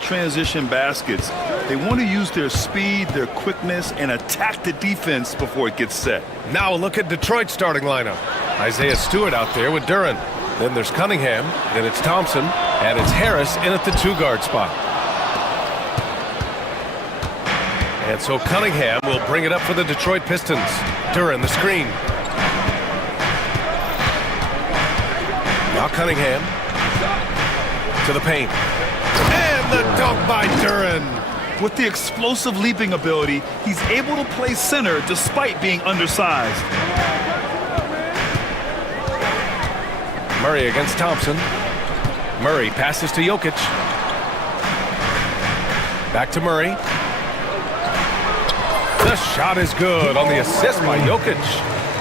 Transition baskets. They want to use their speed, their quickness, and attack the defense before it gets set. Now a look at Detroit's starting lineup. Isaiah Stewart out there with Duran. Then there's Cunningham, then it's Thompson, and it's Harris in at the two-guard spot. And so Cunningham will bring it up for the Detroit Pistons. Duran, the screen. Now Cunningham to the paint. And the dunk by Duran. With the explosive leaping ability, he's able to play center despite being undersized. Murray against Thompson. Murray passes to Jokic. Back to Murray. The shot is good on the assist by Jokic.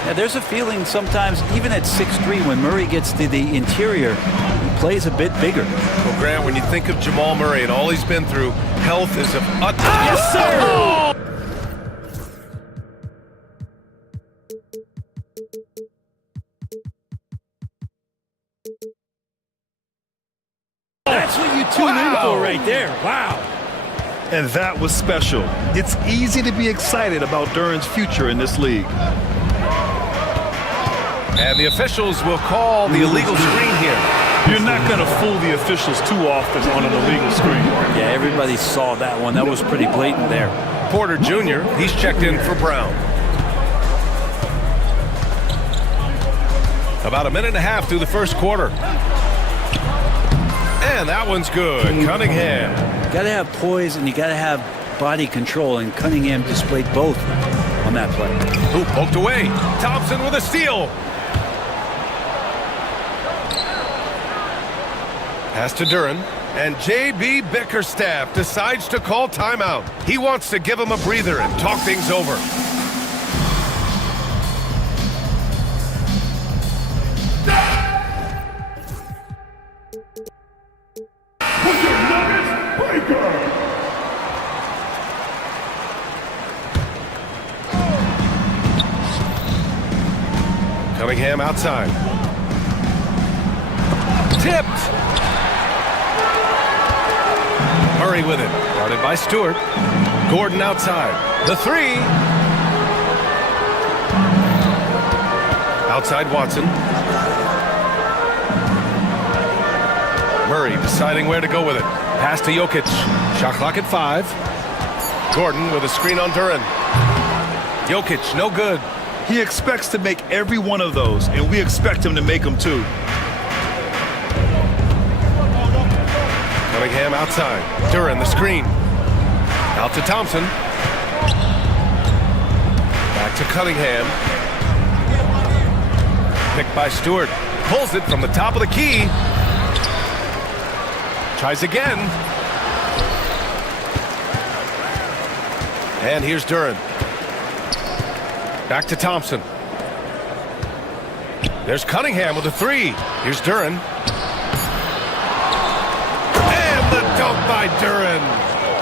Yeah, there's a feeling sometimes, even at 6'3", when Murray gets to the interior, he plays a bit bigger. Well, Grant, when you think of Jamal Murray and all he's been through, health is of utmost. Yes, sir! Oh! That's what you tune in for right there. Wow. And that was special. It's easy to be excited about Duran's future in this league. And the officials will call the illegal screen here. You're not going to fool the officials too often on an illegal screen. Yeah, everybody saw that one. That was pretty blatant there. Porter Jr., he's checked in for Brown. About a minute and a half through the first quarter. And that one's good. Cunningham. You got to have poise and you got to have body control, and Cunningham displayed both on that play. Who poked away? Thompson with a steal. Pass to Duran, and J.B. Bickerstaff decides to call timeout. He wants to give him a breather and talk things over. Cunningham outside. Tipped. Murray with it. Guarded by Stewart. Gordon outside. The three. Outside Watson. Murray deciding where to go with it. Pass to Jokic. Shot clock at 5. Gordon with a screen on Duran. Jokic, no good. He expects to make every one of those, and we expect him to make them too. Cunningham outside. Duran, the screen. Out to Thompson. Back to Cunningham. Picked by Stewart. Pulls it from the top of the key. Tries again. And here's Duran. Back to Thompson. There's Cunningham with a three. Here's Duran. And the dunk by Duran.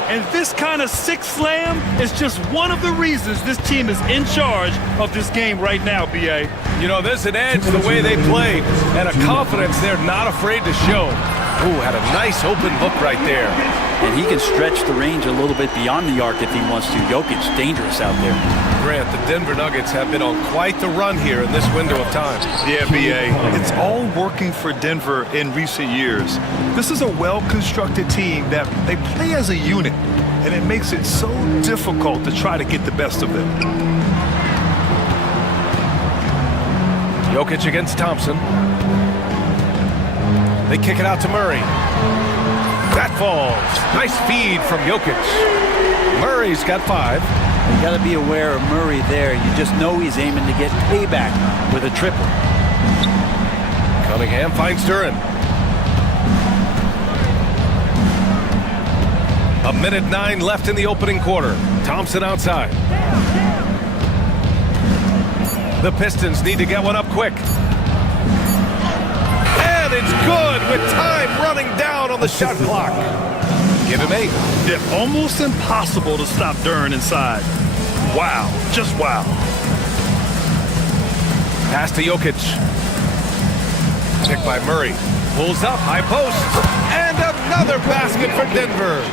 And this kind of six slam is just one of the reasons this team is in charge of this game right now, B.A. You know, there's an edge the way they play and a confidence they're not afraid to show. Ooh, had a nice open look right there. And he can stretch the range a little bit beyond the arc if he wants to. Jokic, dangerous out there. Grant, the Denver Nuggets have been on quite the run here in this window of time. Yeah, B.A. It's all working for Denver in recent years. This is a well-constructed team that they play as a unit, and it makes it so difficult to try to get the best of them. Jokic against Thompson. They kick it out to Murray. That falls. Nice feed from Jokic. Murray's got 5. You got to be aware of Murray there. You just know he's aiming to get payback with a triple. Cunningham finds Duran. A minute 9 left in the opening quarter. Thompson outside. The Pistons need to get one up quick. And it's good with time running down on the shot clock. Give him 8. It's almost impossible to stop Duran inside. Wow, just wow. Pass to Jokic. Picked by Murray. Pulls up, high post, and another basket for Denver.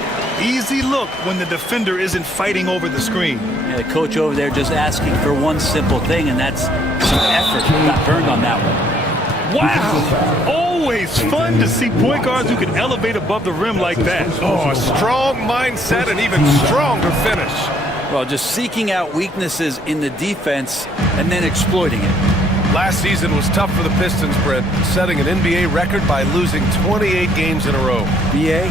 Easy look when the defender isn't fighting over the screen. Yeah, the coach over there just asking for one simple thing, and that's some effort. Got burned on that one. Wow! Always fun to see point guards who can elevate above the rim like that. Oh, a strong mindset and even stronger finish. Well, just seeking out weaknesses in the defense and then exploiting it. Last season was tough for the Pistons, Brent, setting an NBA record by losing 28 games in a row. BA,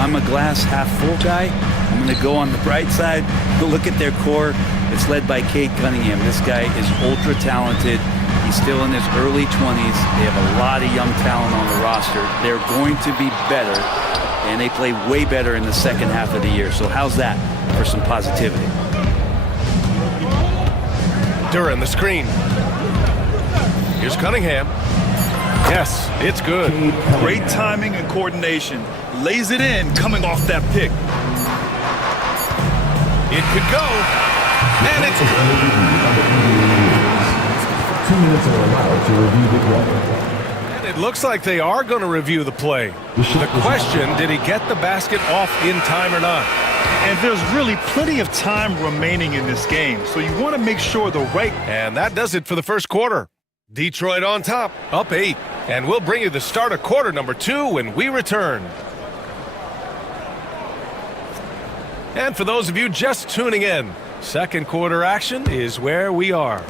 I'm a glass half full guy. I'm going to go on the bright side. Look at their core. It's led by Cade Cunningham. This guy is ultra talented. He's still in his early 20s. They have a lot of young talent on the roster. They're going to be better, and they play way better in the second half of the year. So how's that for some positivity? Duran, the screen. Here's Cunningham. Yes, it's good. Great timing and coordination. Lays it in coming off that pick. It could go, and it's good. 2 minutes are allowed to review the play. And it looks like they are going to review the play. The question, did he get the basket off in time or not? And there's really plenty of time remaining in this game, so you want to make sure the right... And that does it for the first quarter. Detroit on top, up 8. And we'll bring you the start of quarter number 2 when we return. And for those of you just tuning in, second quarter action is where we are.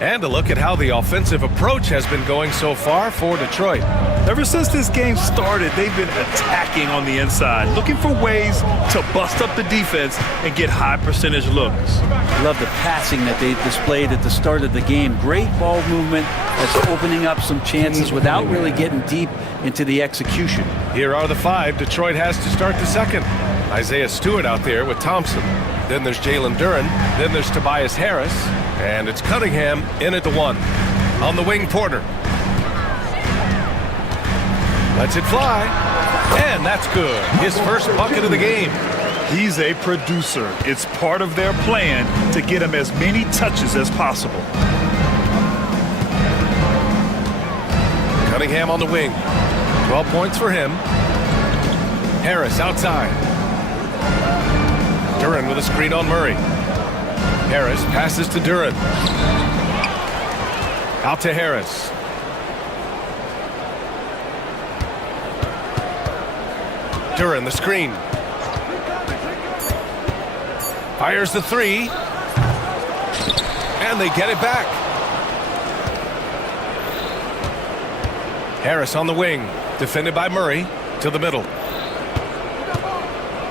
And a look at how the offensive approach has been going so far for Detroit. Ever since this game started, they've been attacking on the inside, looking for ways to bust up the defense and get high percentage looks. Love the passing that they displayed at the start of the game. Great ball movement that's opening up some chances without really getting deep into the execution. Here are the 5 Detroit has to start the second. Isaiah Stewart out there with Thompson. Then there's Jalen Duran. Then there's Tobias Harris. And it's Cunningham in at the 1. On the wing, Porter. Lets it fly. And that's good. His first bucket of the game. He's a producer. It's part of their plan to get him as many touches as possible. Cunningham on the wing. 12 points for him. Harris outside. Duran with a screen on Murray. Harris passes to Duran. Out to Harris. Duran, the screen. Fires the 3. And they get it back. Harris on the wing. Defended by Murray. To the middle.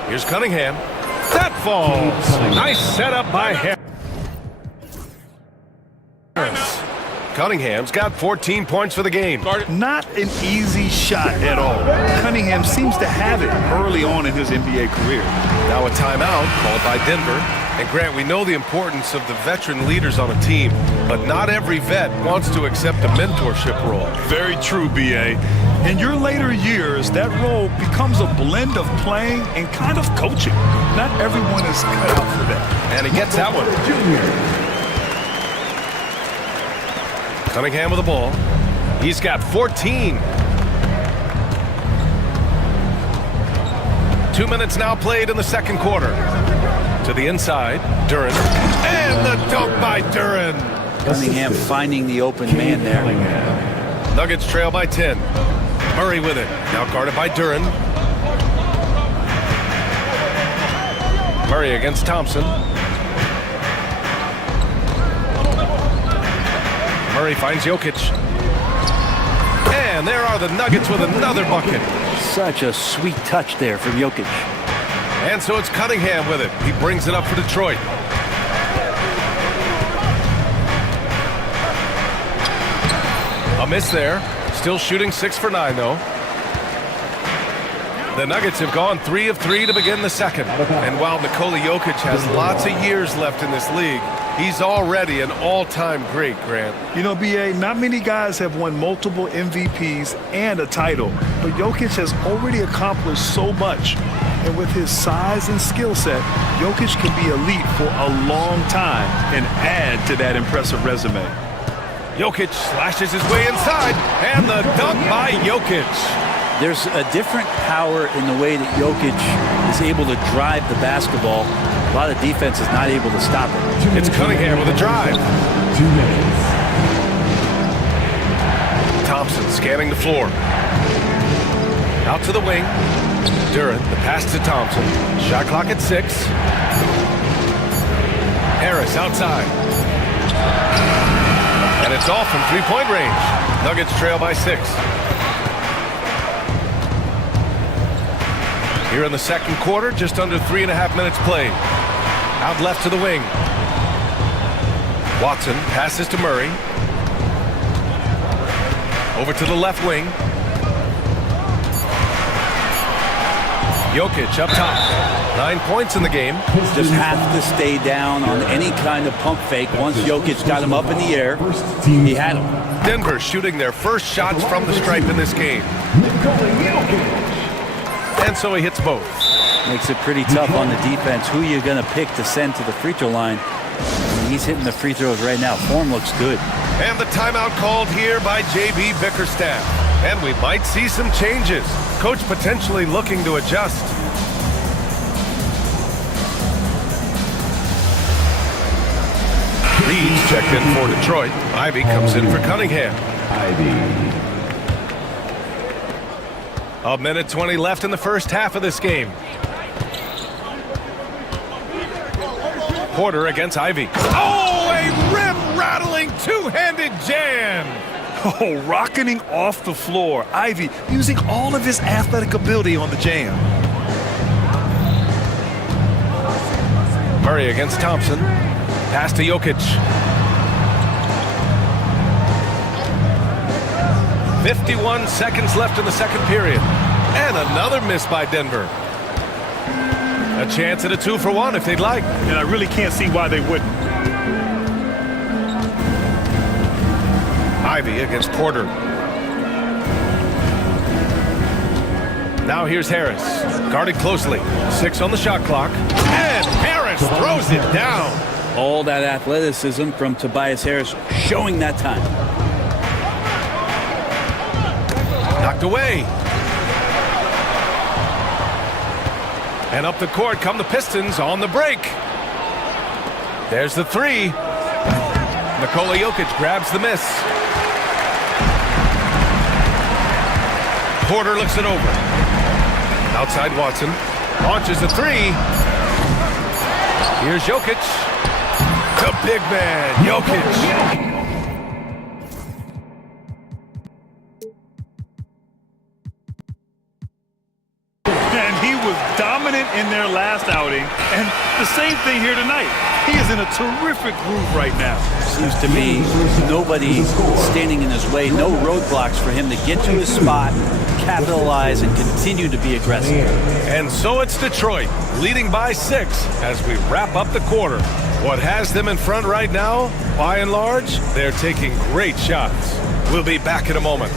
Here's Cunningham. That falls. Nice setup by Harris. Cunningham's got 14 points for the game. Not an easy shot at all. Cunningham seems to have it early on in his NBA career. Now a timeout called by Denver. And Grant, we know the importance of the veteran leaders on a team, but not every vet wants to accept a mentorship role. Very true, B.A. In your later years, that role becomes a blend of playing and kind of coaching. Not everyone is cut out for that. And he gets that one. Cunningham with the ball. He's got 14. 2 minutes now played in the second quarter. To the inside, Duran. And the dunk by Duran. Cunningham finding the open man there. Nuggets trail by 10. Murray with it. Now guarded by Duran. Murray against Thompson. Murray finds Jokic. And there are the Nuggets with another bucket. Such a sweet touch there from Jokic. And so it's Cunningham with it. He brings it up for Detroit. A miss there. Still shooting 6 for 9, though. The Nuggets have gone 3 of 3 to begin the second. And while Nikola Jokic has lots of years left in this league, he's already an all-time great, Grant. You know, B.A., not many guys have won multiple MVPs and a title, but Jokic has already accomplished so much. And with his size and skill set, Jokic can be elite for a long time and add to that impressive resume. Jokic slashes his way inside, and the dunk by Jokic. There's a different power in the way that Jokic is able to drive the basketball. A lot of defense is not able to stop it. It's Cunningham with a drive. 2 minutes. Thompson scanning the floor. Out to the wing. Duran, the pass to Thompson. Shot clock at 6. Harris outside. And it's off from three-point range. Nuggets trail by 6. Here in the second quarter, just under 3.5 minutes played. Out left to the wing. Watson passes to Murray. Over to the left wing. Jokic up top. 9 points in the game. Just have to stay down on any kind of pump fake. Once Jokic got him up in the air, he had him. Denver shooting their first shots from the stripe in this game. And so he hits both. Makes it pretty tough on the defense. Who you're going to pick to send to the free throw line. He's hitting the free throws right now. Form looks good. And the timeout called here by J.B. Bickerstaff. And we might see some changes. Coach potentially looking to adjust. Reeves checked in for Detroit. Ivy comes in for Cunningham. Ivy. A minute 20 left in the first half of this game. Porter against Ivy. Oh, a rim-rattling two-handed jam! Oh, rocketing off the floor. Ivy using all of his athletic ability on the jam. Murray against Thompson. Pass to Jokic. 51 seconds left in the second period. And another miss by Denver. A chance at a 2-for-1 if they'd like. And I really can't see why they wouldn't. Ivy against Porter. Now here's Harris. Guarded closely. 6 on the shot clock. And Harris throws it down. All that athleticism from Tobias Harris showing that time. Knocked away. And up the court come the Pistons on the break. There's the 3. Nikola Jokic grabs the miss. Porter looks it over. Outside Watson. Launches a 3. Here's Jokic. The big man, Jokic. Dominant in their last outing, and the same thing here tonight. He is in a terrific groove right now. Seems to me nobody standing in his way, no roadblocks for him to get to his spot, capitalize, and continue to be aggressive. And so it's Detroit, leading by 6 as we wrap up the quarter. What has them in front right now, by and large, they're taking great shots. We'll be back in a moment.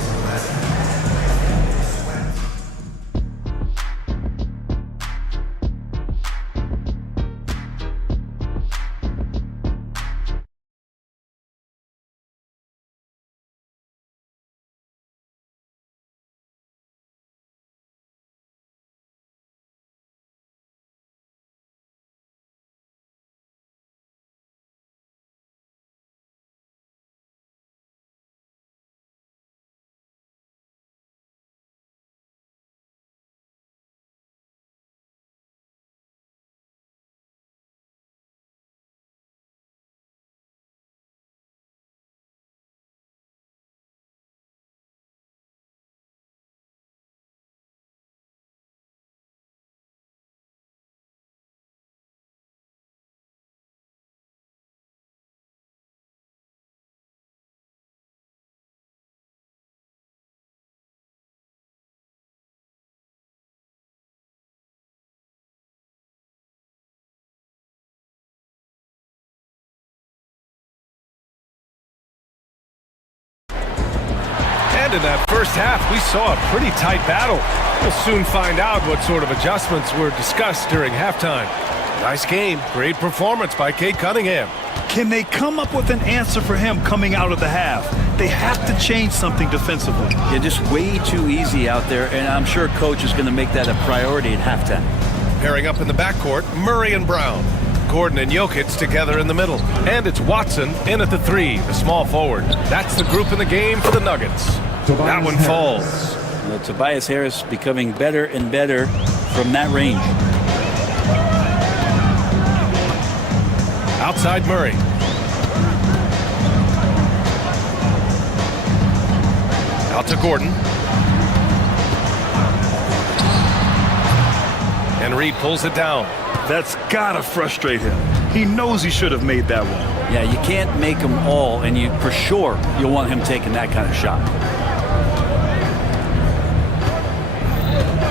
In that first half, we saw a pretty tight battle. We'll soon find out what sort of adjustments were discussed during halftime. Nice game. Great performance by Cade Cunningham. Can they come up with an answer for him coming out of the half? They have to change something defensively. They're just way too easy out there, and I'm sure coach is going to make that a priority at halftime. Pairing up in the backcourt, Murray and Brown. Gordon and Jokic together in the middle. And it's Watson in at the 3, the small forward. That's the group in the game for the Nuggets. That one falls. Tobias Harris becoming better and better from that range. Outside Murray. Out to Gordon. And Reed pulls it down. That's gotta frustrate him. He knows he should have made that one. Yeah, you can't make them all, and you for sure you'll want him taking that kind of shot.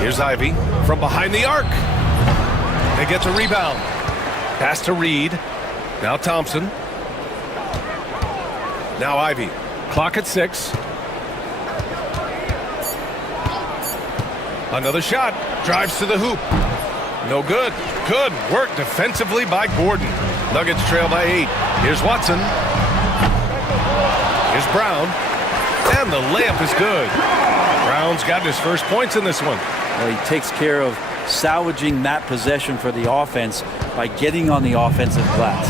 Here's Ivy from behind the arc. They get the rebound. Pass to Reed. Now Thompson. Now Ivy. Clock at 6. Another shot. Drives to the hoop. No good. Good work defensively by Gordon. Nuggets trail by 8. Here's Watson. Here's Brown. And the layup is good. Brown's got his first points in this one. Well, he takes care of salvaging that possession for the offense by getting on the offensive glass.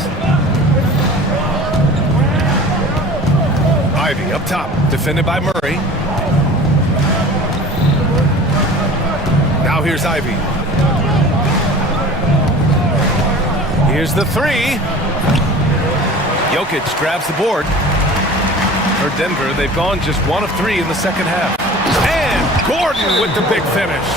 Ivy up top, defended by Murray. Now here's Ivy. Here's the 3. Jokic grabs the board. For Denver, they've gone just 1 of 3 in the second half. And Gordon with the big finish.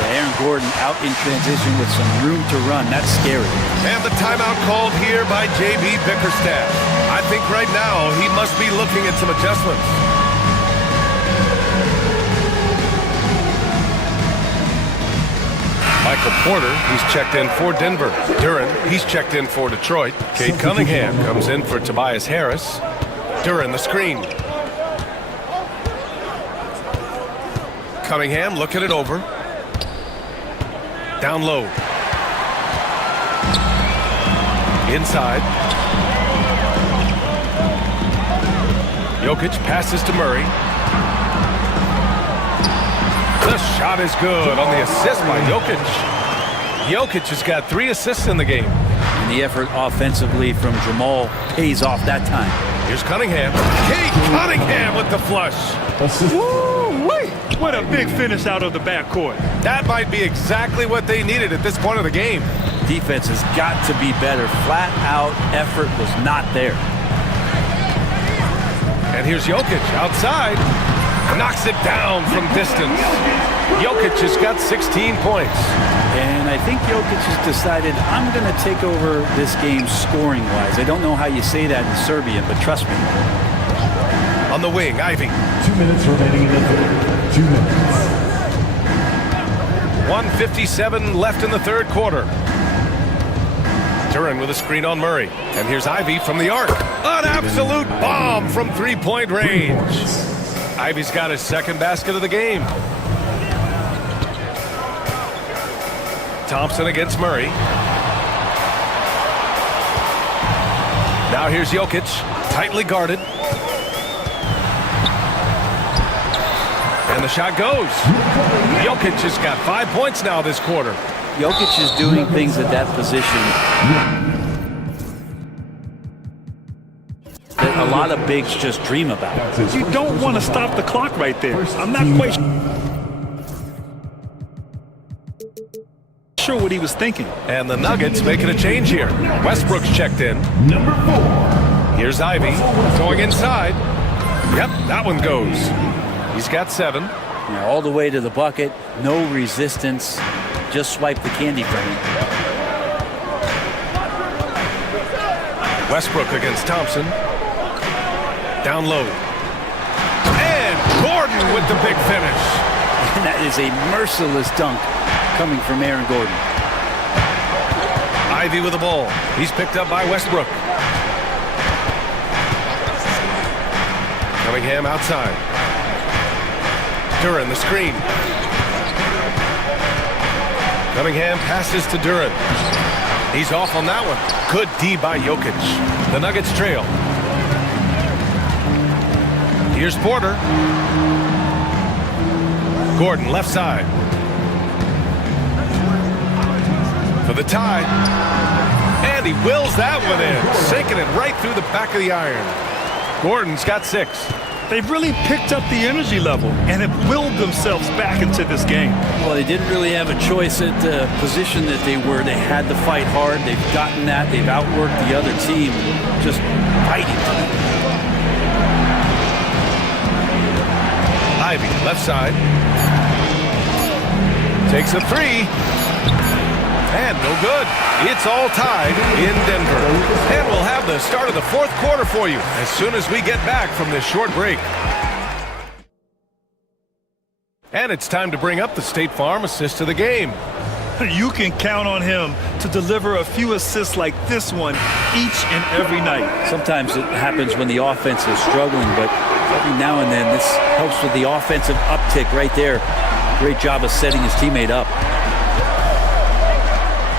Yeah, Aaron Gordon out in transition with some room to run. That's scary. And the timeout called here by J.B. Bickerstaff. I think right now he must be looking at some adjustments. Michael Porter, he's checked in for Denver. Duren, he's checked in for Detroit. Cade Cunningham comes in for Tobias Harris. Duren, the screen. Cunningham looking it over. Down low. Inside. Jokic passes to Murray. The shot is good on the assist by Jokic. Jokic has got 3 assists in the game. And the effort offensively from Jamal pays off that time. Here's Cunningham. Cade Cunningham with the flush. Woo-wee! What a big finish out of the backcourt. That might be exactly what they needed at this point of the game. Defense has got to be better. Flat out effort was not there. And here's Jokic outside. Knocks it down from distance. Jokic has got 16 points. And I think Jokic has decided, I'm going to take over this game scoring-wise. I don't know how you say that in Serbian, but trust me. On the wing, Ivy. 2 minutes remaining in the third. 2 minutes. 1:57 left in the third quarter. Duren with a screen on Murray. And here's Ivy from the arc. An absolute bomb from three-point range. Ivy's got his second basket of the game. Thompson against Murray. Now here's Jokic, tightly guarded. And the shot goes. Jokic has got 5 points now this quarter. Jokic is doing things at that position that a lot of bigs just dream about. You don't want to stop the clock right there. I'm not quite sure what he was thinking. And the Nuggets making a change here. Westbrook's checked in. Number 4. Here's Ivy going inside. Yep, that one goes. He's got 7. Now, all the way to the bucket, no resistance, just swipe the candy from him. Westbrook against Thompson. Down low. And Gordon with the big finish. And that is a merciless dunk coming from Aaron Gordon. Ivy with the ball. He's picked up by Westbrook. Cunningham outside. Duren, the screen. Cunningham passes to Duren. He's off on that one. Good D by Jokic. The Nuggets trail. Here's Porter. Gordon, left side. For the tie. And he wills that one in, sinking it right through the back of the iron. Gordon's got 6. They've really picked up the energy level and have willed themselves back into this game. Well, they didn't really have a choice at the position that they were. They had to fight hard. They've gotten that. They've outworked the other team, just fighting. Ivy, left side. Takes a 3. And no good. It's all tied in Denver. And we'll have the start of the 4th quarter for you as soon as we get back from this short break. And it's time to bring up the State Farm assist of the game. You can count on him to deliver a few assists like this one each and every night. Sometimes it happens when the offense is struggling, but every now and then this helps with the offensive uptick right there. Great job of setting his teammate up.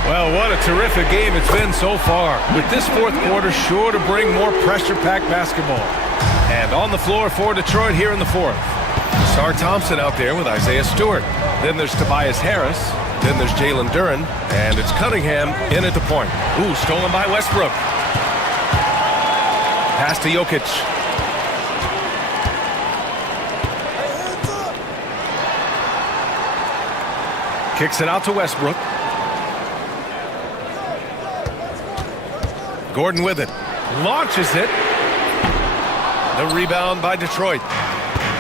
Well, what a terrific game it's been so far. With this 4th quarter sure to bring more pressure-packed basketball. And on the floor for Detroit here in the 4th. Sar Thompson out there with Isaiah Stewart. Then there's Tobias Harris. Then there's Jalen Duren. And it's Cunningham in at the point. Ooh, stolen by Westbrook. Pass to Jokic. Kicks it out to Westbrook. Gordon with it. Launches it. The rebound by Detroit.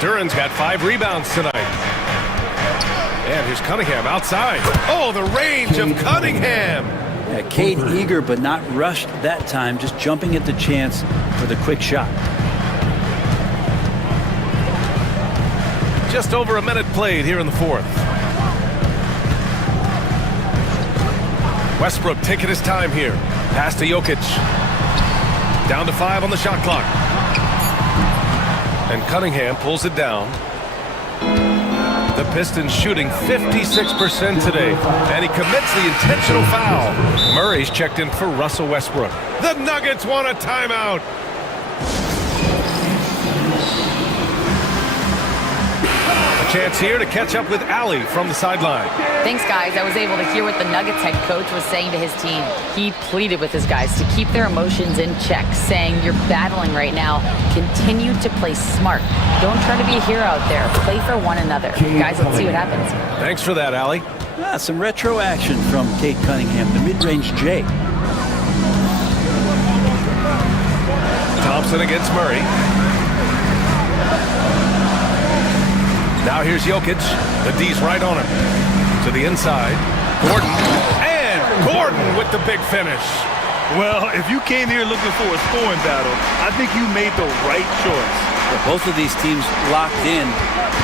Duren's got 5 rebounds tonight. And here's Cunningham outside. Oh, the range of Cunningham. Yeah, Cade eager but not rushed that time, just jumping at the chance for the quick shot. Just over a minute played here in the 4th. Westbrook taking his time here. Pass to Jokic. Down to 5 on the shot clock. And Cunningham pulls it down. The Pistons shooting 56% today. And he commits the intentional foul. Murray's checked in for Russell Westbrook. The Nuggets want a timeout. A chance here to catch up with Allie from the sideline. Thanks, guys. I was able to hear what the Nuggets head coach was saying to his team. He pleaded with his guys to keep their emotions in check, saying, you're battling right now. Continue to play smart. Don't try to be a hero out there. Play for one another. Guys, let's see what happens. Thanks for that, Allie. Some retro action from Cade Cunningham, the mid-range J. Thompson against Murray. Now here's Jokic. The D's right on him. To the inside. Gordon. And Gordon with the big finish. Well, if you came here looking for a scoring battle, I think you made the right choice. Well, both of these teams locked in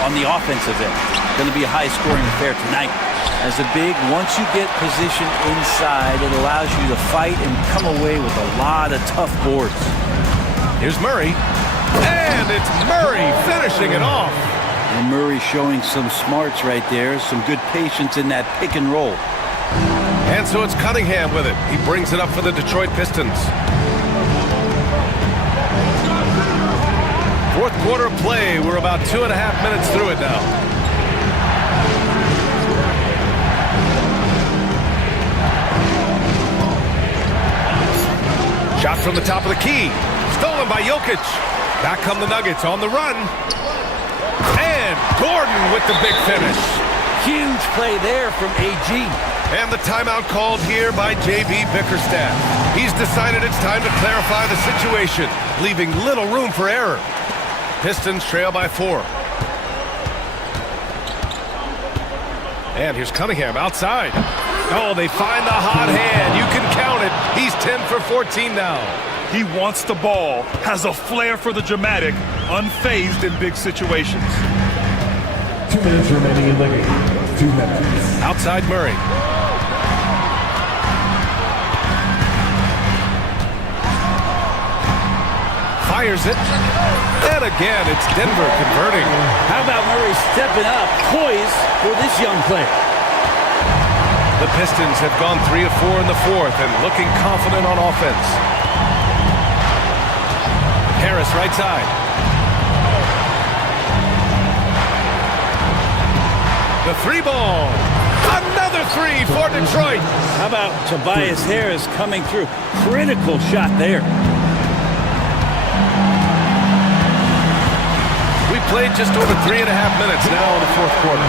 on the offensive end. Going to be a high-scoring affair tonight. As a big, once you get positioned inside, it allows you to fight and come away with a lot of tough boards. Here's Murray. And it's Murray finishing it off. And Murray showing some smarts right there, some good patience in that pick and roll. And so it's Cunningham with it. He brings it up for the Detroit Pistons. 4th quarter of play. We're about 2.5 minutes through it now. Shot from the top of the key. Stolen by Jokic. Back come the Nuggets on the run. And Gordon with the big finish. Huge play there from AG. And the timeout called here by J.B. Bickerstaff. He's decided it's time to clarify the situation, leaving little room for error. Pistons trail by 4. And here's Cunningham outside. Oh, they find the hot hand. You can count it. He's 10 for 14 now. He wants the ball, has a flair for the dramatic, unfazed in big situations. 2 minutes remaining in the game. 2 minutes. Outside Murray. Fires it. And again, it's Denver converting. How about Murray stepping up, poised for this young player? The Pistons have gone 3 of 4 in the fourth and looking confident on offense. Harris right side. The three ball. Another three for Detroit. How about Tobias Harris coming through? Critical shot there. We played just over 3.5 minutes now in the fourth quarter.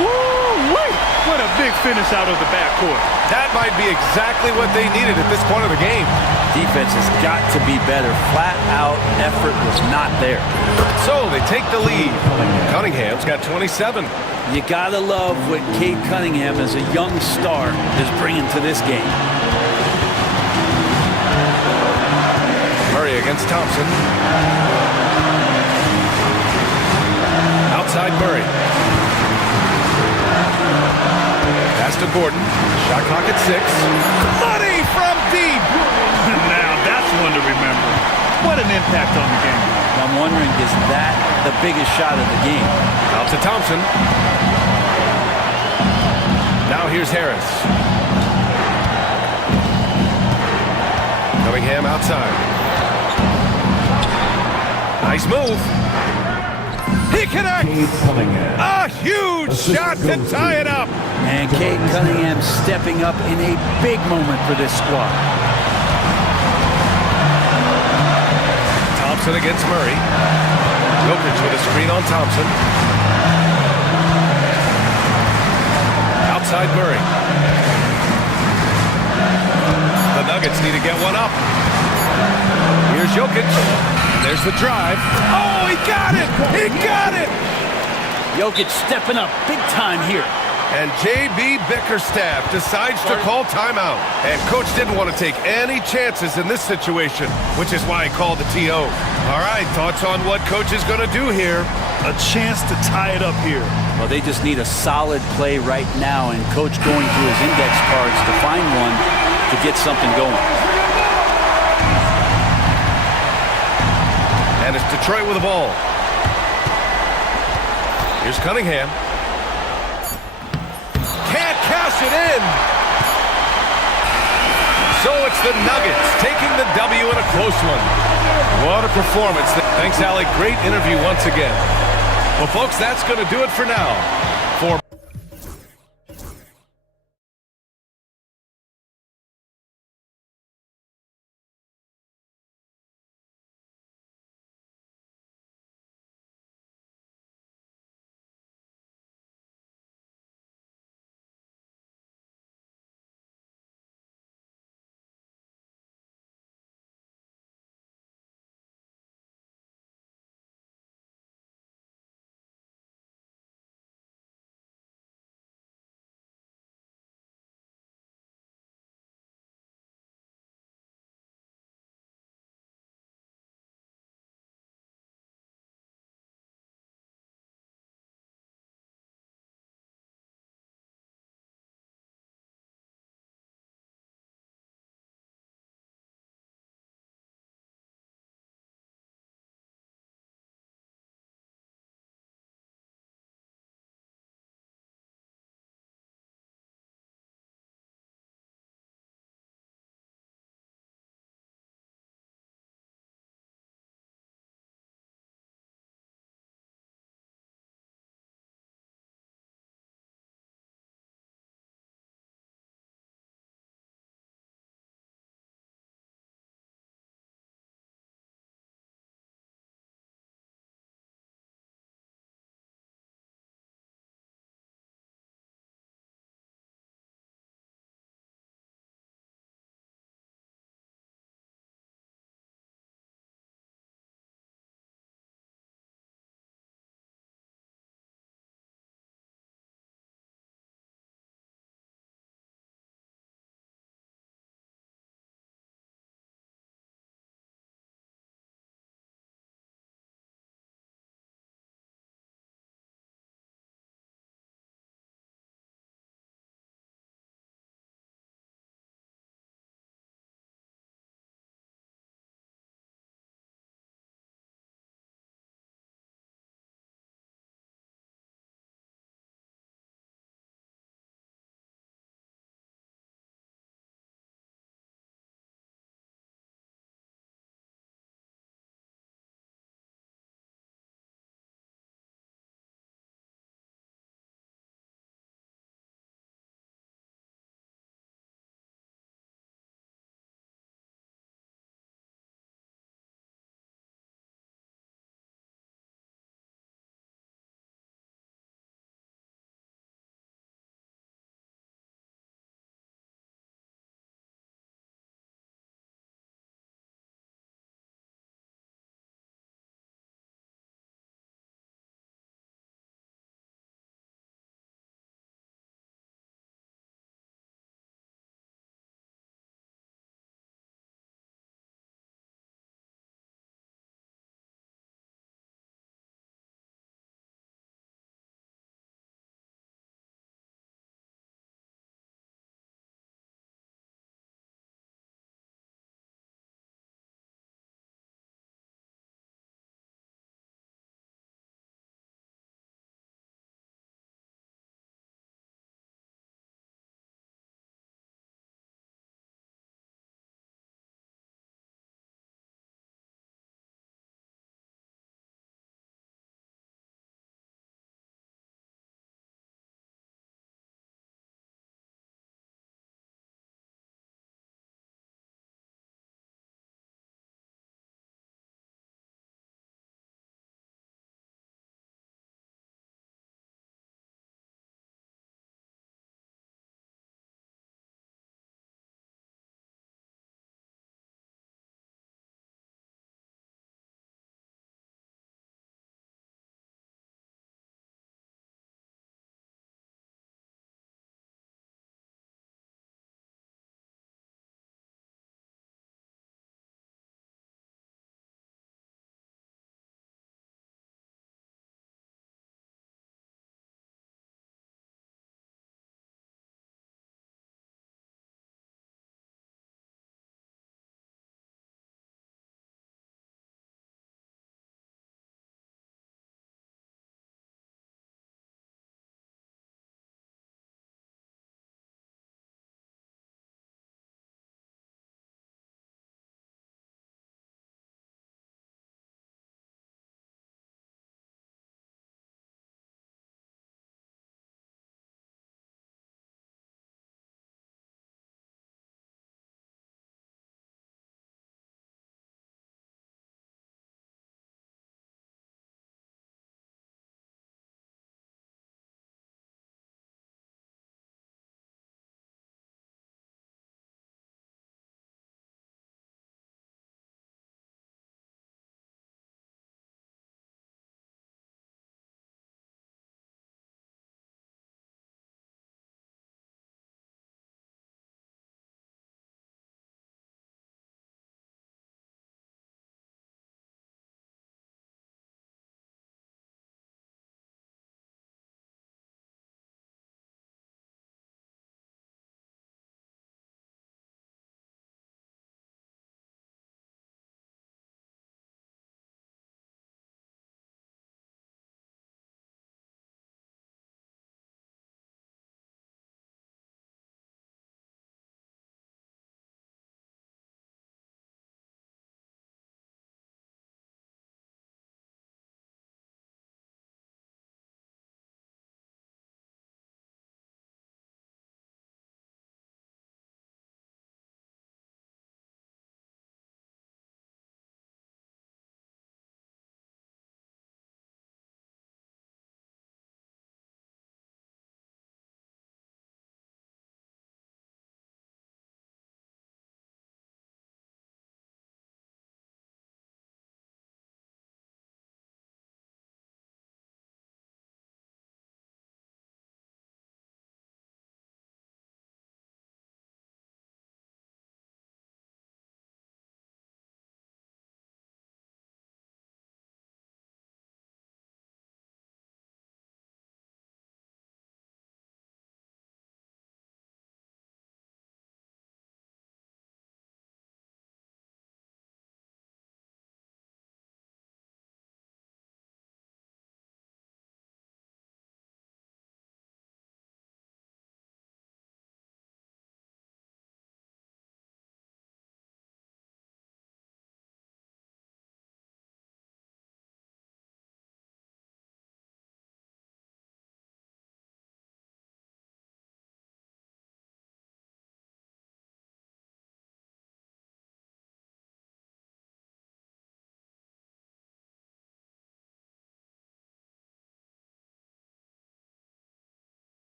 Woo-wee! What a big finish out of the backcourt. That might be exactly what they needed at this point of the game. Defense has got to be better. Flat out effort was not there. So they take the lead. Cunningham's got 27. You gotta love what Cade Cunningham as a young star is bringing to this game. Murray against Thompson. Outside Murray. Pass to Gordon. Shot clock at 6. Money from deep. Now that's one to remember. What an impact on the game. I'm wondering, is that the biggest shot of the game? Out to Thompson. Now here's Harris. Cunningham outside. Nice move. He connects. A huge shot to tie it up. And Cade Cunningham stepping up in a big moment for this squad. Thompson against Murray. Jokic with a screen on Thompson. Outside Murray. The Nuggets need to get one up. Here's Jokic. There's the drive. Oh, he got it! He got it! Jokic stepping up big time here. And J.B. Bickerstaff decides to call timeout. And coach didn't want to take any chances in this situation, which is why he called the TO. All right, thoughts on what coach is going to do here? A chance to tie it up here. Well, they just need a solid play right now, and coach going through his index cards to find one to get something going. And it's Detroit with the ball. Here's Cunningham. Can't cash it in. So it's the Nuggets taking the W in a close one. What a performance. Thanks, Allie. Great interview once again. Well, folks, that's going to do it for now. For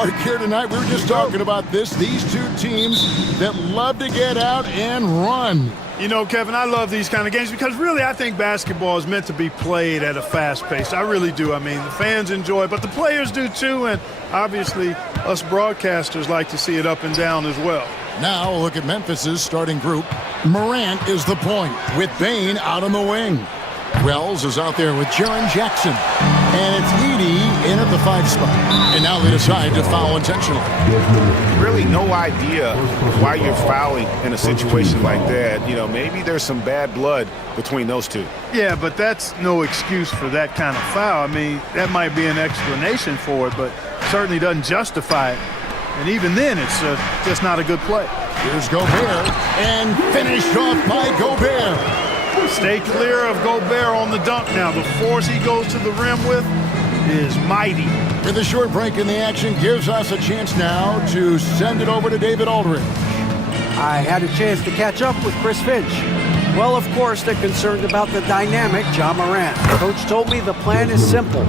Mark, here tonight. We were just talking about this. These two teams that love to get out and run. You know, Kevin, I love these kind of games because really I think basketball is meant to be played at a fast pace. I really do. I mean, the fans enjoy it, but the players do too, and obviously us broadcasters like to see it up and down as well. Now look at Memphis's starting group. Morant is the point with Bain out on the wing. Wells is out there with Jaren Jackson. And it's Edey in at the 5 spot. And now they decide to foul intentionally. Really no idea why you're fouling in a situation like that. You know, maybe there's some bad blood between those two. Yeah, but that's no excuse for that kind of foul. I mean, that might be an explanation for it, but certainly doesn't justify it. And even then, it's just not a good play. Here's Gobert, and finished off by Gobert. Stay clear of Gobert on the dunk now. The force he goes to the rim with is mighty. With a short break in the action, gives us a chance now to send it over to David Aldridge. I had a chance to catch up with Chris Finch. Well, of course, they're concerned about the dynamic Ja Morant. Coach told me the plan is simple.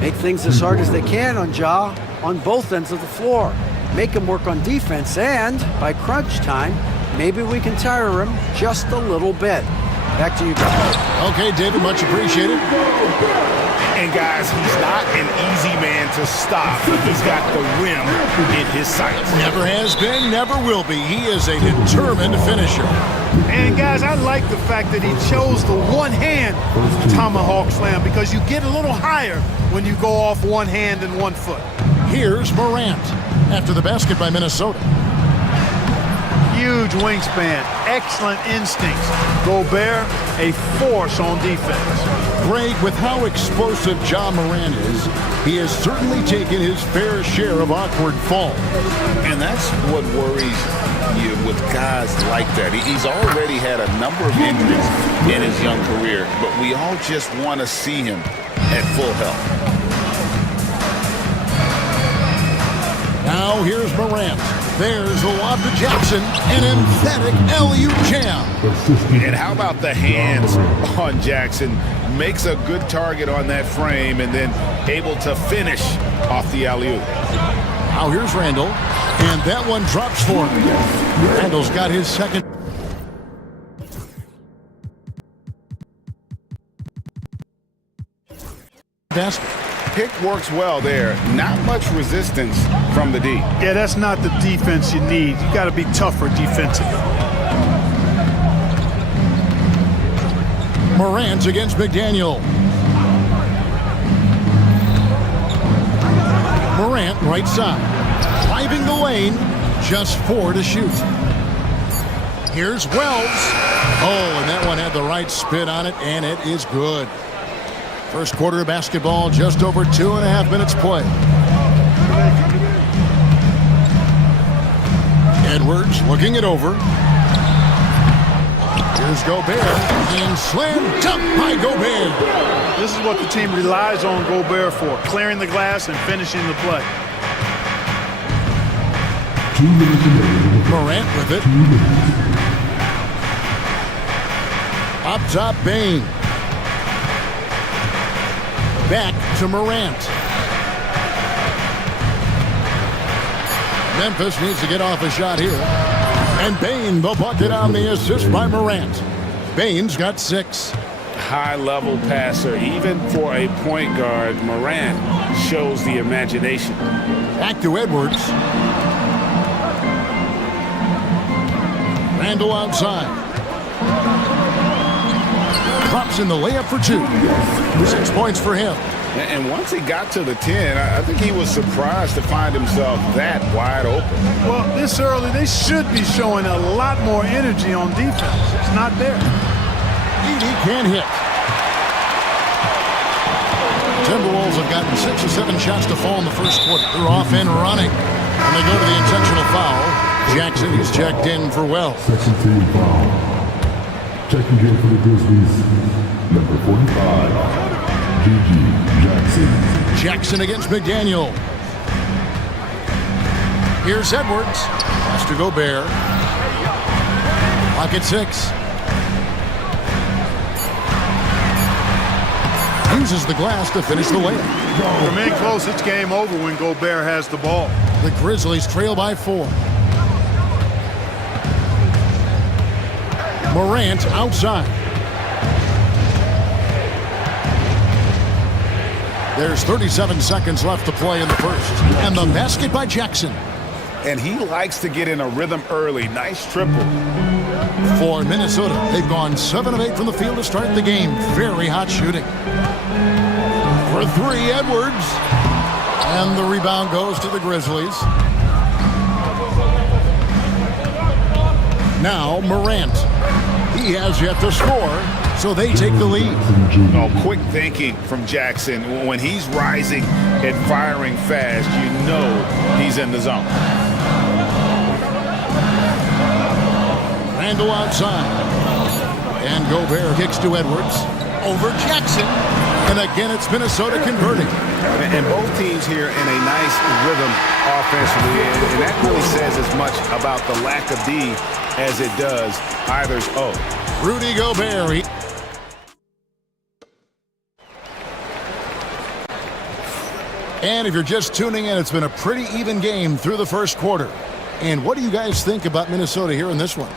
Make things as hard as they can on Ja on both ends of the floor. Make him work on defense, and by crunch time, maybe we can tire him just a little bit. Back to you, guys. Okay, David, much appreciated. And guys, he's not an easy man to stop. He's got the rim in his sights. Never has been, never will be. He is a determined finisher. And guys, I like the fact that he chose the one-hand tomahawk slam because you get a little higher when you go off one hand and 1 foot. Here's Morant after the basket by Minnesota. Huge wingspan, excellent instincts. Gobert, a force on defense. Greg, with how explosive Ja Morant is, he has certainly taken his fair share of awkward falls. And that's what worries you with guys like that. He's already had a number of injuries in his young career, but we all just want to see him at full health. Now here's Morant. There's the lob to Jackson. An emphatic LU jam. And how about the hands on Jackson? Makes a good target on that frame and then able to finish off the alley-oop. Now here's Randall. And that one drops for him. Randall's got his second basket. Pick works well there. Not much resistance from the D. Yeah, that's not the defense you need. You got to be tougher defensively. Morant against McDaniel. Morant right side. Driving the lane. Just 4 to shoot. Here's Wells. Oh, and that one had the right spin on it, and it is good. First quarter of basketball, just over 2.5 minutes play. Edwards looking it over. Here's Gobert, and slammed up by Gobert. This is what the team relies on Gobert for, clearing the glass and finishing the play. Morant with it. Up top, Bain. Back to Morant. Memphis needs to get off a shot here. And Bain, the bucket on the assist by Morant. Bain's got 6. High-level passer. Even for a point guard, Morant shows the imagination. Back to Edwards. Randall outside. Drops in the layup for 2. 6 points for him. And once he got to the 10, I think he was surprised to find himself that wide open. Well, this early, they should be showing a lot more energy on defense. It's not there. Edey can't hit. Timberwolves have gotten 6 or 7 shots to fall in the first quarter. They're off and running. And they go to the intentional foul. Jackson is checked in for Wells. Section 3 foul. Checking in for the Grizzlies, number 45, Jackson. Jackson against McDaniel. Here's Edwards. Pass to Gobert. Clock at 6. Uses the glass to finish the layup. From in close, it's game over when Gobert has the ball. The Grizzlies trail by 4. Morant outside. There's 37 seconds left to play in the first. And the basket by Jackson. And he likes to get in a rhythm early. Nice triple. For Minnesota, they've gone 7 of 8 from the field to start the game. Very hot shooting. For 3, Edwards. And the rebound goes to the Grizzlies. Now Morant. He has yet to score, so they take the lead. Oh, quick thinking from Jackson. When he's rising and firing fast, you know he's in the zone. Randall outside. And Gobert kicks to Edwards. Over Jackson. And again, it's Minnesota converting. And both teams here in a nice rhythm offensively. And that really says as much about the lack of D as it does either's O. Rudy Gobert. And if you're just tuning in, it's been a pretty even game through the first quarter. And what do you guys think about Minnesota here in this one?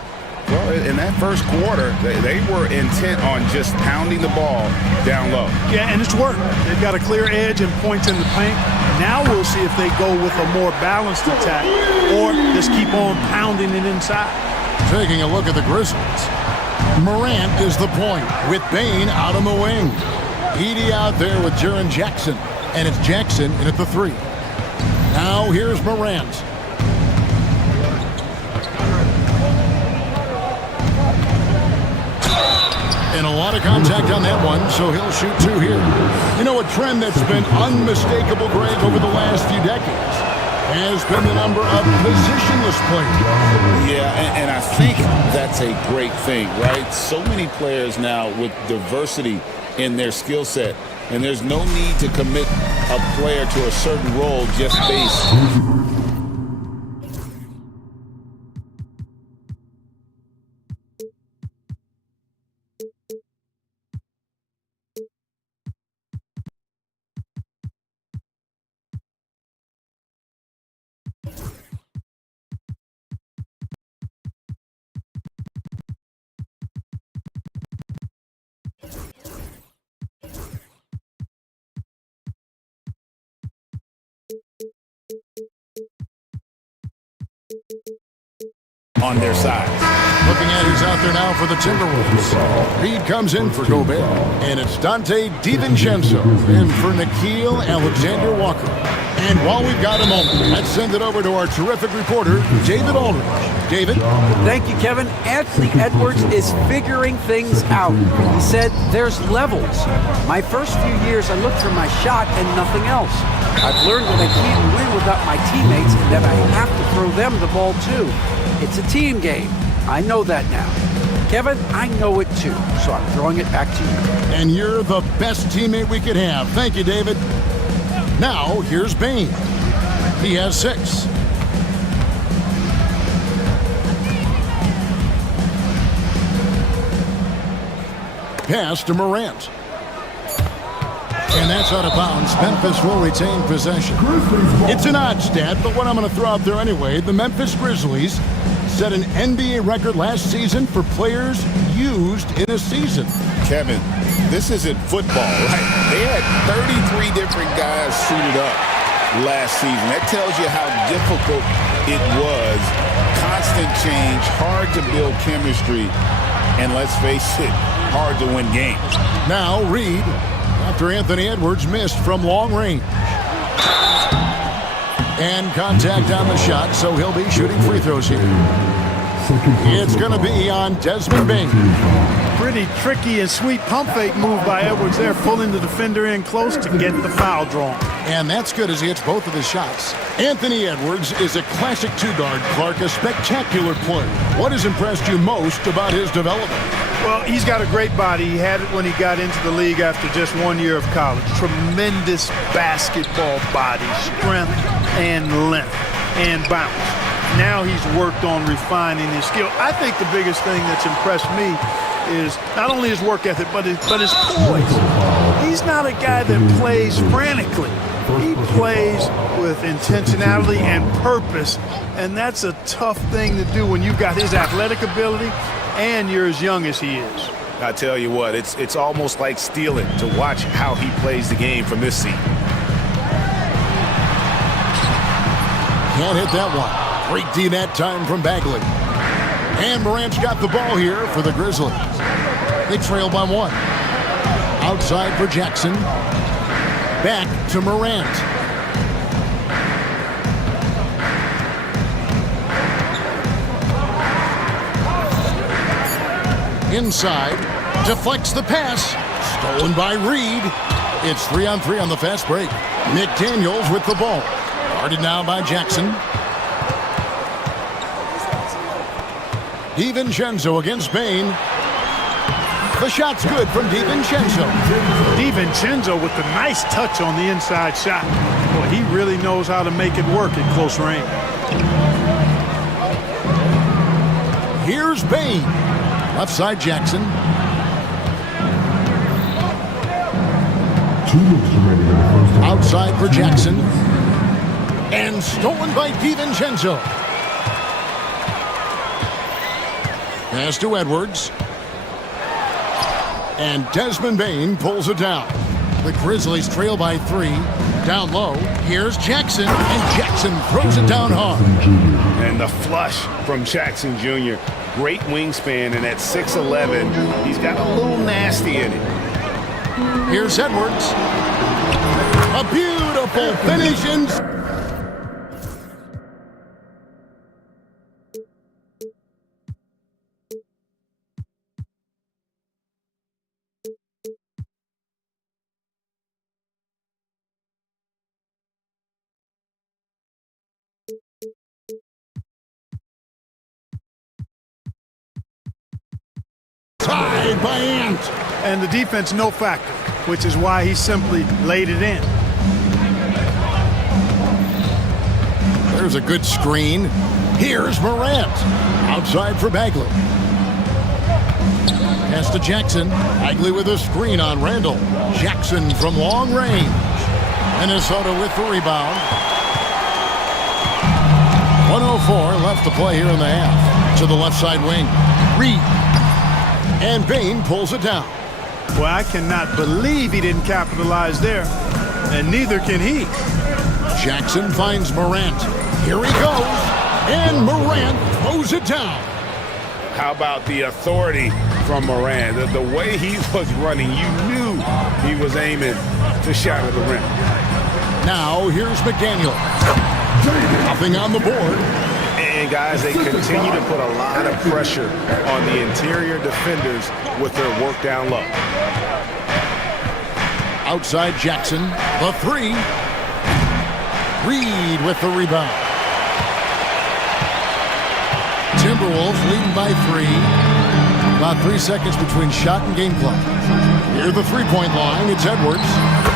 Well, in that first quarter, they were intent on just pounding the ball down low. Yeah, and it's worked. They've got a clear edge and points in the paint. Now we'll see if they go with a more balanced attack or just keep on pounding it inside. Taking a look at the Grizzlies. Morant is the point with Bane out on the wing. Edey out there with Jaren Jackson. And it's Jackson in at the 3. Now here's Morant. And a lot of contact on that one, so he'll shoot 2 here. You know, a trend that's been unmistakable, Greg, over the last few decades has been the number of positionless players. Yeah, and I think that's a great thing, right? So many players now with diversity in their skill set, and there's no need to commit a player to a certain role just based. On their side. Looking at who's out there now for the Timberwolves. Reed comes in for Gobert. And it's Dante DiVincenzo in for Nickeil Alexander-Walker. And while we've got a moment, let's send it over to our terrific reporter, David Aldridge. David? Thank you, Kevin. Anthony Edwards is figuring things out. He said there's levels. My first few years, I looked for my shot and nothing else. I've learned that I can't win without my teammates and that I have to throw them the ball too. It's a team game. I know that now. Kevin, I know it too, so I'm throwing it back to you. And you're the best teammate we could have. Thank you, David. Now, here's Bane. He has 6. Pass to Morant. And that's out of bounds. Memphis will retain possession. It's an odd stat, but what I'm going to throw out there anyway. The Memphis Grizzlies set an NBA record last season for players used in a season. Kevin, this isn't football, right? They had 33 different guys suited up last season. That tells you how difficult it was. Constant change, hard to build chemistry, and let's face it, hard to win games. Now Reed, after Anthony Edwards missed from long range. And contact on the shot, so he'll be shooting free throws here. It's going to be on Desmond Bane. Pretty tricky and sweet pump fake move by Edwards there, pulling the defender in close to get the foul drawn. And that's good as he hits both of his shots. Anthony Edwards is a classic 2-guard, Clark, a spectacular player. What has impressed you most about his development? Well, he's got a great body. He had it when he got into the league after just 1 year of college. Tremendous basketball body, strength and length and bounce. Now he's worked on refining his skill. I think the biggest thing that's impressed me is not only his work ethic, but his poise. he's not a guy that plays frantically. He plays with intentionality and purpose, and that's a tough thing to do when you've got his athletic ability and you're as young as he is. I tell you what, it's almost like stealing to watch how he plays the game from this seat. Can't hit that one. Great D that time from Bagley. And Morant's got the ball here for the Grizzlies. They trail by 1. Outside for Jackson. Back to Morant. Inside. Deflects the pass. Stolen by Reed. It's 3-on-3 on the fast break. McDaniels with the ball. Guarded now by Jackson. DiVincenzo against Bain. The shot's good from DiVincenzo. DiVincenzo with the nice touch on the inside shot. Boy, he really knows how to make it work at close range. Here's Bain. Left side Jackson. 2 minutes remaining in the first half. Outside for Jackson. And stolen by DiVincenzo. Pass to Edwards. And Desmond Bain pulls it down. The Grizzlies trail by 3. Down low. Here's Jackson. And Jackson throws it down hard. And the flush from Jackson Jr. Great wingspan, and at 6'11", he's got a little nasty in it. Here's Edwards. A beautiful finish and... tied by Ant. And the defense no factor, which is why he simply laid it in. There's a good screen. Here's Morant. Outside for Bagley. Pass to Jackson. Bagley with a screen on Randall. Jackson from long range. Minnesota with the rebound. 1:04 left to play here in the half. To the left side wing. Reed. And Bain pulls it down. Well, I cannot believe he didn't capitalize there, and neither can he. Jackson finds Morant. Here he goes. And Morant throws it down. How about the authority from Morant? The way he was running, you knew he was aiming to shatter the rim. Now here's McDaniel. Nothing on the board. And guys, they continue to put a lot of pressure on the interior defenders with their work down low. Outside Jackson, the 3. Reed with the rebound. Timberwolves leading by 3. About 3 seconds between shot and game clock. Near the three-point line, it's Edwards.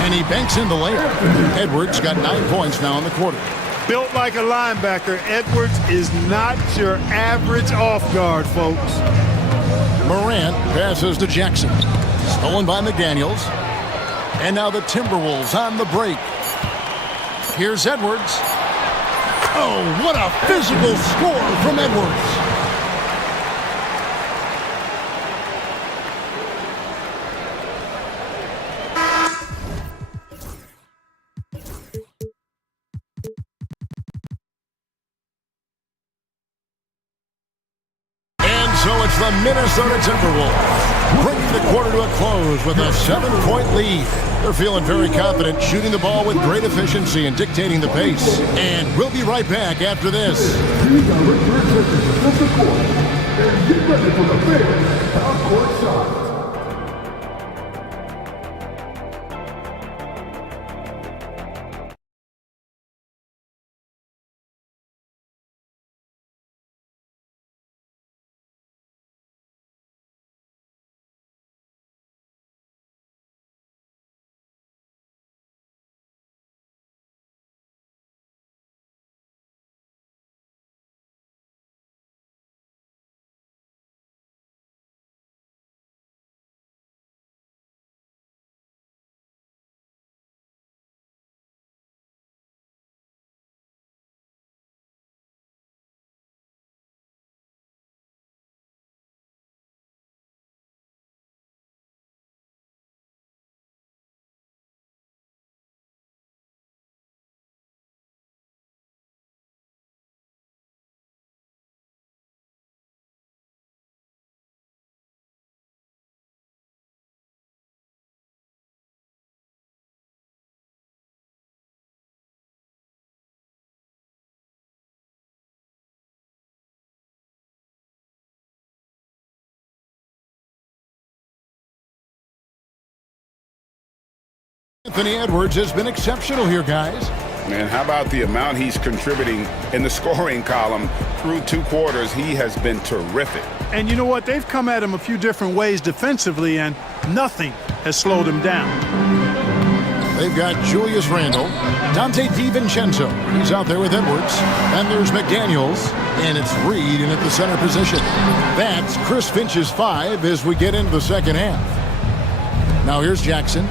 And he banks in the layup. Edwards got 9 points now in the quarter. Built like a linebacker, Edwards is not your average off guard, folks. Morant passes to Jackson. Stolen by McDaniels. And now the Timberwolves on the break. Here's Edwards. Oh, what a physical score from Edwards. So it's the Minnesota Timberwolves bringing the quarter to a close with a 7-point lead. They're feeling very confident, shooting the ball with great efficiency and dictating the pace. And we'll be right back after this. Please direct your attention to the court and get ready for the big half-court shot. Anthony Edwards has been exceptional here, guys. And how about the amount he's contributing in the scoring column through 2 quarters? He has been terrific. And you know what? They've come at him a few different ways defensively, and nothing has slowed him down. They've got Julius Randle, Dante DiVincenzo. He's out there with Edwards. And there's McDaniels, and it's Reed in at the center position. That's Chris Finch's 5 as we get into the second half. Now here's Jackson.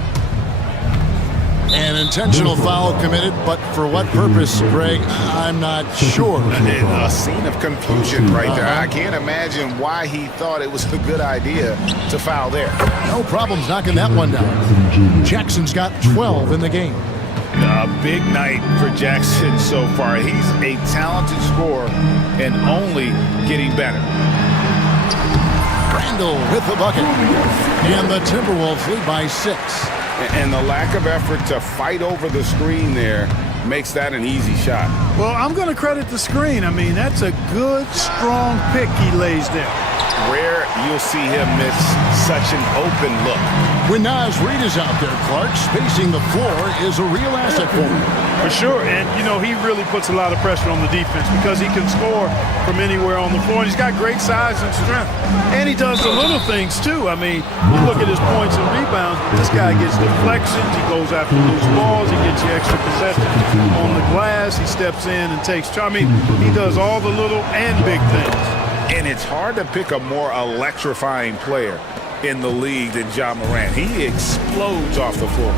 An intentional foul committed, but for what purpose, Greg? I'm not sure. A scene of confusion right there. I can't imagine why he thought it was a good idea to foul there. No problems knocking that one down. Jackson's got 12 in the game. A big night for Jackson so far. He's a talented scorer and only getting better. Randle with the bucket. And the Timberwolves lead by 6. And the lack of effort to fight over the screen there makes that an easy shot. Well, I'm going to credit the screen. I mean, that's a good, strong pick he lays there. Rare you'll see him miss such an open look. When Naz Reid is out there, Clark, spacing the floor is a real asset for him. For sure, and you know, he really puts a lot of pressure on the defense because he can score from anywhere on the floor, and he's got great size and strength. And he does the little things too. I mean, you look at his points and rebounds, but this guy gets deflections, he goes after loose balls, he gets you extra possessions on the glass, he steps in and takes charge. I mean, he does all the little and big things. And it's hard to pick a more electrifying player in the league than Ja Morant. He explodes off the floor.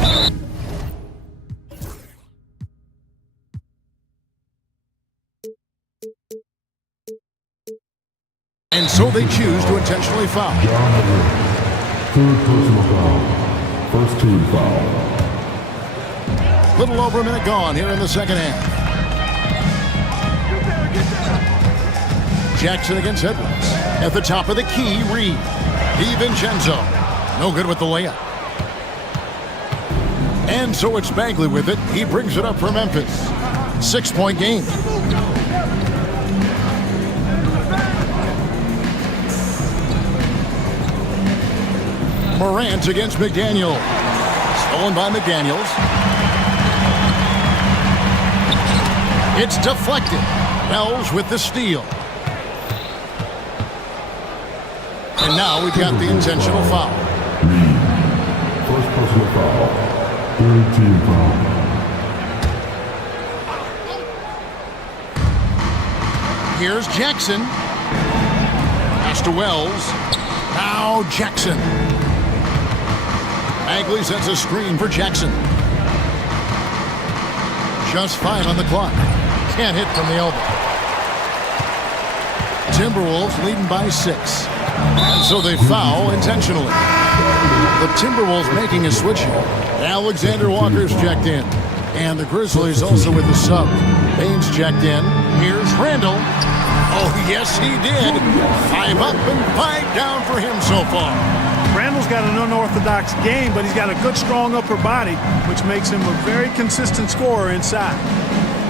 And so they choose to intentionally foul. Third personal foul. First team foul. Little over a minute gone here in the second half. Jackson against Edwards. At the top of the key, Reed. DiVincenzo. No good with the layup. And so it's Bagley with it. He brings it up for Memphis. 6-point game. Morant against McDaniel. Stolen by McDaniels. It's deflected. Wells with the steal. And now we've got the intentional foul. Reed. First personal foul. Third team foul. Here's Jackson. Pass to Wells. Now Jackson. Bagley sets a screen for Jackson. Just 5 on the clock. Can't hit from the elbow. Timberwolves leading by 6. And so they foul intentionally. The Timberwolves making a switch here. Alexander Walker's checked in. And the Grizzlies also with the sub. Baines checked in. Here's Randle. Oh, yes, he did. 5 up and 5 down for him so far. Randle's got an unorthodox game, but he's got a good, strong upper body, which makes him a very consistent scorer inside.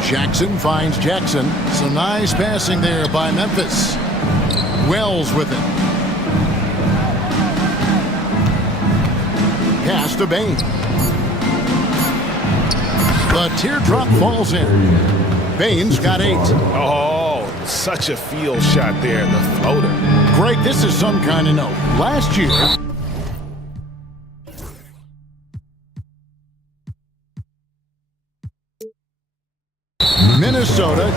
Jackson finds Jackson. Some nice passing there by Memphis. Wells with it. Pass to Baines. The teardrop falls in. Baines got 8. Oh, such a field shot there, the floater. Greg, this is some kind of note. Last year, Minnesota,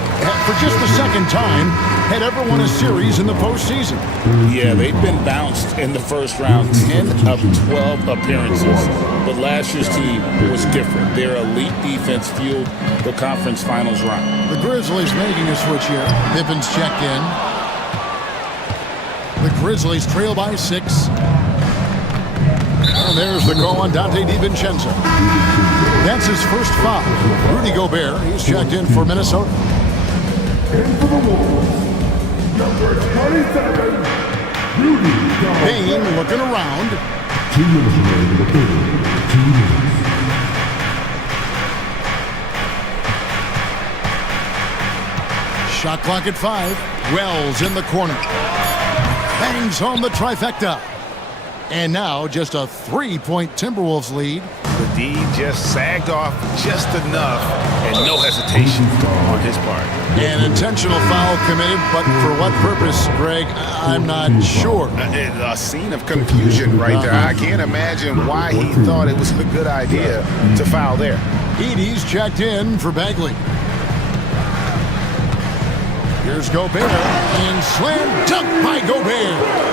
for just the second time, had ever won a series in the postseason. Yeah, they've been bounced in the first round, 10 of 12 appearances. But last year's team was different. Their elite defense fueled the conference finals run. The Grizzlies making a switch here. Pippin's checked in. The Grizzlies trail by 6. And there's the call on Dante DiVincenzo. That's his first foul. Rudy Gobert, he's checked in for Minnesota. Number 27, Rudy Gobert. Payne looking around. 2 minutes remaining in the third. 2 minutes. Shot clock at 5. Wells in the corner. Bangs home the trifecta. And now just a 3-point Timberwolves lead. The D just sagged off just enough, and no hesitation on his part. An intentional foul committed, but for what purpose, Greg? I'm not sure. A scene of confusion right there. I can't imagine why he thought it was a good idea to foul there. Edie's checked in for Bagley. Here's Gobert, and slam dunk by Gobert.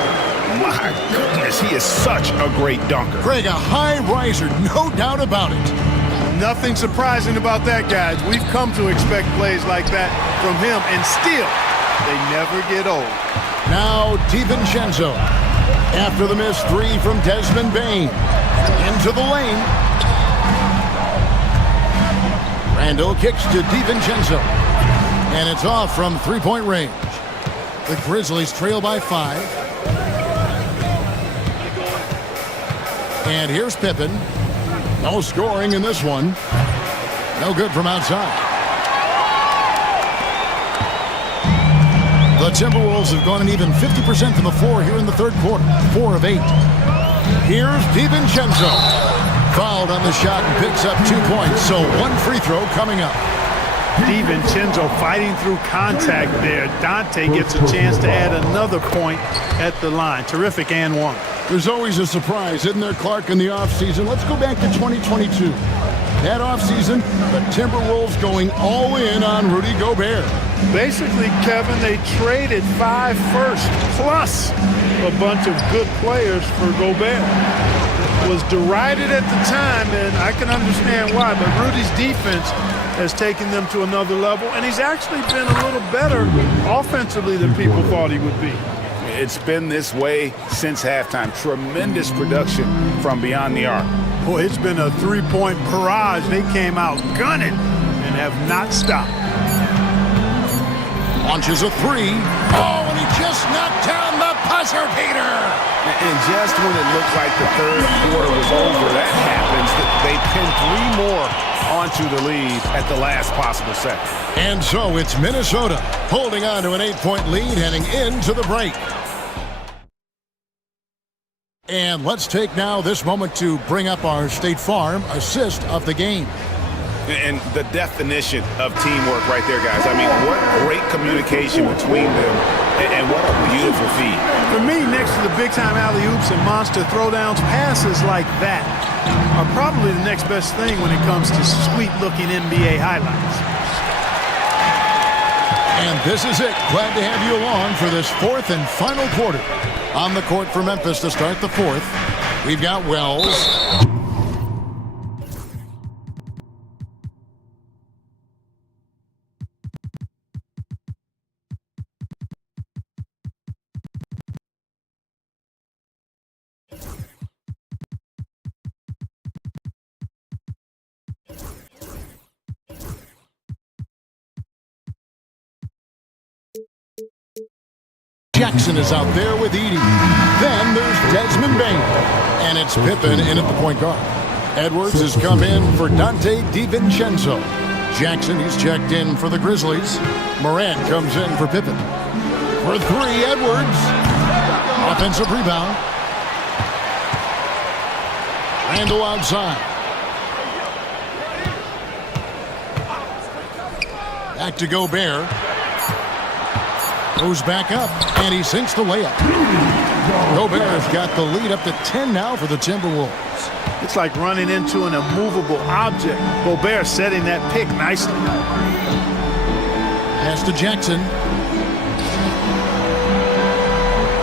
My goodness, he is such a great dunker. Greg, a high riser, no doubt about it. Nothing surprising about that, guys. We've come to expect plays like that from him, and still, they never get old. Now, DiVincenzo. After the missed three from Desmond Bain. Into the lane. Randall kicks to DiVincenzo. And it's off from three-point range. The Grizzlies trail by 5. And here's Pippen. No scoring in this one. No good from outside. The Timberwolves have gone an even 50% from the floor here in the third quarter. 4 of 8. Here's DiVincenzo. Fouled on the shot and picks up 2 points. So one free throw coming up. DiVincenzo fighting through contact there. Dante gets a chance to add another point at the line. Terrific and one. There's always a surprise, isn't there, Clark, in the offseason? Let's go back to 2022. That offseason, the Timberwolves going all in on Rudy Gobert. Basically, Kevin, they traded 5 firsts plus a bunch of good players for Gobert. It was derided at the time, and I can understand why, but Rudy's defense has taken them to another level, and he's actually been a little better offensively than people thought he would be. It's been this way since halftime. Tremendous production from beyond the arc. Boy, it's been a three-point barrage. They came out gunning and have not stopped. Launches a three. Oh, and he just knocked down the buzzer beater. And just when it looked like the third quarter was over, that happens. They pin 3 more onto the lead at the last possible second. And so it's Minnesota holding on to an 8-point lead heading into the break. And let's take now this moment to bring up our State Farm assist of the game. And the definition of teamwork right there, guys. I mean, what great communication between them, and what a beautiful feed. For me, next to the big-time alley-oops and monster throwdowns, passes like that are probably the next best thing when it comes to sweet-looking NBA highlights. And this is it. Glad to have you along for this 4th and final quarter. On the court for Memphis to start the 4th, we've got Wells. Jackson is out there with Edie. Then there's Desmond Bain. And it's Pippen in at the point guard. Edwards has come in for Dante DiVincenzo. Jackson, he's checked in for the Grizzlies. Morant comes in for Pippen. For 3, Edwards. Offensive rebound. Randall outside. Back to Gobert. Goes back up, and he sinks the layup. Gobert has got the lead up to 10 now for the Timberwolves. It's like running into an immovable object. Gobert setting that pick nicely. Pass to Jackson.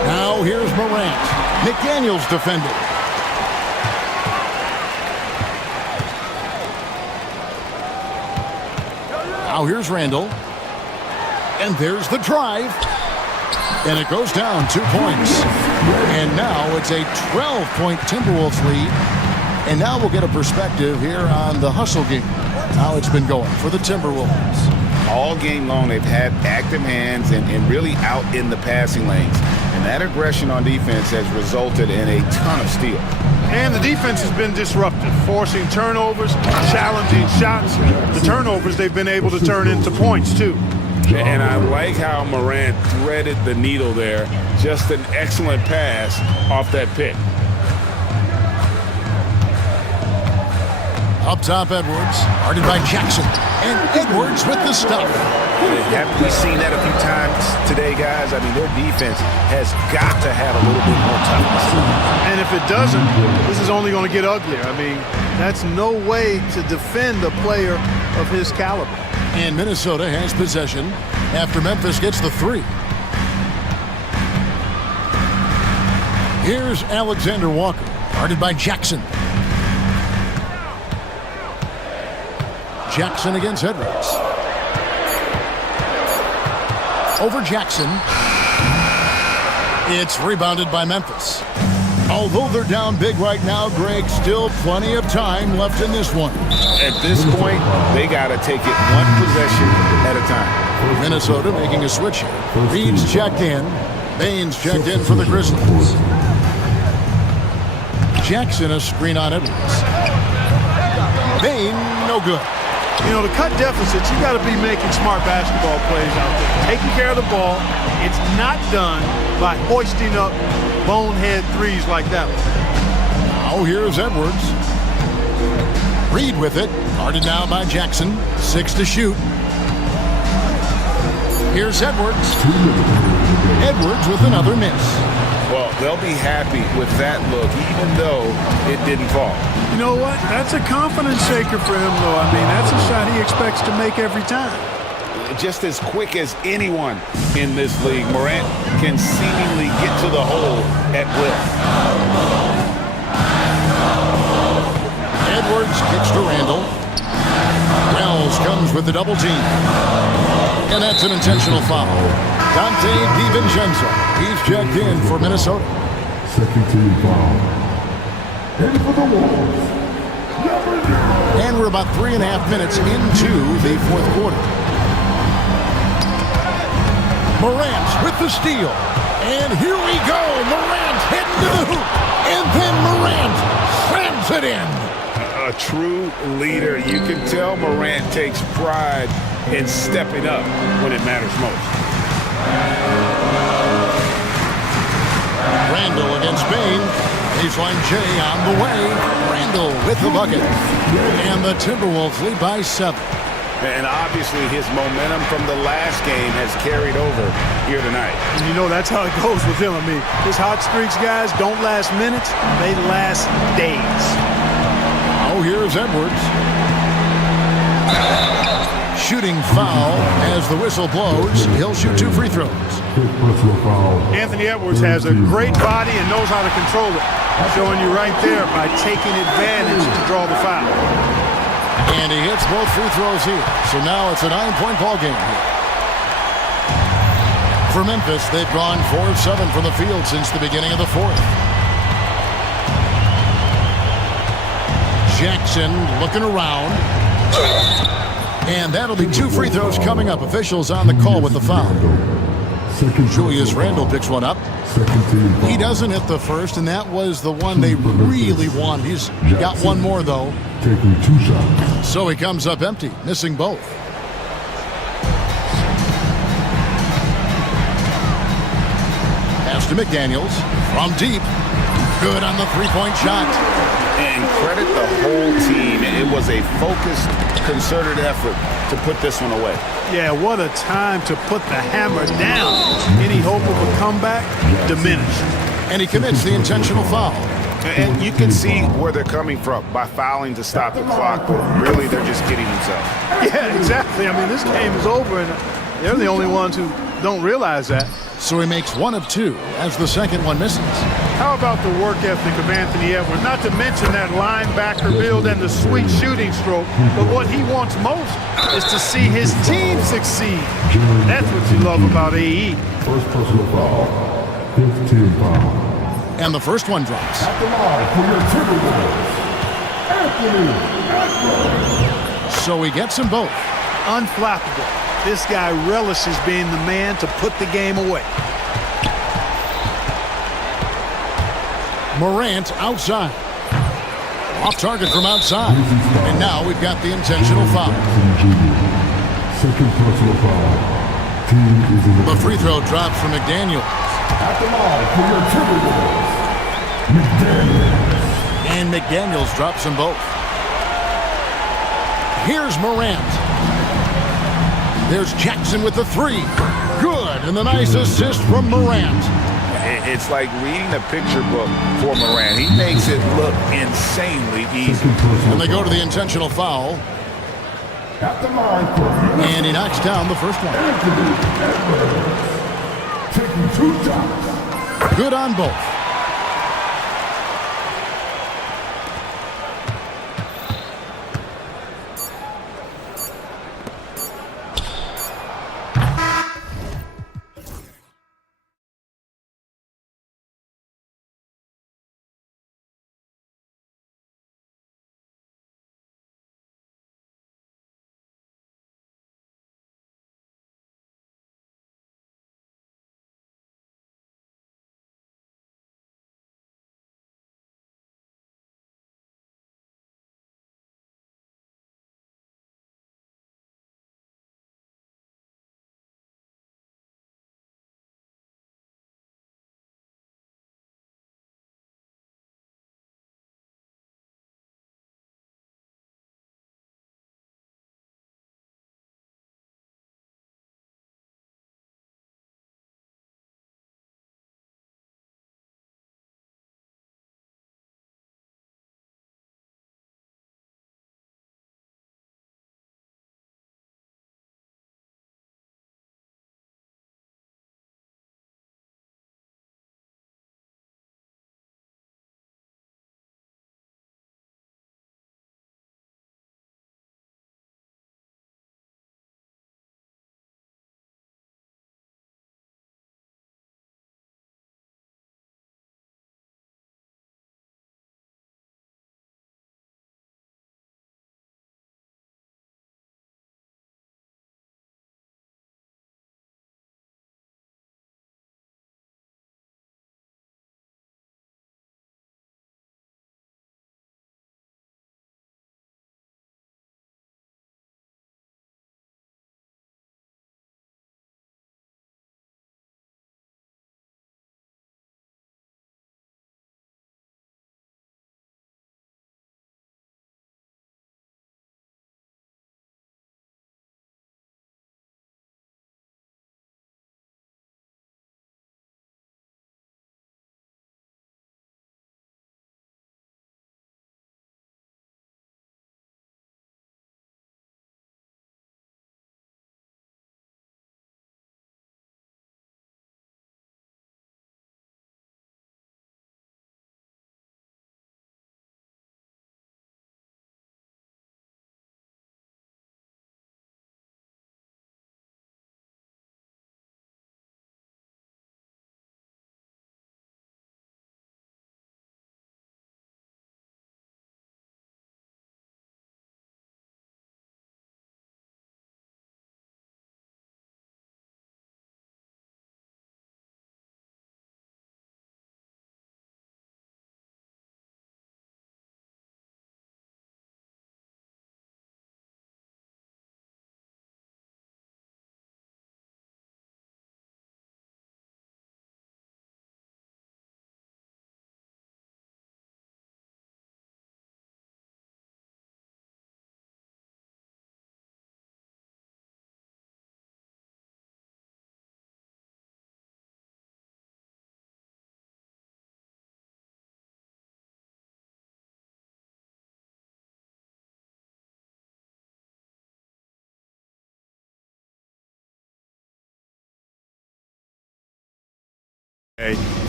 Now here's Morant. McDaniels defending. Now here's Randall. And there's the drive. And it goes down 2 points. And now it's a 12-point Timberwolves lead. And now we'll get a perspective here on the hustle game. How it's been going for the Timberwolves. All game long, they've had active hands and really out in the passing lanes. And that aggression on defense has resulted in a ton of steals. And the defense has been disruptive, forcing turnovers, challenging shots. The turnovers they've been able to turn into points, too. And I like how Morant threaded the needle there. Just an excellent pass off that pick. Up top, Edwards. Guarded by Jackson. And Edwards with the stop. Haven't we seen that a few times today, guys? I mean, their defense has got to have a little bit more toughness. And if it doesn't, this is only going to get uglier. I mean, that's no way to defend a player of his caliber. And Minnesota has possession after Memphis gets the three. Here's Alexander Walker, guarded by Jackson. Jackson against Edwards. Over Jackson. It's rebounded by Memphis. Although they're down big right now, Greg, still plenty of time left in this one. At this point, they got to take it one possession at a time. Minnesota making a switch here. Reed's checked in. Baines checked in for the Grizzlies. Jackson a screen on Edwards. Bain, no good. You know, to cut deficits, you got to be making smart basketball plays out there. Taking care of the ball. It's not done by hoisting up bonehead threes like that one. Now here's Edwards. Reed with it. Guarded now by Jackson. 6 to shoot. Here's Edwards. Edwards with another miss. Well, they'll be happy with that look, even though it didn't fall. You know what? That's a confidence shaker for him, though. I mean, that's a shot he expects to make every time. Just as quick as anyone in this league, Morant can seemingly get to the hole at will. Edwards kicks to Randall. Wells comes with the double team. And that's an intentional foul. Dante DiVincenzo. He's checked in for Minnesota. Second team foul. And for the Wolves, number 0. And we're about 3.5 minutes into the fourth quarter. Morant with the steal. And here we go. Morant heading to the hoop. And then Morant slams it in. A true leader. You can tell Morant takes pride in stepping up when it matters most. Randall against Bain. Baseline J on the way. Randall with the bucket. And the Timberwolves lead by 7. And obviously his momentum from the last game has carried over here tonight. And you know, that's how it goes with him. I mean, his hot streaks, guys, don't last minutes. They last days. Oh, here's Edwards. Shooting foul as the whistle blows. He'll shoot 2 free throws. Anthony Edwards has a great body and knows how to control it. Showing you right there by taking advantage to draw the foul. And he hits both free throws here. So now it's a 9-point ball game here. For Memphis, they've gone 4 of 7 from the field since the beginning of the fourth. Jackson looking around. And that'll be 2 free throws coming up. Officials on the call with the foul. Julius Randle picks one up. He doesn't hit the first, and that was the one they really wanted. He's got one more, though. Taking 2 shots. So he comes up empty, missing both. Pass to McDaniels from deep. Good on the 3-point shot. And credit the whole team. It was a focused, concerted effort to put this one away. Yeah, what a time to put the hammer down. Any hope of a comeback diminished. And he commits the intentional foul. And you can see where they're coming from by fouling to stop the clock, but really they're just kidding themselves. Yeah, exactly. I mean, this game is over, and they're the only ones who don't realize that. So he makes 1 of 2 as the second one misses. How about the work ethic of Anthony Edwards? Not to mention that linebacker build and the sweet shooting stroke, but what he wants most is to see his team succeed. That's what you love about AE. First personal foul. 5th team foul. And the first one drops. At the line for your Timberwolves, Anthony Edwards. So he gets them both. Unflappable. This guy relishes being the man to put the game away. Morant outside. Off target from outside. And now we've got the intentional foul. Second personal foul. Team is in The free throw drops from McDaniel. At the line for your Timberwolves, McDaniels. And McDaniels drops them both. Here's Morant. There's Jackson with the three. Good, and the nice assist from Morant. It's like reading a picture book for Morant. He makes it look insanely easy. And they go to the intentional foul. At the line for And he knocks down the first one. taking 2 shots. Good on both.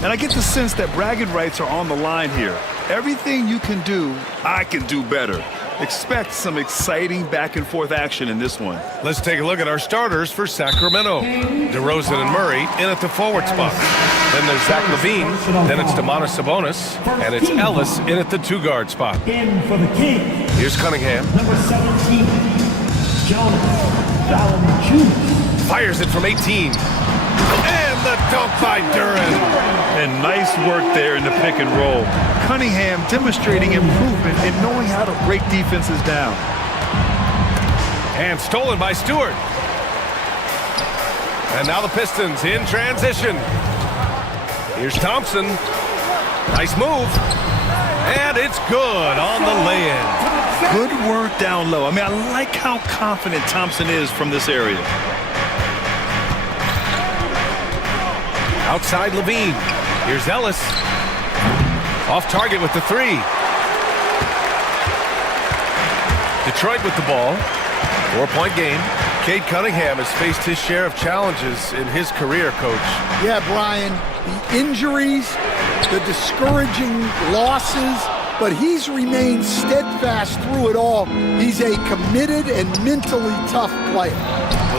And I get the sense that bragging rights are on the line here. Everything you can do, I can do better. Expect some exciting back-and-forth action in this one. Let's take a look at our starters for Sacramento. DeRozan and Murray in at the forward spot. Then there's Zach LaVine. Then it's Domantas Sabonis. And it's Ellis in at the 2-guard spot. In for the Kings. Here's Cunningham. Number 17, Jonas Valanciunas. Fires it from 18. And the dunk by Duran. And nice work there in the pick and roll. Cunningham demonstrating improvement in knowing how to break defenses down. And stolen by Stewart. And now the Pistons in transition. Here's Thompson. Nice move. And it's good on the lay-in. Good work down low. I mean, I like how confident Thompson is from this area. Outside Levine. Here's Ellis. Off target with the three. Detroit with the ball. 4-point game. Cade Cunningham has faced his share of challenges in his career, Coach. Yeah, Brian, the injuries, the discouraging losses, but he's remained steadfast through it all. He's a committed and mentally tough player.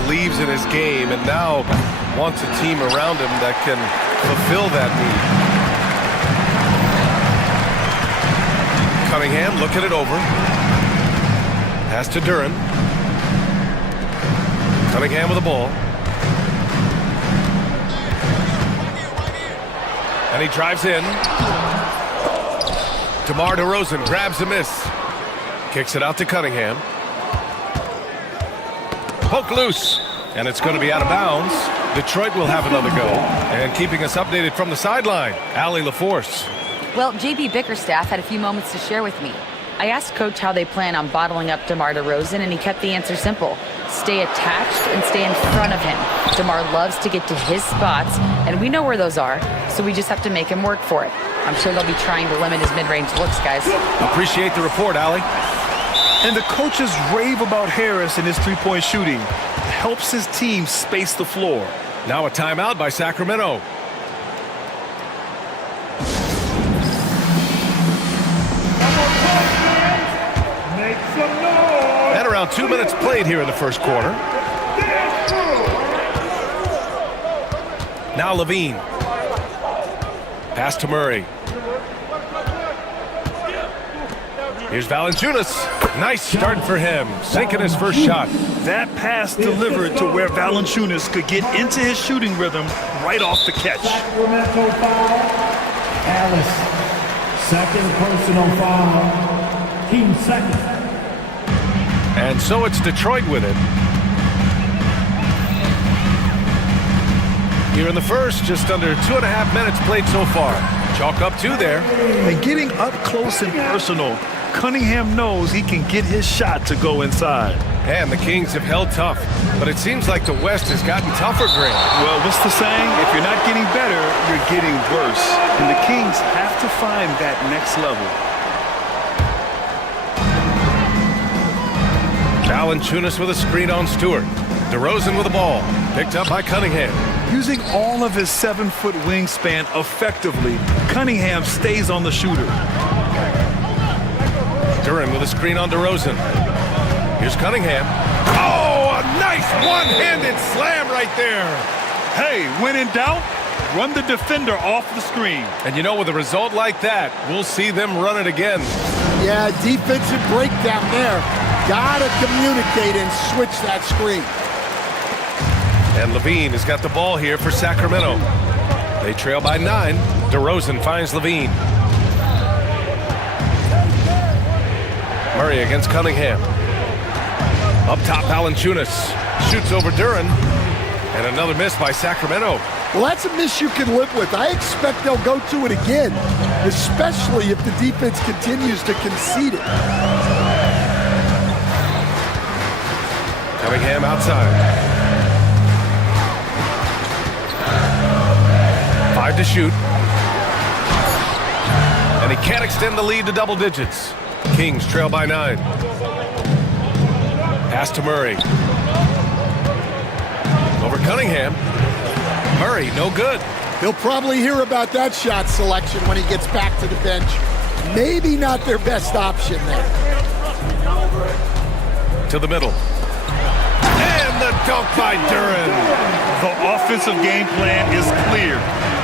Believes in his game and now wants a team around him that can fulfill that need. Cunningham looking it over. Pass to Duran. Cunningham with the ball. And he drives in. DeMar DeRozan grabs the miss. Kicks it out to Cunningham. Poke loose. And it's going to be out of bounds. Detroit will have another go. And keeping us updated from the sideline, Allie LaForce. Well, JB Bickerstaff had a few moments to share with me. I asked Coach how they plan on bottling up DeMar DeRozan, and he kept the answer simple. Stay attached and stay in front of him. DeMar loves to get to his spots, and we know where those are, so we just have to make him work for it. I'm sure they'll be trying to limit his mid-range looks, guys. Appreciate the report, Allie. And the coaches rave about Harris and his three-point shooting. Helps his team space the floor. Now a timeout by Sacramento. And around 2 minutes played here in the first quarter. Now Levine. Pass to Murray. Here's Valanciunas. Nice start for him, sinking his first shot. That pass delivered to where Valanciunas could get into his shooting rhythm right off the catch. Sacramento foul. Alice. Second personal foul. Team second. And so it's Detroit with it. Here in the first, just under 2.5 minutes played so far. Chalk up 2 there. And getting up close and personal, Cunningham knows he can get his shot to go inside. And the Kings have held tough, but it seems like the West has gotten tougher, Grant. Well, what's the saying? If you're not getting better, you're getting worse. And the Kings have to find that next level. Valanciunas with a screen on Stewart. DeRozan with the ball. Picked up by Cunningham. Using all of his 7-foot wingspan effectively, Cunningham stays on the shooter. Duran with a screen on DeRozan. Here's Cunningham. Oh, a nice one-handed slam right there. Hey, when in doubt, run the defender off the screen. And you know, with a result like that, we'll see them run it again. Yeah, defensive breakdown there. Gotta communicate and switch that screen. And Levine has got the ball here for Sacramento. They trail by 9. DeRozan finds Levine. Murray against Cunningham. Up top, Valanciunas. Shoots over Duran. And another miss by Sacramento. Well, that's a miss you can live with. I expect they'll go to it again, especially if the defense continues to concede it. Cunningham outside. 5 to shoot. And he can't extend the lead to double digits. Kings trail by 9. Pass to Murray. Over Cunningham. Murray, no good. He'll probably hear about that shot selection when he gets back to the bench. Maybe not their best option there. To the middle. And the dunk by Duran. The offensive game plan is clear.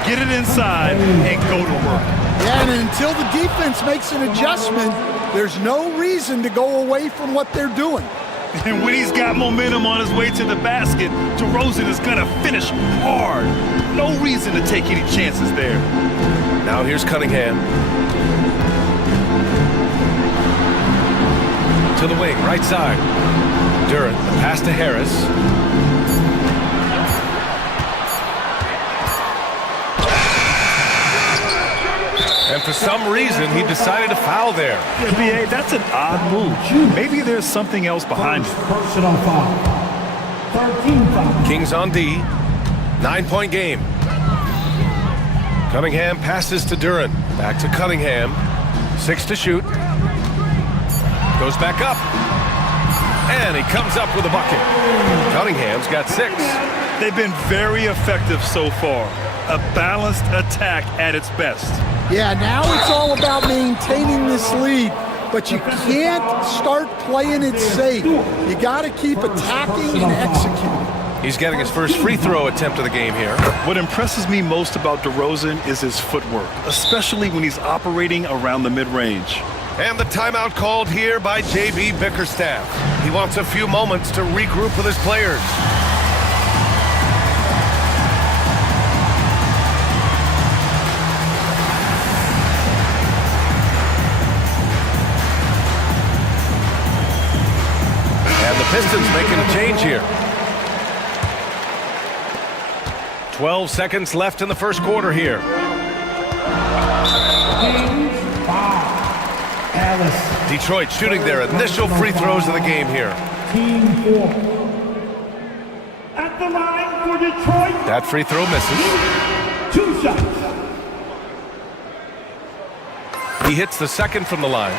Get it inside and go to work. Yeah, and until the defense makes an adjustment, there's no reason to go away from what they're doing. And when he's got momentum on his way to the basket, DeRozan is going to finish hard. No reason to take any chances there. Now here's Cunningham. To the wing, right side. Duran, the pass to Harris. And for some reason, he decided to foul there. NBA, that's an odd move. Maybe there's something else behind it. Personal foul. 13 foul. Kings on D. 9-point game. Cunningham passes to Duran. Back to Cunningham. 6 to shoot. Goes back up. And he comes up with a bucket. Cunningham's got 6. They've been very effective so far. A balanced attack at its best. Yeah, now it's all about maintaining this lead, but you can't start playing it safe. You got to keep attacking and executing. He's getting his first free throw attempt of the game here. What impresses me most about DeRozan is his footwork, especially when he's operating around the mid-range. And the timeout called here by JB Bickerstaff. He wants a few moments to regroup with his players. And the Pistons making a change here. 12 seconds left in the first quarter here. Alice. Detroit shooting their initial free throws of the game here. Team 4. At the line for Detroit. That free throw misses. 2 shots. He hits the second from the line.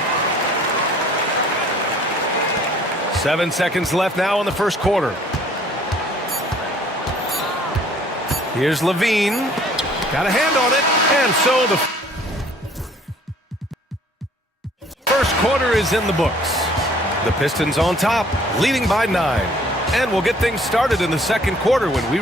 7 seconds left now in the first quarter. Here's Levine. Got a hand on it. And so the first quarter is in the books. The Pistons on top, leading by 9. And we'll get things started in the second quarter when we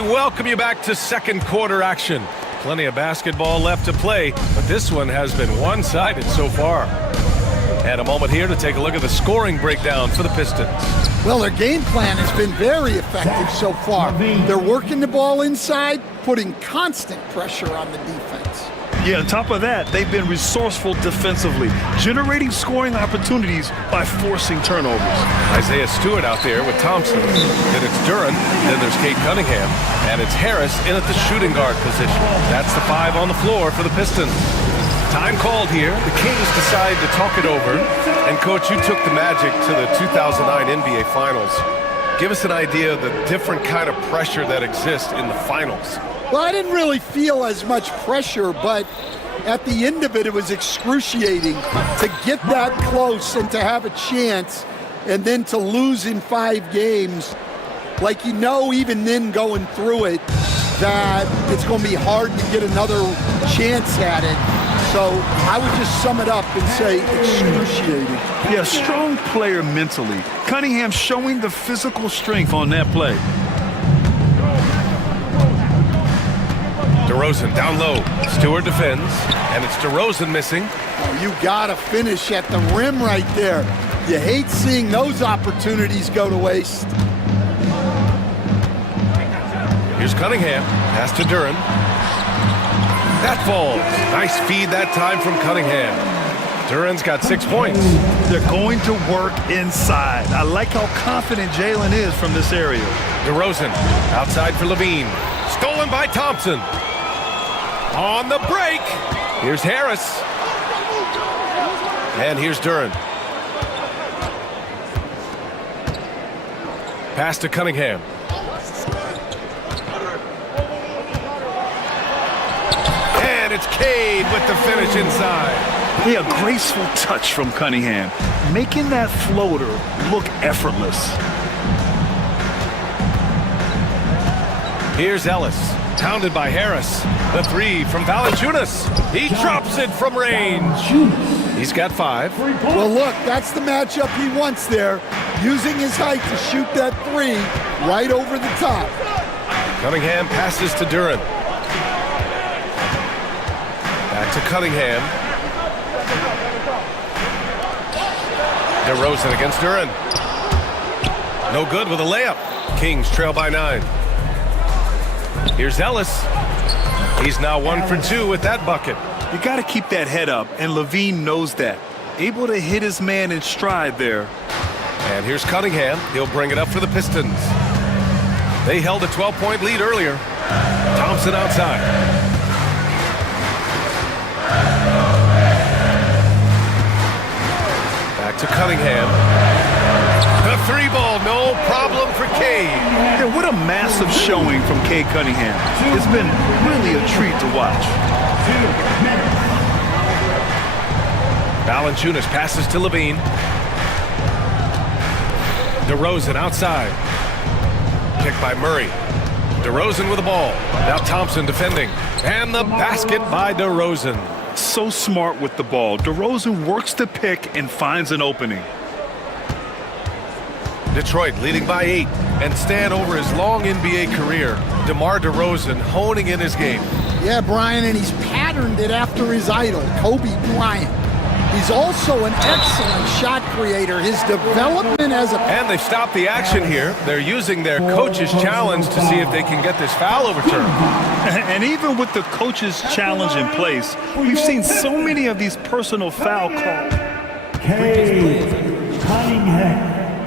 welcome you back to second quarter action. Plenty of basketball left to play, but this one has been one-sided so far. And a moment here to take a look at the scoring breakdown for the Pistons. Well, their game plan has been very effective so far. They're working the ball inside, putting constant pressure on the defense. Yeah, on top of that, they've been resourceful defensively, generating scoring opportunities by forcing turnovers. Isaiah Stewart out there with Thompson. Then it's Duran. Then there's Kate Cunningham. And it's Harris in at the shooting guard position. That's the 5 on the floor for the Pistons. Time called here. The Kings decide to talk it over. And, Coach, you took the Magic to the 2009 NBA Finals. Give us an idea of the different kind of pressure that exists in the finals. Well, I didn't really feel as much pressure, but at the end of it, it was excruciating to get that close and to have a chance and then to lose in 5 games. Like, you know, even then going through it, that it's going to be hard to get another chance at it. So I would just sum it up and say excruciating. Yeah, strong player mentally. Cunningham showing the physical strength on that play. DeRozan down low. Stewart defends, and it's DeRozan missing. Oh, you got to finish at the rim right there. You hate seeing those opportunities go to waste. Here's Cunningham. Pass to Duran. That falls. Nice feed that time from Cunningham. Duran's got 6 points. They're going to work inside. I like how confident Jalen is from this area. DeRozan outside for Levine. Stolen by Thompson. On the break. Here's Harris. And here's Duran. Pass to Cunningham. And it's Cade with the finish inside. Yeah, a graceful touch from Cunningham, making that floater look effortless. Here's Ellis, pounded by Harris. The 3 from Valanciunas. He drops it from range. He's got 5. Well, look, that's the matchup he wants there. Using his height to shoot that 3 right over the top. Cunningham passes to Duran. Back to Cunningham. DeRozan against Duran. No good with a layup. Kings trail by 9. Here's Ellis. He's now 1 for 2 with that bucket. You got to keep that head up, and Levine knows that. Able to hit his man in stride there. And here's Cunningham. He'll bring it up for the Pistons. They held a 12-point lead earlier. Thompson outside. Back to Cunningham. The three ball, no problem for Cade. Yeah, what a massive showing from Cade Cunningham. It's been really a treat to watch. Valanciunas passes to Levine. DeRozan outside. Picked by Murray. DeRozan with the ball. Now Thompson defending. And the basket by DeRozan. So smart with the ball. DeRozan works the pick and finds an opening. Detroit leading by 8. And Stan, over his long NBA career, DeMar DeRozan honing in his game. Yeah, Brian, and he's patterned it after his idol, Kobe Bryant. He's also an excellent shot creator. His development as a... And they've stopped the action here. They're using their coach's challenge to see if they can get this foul overturned. And even with the coach's challenge in place, we've seen so many of these personal foul calls.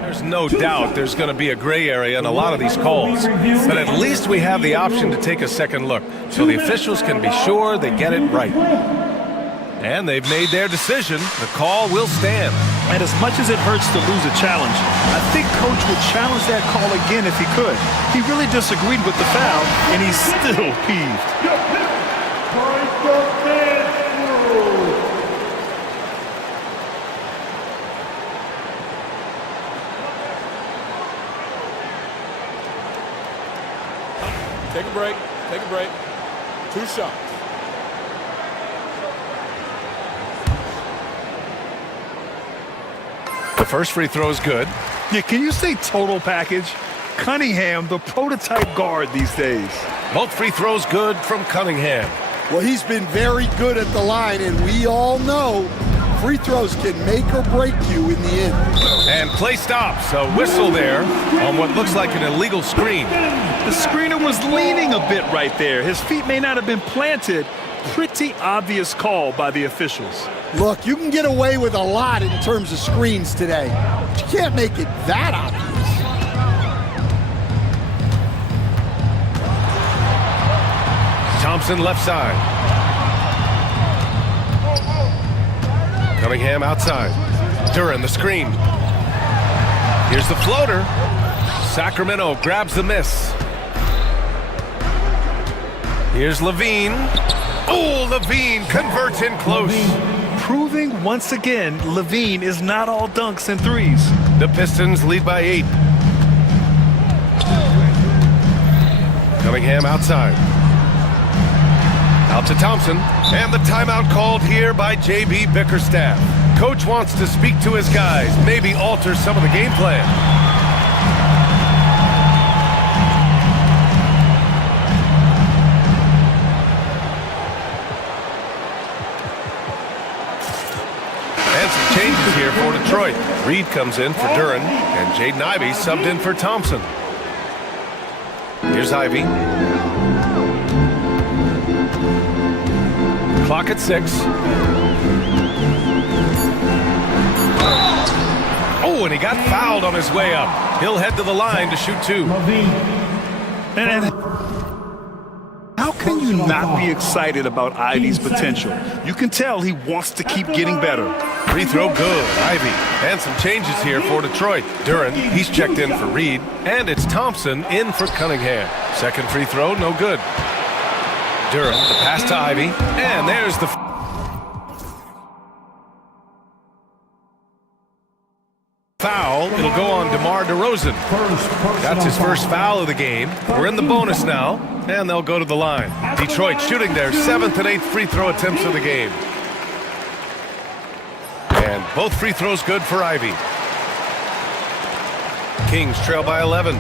There's no doubt there's going to be a gray area in a lot of these calls. But at least we have the option to take a second look, so the officials can be sure they get it right. And they've made their decision. The call will stand. And as much as it hurts to lose a challenge, I think Coach would challenge that call again if he could. He really disagreed with the foul, and he's still peeved. Take a break. Take a break. 2 shots. The first free throw is good. Yeah, can you say total package? Cunningham, the prototype guard these days. Both free throws good from Cunningham. Well, he's been very good at the line, and we all know free throws can make or break you in the end. And play stops. A whistle there on what looks like an illegal screen. The screener was leaning a bit right there. His feet may not have been planted. Pretty obvious call by the officials. Look, you can get away with a lot in terms of screens today, but you can't make it that obvious. Thompson left side. Cunningham outside. Duran the screen. Here's the floater. Sacramento grabs the miss. Here's Levine. Oh, Levine converts in close. Proving once again, Levine is not all dunks and threes. The Pistons lead by 8. Cunningham outside. Out to Thompson. And the timeout called here by J.B. Bickerstaff. Coach wants to speak to his guys, maybe alter some of the game plan. And some changes here for Detroit. Reed comes in for Duran, and Jaden Ivey subbed in for Thompson. Here's Ivey. Clock at 6. Oh, and he got fouled on his way up. He'll head to the line to shoot 2. And how can you not be excited about Ivey's potential? You can tell he wants to keep getting better. Free throw good, Ivey. And some changes here for Detroit. Duran, he's checked in for Reed. And it's Thompson in for Cunningham. Second free throw, no good. Duran, the pass to Ivey. And there's the... foul. It'll go on DeMar DeRozan. That's his first foul of the game. We're in the bonus now, and they'll go to the line. Detroit shooting their 7th and 8th free throw attempts of the game. And both free throws good for Ivey. Kings trail by 11.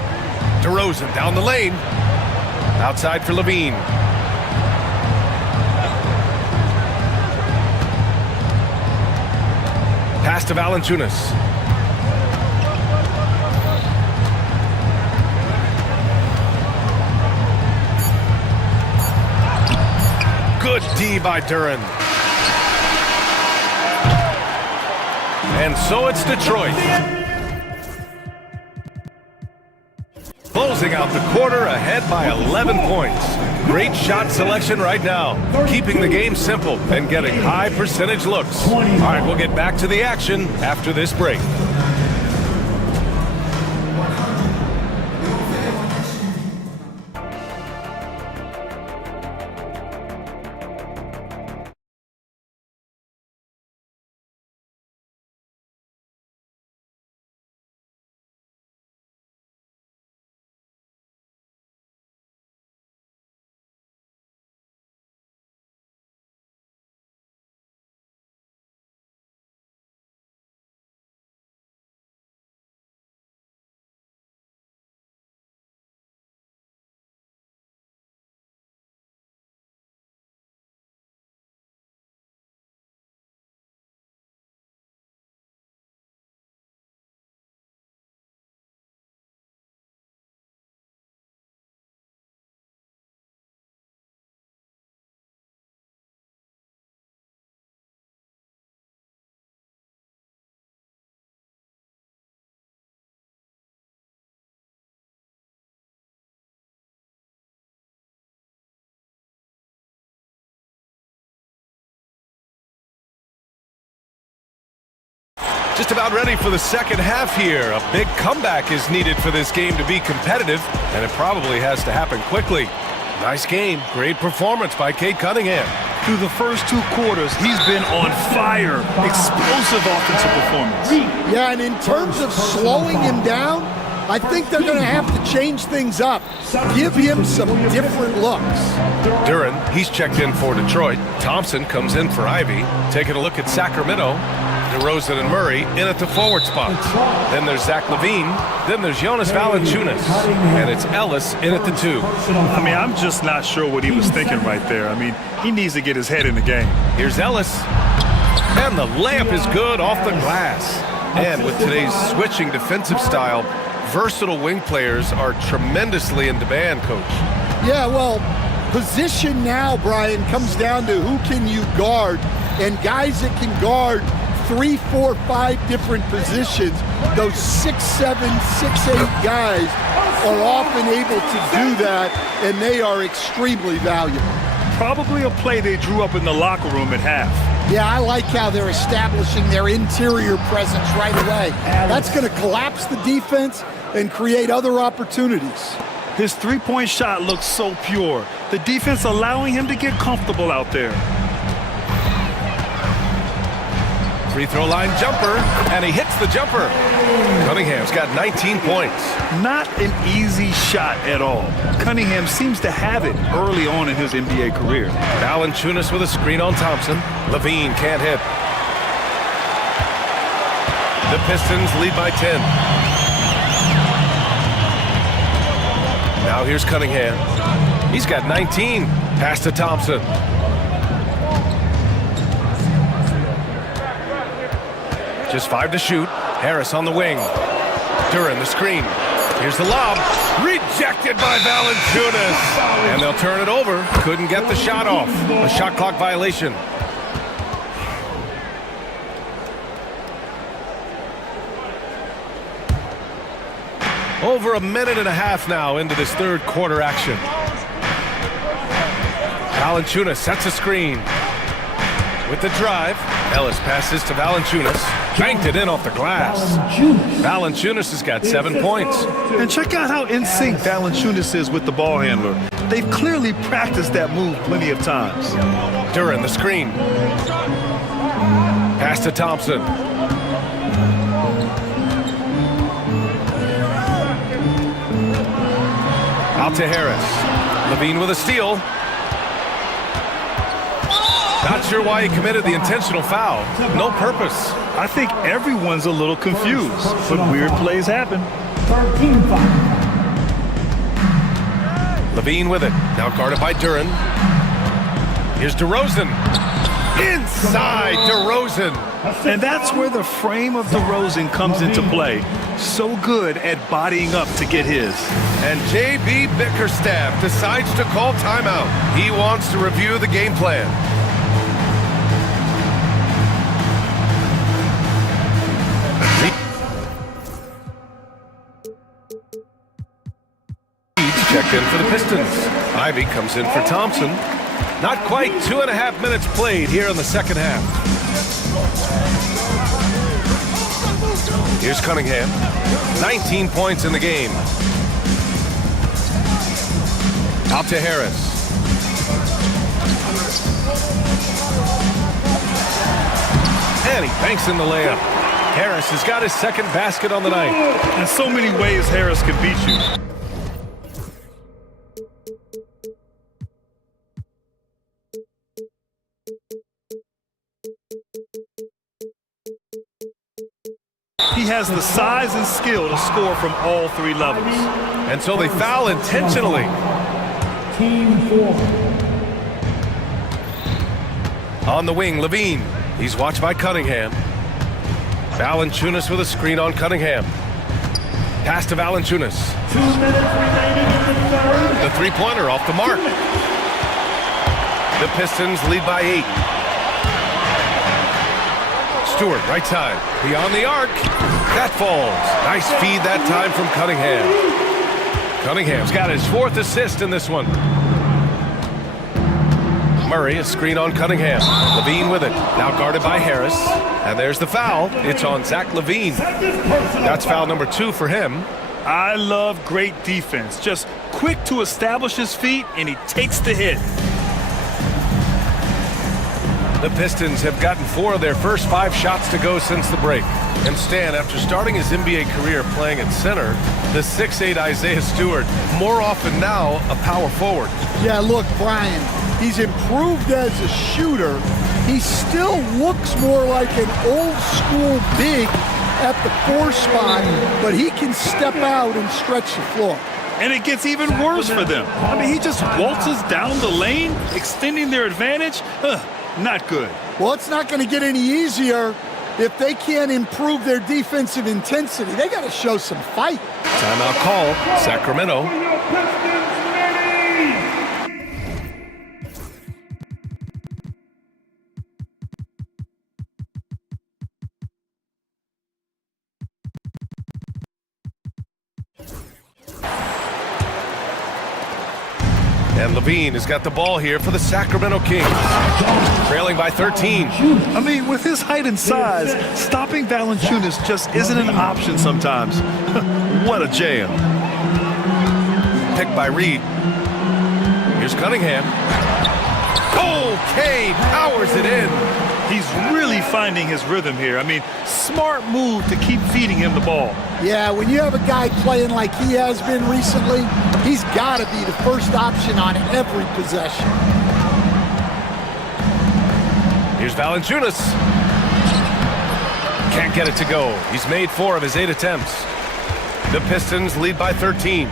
DeRozan down the lane. Outside for Levine. Pass to Valanciunas. Good D by Duran. And so it's Detroit. Closing out the quarter, ahead by 11 points. Great shot selection right now, keeping the game simple and getting high percentage looks. All right, we'll get back to the action after this break. Just about ready for the second half here. A big comeback is needed for this game to be competitive, and it probably has to happen quickly. Nice game. Great performance by Cade Cunningham. Through the first 2 quarters, he's been on fire. Explosive offensive performance. Yeah, and in terms of slowing him down, I think they're going to have to change things up. Give him some different looks. Duran, he's checked in for Detroit. Thompson comes in for Ivy. Taking a look at Sacramento. DeRozan and Murray in at the forward spot. Then there's Zach Levine. Then there's Jonas Valanciunas. And it's Ellis in at the 2. I mean, I'm just not sure what he was thinking right there. I mean, he needs to get his head in the game. Here's Ellis. And the layup is good off the glass. And with today's switching defensive style, versatile wing players are tremendously in demand, Coach. Yeah, well, position now, Brian, comes down to who can you guard. And guys that can guard 3, 4, 5 different positions, those 6'7", 6'8" guys are often able to do that, and they are extremely valuable. Probably a play they drew up in the locker room at half. Yeah, I like how they're establishing their interior presence right away. That's going to collapse the defense and create other opportunities. His three-point shot looks so pure. The defense allowing him to get comfortable out there. Free throw line jumper, and he hits the jumper. Cunningham's got 19 points. Not an easy shot at all. Cunningham seems to have it early on in his NBA career. Valanciunas with a screen on Thompson. Levine can't hit. The Pistons lead by 10. Now here's Cunningham. He's got 19. Pass to Thompson. Just 5 to shoot. Harris on the wing. Duran the screen. Here's the lob. Rejected by Valanciunas. And they'll turn it over. Couldn't get the shot off. A shot clock violation. Over a minute and a half now into this third quarter action. Valanciunas sets a screen. With the drive, Ellis passes to Valanciunas. Banked it in off the glass. Valanciunas has got 7 points. And check out how in sync Valanciunas is with the ball handler. They've clearly practiced that move plenty of times. Duran the screen. Pass to Thompson. Out to Harris. Levine with a steal. Not sure why he committed the intentional foul. No purpose. I think everyone's a little confused, but weird plays happen. 13-5. Levine with it. Now guarded by Duran. Here's DeRozan. Inside DeRozan. And that's where the frame of DeRozan comes into play. So good at bodying up to get his. And J.B. Bickerstaff decides to call timeout. He wants to review the game plan. checked in for the Pistons. Ivy comes in for Thompson. Not quite 2.5 minutes played here in the second half. Here's Cunningham. 19 points in the game. Out to Harris. And he banks in the layup. Harris has got his second basket on the night. And so many ways Harris can beat you. He has the size and skill to score from all three levels. And so they foul intentionally. Team 4. On the wing, Levine. He's watched by Cunningham. Valanciunas with a screen on Cunningham. Pass to Valanciunas. 2 minutes remaining in the third. The three-pointer off the mark. The Pistons lead by 8. Stewart, right side. Beyond the arc. That falls. Nice feed that time from Cunningham. Cunningham's got his 4th assist in this one. Murray, a screen on Cunningham. Levine with it. Now guarded by Harris. And there's the foul. It's on Zach Levine. That's foul number 2 for him. I love great defense. Just quick to establish his feet, and he takes the hit. The Pistons have gotten 4 of their first 5 shots to go since the break. And Stan, after starting his NBA career playing at center, the 6'8" Isaiah Stewart, more often now a power forward. Yeah, look, Brian, he's improved as a shooter. He still looks more like an old-school big at the 4 spot, but he can step out and stretch the floor. And it gets even worse for them. I mean, he just waltzes down the lane, extending their advantage. Not good. Well, it's not going to get any easier if they can't improve their defensive intensity. They got to show some fight. Timeout call, Sacramento. And Levine has got the ball here for the Sacramento Kings. Trailing by 13. I mean, with his height and size, stopping Valanciunas just isn't an option sometimes. What a jam. Picked by Reed. Here's Cunningham. Okay, powers it in. He's really finding his rhythm here. I mean, smart move to keep feeding him the ball. Yeah, when you have a guy playing like he has been recently, he's got to be the first option on every possession. Here's Valanciunas. Can't get it to go. He's made 4 of his 8 attempts. The Pistons lead by 13.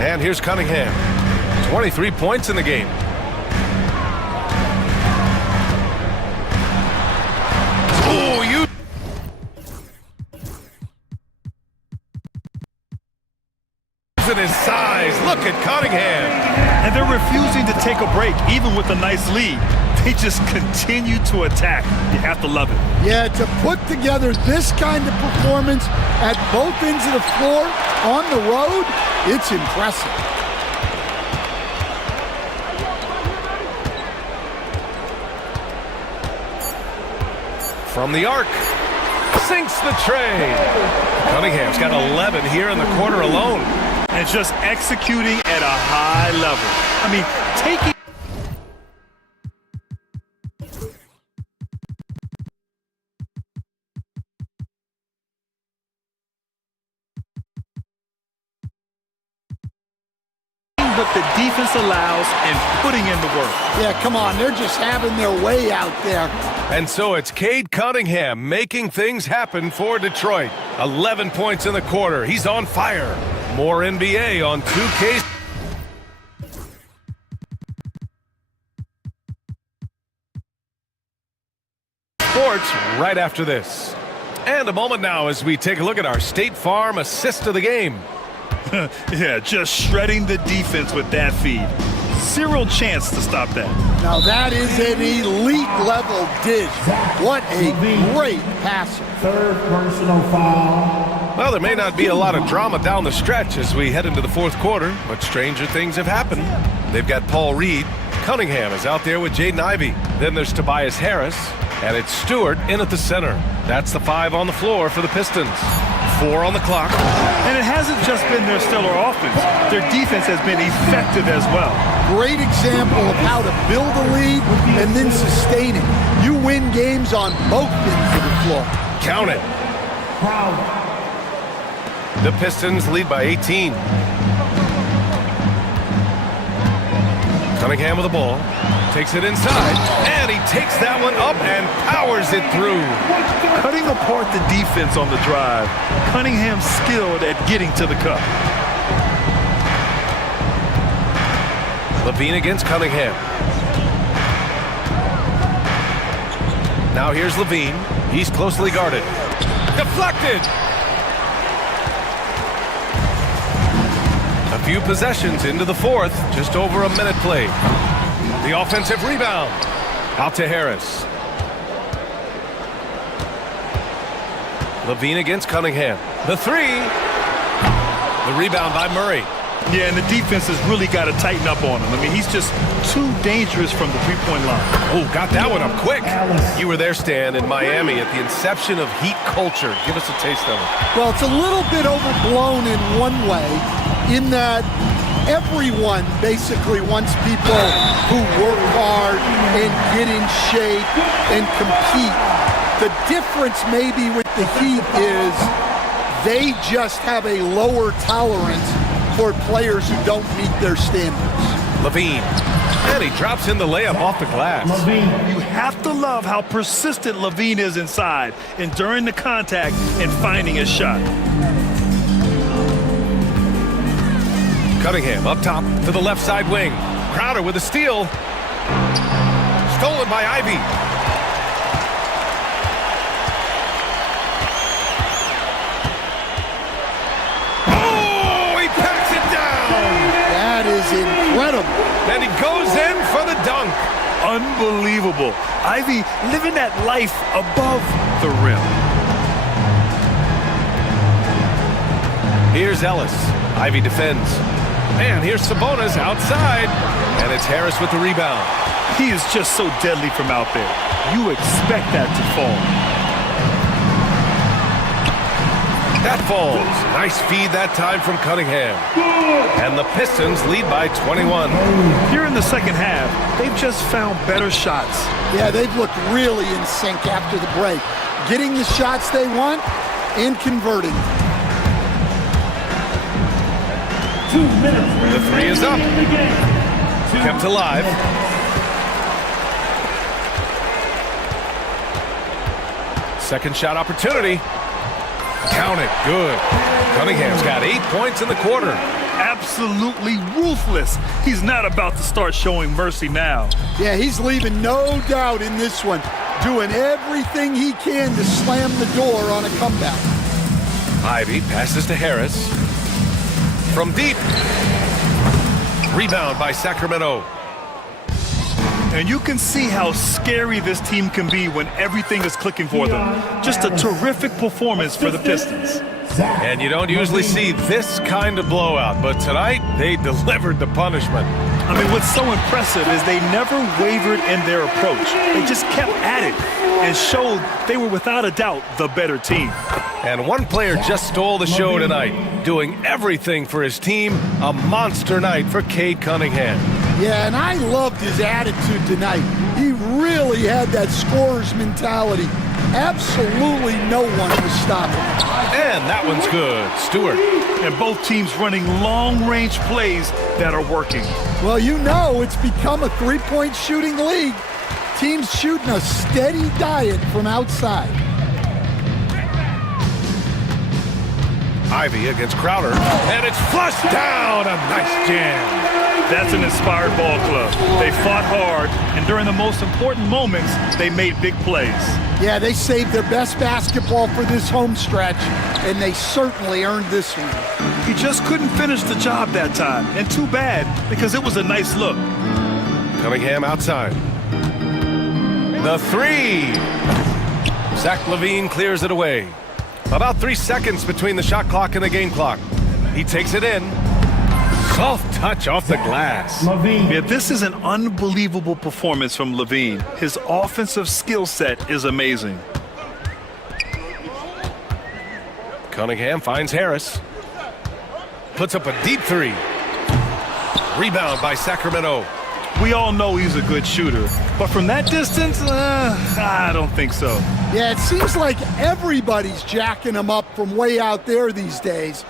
And here's Cunningham. 23 points in the game. Oh, you... his size. Look at Cunningham. And they're refusing to take a break, even with a nice lead. They just continue to attack. You have to love it. Yeah, to put together this kind of performance at both ends of the floor on the road, it's impressive. From the arc. Sinks the tray. Cunningham's got 11 here in the quarter alone. And just executing at a high level. I mean, taking... what the defense allows and putting in the work. Yeah, come on, they're just having their way out there. And so it's Cade Cunningham making things happen for Detroit. 11 points in the quarter. He's on fire. More NBA on 2K. Sports right after this. And a moment now as we take a look at our State Farm assist of the game. Yeah, just shredding the defense with that feed. Zero chance to stop that. Now that is an elite level dish. What a great passer. 3rd personal foul. Well, there may not be a lot of drama down the stretch as we head into the fourth quarter, but stranger things have happened. They've got Paul Reed. Cunningham is out there with Jaden Ivey. Then there's Tobias Harris, and it's Stewart in at the center. That's the 5 on the floor for the Pistons. 4 on the clock. And it hasn't just been their stellar offense. Their defense has been effective as well. Great example of how to build a lead and then sustain it. You win games on both ends of the floor. Count it. The Pistons lead by 18. Cunningham with the ball. Takes it inside. And he takes that one up and powers it through. Cutting apart the defense on the drive. Cunningham skilled at getting to the cup. Levine against Cunningham. Now here's Levine. He's closely guarded. Deflected! A few possessions into the fourth. Just over a minute played. The offensive rebound. Out to Harris. Levine against Cunningham. The 3. The rebound by Murray. Yeah, and the defense has really got to tighten up on him. I mean, he's just too dangerous from the three-point line. Oh, got that one up quick. You were there, Stan, in Miami at the inception of Heat culture. Give us a taste of it. Well, it's a little bit overblown in one way, in that everyone basically wants people who work hard and get in shape and compete. The difference maybe with the Heat is they just have a lower tolerance for players who don't meet their standards. Levine. And he drops in the layup off the glass. You have to love how persistent Levine is inside, enduring the contact and finding his shot. Cunningham up top to the left side wing. Crowder with a steal. Stolen by Ivey. Oh, he packs it down. That is incredible. And he goes in for the dunk. Unbelievable. Ivey living that life above the rim. Here's Ellis. Ivey defends. And here's Sabonis outside. And it's Harris with the rebound. He is just so deadly from out there. You expect that to fall. That falls. Nice feed that time from Cunningham. And the Pistons lead by 21. Here in the second half, they've just found better shots. Yeah, they've looked really in sync after the break. Getting the shots they want and converting. 2 minutes. The 3 is up. Kept alive. Second shot opportunity. Count it. Good. Cunningham's got 8 points in the quarter. Absolutely ruthless. He's not about to start showing mercy now. Yeah, he's leaving no doubt in this one. Doing everything he can to slam the door on a comeback. Ivey passes to Harris. From deep. Rebound by Sacramento. And you can see how scary this team can be when everything is clicking for them. Just a terrific performance for the Pistons. And you don't usually see this kind of blowout, but tonight they delivered the punishment. I mean, what's so impressive is they never wavered in their approach. They just kept at it and showed they were without a doubt the better team. And one player just stole the show tonight, doing everything for his team. A monster night for Cade Cunningham. Yeah, and I loved his attitude tonight. He really had that scorer's mentality. Absolutely no one was stopping. And that one's good. Stewart. And both teams running long-range plays that are working. Well, you know it's become a three-point shooting league. Teams shooting a steady diet from outside. Ivey against Crowder. And it's flushed down. A nice jam. That's an inspired ball club. They fought hard, and during the most important moments, they made big plays. Yeah, they saved their best basketball for this home stretch, and they certainly earned this one. He just couldn't finish the job that time, and too bad, because it was a nice look. Cunningham outside. The 3. Zach LaVine clears it away. About 3 seconds between the shot clock and the game clock. He takes it in. Soft touch off the glass. Yeah, this is an unbelievable performance from Levine. His offensive skill set is amazing. Cunningham finds Harris. Puts up a deep three. Rebound by Sacramento. We all know he's a good shooter, but from that distance, I don't think so. Yeah, it seems like everybody's jacking him up from way out there these days.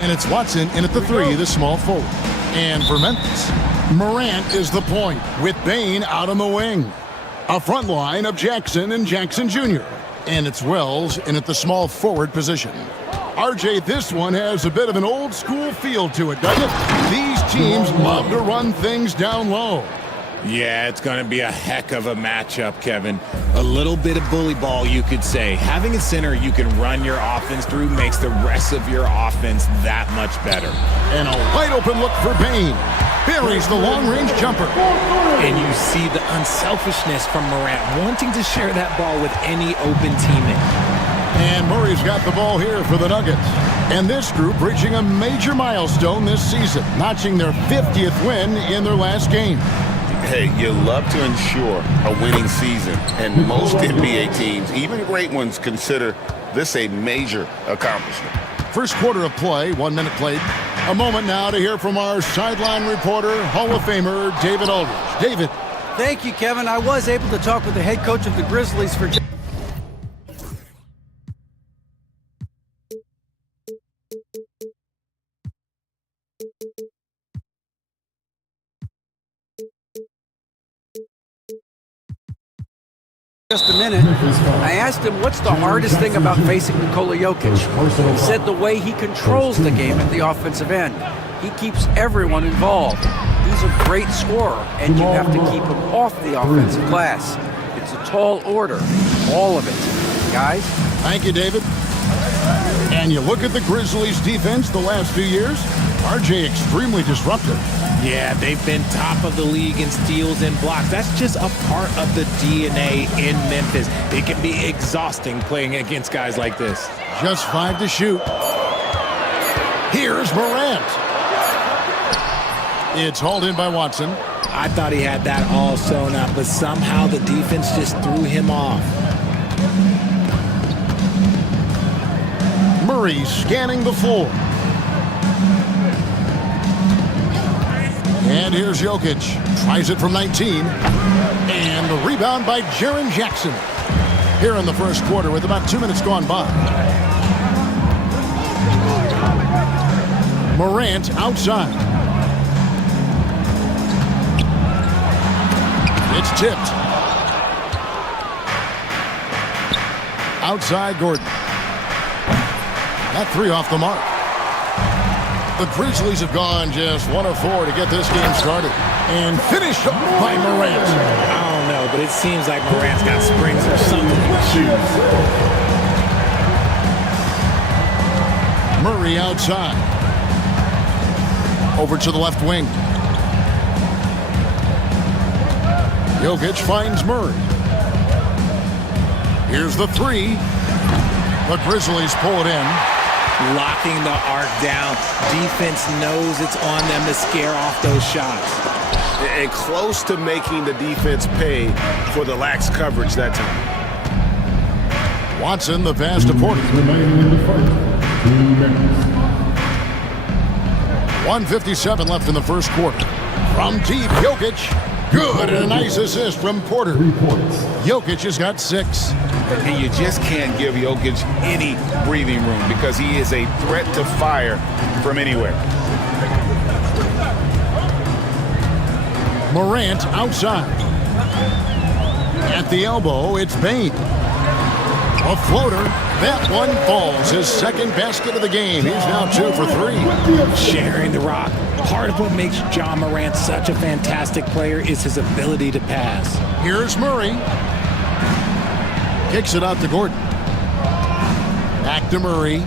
And it's Watson in at the three, the small forward. And for Memphis, Morant is the point with Bain out on the wing. A front line of Jackson and Jackson Jr. And it's Wells in at the small forward position. RJ, this one has a bit of an old school feel to it, doesn't it? These teams love to run things down low. Yeah, it's going to be a heck of a matchup, Kevin. A little bit of bully ball, you could say. Having a center you can run your offense through makes the rest of your offense that much better. And a wide open look for Bain. Buries the long-range jumper. And you see the unselfishness from Morant, wanting to share that ball with any open teammate. And Murray's got the ball here for the Nuggets. And this group reaching a major milestone this season, notching their 50th win in their last game. Hey, you love to ensure a winning season, and most NBA teams, even great ones, consider this a major accomplishment. First quarter of play, 1 minute played. A moment now to hear from our sideline reporter, Hall of Famer David Aldridge. David. Thank you, Kevin. I was able to talk with the head coach of the Grizzlies for just a minute. I asked him what's the hardest thing about facing Nikola Jokic. He said the way he controls the game at the offensive end. He keeps everyone involved. He's a great scorer, and you have to keep him off the offensive glass. It's a tall order, all of it. Guys? Thank you, David. And you look at the Grizzlies' defense the last few years, RJ extremely disruptive. Yeah, they've been top of the league in steals and blocks. That's just a part of the DNA in Memphis. It can be exhausting playing against guys like this. Just 5 to shoot. Here's Morant. It's hauled in by Watson. I thought he had that all sewn up, but somehow the defense just threw him off. Murray scanning the floor. And here's Jokic. Tries it from 19. And the rebound by Jaren Jackson. Here in the first quarter with about 2 minutes gone by. Morant outside. It's tipped. Outside Gordon. That three off the mark. The Grizzlies have gone just 1 of 4 to get this game started. And finished up by Morant. I don't know, but it seems like Morant's got springs or something in his shoes. Murray outside. Over to the left wing. Jokic finds Murray. Here's the three. The Grizzlies pull it in. Locking the arc down. Defense knows it's on them to scare off those shots. And close to making the defense pay for the lax coverage that time. Watson, the pass to Porter. 1:57 left in the first quarter. From deep, Jokic. Good, and a nice assist from Porter. Jokic has got 6. And you just can't give Jokic any breathing room because he is a threat to fire from anywhere. Morant outside. At the elbow, it's Bane. A floater. That one falls. His second basket of the game. He's now 2 for 3. Sharing the rock. Part of what makes John Morant such a fantastic player is his ability to pass. Here's Murray. Kicks it out to Gordon. Back to Murray.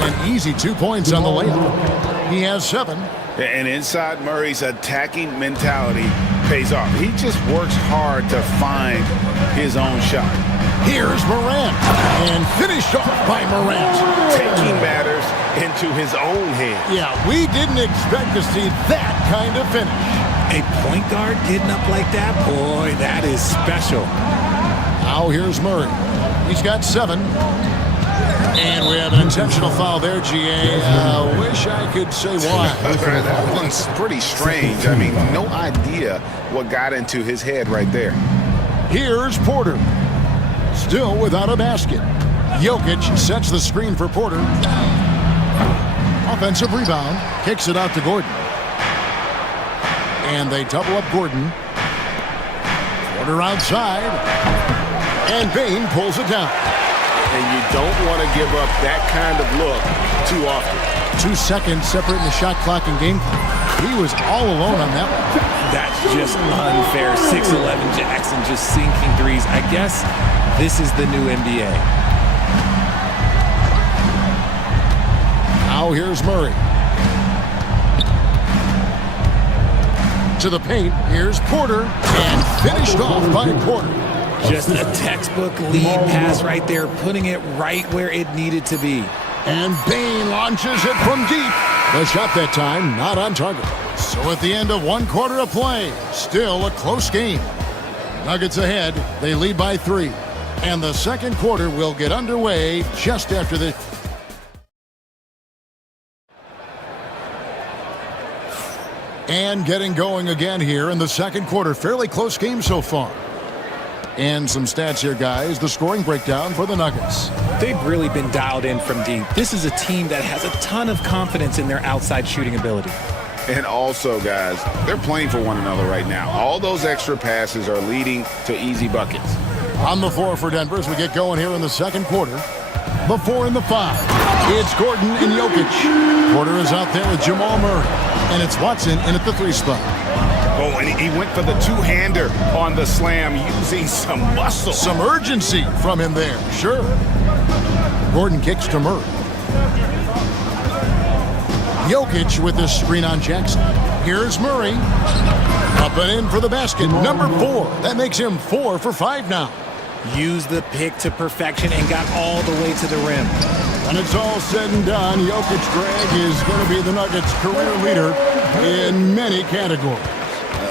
An easy 2 points on the layup. He has 7. And inside Murray's attacking mentality pays off. He just works hard to find his own shot. Here's Morant. And finished off by Morant. Taking matters into his own hands. Yeah, we didn't expect to see that kind of finish. A point guard getting up like that? Boy, that is special. Now here's Murray. He's got 7. And we have an intentional foul there, GA. Wish I could say why. That one's pretty strange. I mean, no idea what got into his head right there. Here's Porter. Still without a basket. Jokic sets the screen for Porter. Offensive rebound. Kicks it out to Gordon. And they double up Gordon. Porter outside. And Bane pulls it down. And you don't want to give up that kind of look too often. 2 seconds separating the shot clock and game clock. He was all alone on that one. That's just unfair. 6'11" Jackson just sinking threes. I guess this is the new NBA. Now here's Murray. into the paint. Here's Porter, and finished off by Porter. Just a textbook lead pass right there, putting it right where it needed to be. And Bain launches it from deep. The shot that time not on target. So at the end of 1 quarter of play, still a close game. Nuggets ahead. They lead by 3. And the second quarter will get underway just after the... And getting going again here in the second quarter. Fairly close game so far. And some stats here, guys. The scoring breakdown for the Nuggets. They've really been dialed in from deep. This is a team that has a ton of confidence in their outside shooting ability. And also, guys, they're playing for one another right now. All those extra passes are leading to easy buckets. On the floor for Denver as we get going here in the second quarter. The 4 and the 5. It's Gordon and Jokic. Porter is out there with Jamal Murray. And it's Watson in at the 3 spot. Oh, and he went for the two-hander on the slam, using some muscle. Some urgency from him there, sure. Gordon kicks to Murray. Jokic with the screen on Jackson. Here's Murray. Up and in for the basket. Number 4. That makes him 4 for 5 now. Used the pick to perfection and got all the way to the rim. When it's all said and done, Jokic, Greg, is going to be the Nuggets' career leader in many categories.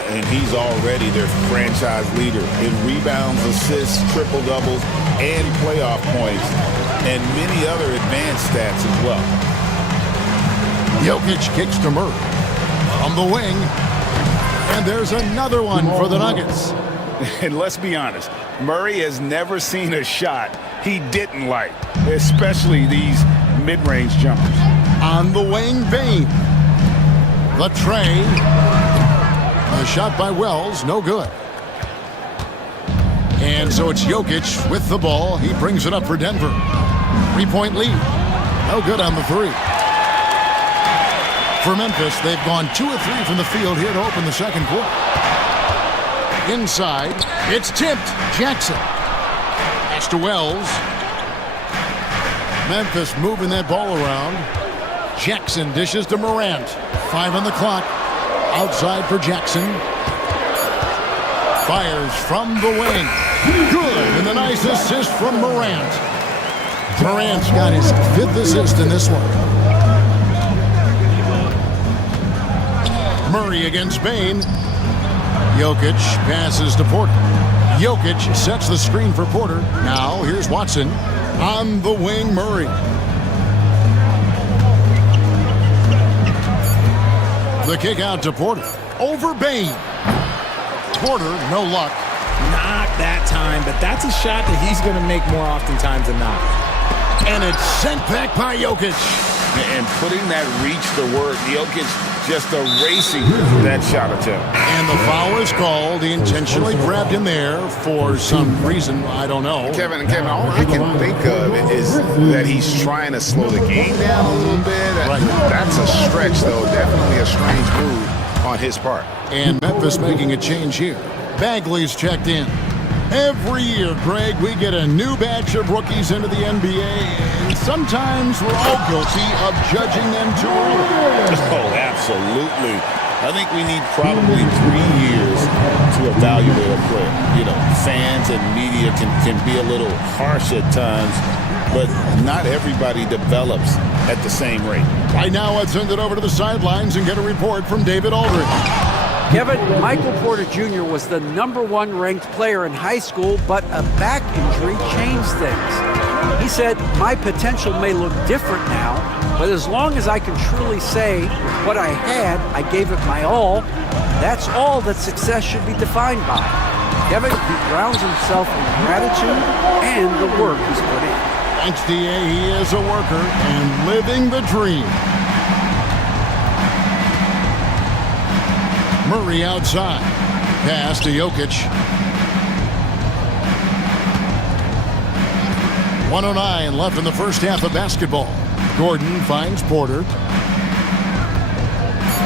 And he's already their franchise leader in rebounds, assists, triple-doubles, and playoff points, and many other advanced stats as well. Jokic kicks to Murray on the wing, and there's another one for the Nuggets. And let's be honest, Murray has never seen a shot he didn't like, especially these mid-range jumpers. On the wing, Bain. The tray. A shot by Wells, no good. And so it's Jokic with the ball. He brings it up for Denver. 3-point lead. No good on the 3. For Memphis, they've gone 2 of 3 from the field here to open the second quarter. Inside, it's tipped. Jackson. Pass to Wells. Memphis moving that ball around. Jackson dishes to Morant. 5 on the clock. Outside for Jackson. Fires from the wing. Good. And a nice assist from Morant. Morant's got his 5th assist in this one. Murray against Bain. Jokic passes to Porter. Jokic sets the screen for Porter. Now here's Watson. On the wing, Murray. The kick out to Porter. Over Bain. Porter, no luck. Not that time, but that's a shot that he's going to make more oftentimes than not. And it's sent back by Jokic. And putting that reach to work, Jokic just erasing that shot attempt. And the foul is called. He intentionally grabbed him there for some reason, I don't know. Kevin, all I can think of is that he's trying to slow the game down a little bit. Right. That's a stretch, though. Definitely a strange move on his part. And Memphis making a change here. Bagley's checked in. Every year, Greg, we get a new batch of rookies into the NBA, and sometimes we're all guilty of judging them too early. Oh, absolutely. I think we need probably 3 years to evaluate a player. You know, fans and media can be a little harsh at times, but not everybody develops at the same rate. Right now, let's send it over to the sidelines and get a report from David Aldridge. Kevin, Michael Porter Jr. was the #1 ranked player in high school, but a back injury changed things. He said, "My potential may look different now, but as long as I can truly say what I had, I gave it my all, that's all that success should be defined by." Kevin, he grounds himself in gratitude and the work he's put in. Thanks, DA. He is a worker and living the dream. Murray outside. Pass to Jokic. 1:09 left in the first half of basketball. Gordon finds Porter.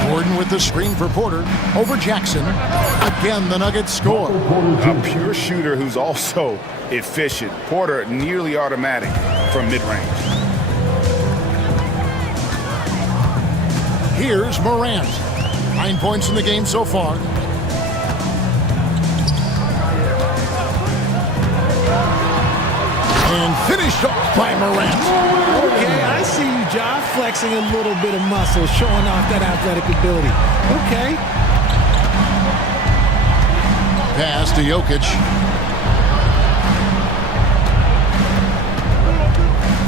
Gordon with the screen for Porter. Over Jackson. Again, the Nuggets score. A pure shooter who's also efficient. Porter nearly automatic from mid-range. Here's Morant. 9 points in the game so far. And finished off by Morant. Okay, I see you, John, flexing a little bit of muscle, showing off that athletic ability. Okay. Pass to Jokic.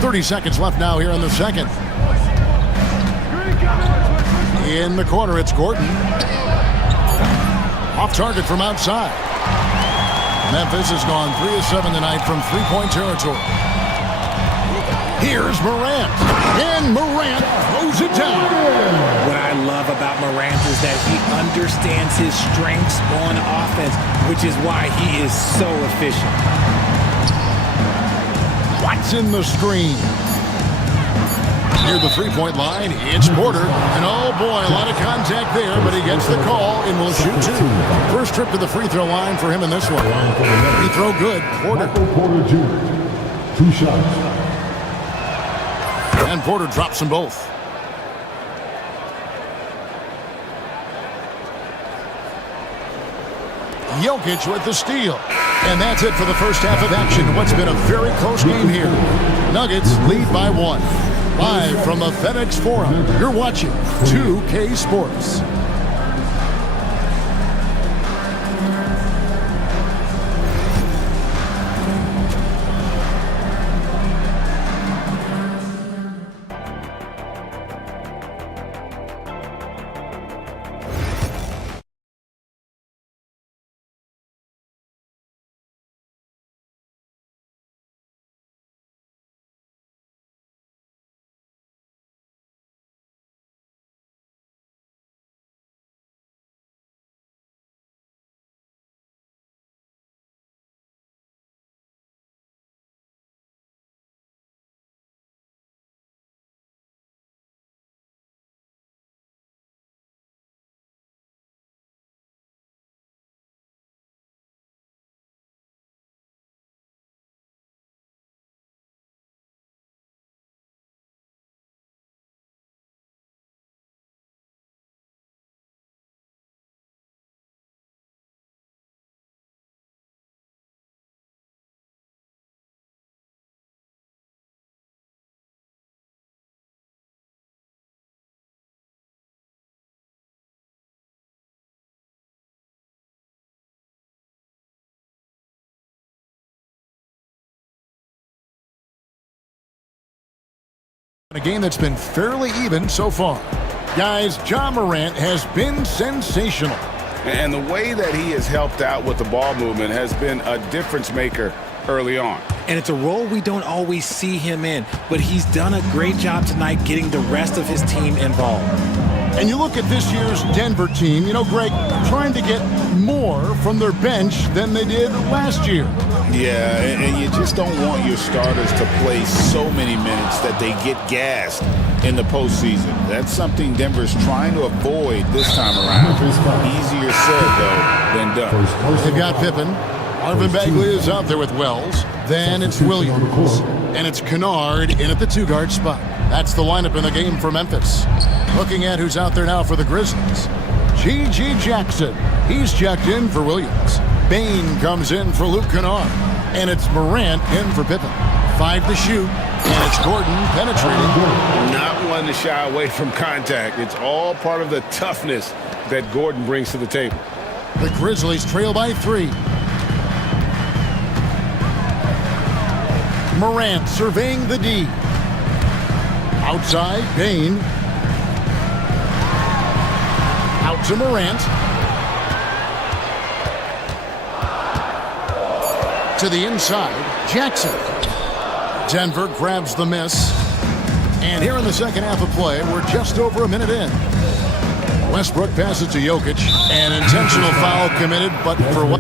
30 seconds left now here in the second. In the corner, it's Gordon. Off target from outside. Memphis has gone 3 of 7 tonight from three-point territory. Here's Morant. And Morant throws it down. What I love about Morant is that he understands his strengths on offense, which is why he is so efficient. What's in the screen? Near the three-point line, it's Porter. And oh boy, a lot of contact there, but he gets the call and will shoot two. First trip to the free throw line for him in this one. Free throw good. Porter. Porter Jr. 2 shots. And Porter drops them both. Jokic with the steal. And that's it for the first half of action. What's been a very close game here. Nuggets lead by 1. Live from the FedEx Forum, you're watching 2K Sports. A game that's been fairly even so far. Guys, Ja Morant has been sensational. And the way that he has helped out with the ball movement has been a difference maker early on. And it's a role we don't always see him in, but he's done a great job tonight getting the rest of his team involved. And you look at this year's Denver team, you know, Greg, trying to get more from their bench than they did last year. Yeah, and you just don't want your starters to play so many minutes that they get gassed in the postseason. That's something Denver's trying to avoid this time around. Easier said, though, than done. They've got Pippen. Marvin Bagley is out there with Wells. Then it's Williams. And it's Kennard in at the two-guard spot. That's the lineup in the game for Memphis. Looking at who's out there now for the Grizzlies. G.G. Jackson. He's checked in for Williams. Bain comes in for Luke Kennard. And it's Morant in for Pippen. 5 to shoot. And it's Gordon penetrating. Not one to shy away from contact. It's all part of the toughness that Gordon brings to the table. The Grizzlies trail by 3. Morant surveying the D. Outside, Bain. Out to Morant. To the inside, Jackson. Denver grabs the miss. And here in the second half of play, we're just over a minute in. Westbrook passes to Jokic. An intentional foul committed, but for what?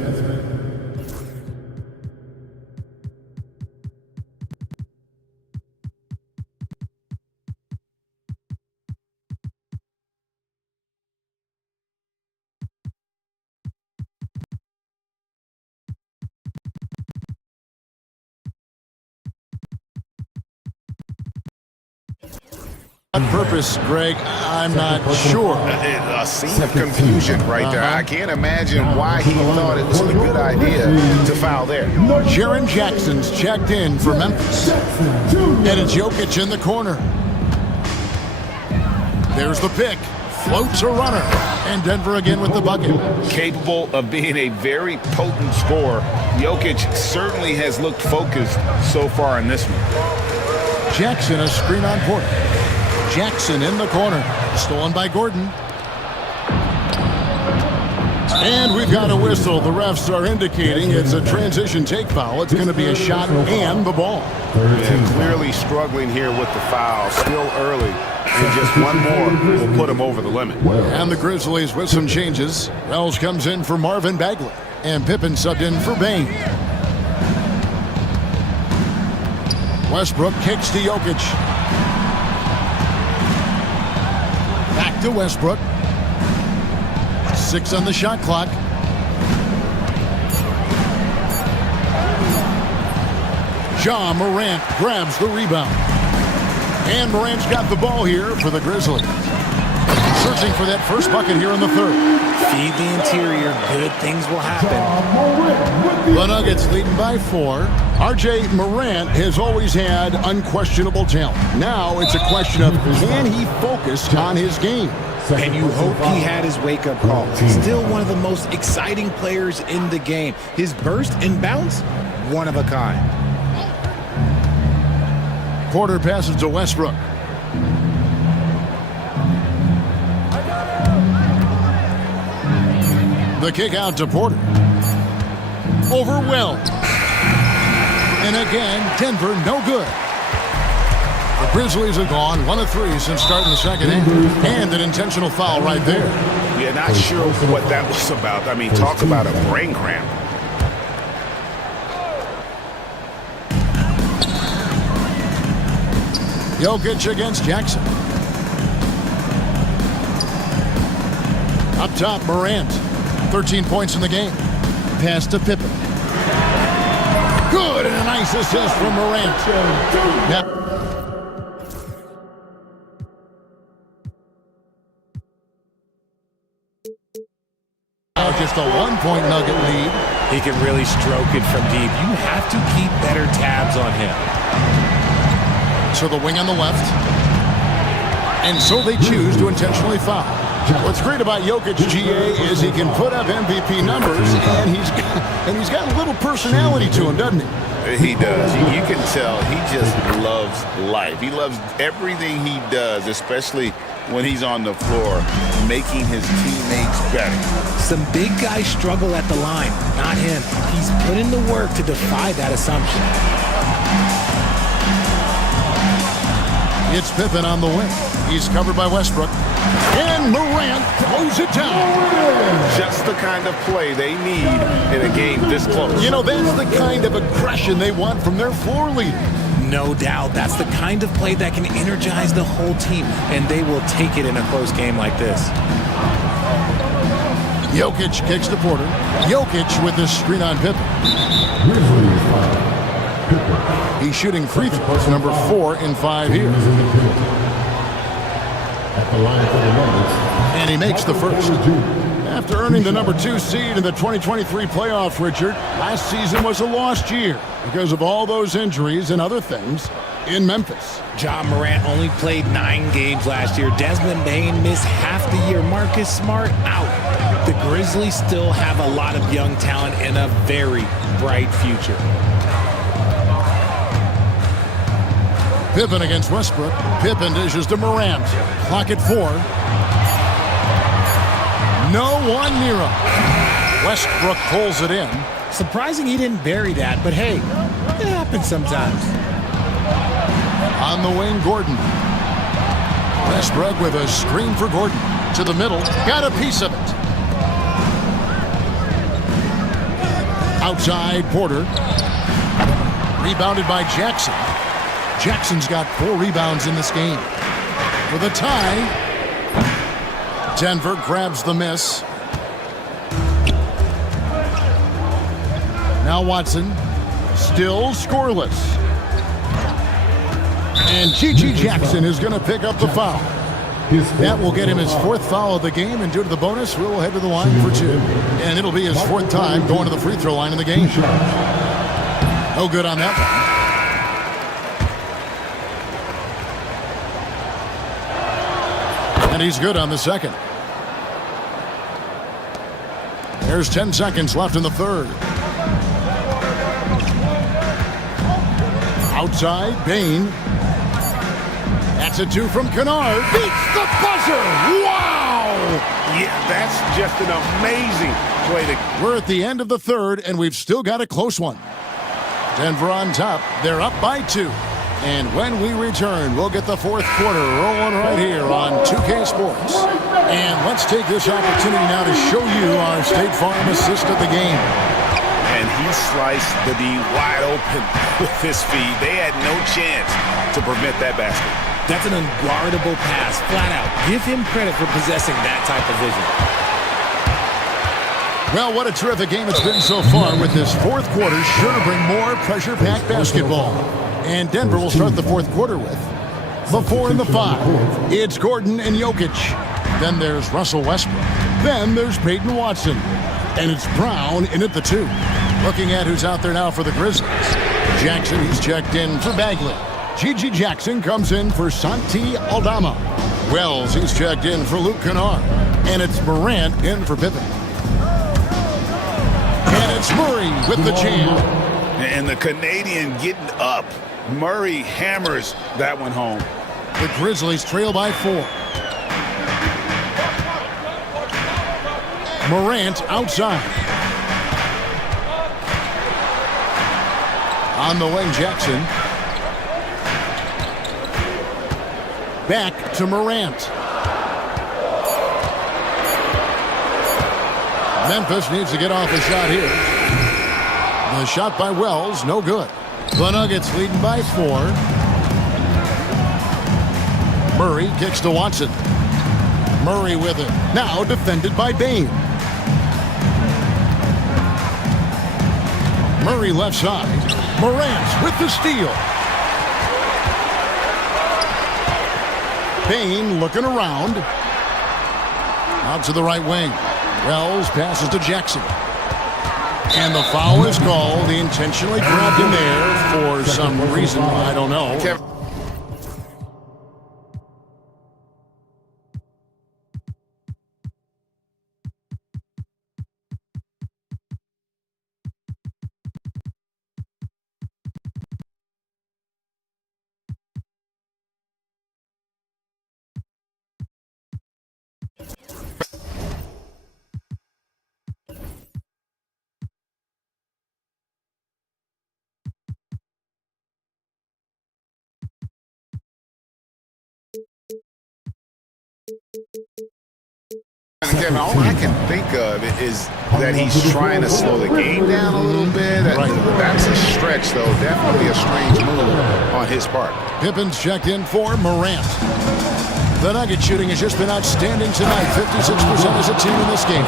On purpose, Greg, I'm not sure. A scene of confusion right there. I can't imagine why he thought it was a good idea to foul there. Jaren Jackson's checked in for Memphis. And it's Jokic in the corner. There's the pick. Floats a runner. And Denver again with the bucket. Capable of being a very potent scorer, Jokic certainly has looked focused so far in this one. Jackson, a screen on Porter. Jackson in the corner. Stolen by Gordon. And we've got a whistle. The refs are indicating it's a transition take foul. It's going to be a shot and the ball. Yeah, clearly struggling here with the foul. Still early. And just one more will put him over the limit. And the Grizzlies with some changes. Wells comes in for Marvin Bagley. And Pippen subbed in for Bain. Westbrook kicks to Jokic. Back to Westbrook. 6 on the shot clock. Ja Morant grabs the rebound. And Morant's got the ball here for the Grizzlies. Searching for that first bucket here in the third. Feed the interior, good things will happen. The Nuggets leading by 4. R.J. Morant has always had unquestionable talent. Now it's a question of can he focus on his game? And you hope he had his wake-up call. Still one of the most exciting players in the game. His burst and bounce, one of a kind. Porter passes to Westbrook. The kick out to Porter. Over Wells. And again, Denver no good. The Grizzlies are gone 1 of 3 since starting the second half. And an intentional foul right there. Yeah, not sure what that was about. I mean, talk about a brain cramp. Jokic against Jackson. Up top, Morant. 13 points in the game. Pass to Pippen. Good, and a nice assist from Morant. Now, just a 1-point Nugget lead. He can really stroke it from deep. You have to keep better tabs on him. To the wing on the left. And so they choose to intentionally foul. What's great about Jokic, GA, is he can put up MVP numbers, and he's got a little personality to him, doesn't he? He does. You can tell he just loves life. He loves everything he does, especially when he's on the floor, making his teammates better. Some big guys struggle at the line, not him. He's put in the work to defy that assumption. It's Pippen on the wing. He's covered by Westbrook. And Morant throws it down. Just the kind of play they need in a game this close. You know, that's the kind of aggression they want from their floor leader. No doubt. That's the kind of play that can energize the whole team, and they will take it in a close game like this. Jokic kicks to Porter. Jokic with this screen on Pippen. He's shooting free throws, number 4 in 5 here. And he makes the first. After earning the number 2 seed in the 2023 playoffs, Richard, last season was a lost year because of all those injuries and other things in Memphis. Ja Morant only played 9 games last year. Desmond Bain missed half the year. Marcus Smart out. The Grizzlies still have a lot of young talent and a very bright future. Pippen against Westbrook. Pippen dishes to Morant. Clock at 4. No one near him. Westbrook pulls it in. Surprising he didn't bury that, but hey, it happens sometimes. On the wing, Gordon. Westbrook with a screen for Gordon. To the middle. Got a piece of it. Outside, Porter. Rebounded by Jackson. Jackson's got 4 rebounds in this game. For the tie, Denver grabs the miss. Now Watson, still scoreless. And G.G. Jackson is going to pick up the foul. That will get him his 4th foul of the game, and due to the bonus, we'll head to the line for 2. And it'll be his 4th time going to the free throw line in the game. No good on that one. And he's good on the second. There's 10 seconds left in the third. Outside, Bain. That's a 2 from Kennard. Beats the buzzer! Wow! Yeah, that's just an amazing play. We're at the end of the third, and we've still got a close one. Denver on top. They're up by 2. And when we return, we'll get the 4th quarter rolling right here on 2K Sports. And let's take this opportunity now to show you our State Farm assist of the game. And he sliced the D wide open with his feet. They had no chance to prevent that basket. That's an unguardable pass, flat out. Give him credit for possessing that type of vision. Well, what a terrific game it's been so far, with this 4th quarter sure to bring more pressure-packed basketball. And Denver will start the 4th quarter with the 4 and the 5. It's Gordon and Jokic. Then there's Russell Westbrook. Then there's Peyton Watson. And it's Brown in at the 2. Looking at who's out there now for the Grizzlies. Jackson, he's checked in for Bagley. G.G. Jackson comes in for Santi Aldama. Wells, he's checked in for Luke Kennard. And it's Morant in for Pippen. And it's Murray with the jam. And the Canadian getting up. Murray hammers that one home. The Grizzlies trail by 4. Morant outside. On the wing, Jackson. Back to Morant. Memphis needs to get off a shot here. The shot by Wells, no good. The Nuggets leading by 4. Murray kicks to Watson. Murray with it. Now defended by Bain. Murray left side. Morant with the steal. Bain looking around. Out to the right wing. Wells passes to Jackson. And the foul is called. He intentionally grabbed him there for some reason. I don't know. Kevin, all I can think of is that he's trying to slow the game down a little bit. That's a stretch, though. Definitely a strange move on his part. Pippen's checked in for Morant. The Nugget shooting has just been outstanding tonight. 56% as a team in this game.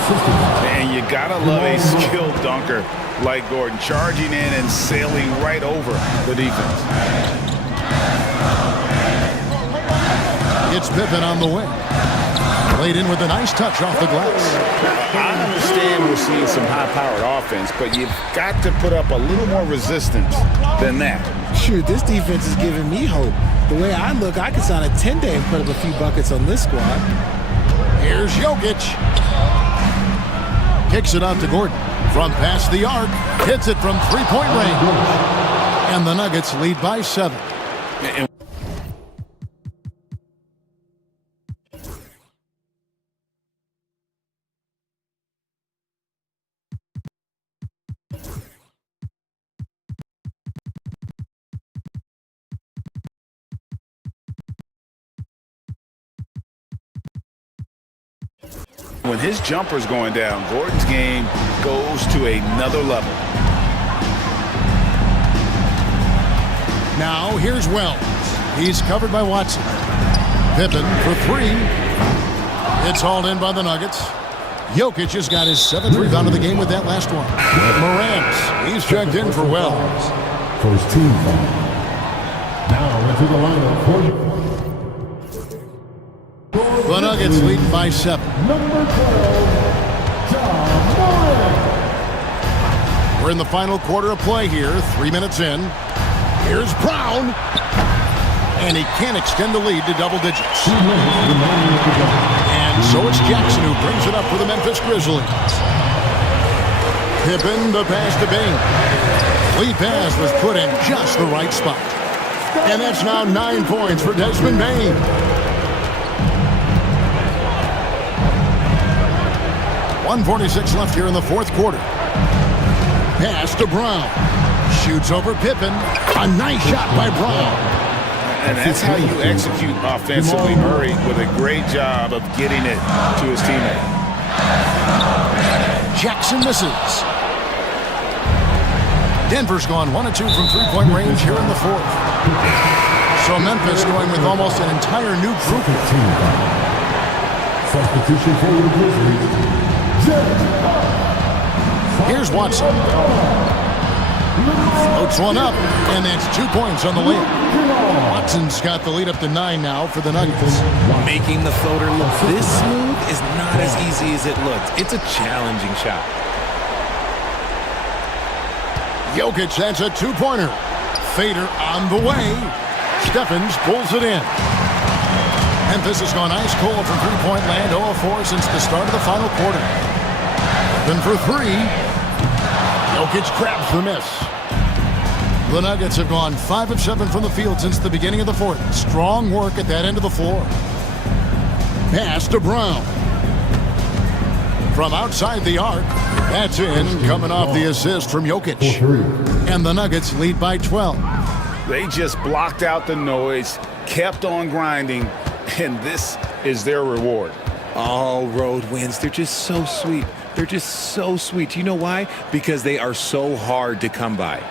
And you gotta love a skilled dunker like Gordon, charging in and sailing right over the defense. It's Pippen on the wing. Laid in with a nice touch off the glass. I understand we're seeing some high-powered offense, but you've got to put up a little more resistance than that. Shoot, this defense is giving me hope. The way I look, I could sign a 10-day and put up a few buckets on this squad. Here's Jokic. Kicks it out to Gordon. From past the arc, hits it from three-point range. And the Nuggets lead by 7. When his jumper's going down, Gordon's game goes to another level. Now here's Wells. He's covered by Watson. Pippen for 3. It's hauled in by the Nuggets. Jokic has got his 7th rebound of the game with that last one. Morant, he's checked in for Wells. First team foul. Now into the lineup for The Nuggets leading by 7. number 12, John Morant. We're in the final quarter of play here, 3 minutes in. Here's Brown. And he can't extend the lead to double digits. 2 minutes remaining at the game. And so it's Jackson who brings it up for the Memphis Grizzlies. Pippen the pass to Bain. Lead pass was put in just the right spot. And that's now 9 points for Desmond Bain. .146 left here in the fourth quarter. Pass to Brown. Shoots over Pippen. A nice shot by Brown. And that's how you execute offensively, Murray, with a great job of getting it to his teammate. Jackson misses. Denver's gone 1 of 2 from three-point range here in the fourth. So Memphis going with almost an entire new group. Substitution for the Grizzlies. Here's Watson. Floats one up, and that's 2 points on the layup. Watson's got the lead up to 9 now for the Nuggets. Making the floater look this smooth is not as easy as it looks. It's a challenging shot. Jokic, that's a 2-pointer. Fader on the way. Stephens pulls it in. Memphis has gone ice cold from three-point land, 0 of 4 since the start of the final quarter. Then for 3. Jokic grabs the miss. The Nuggets have gone 5 of 7 from the field since the beginning of the fourth. Strong work at that end of the floor. Pass to Brown. From outside the arc, that's in, coming off the assist from Jokic. And the Nuggets lead by 12. They just blocked out the noise, kept on grinding, and this is their reward. All road wins, they're just so sweet. They're just so sweet. You know why? Because they are so hard to come by.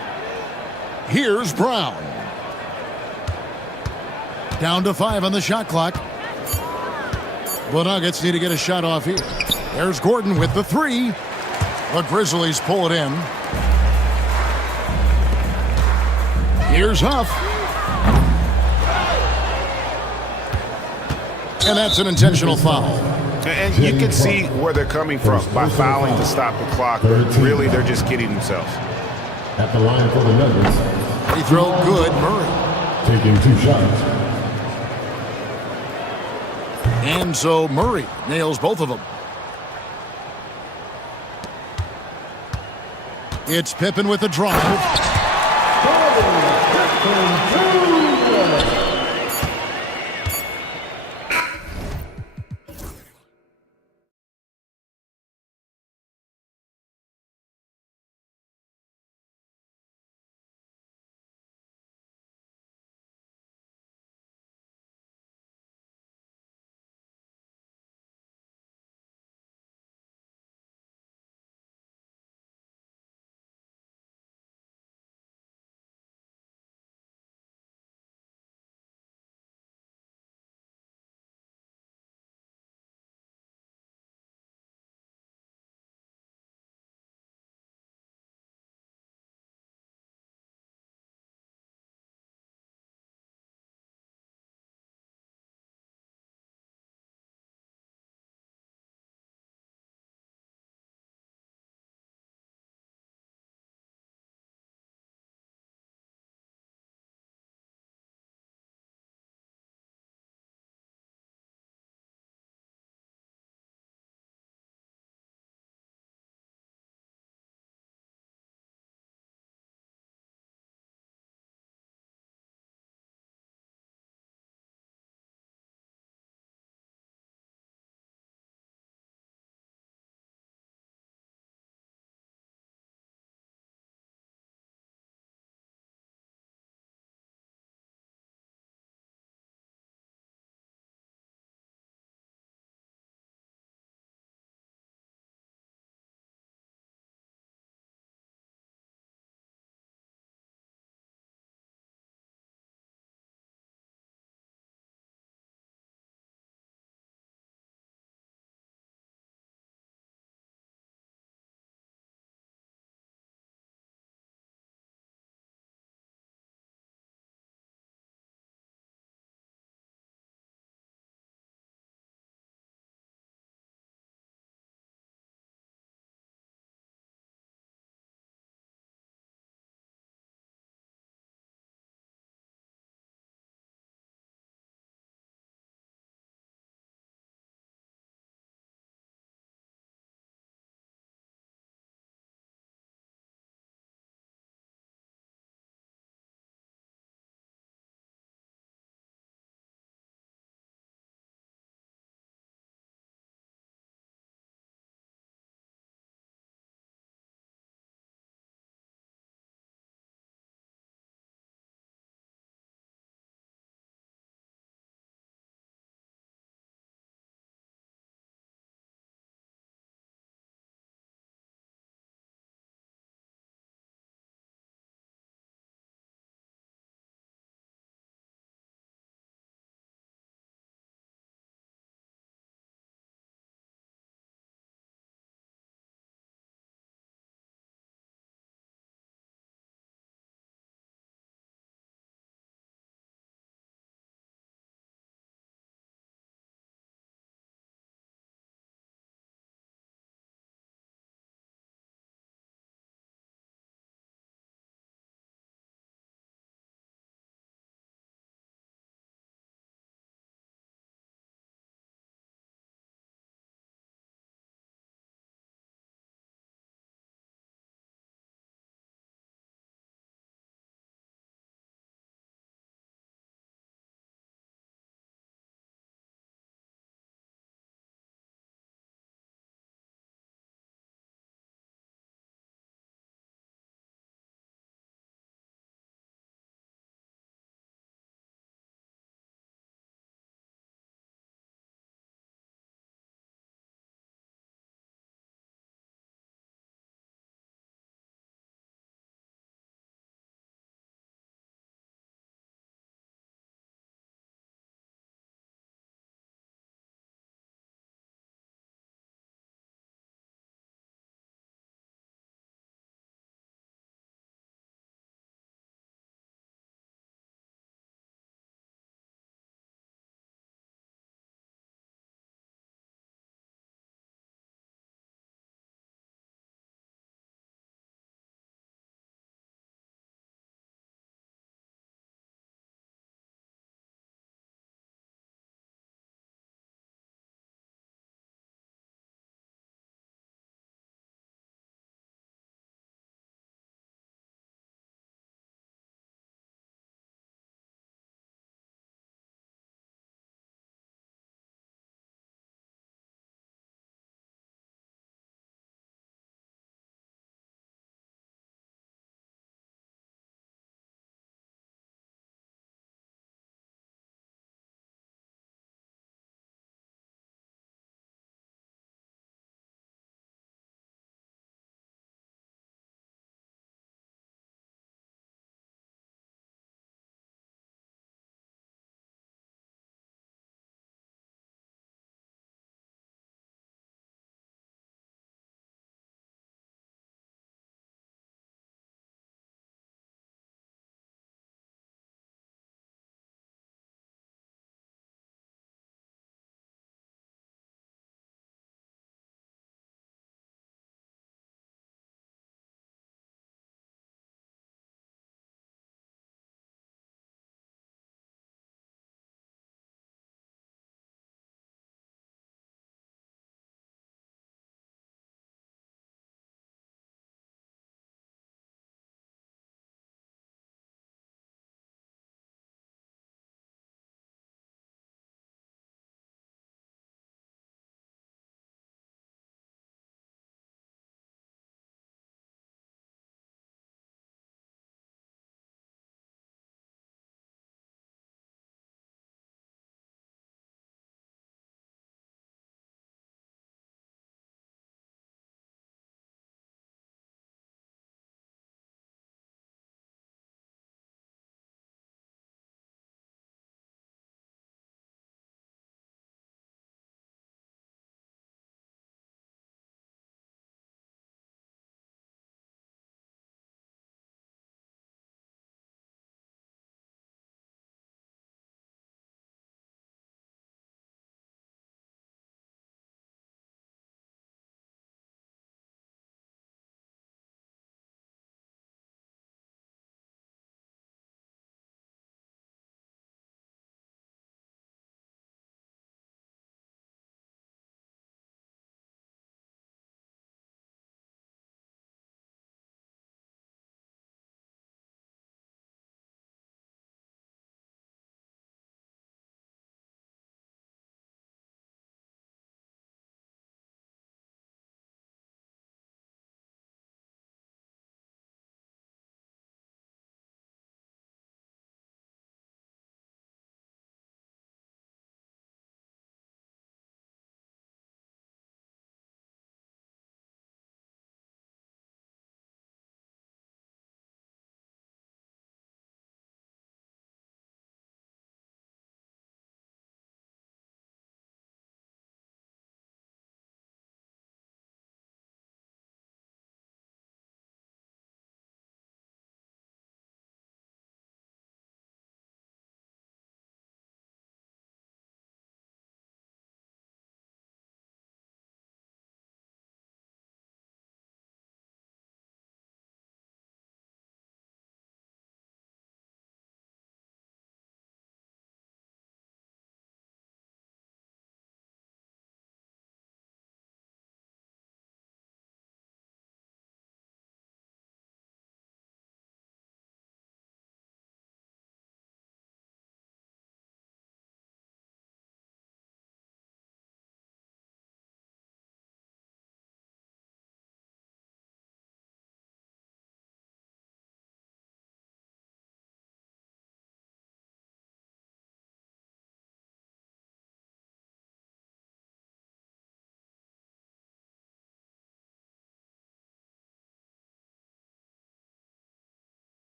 Here's Brown. Down to 5 on the shot clock. The Nuggets need to get a shot off here. There's Gordon with the 3. The Grizzlies pull it in. Here's Huff. And that's an intentional foul. And you can see where they're coming from by fouling to stop the clock. Really, they're just kidding themselves. At the line for the Nuggets. Free throw good, Murray. Taking 2 shots. And so Murray nails both of them. It's Pippen with the drive.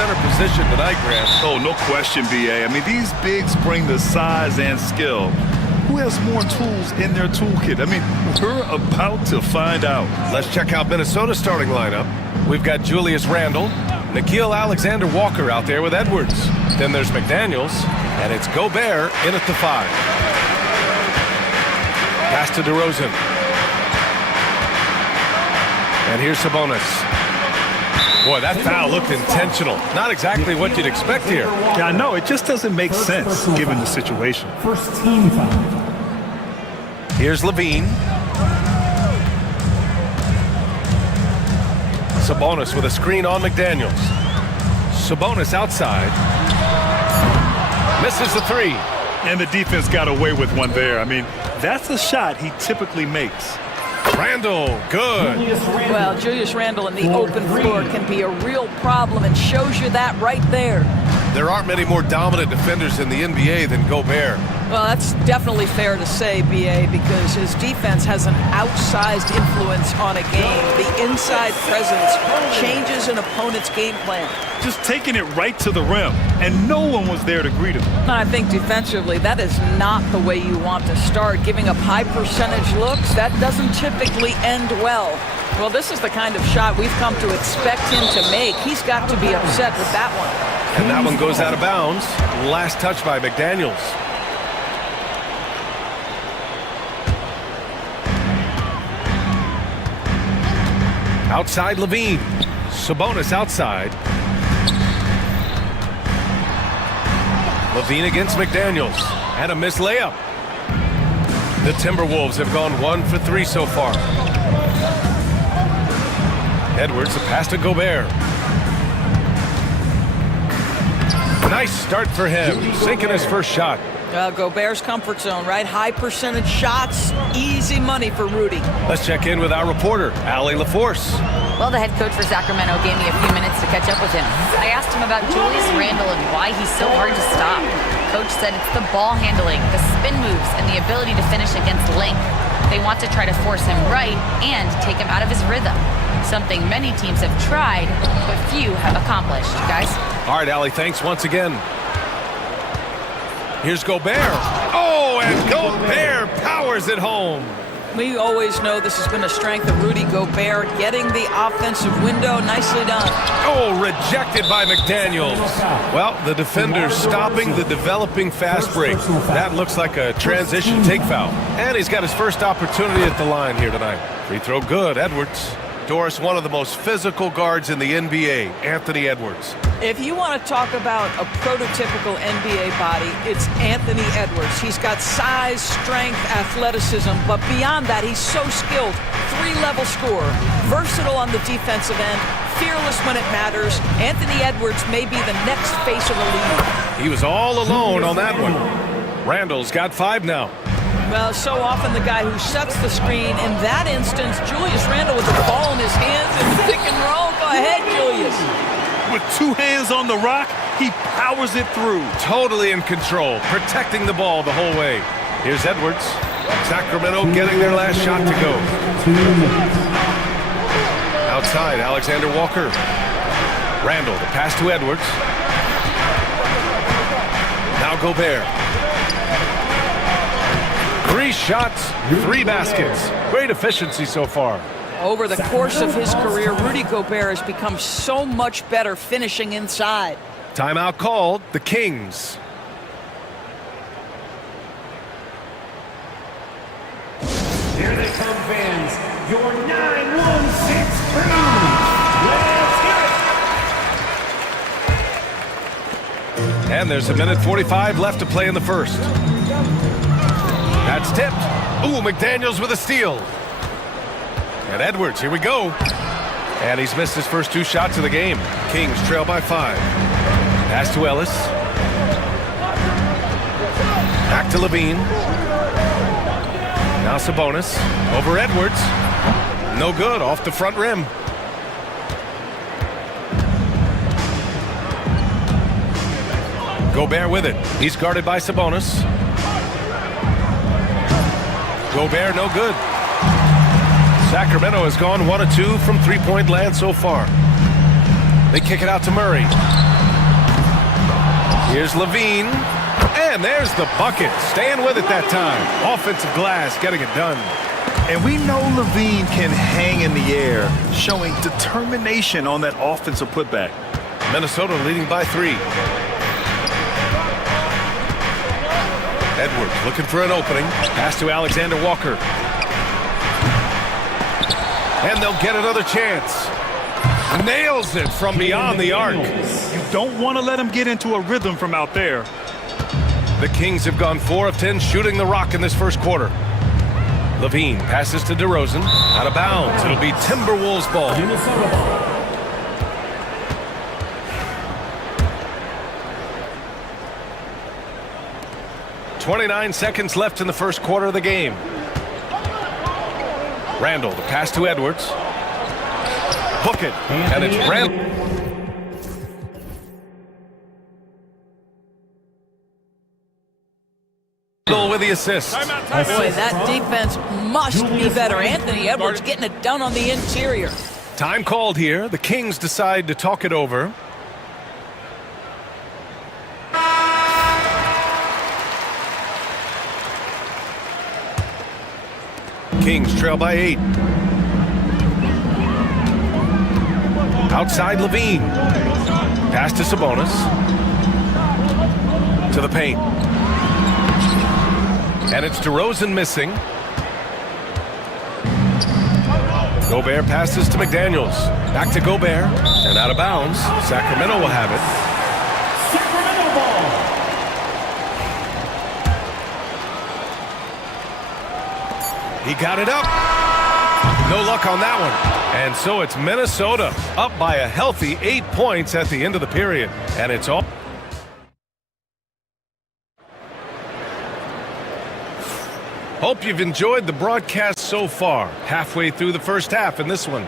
center position tonight, Grant. Oh, no question, B.A. I mean, these bigs bring the size and skill. Who has more tools in their toolkit? I mean, we're about to find out. Let's check out Minnesota's starting lineup. We've got Julius Randle, Nickeil Alexander-Walker out there with Edwards. Then there's McDaniels, and it's Gobert in at the 5. Pass to DeRozan. And here's Sabonis. Boy, that foul looked intentional. Not exactly what you'd expect here. Yeah, I know. It just doesn't make sense given the situation. First team foul. Here's Levine. Sabonis with a screen on McDaniels. Sabonis outside. Misses the 3. And the defense got away with one there. I mean, that's a shot he typically makes. Randle, good. Well, Julius Randle in the open floor can be a real problem and shows you that right there. There aren't many more dominant defenders in the NBA than Gobert. Well, that's definitely fair to say, B.A., because his defense has an outsized influence on a game. The inside presence changes an opponent's game plan. Just taking it right to the rim, and no one was there to greet him. And I think defensively, that is not the way you want to start. Giving up high percentage looks, that doesn't typically end well. Well, this is the kind of shot we've come to expect him to make. He's got to be upset with that one. And that one goes out of bounds. Last touch by McDaniels. Outside Levine. Sabonis outside. Levine against McDaniels. And a missed layup. The Timberwolves have gone 1 for 3 so far. Edwards, a pass to Gobert. Nice start for him, sinking his first shot. Gobert's comfort zone, right? High percentage shots, easy money for Rudy. Let's check in with our reporter, Allie LaForce. Well, the head coach for Sacramento gave me a few minutes to catch up with him. I asked him about Julius Randle and why he's so hard to stop. Coach said it's the ball handling, the spin moves, and the ability to finish against length. They want to try to force him right and take him out of his rhythm. Something many teams have tried, but few have accomplished. Guys? All right, Allie, thanks once again. Here's Gobert. Oh, and Gobert powers it home. We always know this has been a strength of Rudy Gobert, getting the offensive window. Nicely done. Oh, rejected by McDaniels. Well, the defender's stopping the developing fast break. That looks like a transition take foul. And he's got his first opportunity at the line here tonight. Free throw good, Edwards. Doris, one of the most physical guards in the NBA, Anthony Edwards. If you want to talk about a prototypical NBA body, it's Anthony Edwards. He's got size, strength, athleticism, but beyond that, he's so skilled. 3-level scorer, versatile on the defensive end, fearless when it matters. Anthony Edwards may be the next face of the league. He was all alone on that one. Randall's got 5 now. Well, so often the guy who sets the screen. In that instance, Julius Randle with the ball in his hands and pick and roll. Go ahead, Julius. With 2 hands on the rock, he powers it through. Totally in control, protecting the ball the whole way. Here's Edwards. Sacramento getting their last shot to go. Outside, Alexander Walker. Randle, the pass to Edwards. Now Gobert. 3 shots, 3 baskets. Great efficiency so far. Over the course of his career, Rudy Gobert has become so much better finishing inside. Timeout called, the Kings. Here they come, fans. Your 916 crew. Let's hear it. And there's a minute 45 left to play in the first. That's tipped. Ooh, McDaniels with a steal. And Edwards, here we go. And he's missed his first 2 shots of the game. Kings trail by 5. Pass to Ellis. Back to Levine. Now Sabonis. Over Edwards. No good, off the front rim. Gobert with it. He's guarded by Sabonis. Gobert no good. Sacramento has gone 1 of 2 from 3-point land so far. They kick it out to Murray. Here's Levine. And there's the bucket. Staying with it that time. Offensive glass, getting it done. And we know Levine can hang in the air, showing determination on that offensive putback. Minnesota leading by 3. Edwards looking for an opening. Pass to Alexander Walker. And they'll get another chance. Nails it from beyond the arc. You don't want to let him get into a rhythm from out there. The Kings have gone 4 of 10 shooting the rock in this first quarter. Levine passes to DeRozan. Out of bounds. It'll be Timberwolves ball. 29 seconds left in the first quarter of the game. Randall, the pass to Edwards. Book it, and it's Randall. With the assist. Boy, that defense must be better. Anthony Edwards getting it done on the interior. Time called here. The Kings decide to talk it over. Kings trail by 8. Outside Levine. Pass to Sabonis. To the paint. And it's DeRozan missing. Gobert passes to McDaniels. Back to Gobert. And out of bounds. Sacramento will have it. Sacramento ball. He got it up. No luck on that one. And so it's Minnesota up by a healthy 8 points at the end of the period. And it's all. Hope you've enjoyed the broadcast so far. Halfway through the first half in this one.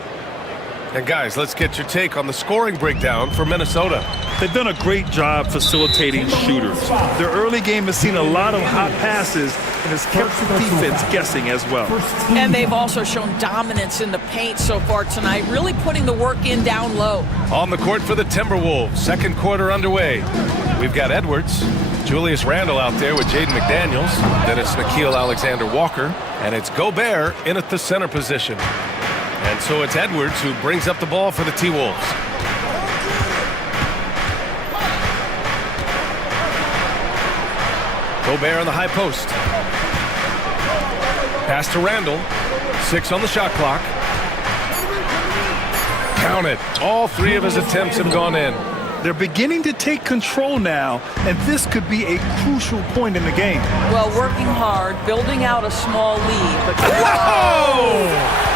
And guys, let's get your take on the scoring breakdown for Minnesota. They've done a great job facilitating shooters. Their early game has seen a lot of hot passes and has kept the defense guessing as well. And they've also shown dominance in the paint so far tonight, really putting the work in down low. On the court for the Timberwolves, second quarter underway. We've got Edwards, Julius Randle out there with Jaden McDaniels. Then it's Nickeil Alexander-Walker, and it's Gobert in at the center position. And so it's Edwards who brings up the ball for the T-Wolves. Gobert on the high post. Pass to Randle. 6 on the shot clock. Count it. All 3 of his attempts have gone in. They're beginning to take control now, and this could be a crucial point in the game. Well, working hard, building out a small lead, but Whoa!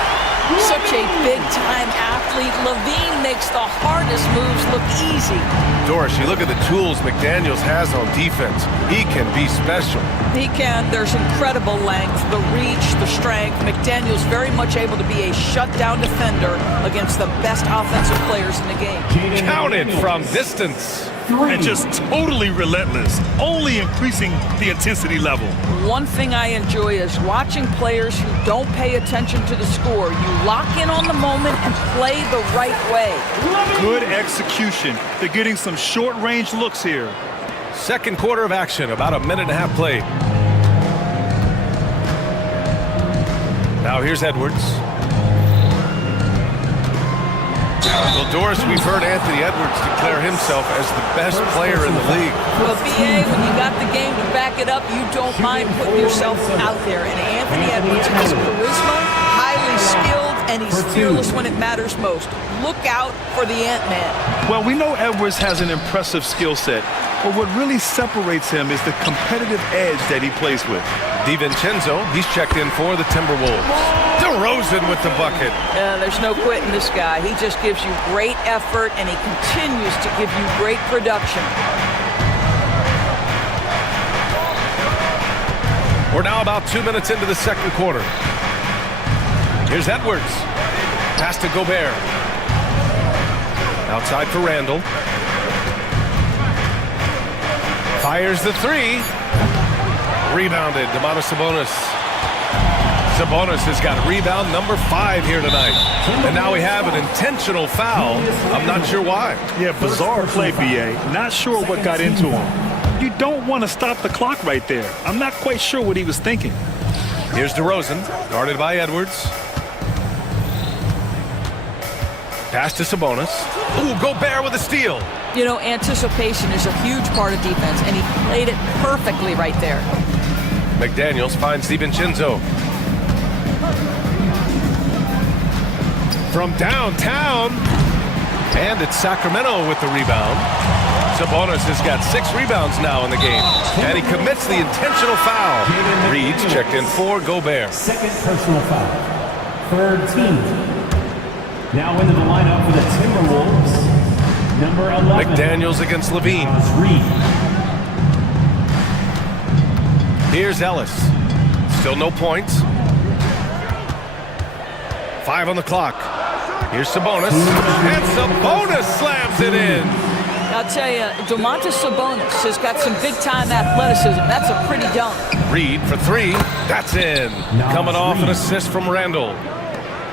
such a big-time athlete. Levine makes the hardest moves look easy. Doris, you look at the tools McDaniels has on defense. He can be special. He can. There's incredible length, the reach, the strength. McDaniels very much able to be a shutdown defender against the best offensive players in the game. Counted from distance. And just totally relentless, only increasing the intensity level. One thing I enjoy is watching players who don't pay attention to the score. You lock in on the moment and play the right way. Good execution. They're getting some short-range looks here. Second quarter of action, about a minute and a half played. Now here's Edwards. Well, Doris, we've heard Anthony Edwards declare himself as the best player in the league. Well, BA, when you got the game to back it up, you don't mind putting yourself out there. And Anthony Edwards has charisma, highly skilled, and he's fearless when it matters most. Look out for the Ant-Man. Well, we know Edwards has an impressive skill set, but what really separates him is the competitive edge that he plays with. DiVincenzo, he's checked in for the Timberwolves. DeRozan with the bucket. There's no quitting this guy. He just gives you great effort, and he continues to give you great production. We're now about 2 minutes into the second quarter. Here's Edwards. Pass to Gobert. Outside for Randle. Fires the 3. Rebounded. Domantas Sabonis. Sabonis has got rebound number 5 here tonight. And now we have an intentional foul. I'm not sure why. Yeah, bizarre play, BA. Not sure what got into him. You don't want to stop the clock right there. I'm not quite sure what he was thinking. Here's DeRozan, guarded by Edwards. Pass to Sabonis. Ooh, Gobert with a steal. You know, anticipation is a huge part of defense, and he played it perfectly right there. McDaniels finds DiVincenzo. From downtown. And it's Sacramento with the rebound. Sabonis has got 6 rebounds now in the game. And he commits the intentional foul. Reed's checked in for Gobert. Second personal foul. Third team. Now into the lineup for the Timberwolves. Number 11. McDaniels against Levine. Reed. Here's Ellis. Still no points. 5 on the clock. Here's Sabonis. And Sabonis slams it in. I'll tell you, Domantas Sabonis has got some big-time athleticism. That's a pretty dunk. Reed for 3. That's in. Coming off an assist from Randall.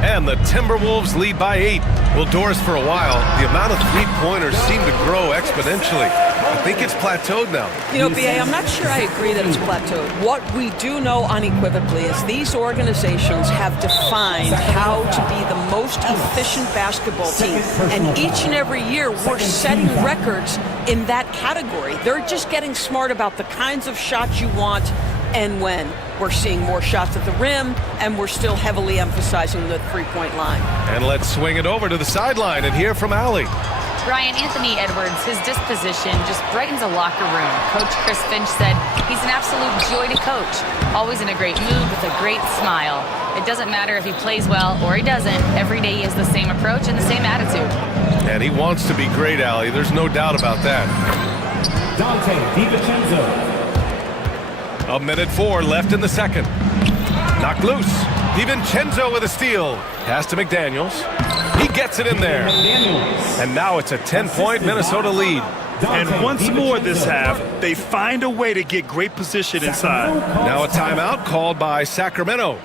And the Timberwolves lead by 8. Well, Doris, for a while, the amount of three-pointers seem to grow exponentially. I think it's plateaued now. You know, BA, I'm not sure I agree that it's plateaued. What we do know unequivocally is these organizations have defined how to be the most efficient basketball team. And each and every year, we're setting records in that category. They're just getting smart about the kinds of shots you want and when. We're seeing more shots at the rim, and we're still heavily emphasizing the three-point line. And let's swing it over to the sideline and hear from Allie. Brian, Anthony Edwards, his disposition just brightens a locker room. Coach Chris Finch said he's an absolute joy to coach. Always in a great mood with a great smile. It doesn't matter if he plays well or he doesn't. Every day he has the same approach and the same attitude. And he wants to be great, Allie. There's no doubt about that. Dante DiVincenzo. 1:04 left in the second. Knocked loose. DiVincenzo with a steal. Pass to McDaniels. He gets it in there. And now it's a 10-point Minnesota lead. And once more this half, they find a way to get great position inside. Now a timeout called by Sacramento.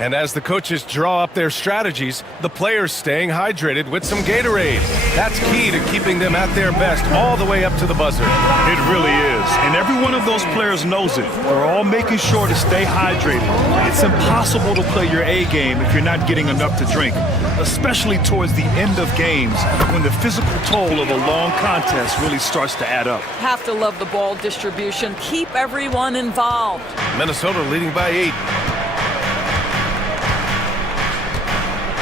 And as the coaches draw up their strategies, the players staying hydrated with some Gatorade. That's key to keeping them at their best all the way up to the buzzer. It really is. And every one of those players knows it. They're all making sure to stay hydrated. It's impossible to play your A game if you're not getting enough to drink, especially towards the end of games when the physical toll of a long contest really starts to add up. Have to love the ball distribution. Keep everyone involved. Minnesota leading by 8.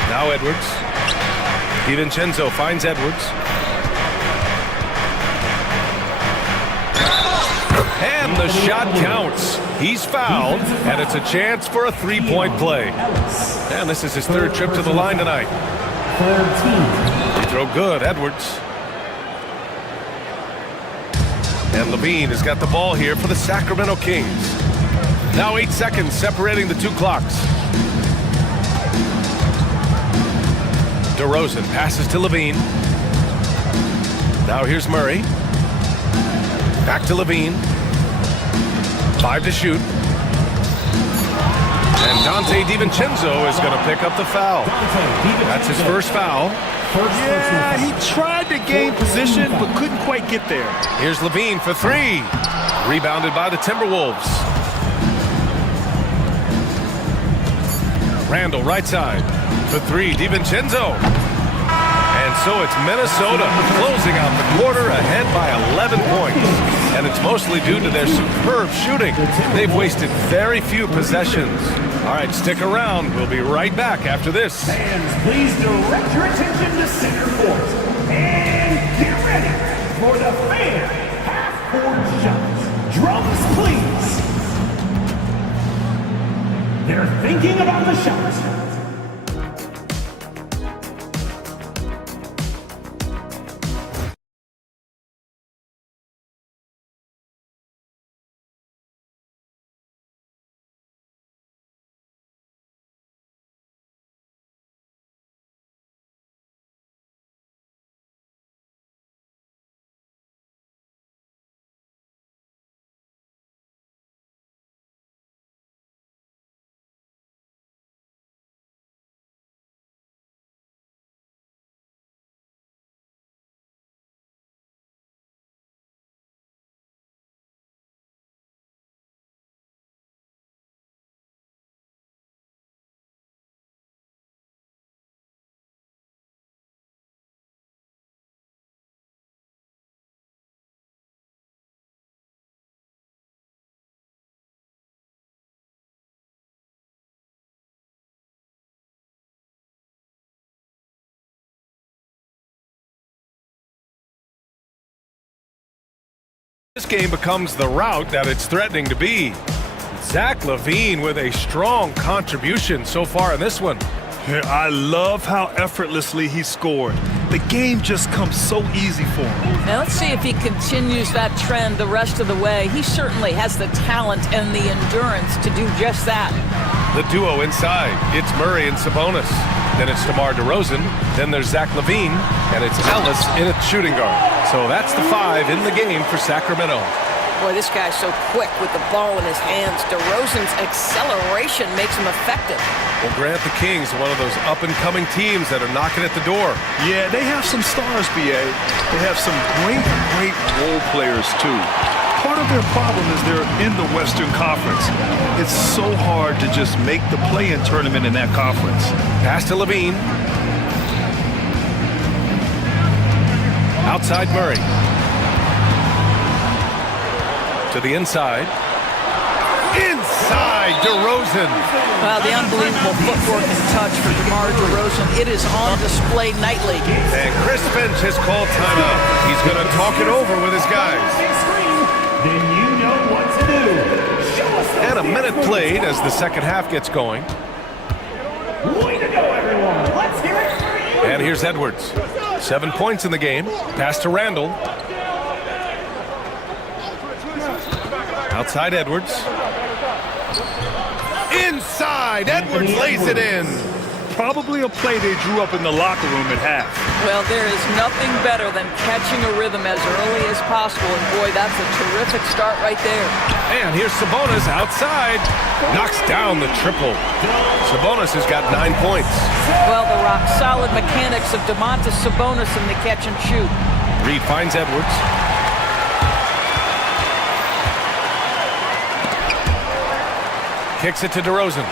Now Edwards. DiVincenzo finds Edwards. And the shot counts. He's fouled, and it's a chance for a three-point play. And this is his 3rd trip to the line tonight. Free throw good, Edwards. And Levine has got the ball here for the Sacramento Kings. Now 8 seconds separating the 2 clocks. DeRozan passes to Levine. Now here's Murray. Back to Levine. 5 to shoot. And Dante DiVincenzo is going to pick up the foul. That's his first foul. Yeah, he tried to gain position, but couldn't quite get there. Here's Levine for 3. Rebounded by the Timberwolves. Randall, right side. For 3, DiVincenzo. And so it's Minnesota closing out the quarter ahead by 11 points. And it's mostly due to their superb shooting. They've wasted very few possessions. All right, stick around. We'll be right back after this. Fans, please direct your attention to center court. And get ready for the fan half-court shots. Drums, please. They're thinking about the shot. This game becomes the rout that it's threatening to be. Zach LaVine with a strong contribution so far in this one. I love how effortlessly he scored. The game just comes so easy for him. Now let's see if he continues that trend the rest of the way. He certainly has the talent and the endurance to do just that. The duo inside. It's Murray and Sabonis. Then it's DeMar DeRozan. Then there's Zach LaVine. And it's Ellis in at shooting guard. So that's the 5 in the game for Sacramento. Boy, this guy's so quick with the ball in his hands. DeRozan's acceleration makes him effective. Well, Grant, the Kings are one of those up-and-coming teams that are knocking at the door. Yeah, they have some stars, BA. They have some great role players, too. Part of their problem is they're in the Western Conference. It's so hard to just make the play-in tournament in that conference. Pass to LaVine. Outside Murray. To the inside. Inside DeRozan. Wow, the unbelievable footwork and touch for DeMar DeRozan. It is on display nightly. And Chris Finch has called timeout. He's going to talk it over with his guys. Then you know what to do. Show us the And a minute played as the second half gets going. Way to go, everyone. Let's hear it for you. And here's Edwards. 7 points in the game. Pass to Randall. Outside Edwards. Inside! Edwards lays it in. Probably a play they drew up in the locker room at half. Well, there is nothing better than catching a rhythm as early as possible. And boy, that's a terrific start right there. And here's Sabonis outside. Knocks down the triple. Sabonis has got 9 points. Well, the rock-solid mechanics of Domantas Sabonis in the catch and shoot. Reed finds Edwards. Kicks it to DeRozan.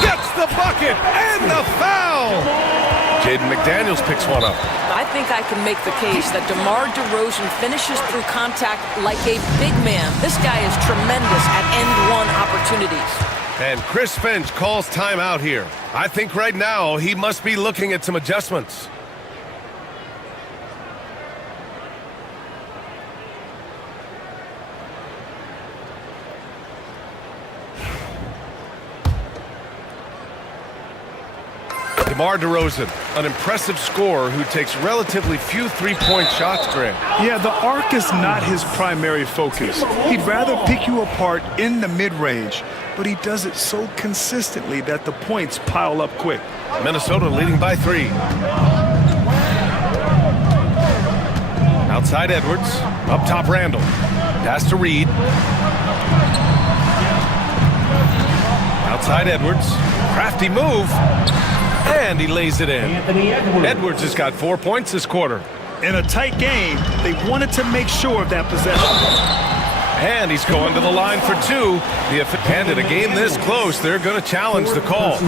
Gets the bucket and the foul! Jaden McDaniels picks one up. I think I can make the case that DeMar DeRozan finishes through contact like a big man. This guy is tremendous at end-one opportunities. And Chris Finch calls timeout here. I think right now he must be looking at some adjustments. DeMar DeRozan, an impressive scorer who takes relatively few three-point shots, Grant. Yeah, the arc is not his primary focus. He'd rather pick you apart in the mid-range, but he does it so consistently that the points pile up quick. Minnesota leading by 3. Outside Edwards, up top Randall. Pass to Reed. Outside Edwards, crafty move. And he lays it in. Edwards has got 4 points this quarter. In a tight game, they wanted to make sure of that possession. And he's going to the line for 2. And in a game this close, they're going to challenge the call. At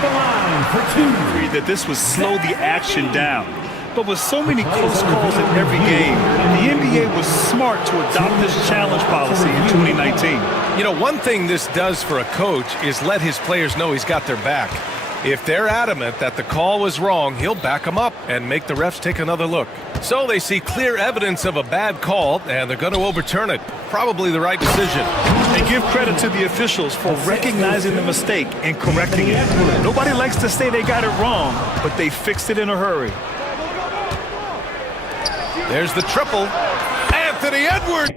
the line for 2. That this would slow the action down. But with so many close calls in every game, the NBA was smart to adopt this challenge policy in 2019. You know, one thing this does for a coach is let his players know he's got their back. If they're adamant that the call was wrong, he'll back them up and make the refs take another look. So they see clear evidence of a bad call, and they're going to overturn it. Probably the right decision. They give credit to the officials for recognizing the mistake and correcting it. Nobody likes to say they got it wrong, but they fixed it in a hurry. There's the triple. Anthony Edwards.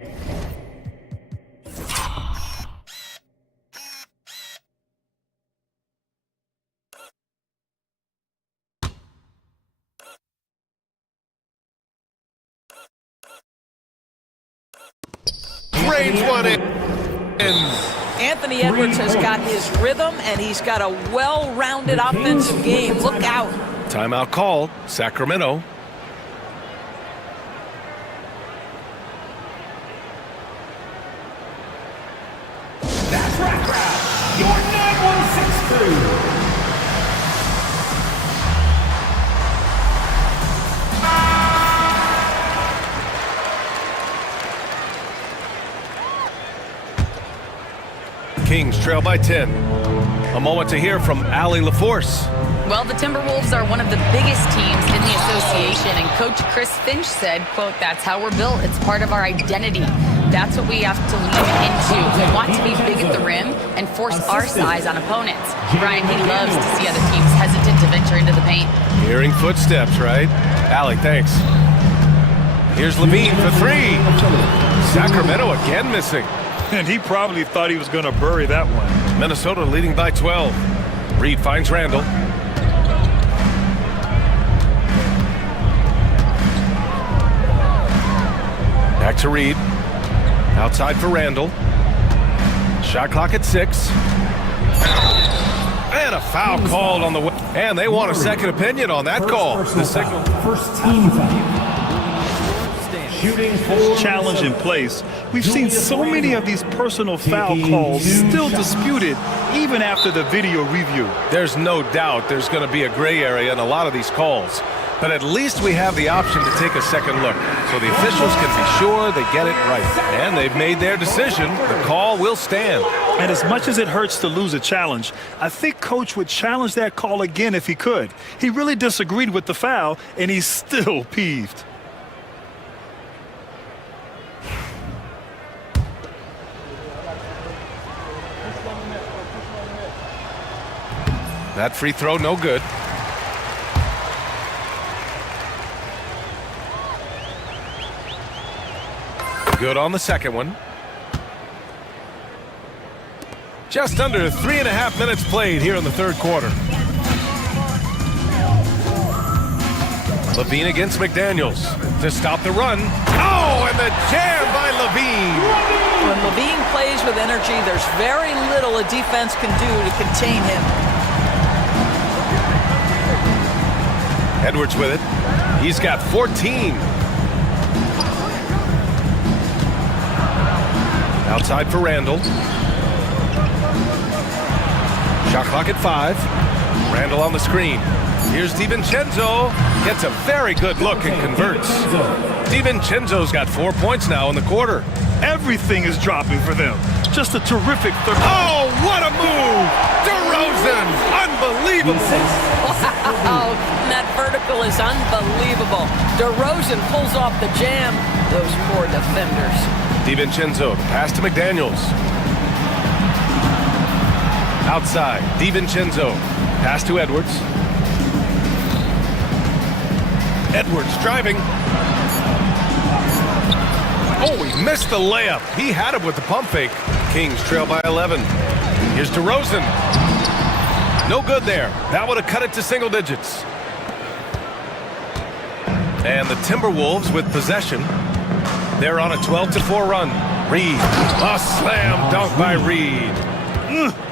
Range one in. Anthony Edwards has got his rhythm, and he's got a well-rounded offensive game. Look out. Timeout called. Sacramento. That's right, crowd. Your 916 crew. Kings trail by 10. A moment to hear from Allie LaForce. Well, the Timberwolves are one of the biggest teams in the association, and Coach Chris Finch said, quote, "That's how we're built. It's part of our identity. That's what we have to lean into. We want to be big at the rim and force our size on opponents." Brian, he loves to see other teams hesitant to venture into the paint. Hearing footsteps, right? Allie, thanks. Here's Levine for three. Sacramento again missing. And he probably thought he was going to bury that one. Minnesota leading by 12. Reed finds Randall. Back to Reed. Outside for Randall. Shot clock at 6. And a foul called on the way. And they want a second opinion on that call. The signal. First team foul. Shooting for Challenge in place. We've seen so many of these personal foul calls still disputed even after the video review. There's no doubt there's going to be a gray area in a lot of these calls. But at least we have the option to take a second look, so the officials can be sure they get it right. And they've made their decision. The call will stand. And as much as it hurts to lose a challenge, I think Coach would challenge that call again if he could. He really disagreed with the foul, and he's still peeved. That free throw, no good. Good on the second one. Just under 3.5 minutes played here in the third quarter. Levine against McDaniels to stop the run. Oh, and the jam by Levine. When Levine plays with energy, there's very little a defense can do to contain him. Edwards with it. He's got 14. Outside for Randall. Shot clock at 5. Randall on the screen. Here's DiVincenzo. Gets a very good look and converts. DiVincenzo's got 4 points now in the quarter. Everything is dropping for them. Just a terrific third. Oh, what a move! DeRozan! Unbelievable! Wow, that vertical is unbelievable. DeRozan pulls off the jam. Those poor defenders. DiVincenzo, pass to McDaniels. Outside, DiVincenzo, pass to Edwards. Edwards driving. Oh, he missed the layup. He had him with the pump fake. Kings trail by 11. Here's DeRozan. No good there. That would have cut it to single digits. And the Timberwolves with possession. They're on a 12-4 run. Reed. A slam dunk by Reed.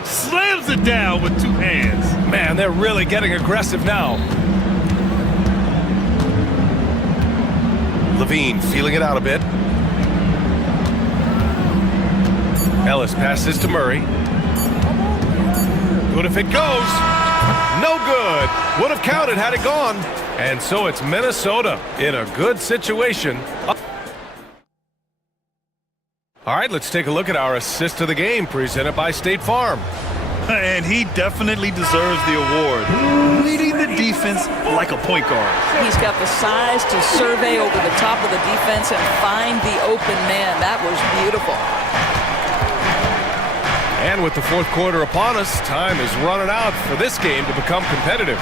Slams it down with 2 hands. Man, they're really getting aggressive now. Levine feeling it out a bit. Ellis passes to Murray. Good if it goes. No good. Would have counted had it gone. And so it's Minnesota in a good situation. All right, let's take a look at our assist of the game presented by State Farm. And he definitely deserves the award. Leading the defense like a point guard. He's got the size to survey over the top of the defense and find the open man. That was beautiful. And with the fourth quarter upon us, time is running out for this game to become competitive.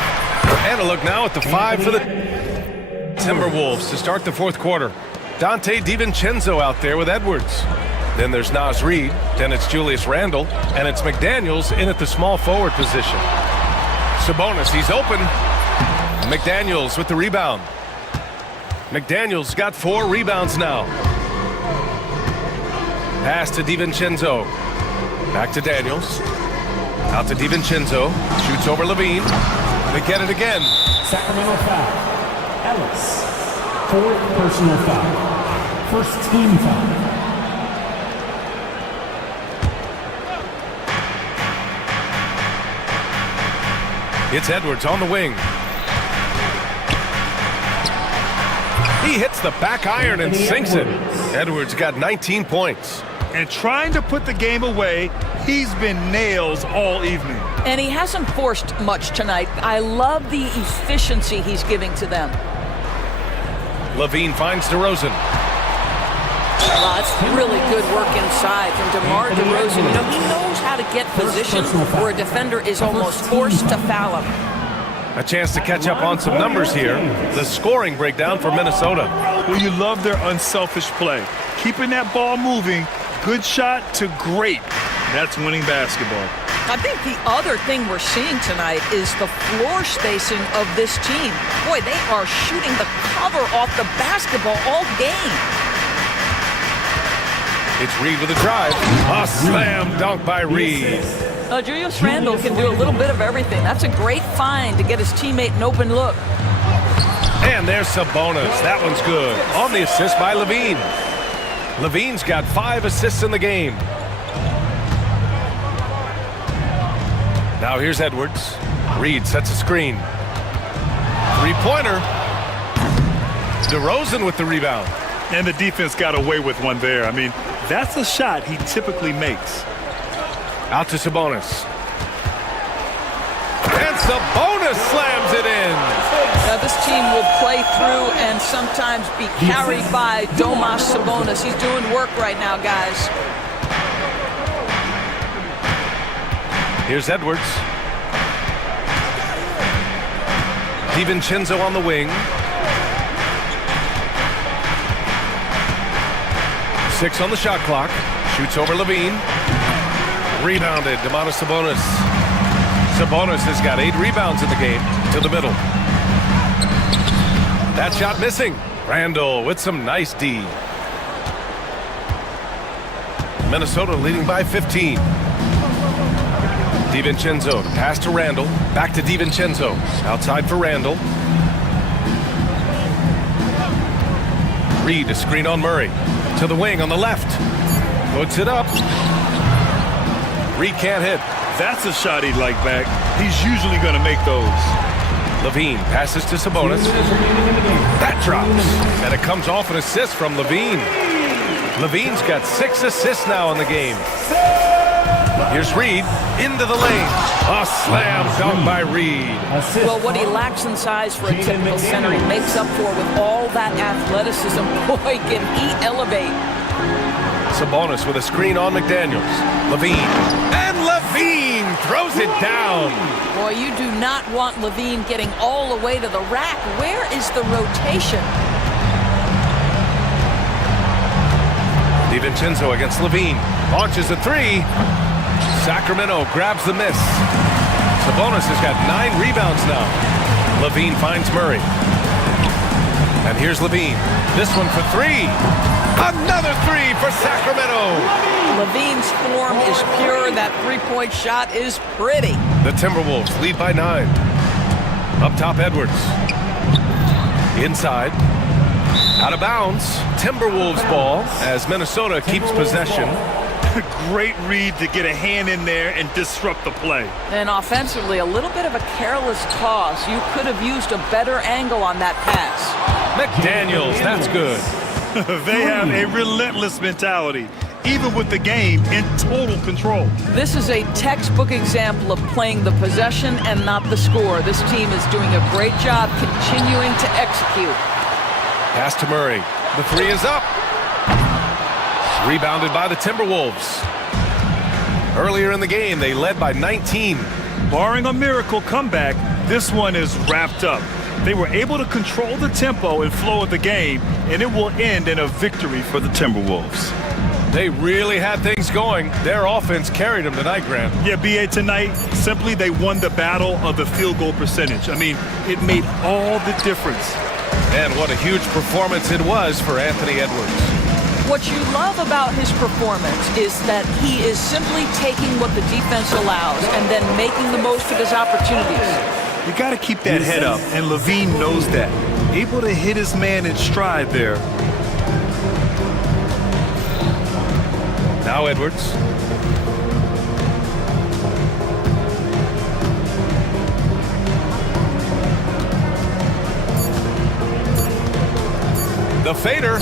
And a look now at the 5 for the Timberwolves to start the fourth quarter. Dante DiVincenzo out there with Edwards. Then there's Naz Reid, then it's Julius Randle, and it's McDaniels in at the small forward position. Sabonis, he's open. McDaniels with the rebound. McDaniels got 4 rebounds now. Pass to DiVincenzo. Back to Daniels. Out to DiVincenzo. Shoots over Levine. They get it again. Sacramento foul. Ellis. 4th personal foul. First team foul. It's Edwards on the wing. He hits the back iron and sinks it. Edwards got 19 points. And trying to put the game away, He's been nails all evening. And he hasn't forced much tonight. I love the efficiency he's giving to them. Levine finds DeRozan. Wow, that's really good work inside from DeMar DeRozan. You know, he knows how to get positions where a defender is almost forced to foul him. A chance to catch up on some numbers here. The scoring breakdown for Minnesota. Well, you love their unselfish play. Keeping that ball moving, good shot to great. That's winning basketball. I think the other thing we're seeing tonight is the floor spacing of this team. Boy, they are shooting the cover off the basketball all game. It's Reed with a drive. A slam dunk by Reed. Julius Randle can do a little bit of everything. That's a great find to get his teammate an open look. And there's Sabonis. That one's good. On the assist by Levine. Levine's got 5 assists in the game. Now here's Edwards. Reed sets a screen. Three-pointer. DeRozan with the rebound. And the defense got away with one there. I mean, that's a shot he typically makes. Out to Sabonis. And Sabonis slams it in. Now this team will play through and sometimes be carried by Domas Sabonis. He's doing work right now, guys. Here's Edwards. DiVincenzo on the wing. 6 on the shot clock. Shoots over Levine. Rebounded. Domantas Sabonis. Sabonis has got 8 rebounds in the game. To the middle. That shot missing. Randle with some nice D. Minnesota leading by 15. DiVincenzo, pass to Randle, back to DiVincenzo, outside for Randle. Reed, a screen on Murray, to the wing on the left, puts it up. Reed can't hit. That's a shot he'd like back. He's usually going to make those. Levine passes to Sabonis. That drops, and it comes off an assist from Levine. Levine's got 6 assists now in the game. Here's Reed into the lane. A slam dunk by Reed. Well, what he lacks in size for a typical center, he makes up for with all that athleticism. Boy, can he elevate. Sabonis with a screen on McDaniels. Levine. And Levine throws it down. Boy, you do not want Levine getting all the way to the rack. Where is the rotation? DiVincenzo against Levine. Launches a 3. Sacramento grabs the miss. Sabonis has got 9 rebounds now. Levine finds Murray. And here's Levine. This one for 3. Another 3 for Sacramento. Levine's form is pure. That three-point shot is pretty. The Timberwolves lead by 9. Up top, Edwards. Inside. Out of bounds. Timberwolves ball as Minnesota keeps possession. Great read to get a hand in there and disrupt the play. And offensively, a little bit of a careless toss. You could have used a better angle on that pass. McDaniels, that's good. They have a relentless mentality, even with the game in total control. This is a textbook example of playing the possession and not the score. This team is doing a great job continuing to execute. Pass to Murray. The 3 is up. Rebounded by the Timberwolves. Earlier in the game, they led by 19. Barring a miracle comeback, this one is wrapped up. They were able to control the tempo and flow of the game, and it will end in a victory for the Timberwolves. They really had things going. Their offense carried them tonight, Grant. Yeah, B.A., tonight, simply they won the battle of the field goal percentage. I mean, it made all the difference. And what a huge performance it was for Anthony Edwards. What you love about his performance is that he is simply taking what the defense allows and then making the most of his opportunities. You got to keep that head up, and Levine knows that. Able to hit his man in stride there. Now Edwards. The fader.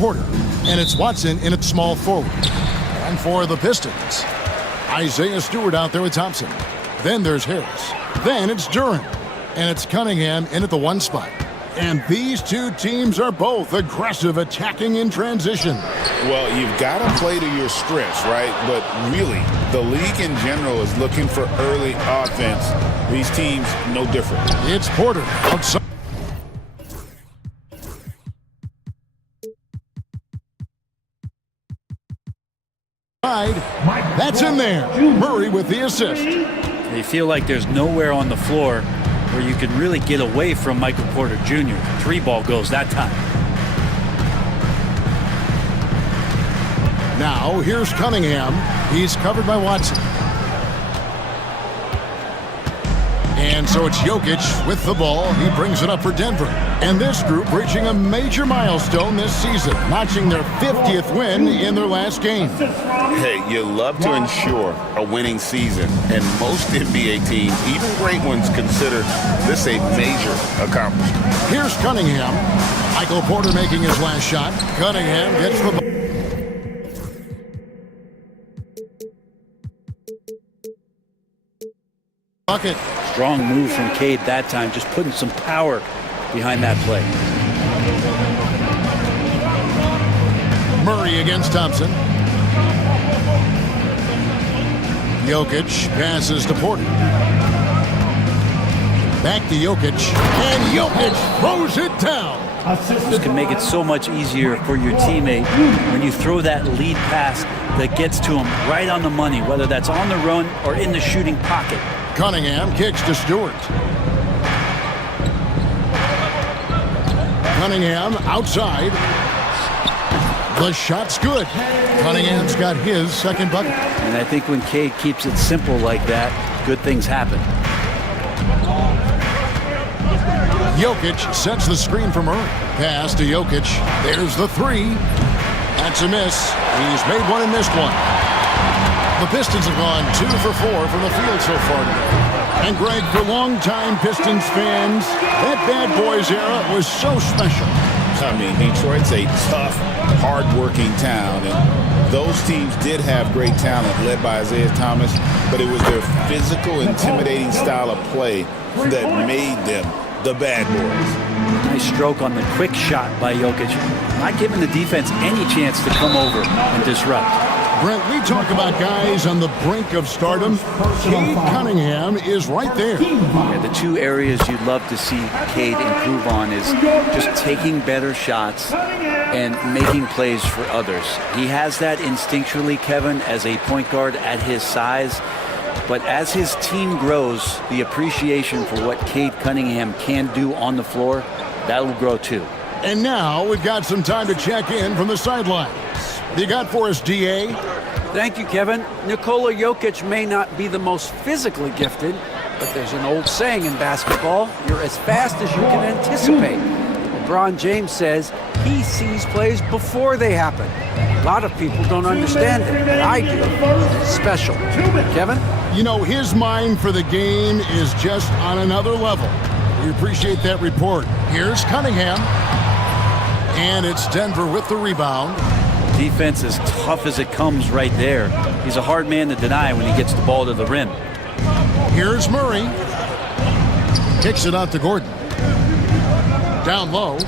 Porter. And it's Watson in at small forward. And for the Pistons, Isaiah Stewart out there with Thompson. Then there's Harris. Then it's Duran. And it's Cunningham in at the 1 spot. And these two teams are both aggressive, attacking in transition. Well, you've got to play to your strengths, right? But really, the league in general is looking for early offense. These teams, no different. It's Porter outside. That's in there. Murray with the assist. They feel like there's nowhere on the floor where you can really get away from Michael Porter Jr. 3-ball goes that time. Now, here's Cunningham. He's covered by Watson. And so it's Jokic with the ball. He brings it up for Denver. And this group reaching a major milestone this season, notching their 50th win in their last game. Hey, you love to ensure a winning season, and most NBA teams, even great ones, consider this a major accomplishment. Here's Cunningham. Michael Porter making his last shot. Cunningham gets the ball. Bucket. Strong move from Cade that time, just putting some power behind that play. Murray against Thompson. Jokic passes to Porter. Back to Jokic. And Jokic throws it down. This can make it so much easier for your teammate when you throw that lead pass that gets to him right on the money, whether that's on the run or in the shooting pocket. Cunningham kicks to Stewart. Cunningham outside. The shot's good. Cunningham's got his second bucket. And I think when Cade keeps it simple like that, good things happen. Jokic sets the screen for Murray. Pass to Jokic. There's the 3. That's a miss. He's made one and missed one. The Pistons have gone 2 for 4 from the field so far today. And Greg, for longtime Pistons fans, that Bad Boys era was so special. I mean, Detroit's a tough, hard-working town, and those teams did have great talent led by Isaiah Thomas, but it was their physical, intimidating style of play that made them the Bad Boys. Nice stroke on the quick shot by Jokic. Not giving the defense any chance to come over and disrupt. Brent, we talk about guys on the brink of stardom. Cade Cunningham is right there. Yeah, the two areas you'd love to see Cade improve on is just taking better shots and making plays for others. He has that instinctually, Kevin, as a point guard at his size. But as his team grows, the appreciation for what Cade Cunningham can do on the floor, that will grow too. And now we've got some time to check in from the sidelines. You got for us, DA? Thank you, Kevin. Nikola Jokic may not be the most physically gifted, but there's an old saying in basketball, you're as fast as you can anticipate. LeBron James says he sees plays before they happen. A lot of people don't understand it, but I do. It's special. Kevin? You know, his mind for the game is just on another level. We appreciate that report. Here's Cunningham. And it's Denver with the rebound. Defense as tough as it comes right there. He's a hard man to deny when he gets the ball to the rim. Here's Murray. Kicks it out to Gordon. Down low.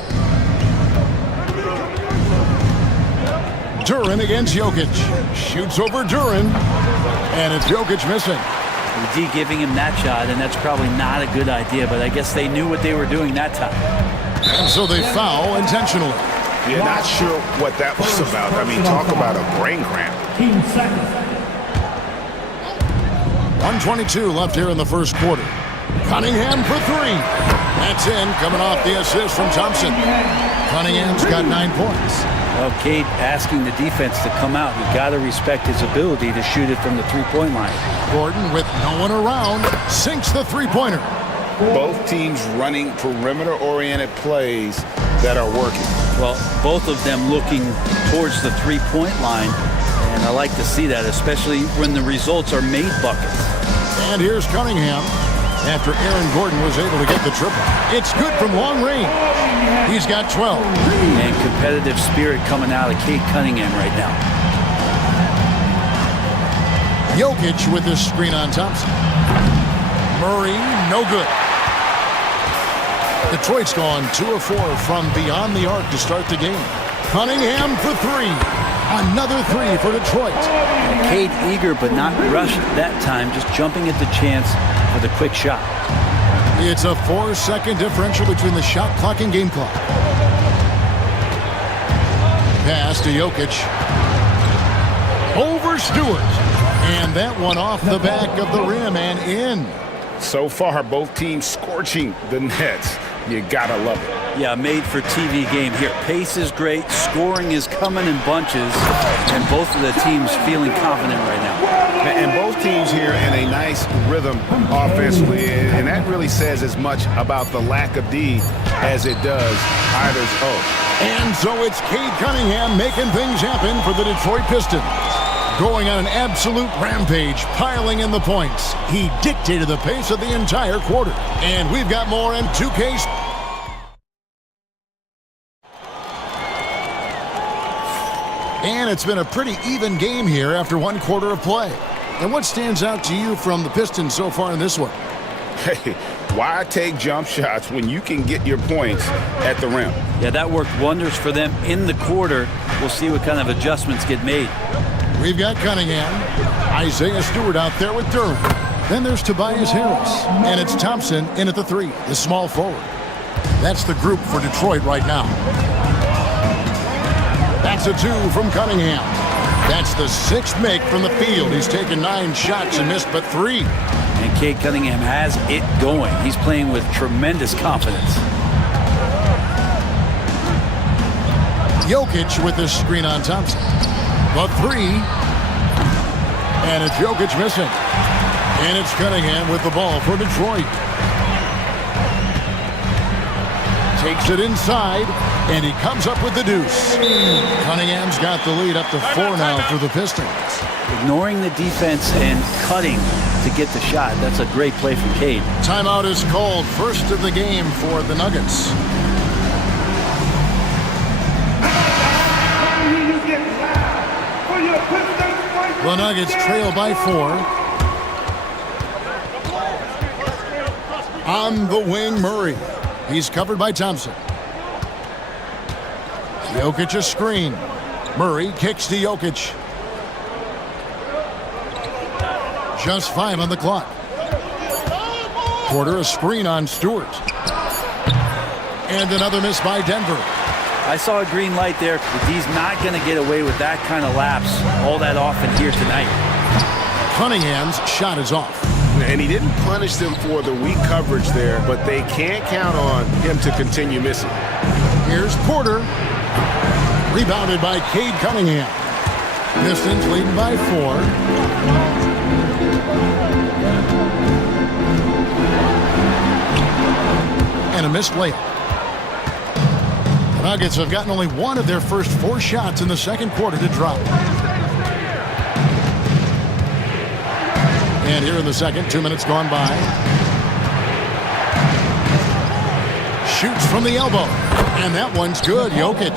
Duran against Jokic. Shoots over Duran. And it's Jokic missing. The D giving him that shot, and that's probably not a good idea, but I guess they knew what they were doing that time. And so they foul intentionally. You're not sure what that was about. I mean, talk about a brain cramp. 1:22 left here in the first quarter. Cunningham for 3. That's in, coming off the assist from Thompson. Cunningham's got 9 points. Well, Cade asking the defense to come out. You got to respect his ability to shoot it from the three-point line. Gordon, with no one around, sinks the three-pointer. Both teams running perimeter-oriented plays that are working. Well, both of them looking towards the three-point line, and I like to see that, especially when the results are made buckets. And here's Cunningham. after Aaron Gordon was able to get the triple. It's good from long range. He's got 12. And competitive spirit coming out of Cade Cunningham right now. Jokic with this screen on Thompson. Murray, no good. Detroit's gone 2 of 4 from beyond the arc to start the game. Cunningham for 3. Another 3 for Detroit. And Cade eager but not rushed that time, just jumping at the chance for the quick shot. It's a 4-second differential between the shot clock and game clock. Pass to Jokic. Over Stewart. And that one off the back of the rim and in. So far, both teams scorching the nets. You gotta love it. Yeah, made for TV game here. Pace is great, scoring is coming in bunches, and both of the teams feeling confident right now. And both teams here in a nice rhythm offensively, and that really says as much about the lack of D as it does either's O. And so it's Cade Cunningham making things happen for the Detroit Pistons. Going on an absolute rampage, piling in the points. He dictated the pace of the entire quarter. And we've got more M2K. And it's been a pretty even game here after 1 quarter of play. And what stands out to you from the Pistons so far in this one? Hey, why take jump shots when you can get your points at the rim? Yeah, that worked wonders for them in the quarter. We'll see what kind of adjustments get made. We've got Cunningham, Isaiah Stewart out there with Durham. Then there's Tobias Harris, and it's Thompson in at the 3, the small forward. That's the group for Detroit right now. That's a 2 from Cunningham. That's the 6th make from the field. He's taken 9 shots and missed but 3. And Cade Cunningham has it going. He's playing with tremendous confidence. Jokic with this screen on Thompson. The 3. And it's Jokic missing. And it's Cunningham with the ball for Detroit. Takes it inside, and he comes up with the deuce. Cunningham's got the lead up to 4 now for the Pistons. Ignoring the defense and cutting to get the shot. That's a great play from Cade. Timeout is called, first of the game for the Nuggets. The Nuggets trail by 4. On the wing, Murray. He's covered by Thompson. Jokic a screen. Murray kicks to Jokic. Just 5 on the clock. Porter a screen on Stewart. And another miss by Denver. I saw a green light there. But he's not going to get away with that kind of lapse all that often here tonight. Cunningham's shot is off. And he didn't punish them for the weak coverage there, but they can't count on him to continue missing. Here's Porter. Rebounded by Cade Cunningham. Pistons leading by 4. And a missed layup. The Nuggets have gotten only 1 of their first 4 shots in the second quarter to drop. And here in the second, 2 minutes gone by. Shoots from the elbow. And that one's good. Jokic.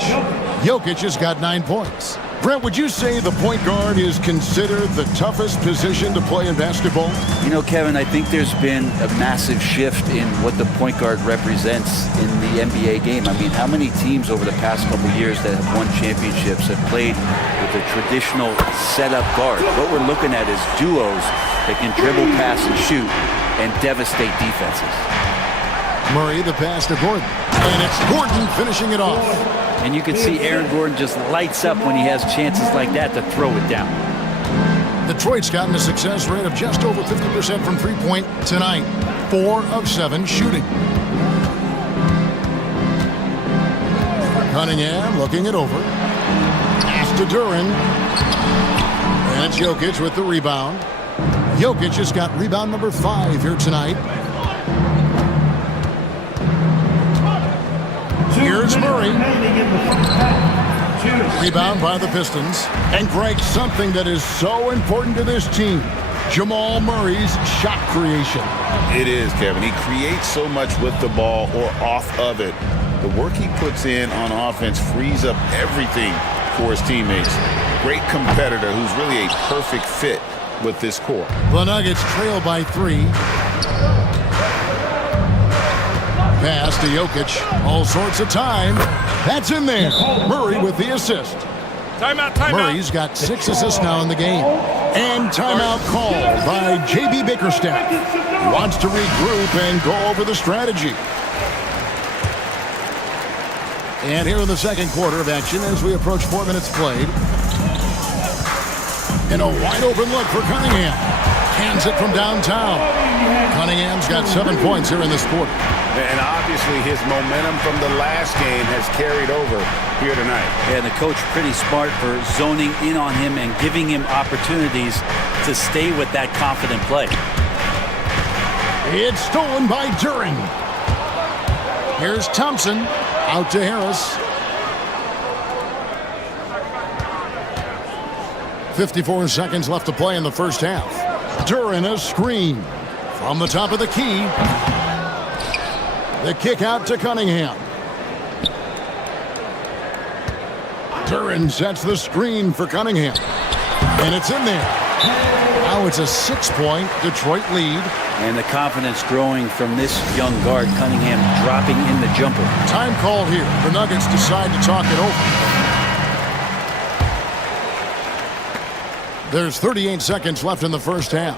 Jokic has got 9 points. Brent, would you say the point guard is considered the toughest position to play in basketball? You know, Kevin, I think there's been a massive shift in what the point guard represents in the NBA game. I mean, how many teams over the past couple years that have won championships have played with a traditional setup guard? What we're looking at is duos that can dribble, pass, and shoot and devastate defenses. Murray, the pass to Gordon. And it's Gordon finishing it off. And you can see Aaron Gordon just lights up when he has chances like that to throw it down. Detroit's gotten a success rate of just over 50% from three-point tonight. 4 of 7 shooting. Cunningham looking it over. Pass to Duran. And it's Jokic with the rebound. Jokic has got rebound number 5 here tonight. Here's Murray. Rebound by the Pistons. And Greg, something that is so important to this team. Jamal Murray's shot creation. It is, Kevin. He creates so much with the ball or off of it. The work he puts in on offense frees up everything for his teammates. Great competitor who's really a perfect fit with this core. The Nuggets trail by 3. Pass to Jokic. All sorts of time. That's in there. Murray with the assist. Timeout. Murray's got 6 assists now in the game. And timeout called by J.B. Bickerstaff. He wants to regroup and go over the strategy. And here in the second quarter of action as we approach 4 minutes played. And a wide open look for Cunningham. Hands it from downtown. Cunningham's got 7 points here in this quarter. And obviously his momentum from the last game has carried over here tonight. Yeah, and the coach pretty smart for zoning in on him and giving him opportunities to stay with that confident play. It's stolen by Duren. Here's Thompson. Out to Harris. 54 seconds left to play in the first half. Duren a screen from the top of the key. The kick out to Cunningham. Duren sets the screen for Cunningham. And it's in there. Now it's a 6-point Detroit lead. And the confidence growing from this young guard, Cunningham, dropping in the jumper. Time call here. The Nuggets decide to talk it over. There's 38 seconds left in the first half.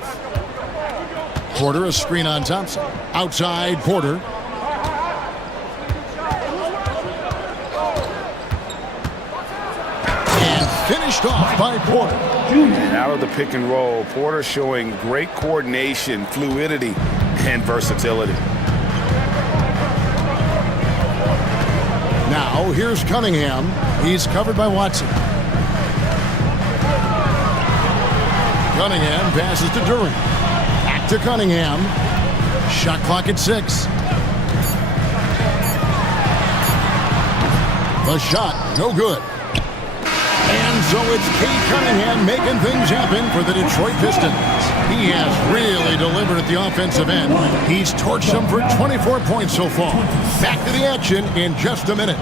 Porter, a screen on Thompson. Outside, Porter. And finished off by Porter. And out of the pick and roll, Porter showing great coordination, fluidity, and versatility. Now, here's Cunningham. He's covered by Watson. Cunningham passes to Duren. Back to Cunningham. Shot clock at 6. The shot, no good. And so it's Cade Cunningham making things happen for the Detroit Pistons. He has really delivered at the offensive end. He's torched them for 24 points so far. Back to the action in just a minute.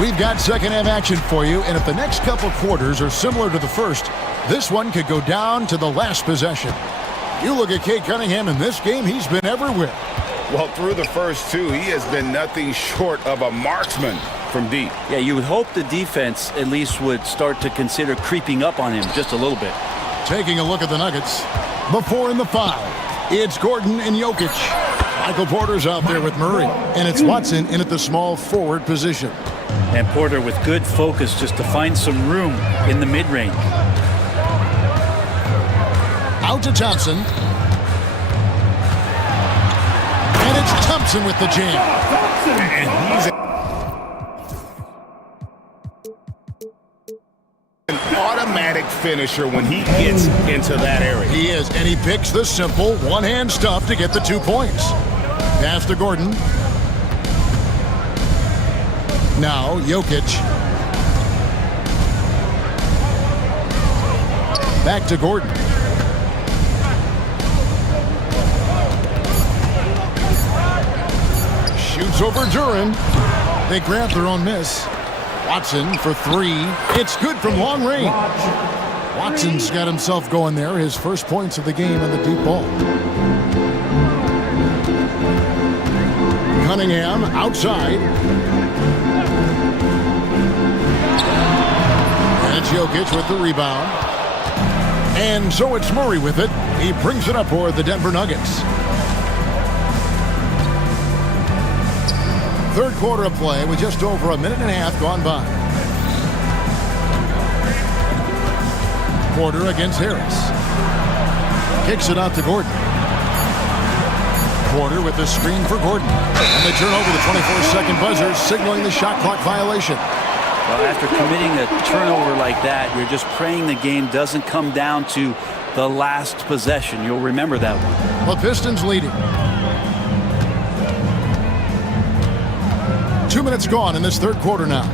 We've got second half action for you, and if the next couple quarters are similar to the first, this one could go down to the last possession. You look at Cade Cunningham in this game, he's been everywhere. Well, through the first two, he has been nothing short of a marksman from deep. Yeah, you would hope the defense at least would start to consider creeping up on him just a little bit. Taking a look at the Nuggets. The 4 and the 5. It's Gordon and Jokic. Michael Porter's out there with Murray, and it's Watson in at the small forward position. And Porter with good focus just to find some room in the mid-range. Out to Thompson. And it's Thompson with the jam. And he's an automatic finisher when he gets into that area. He is, and he picks the simple one-hand stuff to get the 2 points. Pass to Gordon. Now, Jokic. Back to Gordon. Shoots over Duran. They grab their own miss. Watson for 3. It's good from long range. Watson's got himself going there. His first points of the game on the deep ball. Cunningham outside. And it's Jokic with the rebound. And so it's Murray with it. He brings it up for the Denver Nuggets. Third quarter of play with just over a minute and a half gone by. Porter against Harris. Kicks it out to Gordon. Porter with the screen for Gordon. And they turn over the 24-second buzzer, signaling the shot clock violation. Well, after committing a turnover like that, you're just praying the game doesn't come down to the last possession. You'll remember that one. The Pistons leading. 2 minutes gone in this third quarter now.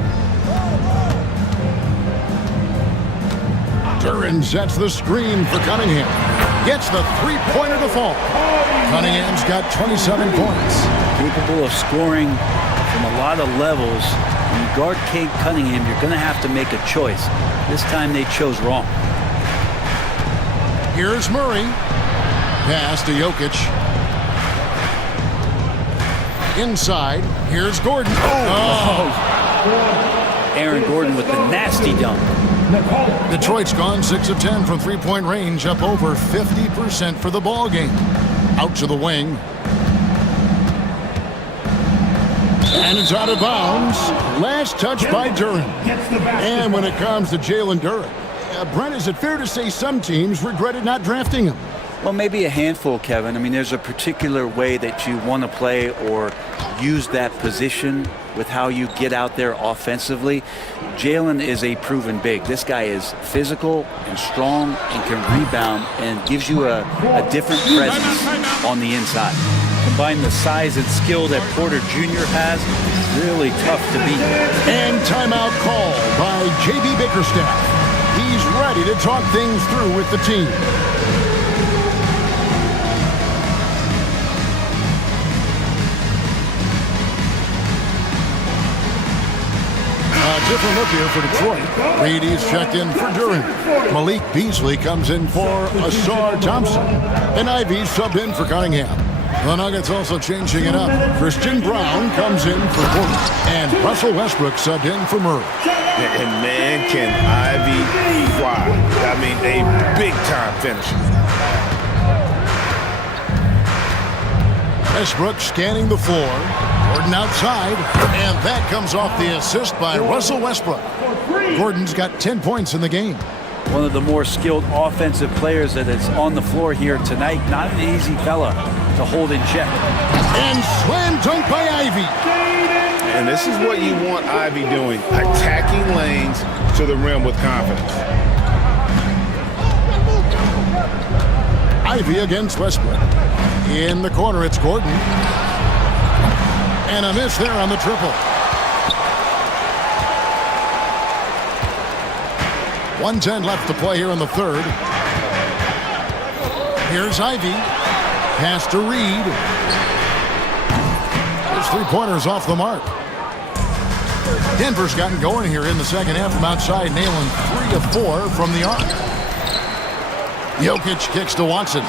Duran sets the screen for Cunningham. Gets the three-pointer to fall. Cunningham's got 27 points. Capable of scoring from a lot of levels. When you guard Cade Cunningham, you're going to have to make a choice. This time they chose wrong. Here's Murray. Pass to Jokic. Inside. Here's Gordon. Aaron Gordon with the nasty dunk. Detroit's gone 6 of 10 from three-point range, up over 50% for the ball game. Out to the wing. And it's out of bounds. Last touch by Duran. And when it comes to Jalen Duran, Brent, is it fair to say some teams regretted not drafting him? Well, maybe a handful, Kevin. I mean, there's a particular way that you want to play or use that position with how you get out there offensively. Jalen is a proven big. This guy is physical and strong and can rebound and gives you a different presence on the inside. Combine the size and skill that Porter Jr. has, really tough to beat. And timeout call by J.B. Bickerstaff. He's ready to talk things through with the team. Different look here for Detroit. Reedy's checked in for Duran. Malik Beasley comes in for Asar Thompson. And Ivy subbed in for Cunningham. The Nuggets also changing it up. Christian Brown comes in for Gordon. And Russell Westbrook subbed in for Murray. And man, can Ivy fly. I mean, a big-time finisher. Westbrook scanning the floor. Gordon outside, and that comes off the assist by Russell Westbrook. Gordon's got 10 points in the game. One of the more skilled offensive players that is on the floor here tonight. Not an easy fella to hold in check. And slam dunk by Ivy. And this is what you want Ivy doing, attacking lanes to the rim with confidence. Ivy against Westbrook. In the corner, it's Gordon. And a miss there on the triple. 1:10 left to play here in the third. Here's Ivy. Pass to Reed. His three-pointer's off the mark. Denver's gotten going here in the second half from outside, nailing 3 of 4 from the arc. Jokic kicks to Watson.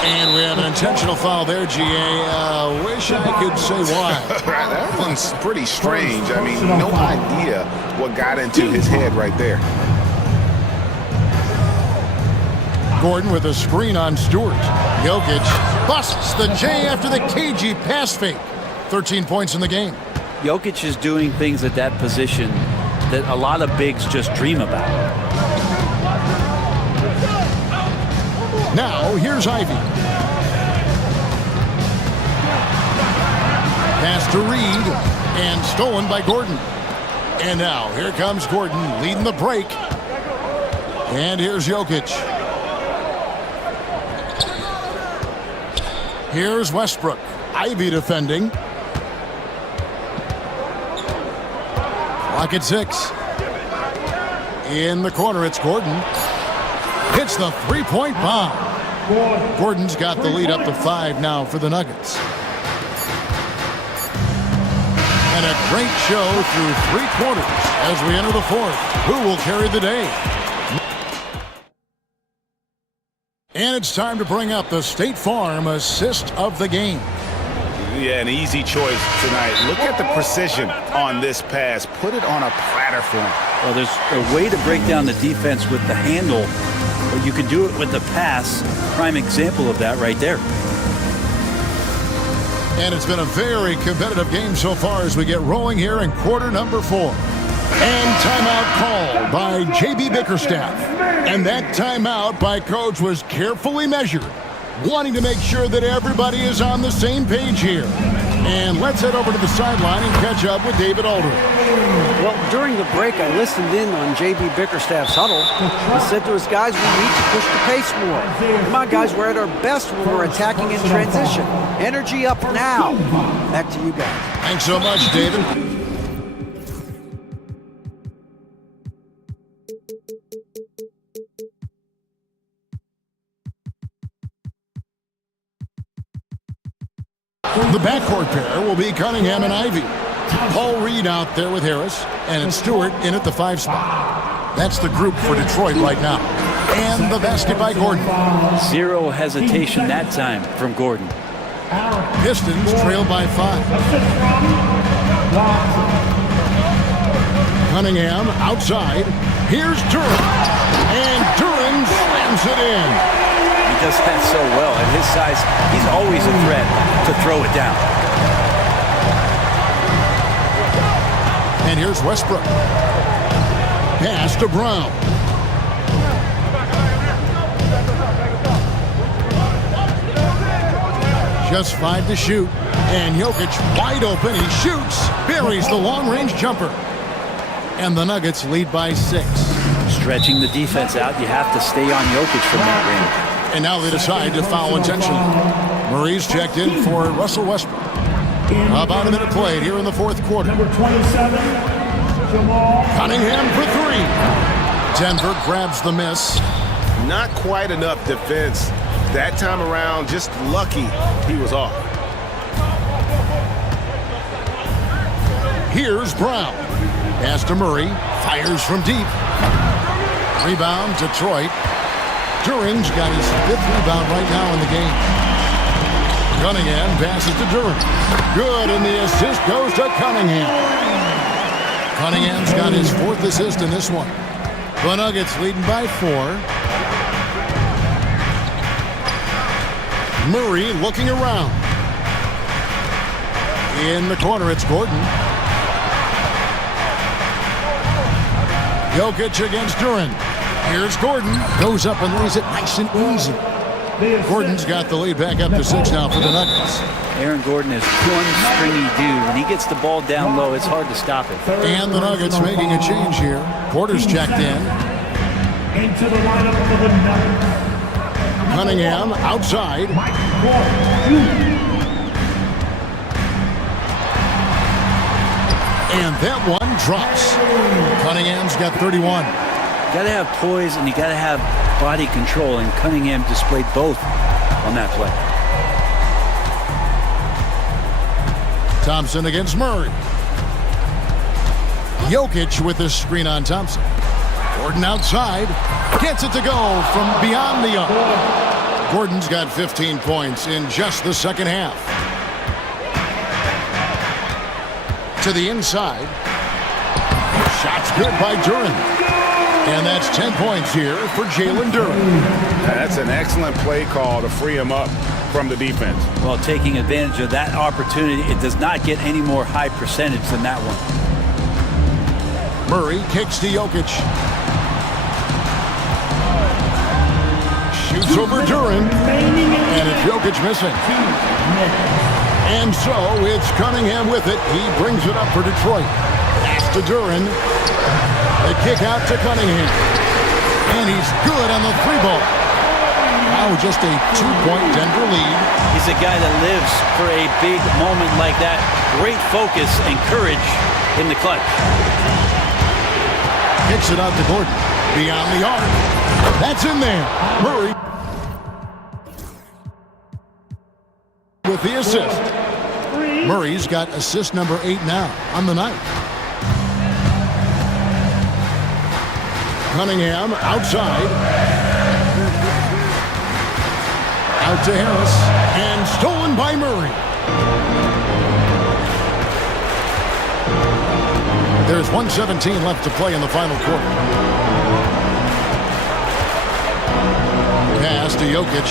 And we have an intentional foul there, G.A. Wish I could say why. That one's pretty strange. I mean, no idea what got into his head right there. Gordon with a screen on Stewart. Jokic busts the J after the cagey pass fake. 13 points in the game. Jokic is doing things at that position that a lot of bigs just dream about. Now, here's Ivy. Pass to Reed, and stolen by Gordon. And now, here comes Gordon leading the break. And here's Jokic. Here's Westbrook. Ivy defending. Clock at 6. In the corner, it's Gordon. Hits the three-point bomb. Gordon's got the lead up to 5 now for the Nuggets. And a great show through 3 quarters as we enter the 4th. Who will carry the day? And it's time to bring up the State Farm assist of the game. Yeah, an easy choice tonight. Look at the precision on this pass. Put it on a platter for him. Well, there's a way to break down the defense with the handle, but you can do it with the pass. Prime example of that right there. And it's been a very competitive game so far as we get rolling here in quarter number 4. And timeout called by J.B. Bickerstaff. And that timeout by Coach was carefully measured, wanting to make sure that everybody is on the same page here. And let's head over to the sideline and catch up with David Aldridge. Well, during the break, I listened in on J.B. Bickerstaff's huddle. He said to his guys, we need to push the pace more. Come on, guys, we're at our best when we're attacking in transition. Energy up now. Back to you guys. Thanks so much, David. The backcourt pair will be Cunningham and Ivy. Paul Reed out there with Harris, and it's Stewart in at the 5 spot. That's the group for Detroit right now. And the basket by Gordon. Zero hesitation that time from Gordon. Pistons trail by 5. Cunningham outside. Here's Duran. And Duran slams it in. He does that so well. At his size, he's always a threat to throw it down. And here's Westbrook. Pass to Brown. Just 5 to shoot. And Jokic wide open. He shoots. Buries the long-range jumper. And the Nuggets lead by 6. Stretching the defense out, you have to stay on Jokic from that range. And now they decide to foul intentionally. Murray's checked in for Russell Westbrook. About a minute played here in the 4th quarter. Number 27, Jamal. Cunningham for 3. Denver grabs the miss. Not quite enough defense that time around. Just lucky he was off. Here's Brown. Pass to Murray. Fires from deep. Rebound, Detroit. Duran's got his 5th rebound right now in the game. Cunningham passes to Duran. Good, and the assist goes to Cunningham. Cunningham's got his 4th assist in this one. The Nuggets leading by 4. Murray looking around. In the corner, it's Gordon. Jokic against Duran. Here's Gordon. Goes up and lays it nice and easy. Gordon's got the lead back up to 6 now for the Nuggets. Aaron Gordon is one stringy dude. When he gets the ball down low, it's hard to stop him. And the Nuggets making a change here. Porter's checked in. Into the lineup for the Nuggets. Cunningham outside. And that one drops. Cunningham's got 31. You got to have poise and you got to have body control, and Cunningham displayed both on that play. Thompson against Murray. Jokic with the screen on Thompson. Gordon outside. Gets it to go from beyond the arc. Gordon's got 15 points in just the 2nd half. To the inside. Shot's good by Duran. And that's 10 points here for Jalen Duran. That's an excellent play call to free him up from the defense. Well, taking advantage of that opportunity, it does not get any more high percentage than that one. Murray kicks to Jokic. Shoots over Duran. And it's Jokic missing. And so it's Cunningham with it. He brings it up for Detroit. Pass to Duran. The kick out to Cunningham. And he's good on the 3-ball. Now just a 2-point Denver lead. He's a guy that lives for a big moment like that. Great focus and courage in the clutch. Kicks it out to Gordon. Beyond the arc. That's in there. Murray with the assist. Murray's got assist number 8 now on the night. Cunningham outside. Out to Harris. And stolen by Murray. There's 1:17 left to play in the final quarter. Pass to Jokic.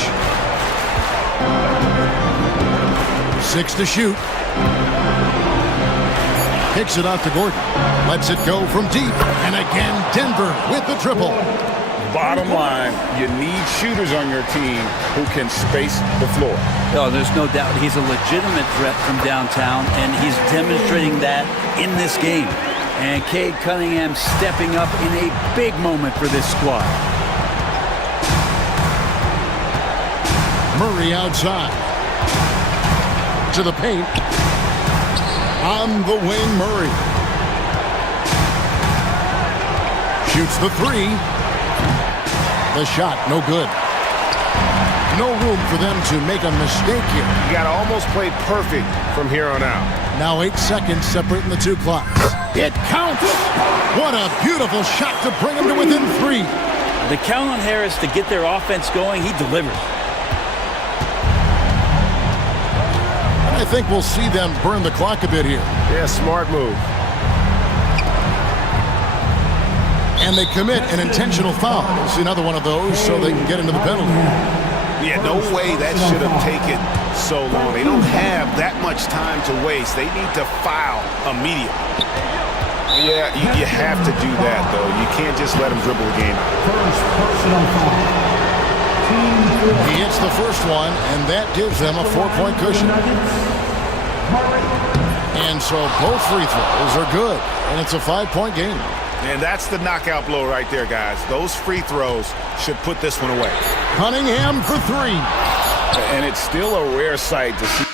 6 to shoot. Kicks it out to Gordon. Lets it go from deep. And again, Denver with the triple. Bottom line, you need shooters on your team who can space the floor. Oh, there's no doubt he's a legitimate threat from downtown, and he's demonstrating that in this game. And Cade Cunningham stepping up in a big moment for this squad. Murray outside. To the paint. On the wing, Murray. Shoots the 3. The shot, no good. No room for them to make a mistake here. You got to almost play perfect from here on out. Now 8 seconds separating the two clocks. It counts! What a beautiful shot to bring them to within 3. They count on Harris to get their offense going. He delivers. I think we'll see them burn the clock a bit here. Yeah, smart move. And they commit an intentional foul. We'll see another one of those so they can get into the penalty. Yeah, no way that should have taken so long. They don't have that much time to waste. They need to foul immediately. Yeah, you have to do that, though. You can't just let them dribble the game. He hits the first one, and that gives them a 4-point cushion. And so both free throws are good, and it's a 5-point game. And that's the knockout blow right there, guys. Those free throws should put this one away. Cunningham for 3. And it's still a rare sight to see.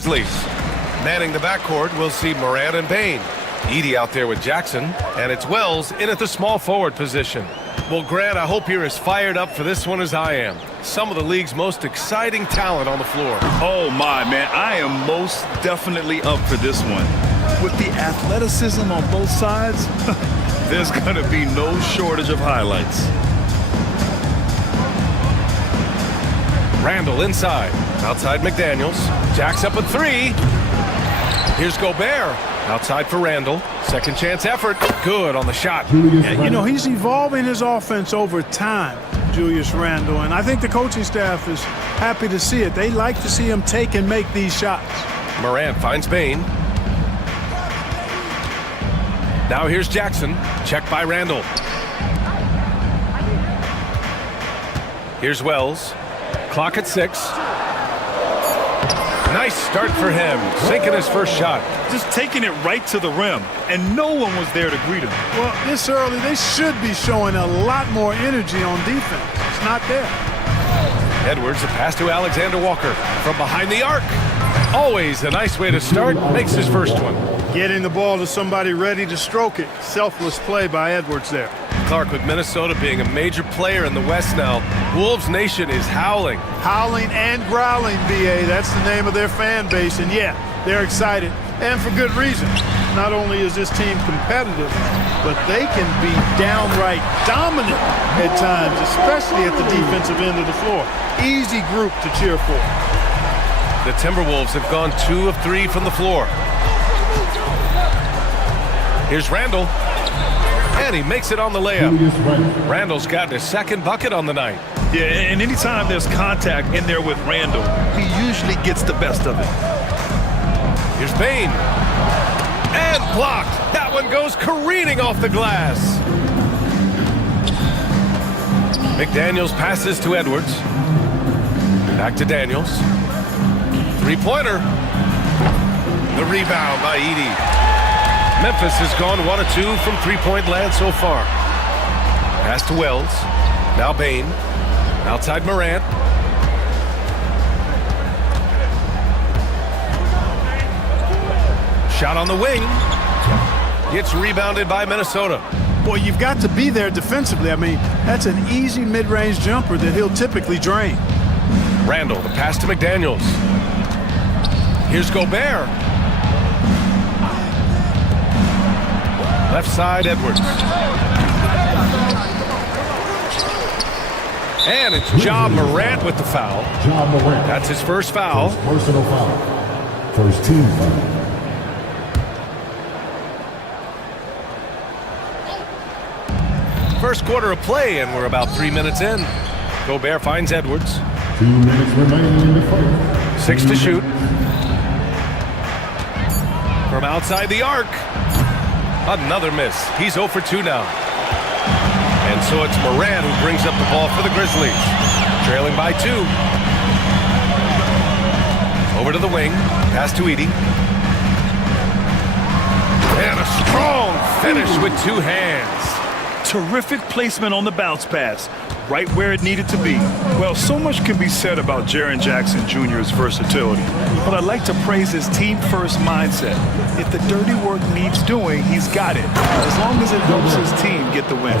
Grizzlies. Manning the backcourt, we'll see Morant and Bain. Edey out there with Jackson, and it's Wells in at the small forward position. Well, Grant, I hope you're as fired up for this one as I am. Some of the league's most exciting talent on the floor. Oh my, man, I am most definitely up for this one. With the athleticism on both sides, there's gonna be no shortage of highlights. Randall inside. Outside McDaniels. Jack's up a three. Here's Gobert. Outside for Randall. Second chance effort. Good on the shot. Yeah, you know, he's evolving his offense over time, Julius Randle, and I think the coaching staff is happy to see it. They like to see him take and make these shots. Morant finds Bain. Now here's Jackson. Checked by Randall. Here's Wells. Clock at 6. Nice start for him, sinking his first shot. Just taking it right to the rim, and no one was there to greet him. Well, this early, they should be showing a lot more energy on defense. It's not there. Edwards, a pass to Alexander Walker from behind the arc. Always a nice way to start, makes his first one. Getting the ball to somebody ready to stroke it. Selfless play by Edwards there. Clark with Minnesota being a major player in the West now. Wolves Nation is howling. Howling and growling, BA. That's the name of their fan base. And yeah, they're excited. And for good reason. Not only is this team competitive, but they can be downright dominant at times, especially at the defensive end of the floor. Easy group to cheer for. The Timberwolves have gone 2 of 3 from the floor. Here's Randall. And he makes it on the layup. Randall's gotten his second bucket on the night. Yeah, and anytime there's contact in there with Randall, he usually gets the best of it. Here's Bain. And blocked. That one goes careening off the glass. McDaniels passes to Edwards. Back to Daniels. Three-pointer. The rebound by Edey. Memphis has gone 1 of 2 from three-point land so far. Pass to Wells. Now Bain. Outside Morant. Shot on the wing. Gets rebounded by Minnesota. Boy, you've got to be there defensively. I mean, that's an easy mid-range jumper that he'll typically drain. Randall, the pass to McDaniels. Here's Gobert. Left side, Edwards. And it's John Morant with the foul. John Morant. That's his first foul. Personal foul. First team foul. First quarter of play, and we're about 3 minutes in. Gobert finds Edwards. 2 minutes remaining in the fight. 6 to shoot. From outside the arc. Another miss. He's 0 for 2 now. And so it's Morant who brings up the ball for the Grizzlies. Trailing by 2. Over to the wing. Pass to Edey. And a strong finish with 2 hands. Terrific placement on the bounce pass. Right where it needed to be. Well, so much can be said about Jaren Jackson Jr.'s versatility, but I'd like to praise his team-first mindset. If the dirty work needs doing, he's got it, as long as it helps his team get the win.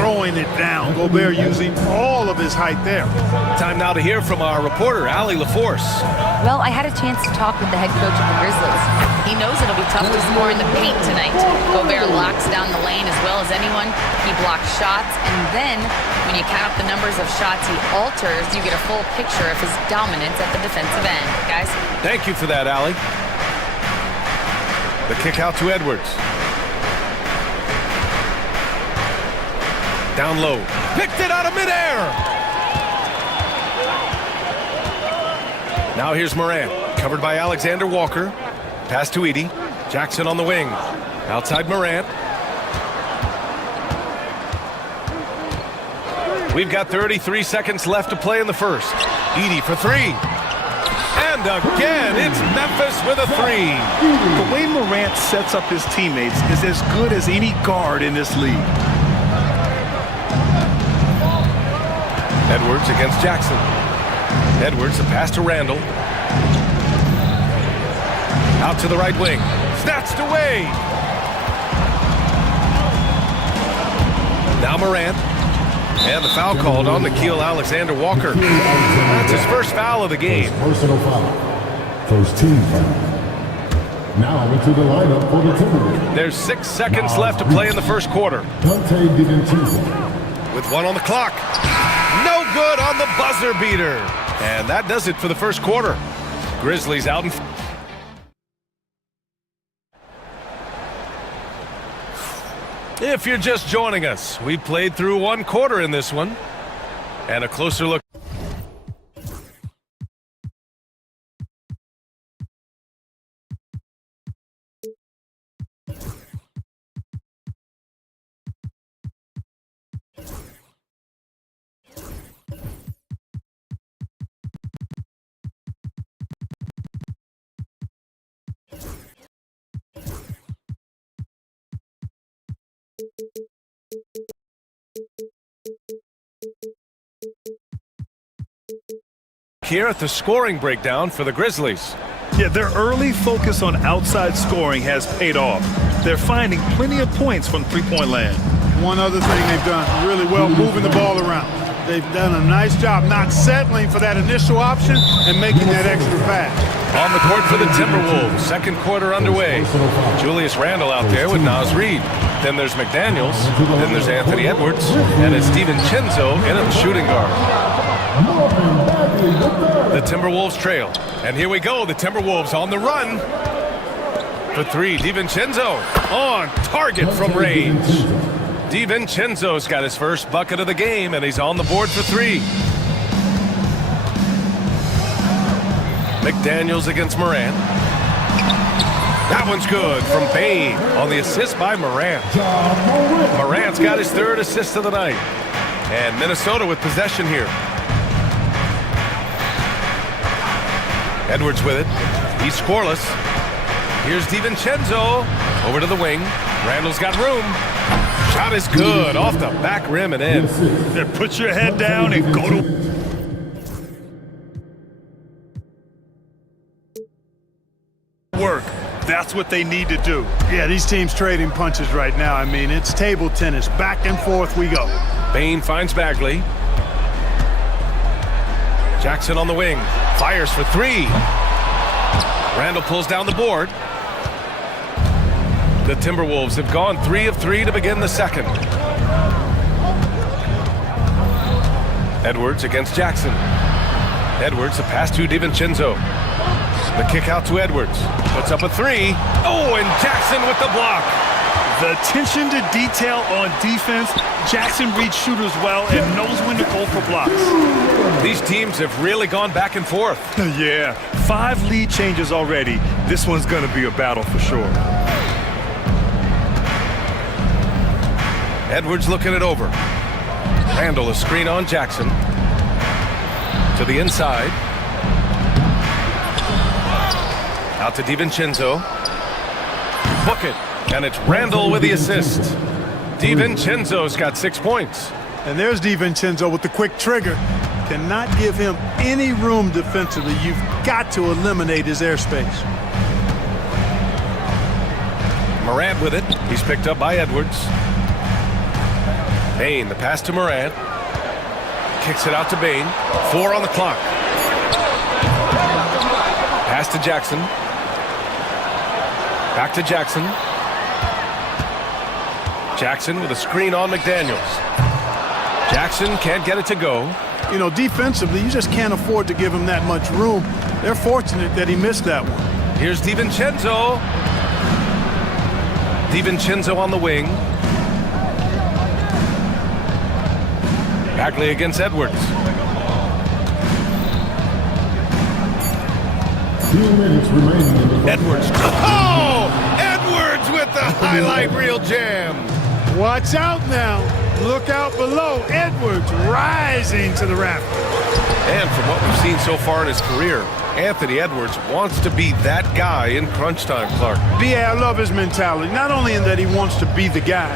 Throwing it down. Gobert using all of his height there. Time now to hear from our reporter, Allie LaForce. Well, I had a chance to talk with the head coach of the Grizzlies. He knows it'll be tough to score in the paint tonight. Gobert locks down the lane as well as anyone. He blocks shots, and then when you count up the numbers of shots he alters, you get a full picture of his dominance at the defensive end. Guys? Thank you for that, Allie. The kick out to Edwards. Down low. Picked it out of midair. Now here's Morant. Covered by Alexander Walker. Pass to Edey. Jackson on the wing. Outside Morant. We've got 33 seconds left to play in the first. Edey for 3. And again, it's Memphis with a 3. The way Morant sets up his teammates is as good as any guard in this league. Edwards against Jackson. Edwards, a pass to Randall. Out to the right wing. Snatched away. Now Morant. And the foul called on Nickeil Alexander-Walker. That's his first foul of the game. Personal foul. First team foul. Now into the lineup for the Timberwolves. There's 6 seconds left to play in the first quarter. With 1 on the clock. No good on the buzzer beater. And that does it for the first quarter. Grizzlies out in... If you're just joining us, we played through 1 quarter in this one. And a closer look. Here at the scoring breakdown for the Grizzlies. Yeah, their early focus on outside scoring has paid off. They're finding plenty of points from three-point land. One other thing they've done really well, moving the ball around. They've done a nice job not settling for that initial option and making that extra pass. On the court for the Timberwolves, second quarter underway. Julius Randle out there with Naz Reid. Then there's McDaniels. Then there's Anthony Edwards. And it's DiVincenzo in at the shooting guard. The Timberwolves trail. And here we go, the Timberwolves on the run. For 3, DiVincenzo on target from range. DiVincenzo's got his first bucket of the game, and he's on the board for 3. McDaniels against Morant. That one's good from Bane on the assist by Morant. Morant's got his 3rd assist of the night. And Minnesota with possession here. Edwards with it. He's scoreless. Here's DiVincenzo. Over to the wing. Randall's got room. Shot is good. Off the back rim and in. Yeah, put your head down and go to... work. That's what they need to do. Yeah, these teams trading punches right now. I mean, it's table tennis. Back and forth we go. Bane finds Bagley. Jackson on the wing. Fires for 3. Randall pulls down the board. The Timberwolves have gone 3 of 3 to begin the second. Edwards against Jackson. Edwards, a pass to DiVincenzo. The kick out to Edwards. Puts up a 3. Oh, and Jackson with the block. The attention to detail on defense. Jackson reads shooters well and knows when to go for blocks. These teams have really gone back and forth. Yeah, 5 lead changes already. This one's going to be a battle for sure. Edwards looking it over. Randall a screen on Jackson. To the inside. Out to DiVincenzo. Book it. And it's Randall with the assist. DiVincenzo's got 6 points. And there's DiVincenzo with the quick trigger. Cannot give him any room defensively. You've got to eliminate his airspace. Morant with it. He's picked up by Edwards. Bane, the pass to Morant. Kicks it out to Bane. 4 on the clock. Pass to Jackson. Back to Jackson. Jackson with a screen on McDaniels. Jackson can't get it to go. You know, defensively, you just can't afford to give him that much room. They're fortunate that he missed that one. Here's DiVincenzo. DiVincenzo on the wing. Bagley against Edwards. 2 minutes remaining in the... Edwards. Oh! Edwards with the highlight reel jam. Watch out now. Look out below. Edwards rising to the rafters. And from what we've seen so far in his career, Anthony Edwards wants to be that guy in crunch time, Clark. I love his mentality. Not only in that he wants to be the guy,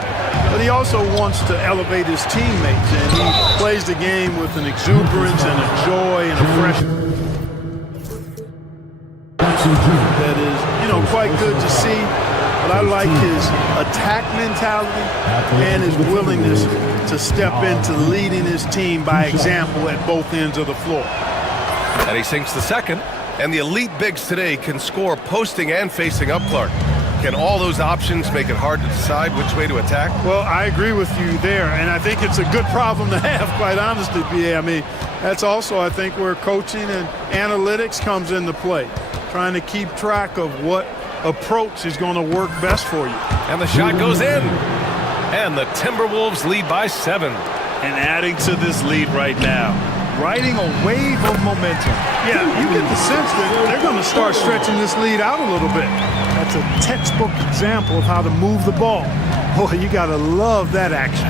but he also wants to elevate his teammates. And he plays the game with an exuberance and a joy and a freshness that is quite good to see. But I like his attack mentality and his willingness to step into leading his team by example at both ends of the floor. And he sinks the second. And the elite bigs today can score posting and facing up, Clark. Can all those options make it hard to decide which way to attack? Well, I agree with you there, and I think it's a good problem to have, quite honestly, B.A. I mean, that's also, I think, where coaching and analytics comes into play, trying to keep track of what approach is going to work best for you. And the shot goes in. And the Timberwolves lead by 7. And adding to this lead right now, riding a wave of momentum. Yeah, you get the sense that they're going to start stretching this lead out a little bit. That's a textbook example of how to move the ball. Boy, you got to love that action.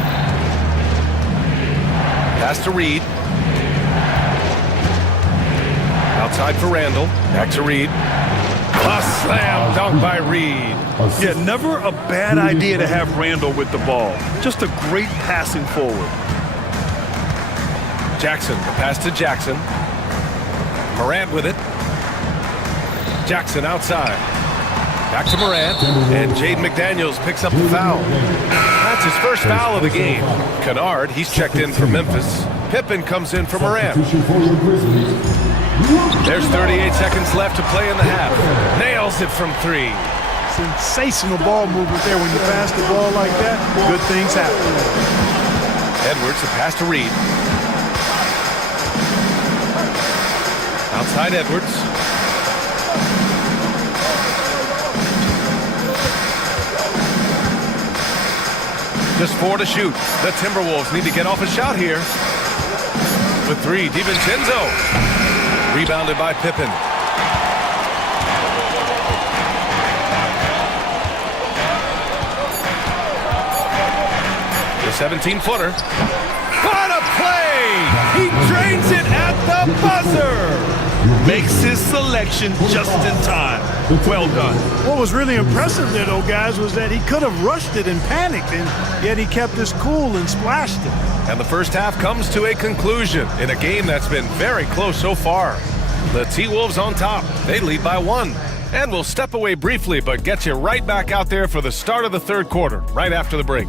Pass to Reed. Outside for Randall. Back to Reed. A slam dunk by Reed. Yeah, never a bad idea to have Randall with the ball. Just a great passing forward. Jackson, the pass to Jackson. Morant with it. Jackson outside. Back to Morant. And Jaden McDaniels picks up the foul. That's his first foul of the game. Kennard, he's checked in for Memphis. Pippen comes in for Morant. There's 38 seconds left to play in the half. Nails it from 3. Sensational ball movement there. When you pass the ball like that, good things happen. Edwards, a pass to Reed. Outside Edwards. Just 4 to shoot. The Timberwolves need to get off a shot here. With 3, DiVincenzo. Rebounded by Pippen. The 17-footer. What a play! He drains it at the buzzer! Makes his selection just in time. Well done. What was really impressive there, though, guys, was that he could have rushed it and panicked, and yet he kept his cool and splashed it. And the first half comes to a conclusion in a game that's been very close so far. The T-Wolves on top. They lead by 1. And we'll step away briefly, but get you right back out there for the start of the third quarter, right after the break.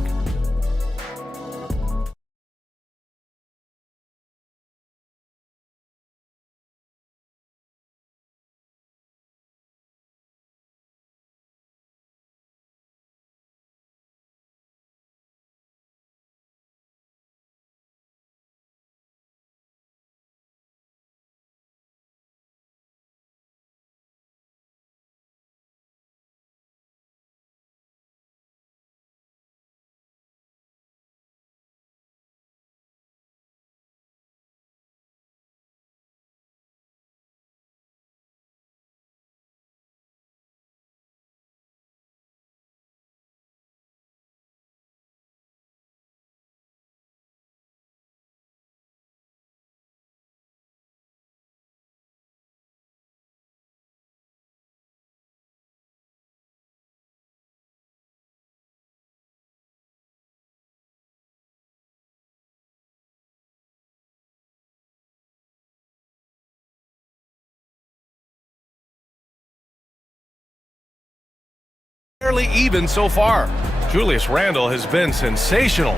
Fairly even so far. Julius Randle has been sensational.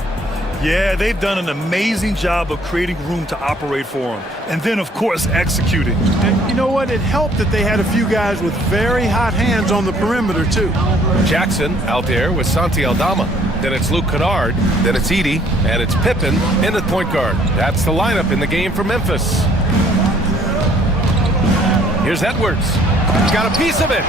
Yeah, they've done an amazing job of creating room to operate for him. And then, of course, executing. And you know what? It helped that they had a few guys with very hot hands on the perimeter, too. Jackson out there with Santi Aldama. Then it's Luke Kennard. Then it's Edey. And it's Pippen in the point guard. That's the lineup in the game for Memphis. Here's Edwards. He's got a piece of it.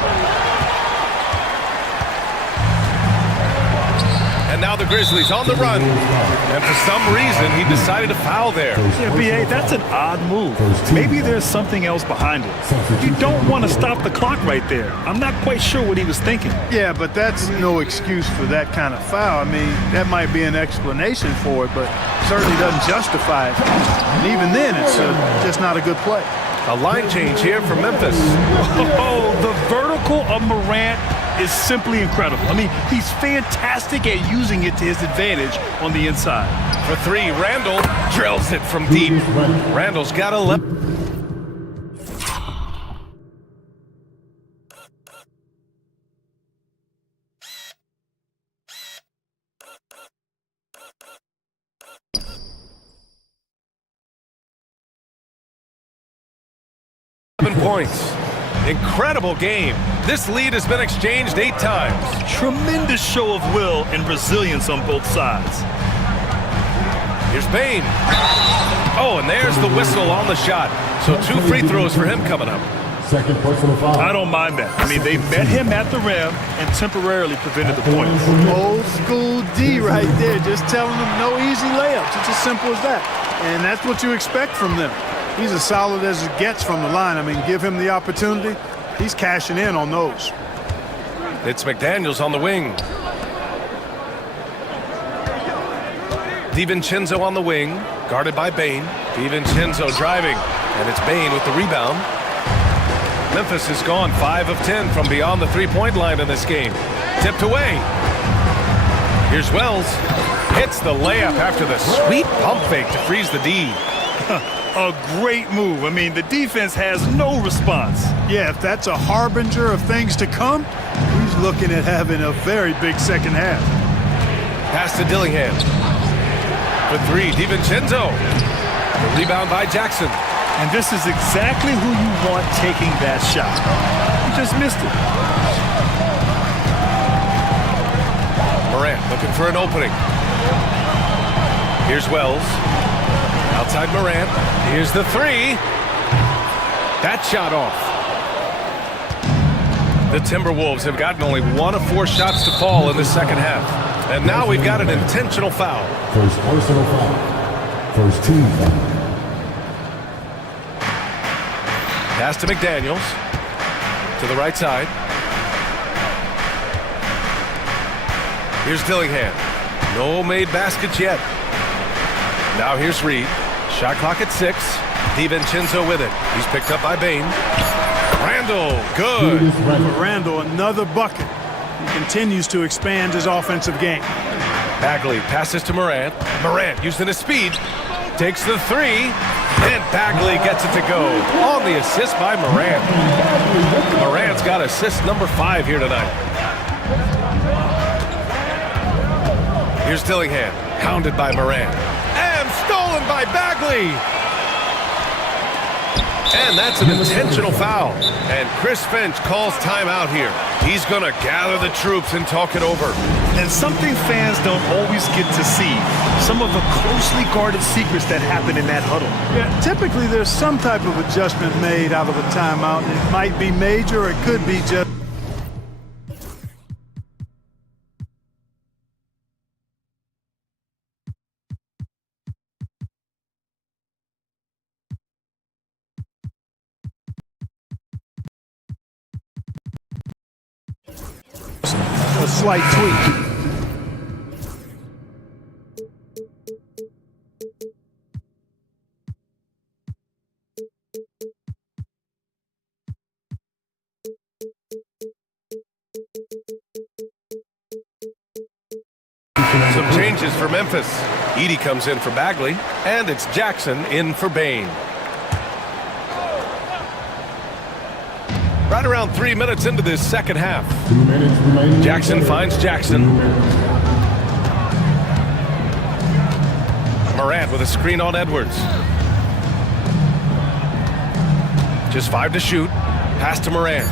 And now the Grizzlies on the run. And for some reason, he decided to foul there. Yeah, B.A., that's an odd move. Maybe there's something else behind it. You don't want to stop the clock right there. I'm not quite sure what he was thinking. Yeah, but that's no excuse for that kind of foul. I mean, that might be an explanation for it, but certainly doesn't justify it. And even then, it's just not a good play. A line change here for Memphis. Oh, the vertical of Morant is simply incredible. I mean, he's fantastic at using it to his advantage on the inside. For 3, Randall drills it from deep. Randall's got a left. 7 points. Incredible game. This lead has been exchanged 8 times. Tremendous show of will and resilience on both sides. Here's Bain. Oh, and there's the whistle on the shot. So 2 free throws for him coming up. Second personal foul. I don't mind that. I mean, they met him at the rim and temporarily prevented the points. Old school D right there, just telling them no easy layups. It's as simple as that. And that's what you expect from them. He's as solid as it gets from the line. I mean, give him the opportunity. He's cashing in on those. It's McDaniels on the wing. DiVincenzo on the wing, guarded by Bain. DiVincenzo driving, and it's Bain with the rebound. Memphis has gone 5 of 10 from beyond the three-point line in this game. Tipped away. Here's Wells. Hits the layup after the sweet pump fake to freeze the D. A great move. I mean, the defense has no response. Yeah, if that's a harbinger of things to come, he's looking at having a very big second half. Pass to Dillingham. For 3, DiVincenzo. The rebound by Jackson. And this is exactly who you want taking that shot. He just missed it. Morant looking for an opening. Here's Wells. Outside Morant. Here's the 3. That shot off. The Timberwolves have gotten only 1 of 4 shots to fall in the second half. And now we've got an intentional foul. First personal foul. First team foul. Pass to McDaniels. To the right side. Here's Dillingham. No made baskets yet. Now here's Reed. Shot clock at 6. DiVincenzo with it. He's picked up by Bain. Randall, good. For Randall, another bucket. He continues to expand his offensive game. Bagley passes to Morant. Morant using his speed. Takes the 3. And Bagley gets it to go. On the assist by Morant. Morant's got assist number 5 here tonight. Here's Dillingham. Hounded by Morant. And stolen by Bagley. And that's an intentional foul. And Chris Finch calls timeout here. He's going to gather the troops and talk it over. And something fans don't always get to see. Some of the closely guarded secrets that happen in that huddle. Yeah, typically there's some type of adjustment made out of a timeout. It might be major, or it could be just... a slight tweak. Some changes for Memphis. Edey comes in for Bagley, and it's Jackson in for Bain. Right around 3 minutes into this second half. 2 minutes remaining. Jackson finds Jackson. Morant with a screen on Edwards. Just 5 to shoot. Pass to Morant.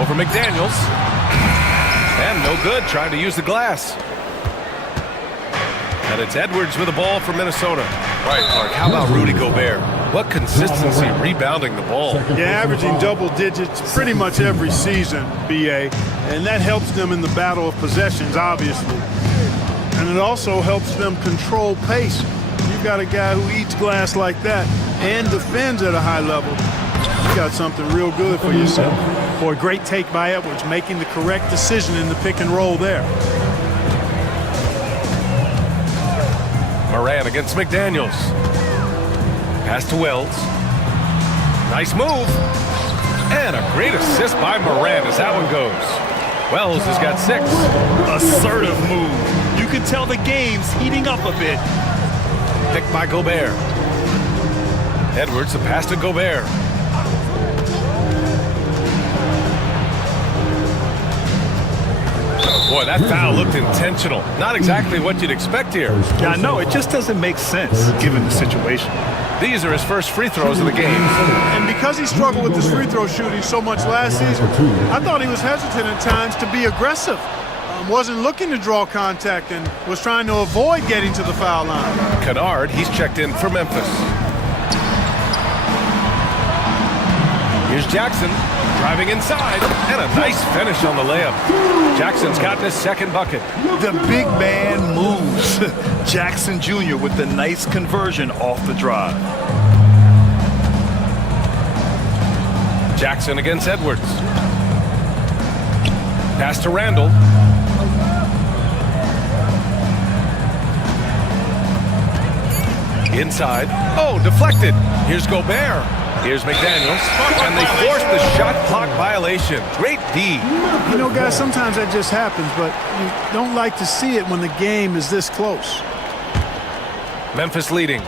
Over McDaniels. And no good, trying to use the glass. And it's Edwards with the ball for Minnesota. Right, Clark, how about Rudy Gobert? What consistency rebounding the ball. Yeah, averaging double digits pretty much every season, BA. And that helps them in the battle of possessions, obviously. And it also helps them control pace. You've got a guy who eats glass like that and defends at a high level. You got something real good for yourself. Boy, great take by Edwards, making the correct decision in the pick and roll there. Morant against McDaniels. Pass to Wells. Nice move. And a great assist by Morant as that one goes. Wells has got 6. Assertive move. You can tell the game's heating up a bit. Picked by Gobert. Edwards, the pass to Gobert. Boy, that foul looked intentional. Not exactly what you'd expect here. Yeah, I know. It just doesn't make sense given the situation. These are his first free throws of the game. And because he struggled with his free throw shooting so much last season, I thought he was hesitant at times to be aggressive. Wasn't looking to draw contact and was trying to avoid getting to the foul line. Kennard, he's checked in for Memphis. Here's Jackson, driving inside, and a nice finish on the layup. Jackson's gotten his second bucket. The big man moves. Jackson Jr. with the nice conversion off the drive. Jackson against Edwards. Pass to Randall. Inside. Oh, deflected. Here's Gobert. Here's McDaniels. And they forced the shot clock violation. Great D. You know, guys, sometimes that just happens, but you don't like to see it when the game is this close. Memphis leading.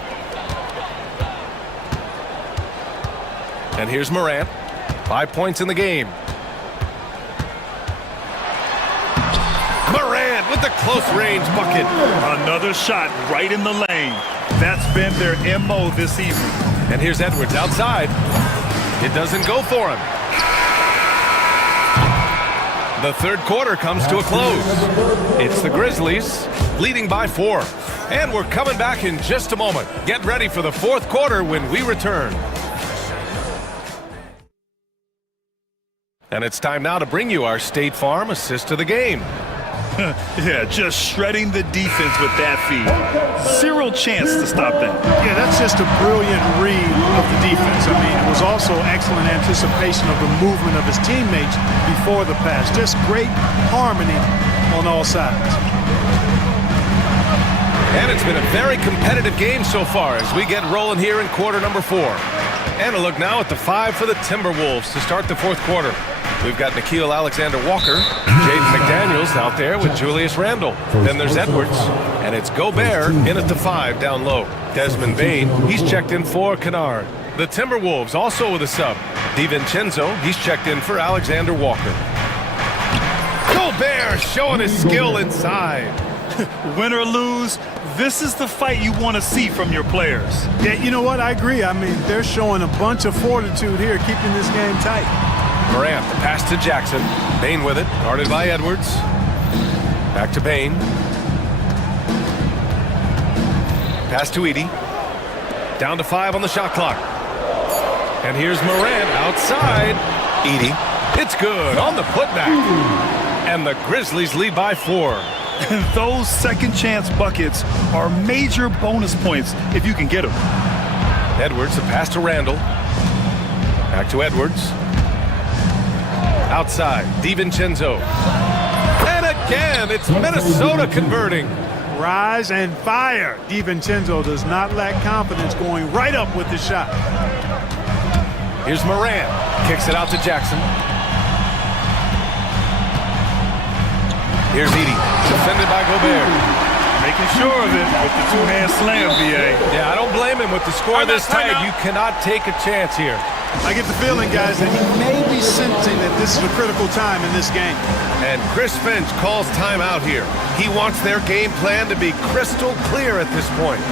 And here's Morant. 5 points in the game. Morant with the close range bucket. Another shot right in the lane. That's been their MO this evening. And here's Edwards outside. It doesn't go for him. The third quarter comes to a close. It's the Grizzlies leading by 4. And we're coming back in just a moment. Get ready for the fourth quarter when we return. And it's time now to bring you our State Farm assist of the game. Yeah, just shredding the defense with that feed. Zero chance to stop that. Yeah, that's just a brilliant read of the defense. I mean, it was also excellent anticipation of the movement of his teammates before the pass. Just great harmony on all sides. And it's been a very competitive game so far as we get rolling here in quarter number 4. And a look now at the 5 for the Timberwolves to start the fourth quarter. We've got Nickeil Alexander-Walker, Jaden McDaniels out there with Julius Randle. Then there's Edwards, and it's Gobert in at the 5 down low. Desmond Bane, he's checked in for Kennard. The Timberwolves also with a sub. DiVincenzo, he's checked in for Alexander-Walker. Gobert showing his skill inside. Win or lose, this is the fight you want to see from your players. Yeah, you know what? I agree. I mean, they're showing a bunch of fortitude here, keeping this game tight. Morant, the pass to Jackson. Bane with it, guarded by Edwards. Back to Bane. Pass to Edey. Down to 5 on the shot clock. And here's Morant outside. Edey, it's good on the putback. And the Grizzlies lead by 4. Those second chance buckets are major bonus points if you can get them. Edwards, the pass to Randall. Back to Edwards. Outside, DiVincenzo. And again, it's Minnesota converting. Rise and fire. DiVincenzo does not lack confidence going right up with the shot. Here's Morant. Kicks it out to Jackson. Here's Edey, defended by Gobert. Making sure of it with the two-hand slam, BA. Yeah, I don't blame him with the score this tight. You cannot take a chance here. I get the feeling, guys, that he may be sensing that this is a critical time in this game. And Chris Finch calls timeout here. He wants their game plan to be crystal clear at this point.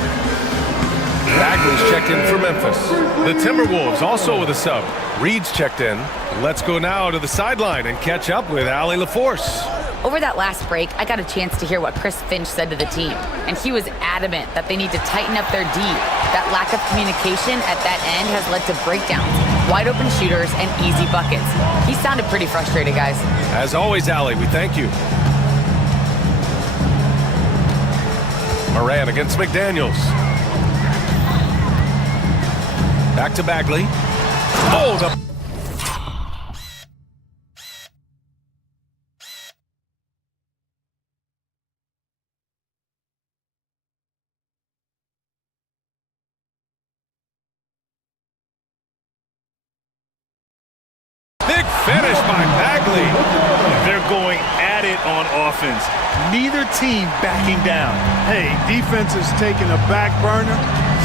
Bagley's checked in for Memphis. The Timberwolves also with a sub. Reed's checked in. Let's go now to the sideline and catch up with Allie LaForce. Over that last break, I got a chance to hear what Chris Finch said to the team, and he was adamant that they need to tighten up their D. That lack of communication at that end has led to breakdowns, wide open shooters, and easy buckets. He sounded pretty frustrated, guys. As always, Allie, we thank you. Morant against McDaniels. Back to Bagley. Oh, the... Big finish by Bagley. They're going at it on offense. Neither team backing down. Hey, defense is taking a back burner,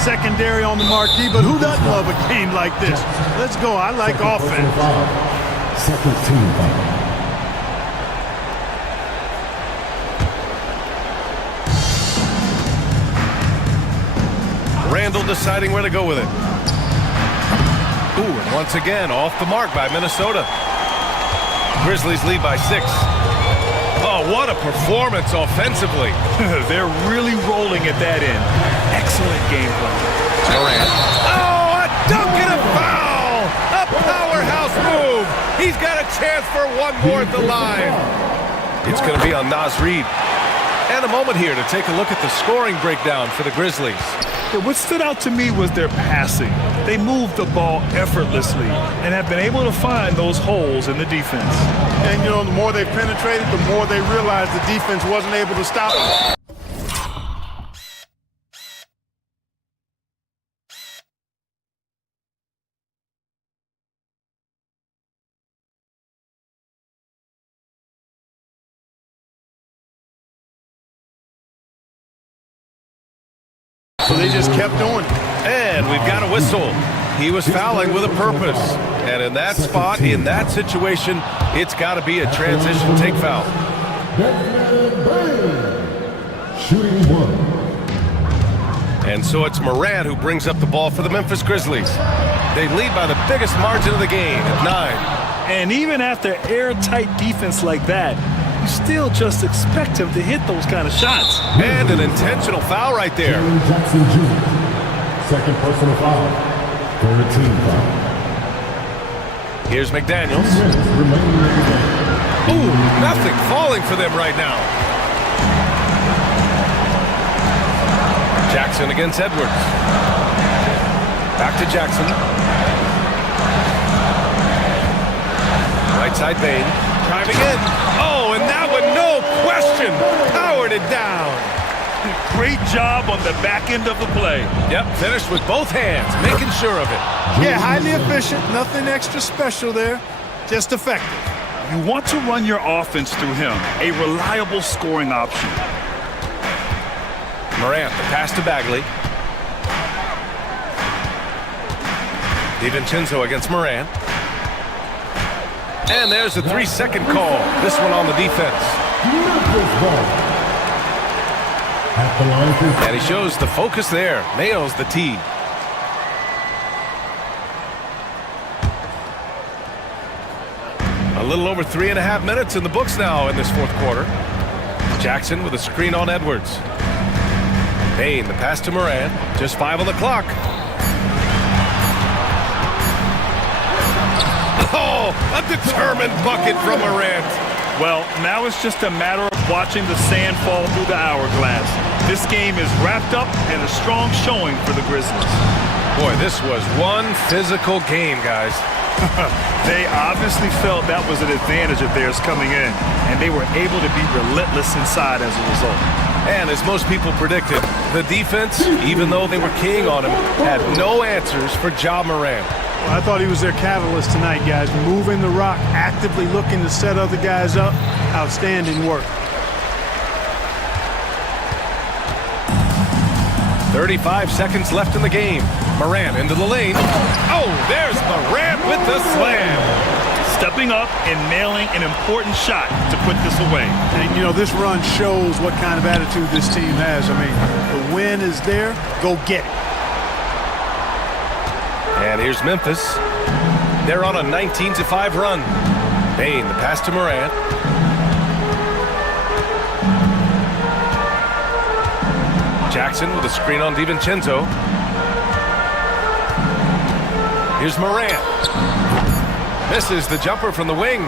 secondary on the marquee, but who doesn't love a game like this? Let's go. I like offense. Second team foul. Randall deciding where to go with it. Ooh, and once again, off the mark by Minnesota. Grizzlies lead by 6. Oh, what a performance offensively. They're really rolling at that end. Excellent game plan. Durant. Oh, a dunk and a foul! A powerhouse move. He's got a chance for one more at the line. It's going to be on Naz Reid. And a moment here to take a look at the scoring breakdown for the Grizzlies. What stood out to me was their passing. They moved the ball effortlessly and have been able to find those holes in the defense. And, you know, the more they penetrated, the more they realized the defense wasn't able to stop them. So they just kept doing it. And we've got a whistle. He was fouling with a purpose. And in that spot, in that situation, it's got to be a transition take foul. Shooting 1. And so it's Morant who brings up the ball for the Memphis Grizzlies. They lead by the biggest margin of the game at 9. And even after airtight defense like that, you still just expect him to hit those kind of shots. And an intentional foul right there. Jackson Jr. Second personal foul. Third team foul. Here's McDaniels. Ooh, nothing falling for them right now. Jackson against Edwards. Back to Jackson. Right side Bane. Driving in. Oh, and that one, no question, powered it down. Great job on the back end of the play. Yep, finished with both hands, making sure of it. Yeah, highly efficient, nothing extra special there, just effective. You want to run your offense through him, a reliable scoring option. Morant, the pass to Bagley. DiVincenzo against Morant. And there's a 3-second call. This one on the defense. And he shows the focus there. Nails the tee. A little over 3.5 minutes in the books now in this fourth quarter. Jackson with a screen on Edwards. Bane, the pass to Morant. Just 5 on the clock. Oh, a determined bucket from Morant. Well, now it's just a matter of watching the sand fall through the hourglass. This game is wrapped up in a strong showing for the Grizzlies. Boy, this was one physical game, guys. They obviously felt that was an advantage of theirs coming in, and they were able to be relentless inside as a result. And as most people predicted, the defense, even though they were keying on him, had no answers for Ja Morant. Well, I thought he was their catalyst tonight, guys. Moving the rock, actively looking to set other guys up. Outstanding work. 35 seconds left in the game. Morant into the lane. Oh, there's Morant with the slam. Stepping up and nailing an important shot to put this away. And, you know, this run shows what kind of attitude this team has. I mean, the win is there. Go get it. And here's Memphis. They're on a 19-5 run. Bane, the pass to Morant. Jackson with a screen on DiVincenzo. Here's Morant. Misses the jumper from the wing.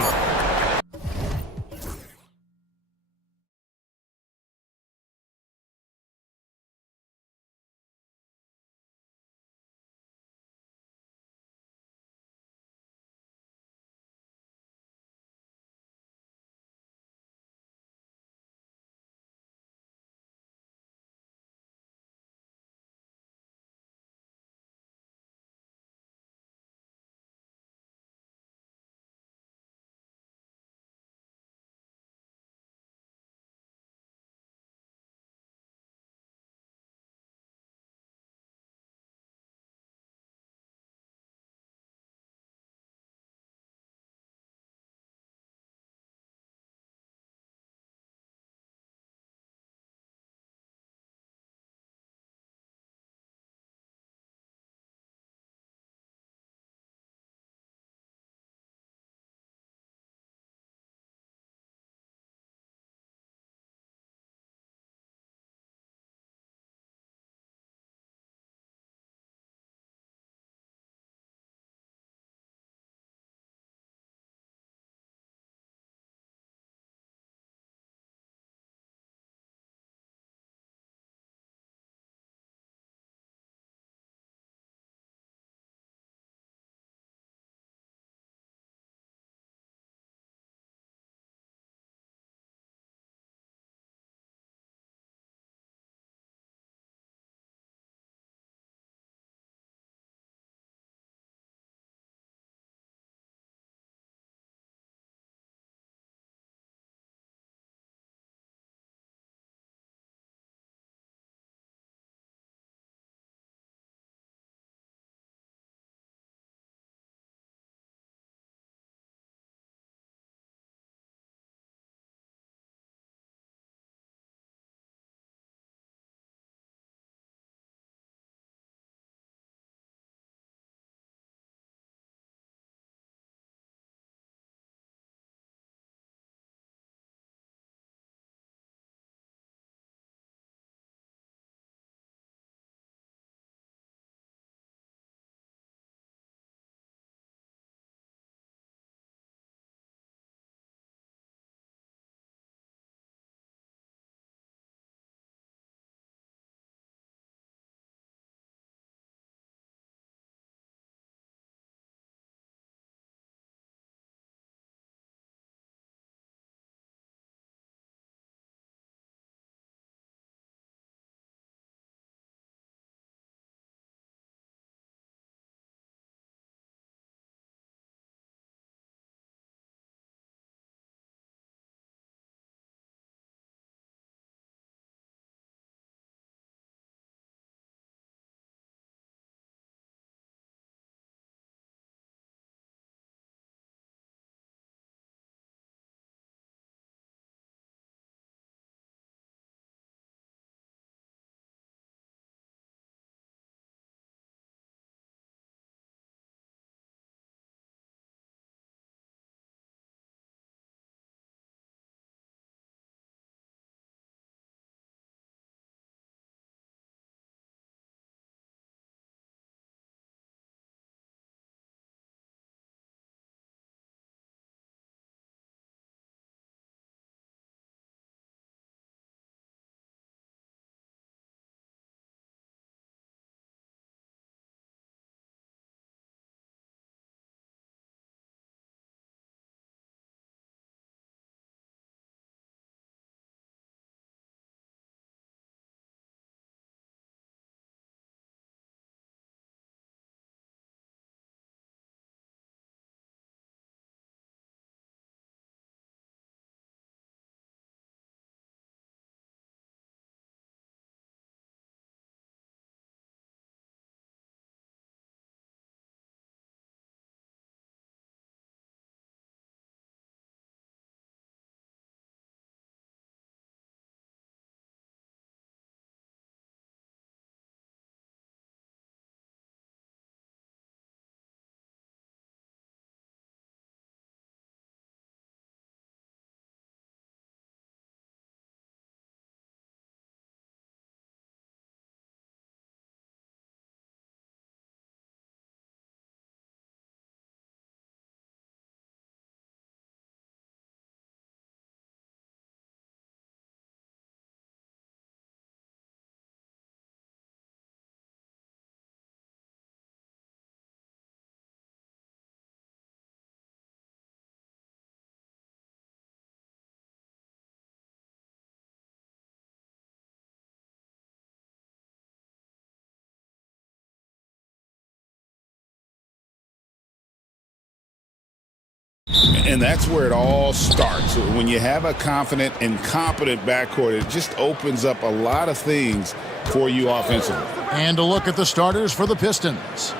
And that's where it all starts. When you have a confident and competent backcourt, it just opens up a lot of things for you offensively. And a look at the starters for the Pistons.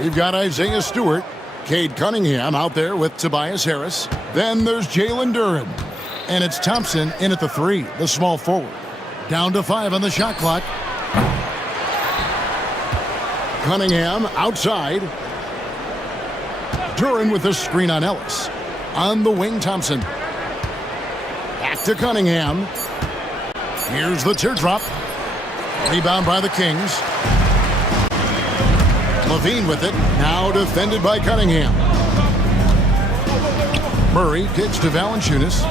We've got Isaiah Stewart, Cade Cunningham out there with Tobias Harris. Then there's Jalen Duren. And it's Thompson in at the 3, the small forward. Down to 5 on the shot clock. Cunningham outside. Duren with the screen on Ellis. On the wing, Thompson. Back to Cunningham. Here's the teardrop. Rebound by the Kings. Levine with it. Now defended by Cunningham. Murray kicks to Valanciunas.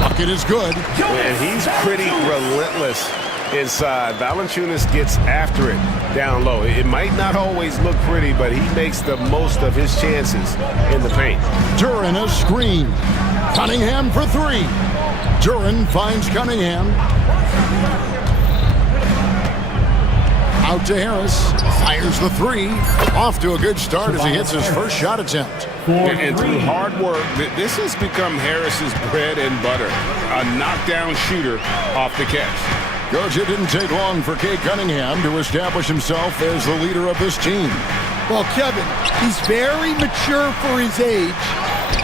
Bucket is good. And he's pretty relentless inside. Valanciunas gets after it down low. It might not always look pretty, but he makes the most of his chances in the paint. Duren a screen. Cunningham for 3. Duren finds Cunningham. Out to Harris. Fires the 3. Off to a good start as he hits his first shot attempt. And through hard work, this has become Harris's bread and butter. A knockdown shooter off the catch. Coach, it didn't take long for Cade Cunningham to establish himself as the leader of this team. Well, Kevin, he's very mature for his age.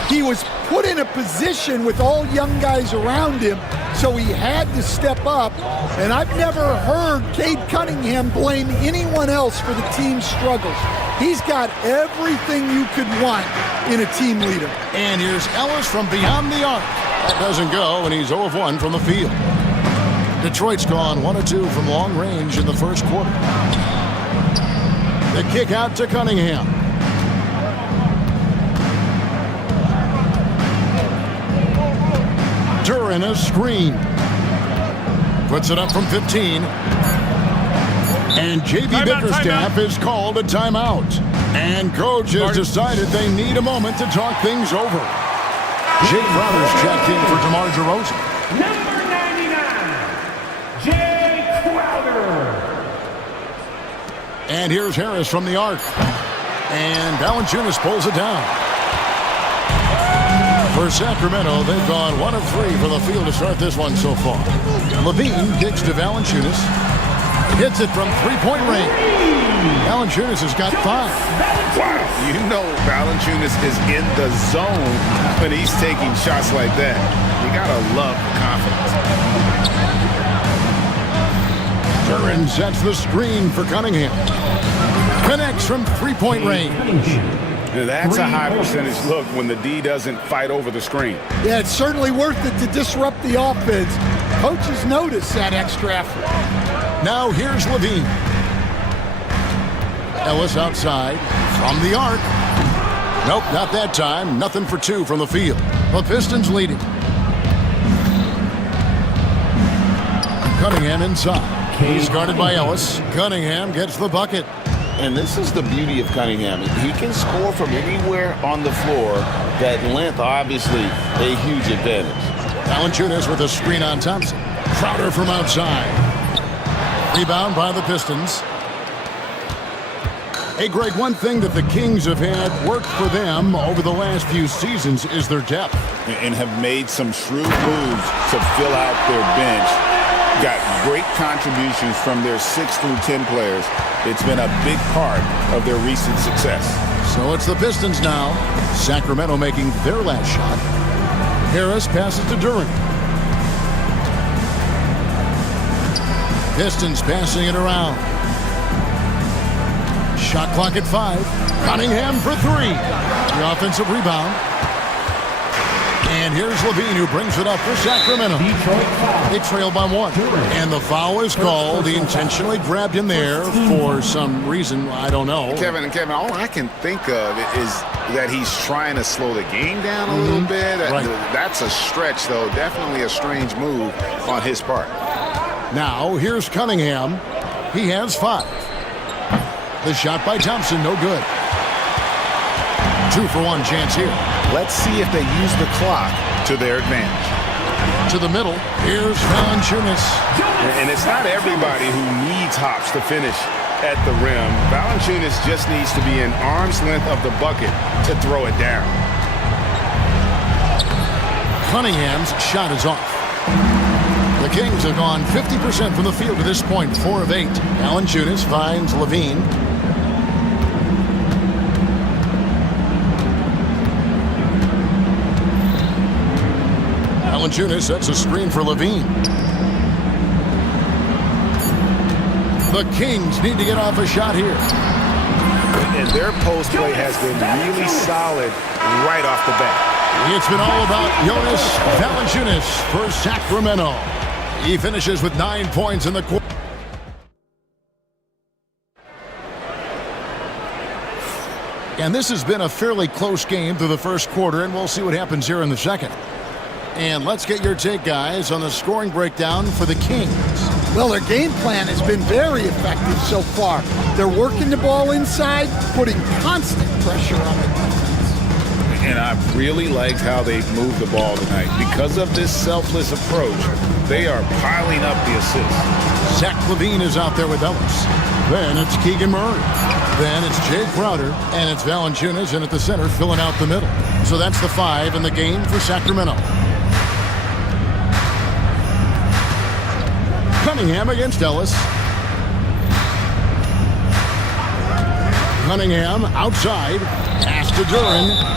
He was put in a position with all young guys around him, so he had to step up. And I've never heard Cade Cunningham blame anyone else for the team's struggles. He's got everything you could want in a team leader. And here's Ellis from beyond the arc. That doesn't go, and he's 0 of 1 from the field. Detroit's gone 1 of 2 from long range in the first quarter. The kick out to Cunningham. Duren a screen. Puts it up from 15. And J.B. Bickerstaff has called a timeout. And coach has decided they need a moment to talk things over. Jay Crowder's checked in for DeMar DeRozan. Number 99, Jay Crowder. And here's Harris from the arc. And Valanciunas pulls it down. For Sacramento, they've gone 1 of 3 from the field to start this one so far. Levine kicks to Valanciunas. Hits it from 3-point range. Valanciunas has got 5. Wow, you know Valanciunas is in the zone when he's taking shots like that. You gotta love the confidence. Duren sets the screen for Cunningham. Connects from 3-point range. That's a high percentage look when the D doesn't fight over the screen. Yeah, it's certainly worth it to disrupt the offense. Coaches notice that extra effort. Now here's Levine. Ellis outside from the arc. Nope, not that time. Nothing for 2 from the field. The Pistons leading. Cunningham inside. He's guarded by Ellis. Cunningham gets the bucket. And this is the beauty of Cunningham. He can score from anywhere on the floor. That length, obviously, a huge advantage. Valanciunas with a screen on Thompson. Crowder from outside. Rebound by the Pistons. Hey, Greg, one thing that the Kings have had work for them over the last few seasons is their depth. And have made some shrewd moves to fill out their bench. Got great contributions from their 6 through 10 players. It's been a big part of their recent success. So it's the Pistons now. Sacramento making their last shot. Harris passes to Duren. Pistons passing it around. Shot clock at 5. Cunningham for 3. The offensive rebound. And here's Levine who brings it up for Sacramento. They trail by 1. And the foul is called. He intentionally grabbed him there for some reason. I don't know. Kevin, all I can think of is that he's trying to slow the game down a little bit. That's a stretch, though. Definitely a strange move on his part. Now, here's Cunningham. He has 5. The shot by Thompson, no good. 2 for 1 chance here. Let's see if they use the clock to their advantage. To the middle, here's Valanciunas. And it's not everybody who needs hops to finish at the rim. Valanciunas just needs to be an arm's length of the bucket to throw it down. Cunningham's shot is off. The Kings have gone 50% from the field to this point, 4 of 8. Valanciunas finds Levine. Valanciunas sets a screen for Levine. The Kings need to get off a shot here. And their post play has been really solid right off the bat. It's been all about Jonas Valanciunas for Sacramento. He finishes with 9 points in the quarter. And this has been a fairly close game through the first quarter, and we'll see what happens here in the second. And let's get your take, guys, on the scoring breakdown for the Kings. Well, their game plan has been very effective so far. They're working the ball inside, putting constant pressure on the defense. And I really liked how they moved the ball tonight. Because of this selfless approach, they are piling up the assists. Zach LaVine is out there with Ellis. Then it's Keegan Murray. Then it's Jay Crowder, and it's Valanciunas in at the center, filling out the middle. So that's the 5 in the game for Sacramento. Cunningham against Ellis. Cunningham outside. Pass to Duren.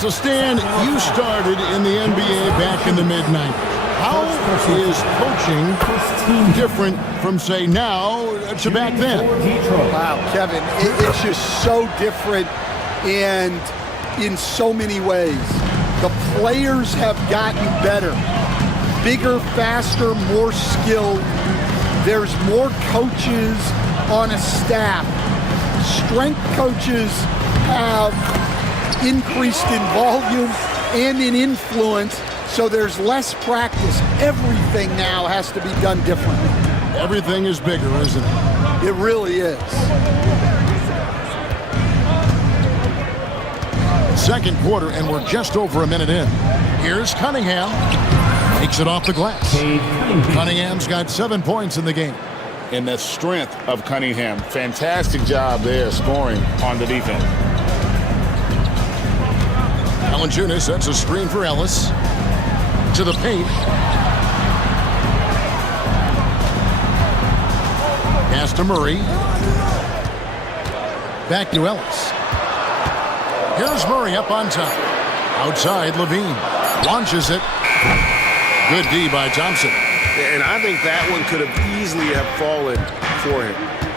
So, Stan, you started in the NBA back in the mid-90s. How is coaching different from, say, now to back then? Wow, Kevin, it's just so different and in so many ways. The players have gotten better. Bigger, faster, more skilled. There's more coaches on a staff. Strength coaches have increased in volume and in influence, so there's less practice. Everything now has to be done differently. Everything is bigger, isn't it? It really is. Second quarter, and we're just over a minute in. Here's Cunningham. Makes it off the glass. Cunningham's got 7 points in the game. And the strength of Cunningham. Fantastic job there scoring on the defense. Valanciunas sets a screen for Ellis. To the paint. Pass to Murray. Back to Ellis. Here's Murray up on top. Outside, Levine. Launches it. Good D by Thompson. And I think that one could have easily have fallen for him.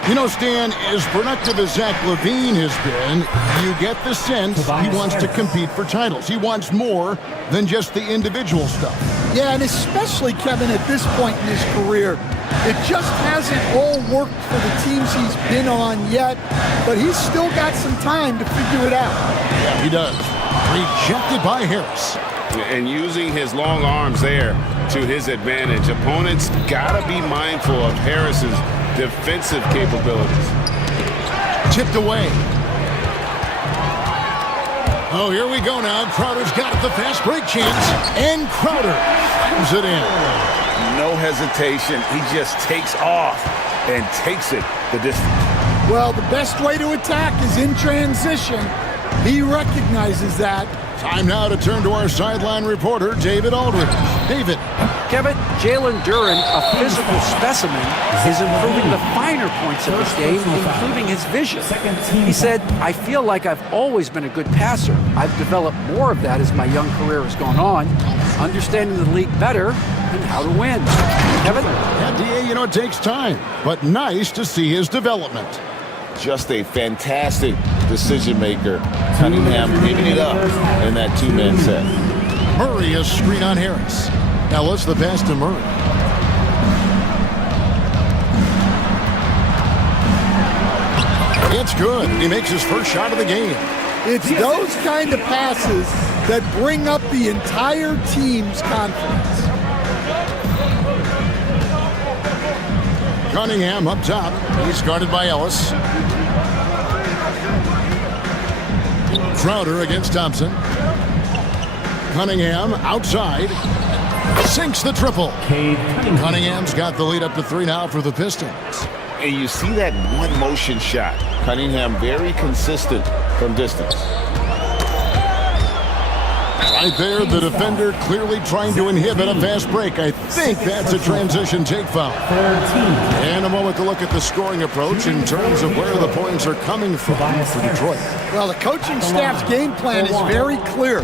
You know, Stan, as productive as Zach LaVine has been, you get the sense he wants to compete for titles. He wants more than just the individual stuff. Yeah, and especially, Kevin, at this point in his career, it just hasn't all worked for the teams he's been on yet, but he's still got some time to figure it out. Yeah, he does. Rejected by Harris. And using his long arms there to his advantage. Opponents got to be mindful of Harris's defensive capabilities. Tipped away. Oh, here we go now. Crowder's got it, the fast break chance. And Crowder slams it in. No hesitation. He just takes off and takes it the distance. Well, the best way to attack is in transition. He recognizes that. Time now to turn to our sideline reporter, David Aldridge. David. Kevin, Jalen Duren, a physical specimen, is improving the finer points of his game, including his vision. He said, I feel like I've always been a good passer. I've developed more of that as my young career has gone on, understanding the league better and how to win. Kevin? Yeah, DA, you know, it takes time, but nice to see his development. Just a fantastic decision maker. Cunningham giving it up in that two-man set. Murray a screen on Harris. Ellis the pass to Murray. It's good. He makes his first shot of the game. It's those kind of passes that bring up the entire team's confidence. Cunningham up top. He's guarded by Ellis. Crowder against Thompson. Cunningham outside. Sinks the triple. Cunningham's got the lead up to 3 now for the Pistons. And you see that one motion shot. Cunningham very consistent from distance. Right there, the defender clearly trying to inhibit a fast break. I think that's a transition take foul. And a moment to look at the scoring approach in terms of where the points are coming from for Detroit. Well, the coaching staff's game plan is very clear.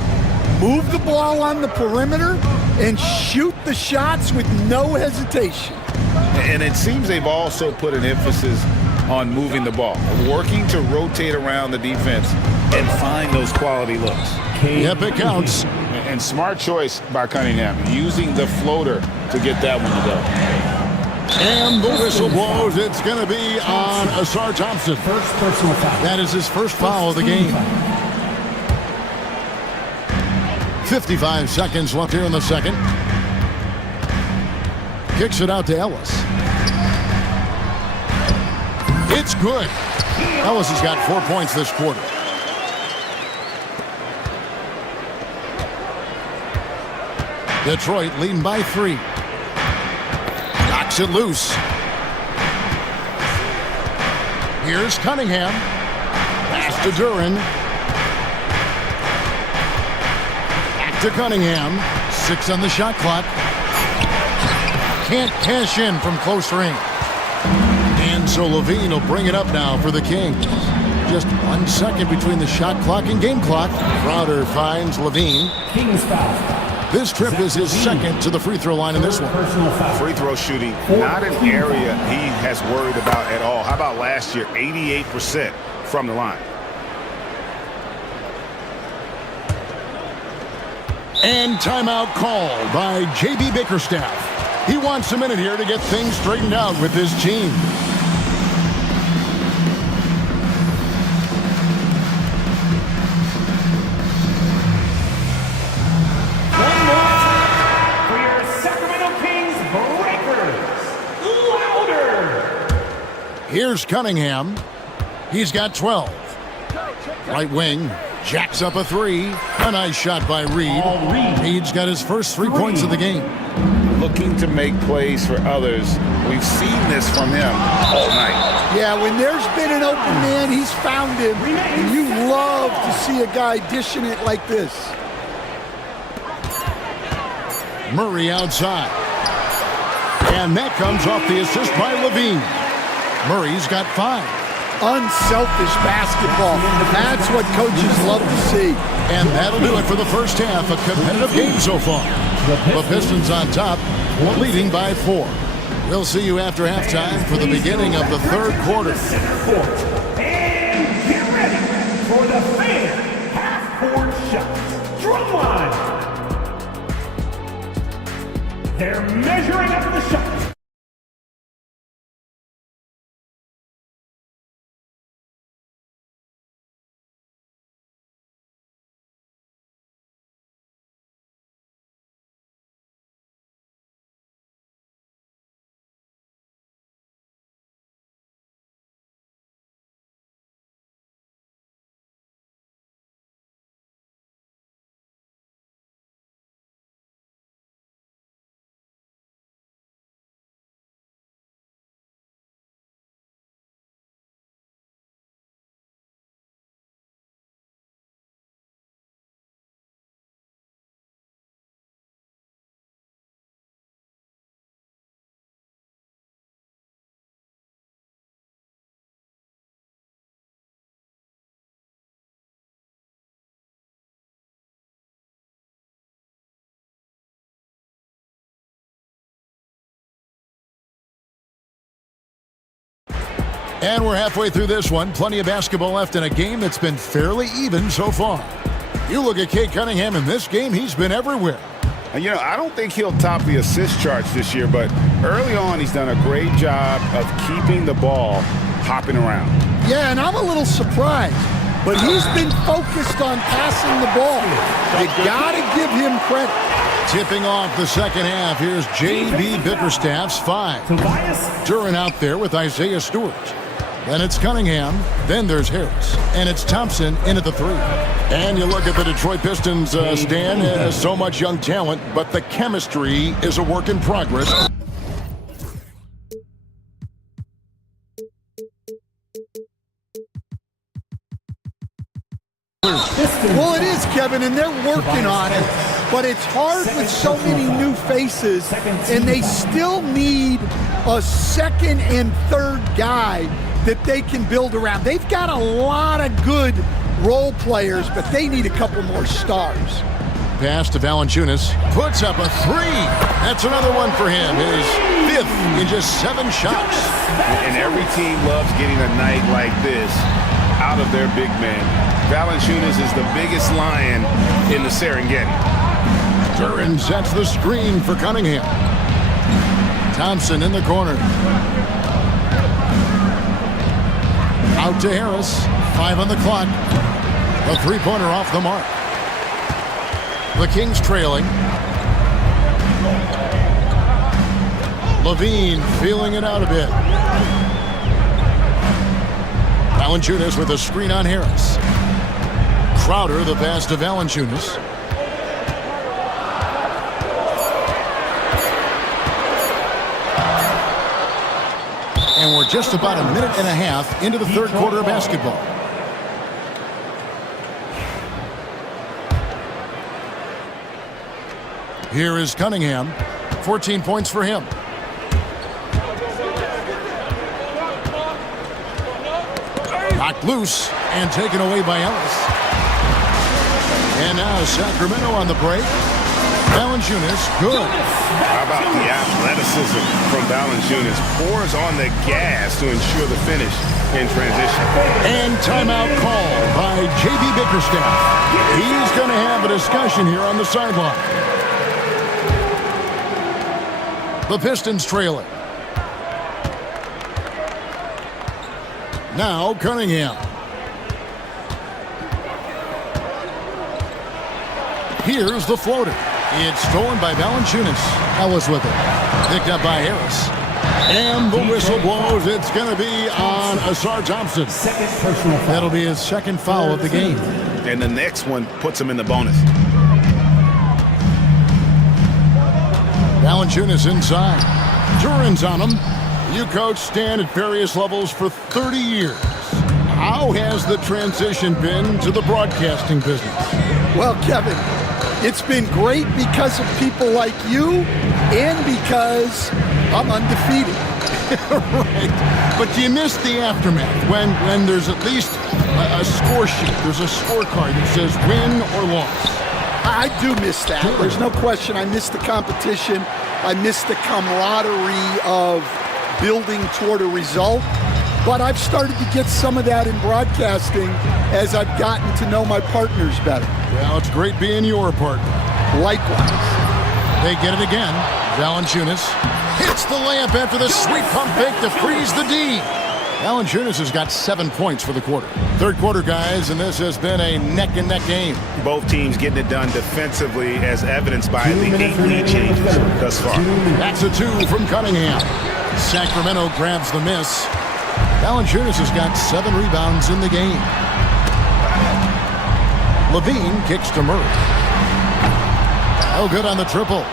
Move the ball on the perimeter and shoot the shots with no hesitation. And it seems they've also put an emphasis on moving the ball, working to rotate around the defense and find those quality looks. Yep, it counts. And smart choice by Cunningham, using the floater to get that one to go. And the whistle blows. It's going to be on Asar Thompson. First personal foul. That is his first foul of the game. 55 seconds left here in the second. Kicks it out to Ellis. It's good. Ellis has got 4 points this quarter. Detroit leading by 3. Knocks it loose. Here's Cunningham. Pass to Duran. Back to Cunningham. 6 on the shot clock. Can't cash in from close range. And so Levine will bring it up now for the Kings. Just 1 second between the shot clock and game clock. Crowder finds Levine. Kings foul. This trip is his second to the free throw line in this one. Free throw shooting, not an area he has worried about at all. How about last year, 88% from the line. And timeout called by J.B. Bickerstaff. He wants a minute here to get things straightened out with his team. One more time for your Sacramento Kings breakers. Louder. Here's Cunningham. He's got 12. Right wing. Jacks up a 3. A nice shot by Reed. Reed's got his first 3 points of the game. Looking to make plays for others. We've seen this from him all night. Yeah, when there's been an open man, he's found him. And you love to see a guy dishing it like this. Murray outside. And that comes off the assist by Levine. Murray's got 5. Unselfish basketball. That's what coaches love to see. And that'll do it for the first half. A competitive game so far. The Pistons on top, leading by 4. We'll see you after halftime for the beginning of the third quarter. And get ready for the fan half-court shots. Drumline. They're measuring up the shots. And we're halfway through this one. Plenty of basketball left in a game that's been fairly even so far. You look at Cade Cunningham in this game, he's been everywhere. And, you know, I don't think he'll top the assist charts this year, but early on he's done a great job of keeping the ball hopping around. Yeah, and I'm a little surprised, but he's been focused on passing the ball. You got to give him credit. Tipping off the second half, here's J.B. Bickerstaff's 5. Duran out there with Isaiah Stewart. Then it's Cunningham. Then there's Harris. And it's Thompson in at the 3. And you look at the Detroit Pistons, Stan, so much young talent, but the chemistry is a work in progress. Well, it is, Kevin, and they're working on it. But it's hard with so many new faces, and they still need a second and third guy that they can build around. They've got a lot of good role players, but they need a couple more stars. Pass to Valanciunas. Puts up a three. That's another one for him. His fifth in just 7 shots. And every team loves getting a night like this out of their big man. Valanciunas is the biggest lion in the Serengeti. Duran sets the screen for Cunningham. Thompson in the corner. Out to Harris. 5 on the clock. A three-pointer off the mark. The Kings trailing. Levine feeling it out a bit. Valanciunas with a screen on Harris. Crowder the pass to Valanciunas. And we're just about a minute and a half into the third quarter of basketball. Here is Cunningham. 14 points for him. Knocked loose and taken away by Ellis. And now Sacramento on the break. Valanciunas, good. How about the athleticism from Valanciunas? Pours on the gas to ensure the finish in transition. And timeout called by J.B. Bickerstaff. He's going to have a discussion here on the sideline. The Pistons trailing. Now Cunningham. Here's the floater. It's stolen by Valanciunas. Ellis with it. Picked up by Harris. And the whistle blows. It's going to be on Asar Thompson. That'll be his second foul of the game. And the next one puts him in the bonus. Valanciunas inside. Duran's on him. You coach Stan at various levels for 30 years. How has the transition been to the broadcasting business? Well, Kevin, it's been great because of people like you and because I'm undefeated. Right. But do you miss the aftermath when there's at least a score sheet? There's a scorecard that says win or loss. I do miss that. There's no question. I miss the competition. I miss the camaraderie of building toward a result. But I've started to get some of that in broadcasting as I've gotten to know my partners better. Well, it's great being your partner. Likewise. They get it again. Valanciunas hits the layup after the sweet pump fake to freeze the D. Valanciunas has got 7 points for the quarter. Third quarter, guys, and this has been a neck-and-neck game. Both teams getting it done defensively as evidenced by the 8 lead changes thus far. That's a 2 from Cunningham. Sacramento grabs the miss. Valanciunas has got 7 rebounds in the game. Levine kicks to Murray. Oh, good on the triple.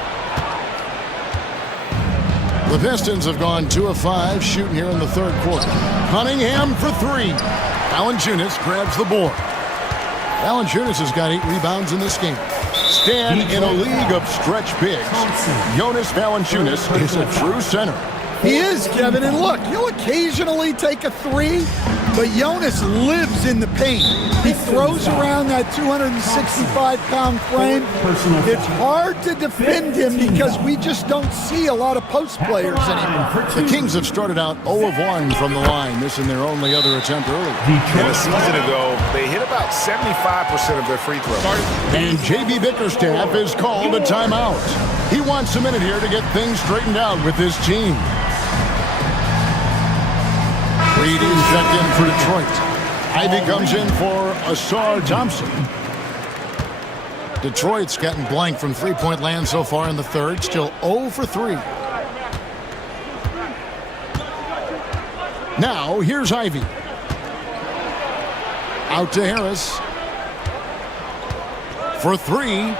The Pistons have gone 2 of 5 shooting here in the third quarter. Cunningham for 3. Valanciunas grabs the board. Valanciunas has got 8 rebounds in this game. Stan in a league of stretch bigs. Jonas Valanciunas is a true center. He is, Kevin, and look, he'll occasionally take a 3, but Jonas lives in the paint. He throws around that 265-pound frame. It's hard to defend him because we just don't see a lot of post players anymore. The Kings have started out 0 of 1 from the line, missing their only other attempt earlier. And a season ago, they hit about 75% of their free throws. And J.B. Bickerstaff is called a timeout. He wants a minute here to get things straightened out with his team. Reed is checked in for Detroit. Ivy comes in for Asar Thompson. Detroit's gotten blank from three-point land so far in the third. Still 0 for 3. Now, here's Ivy. Out to Harris. For 3.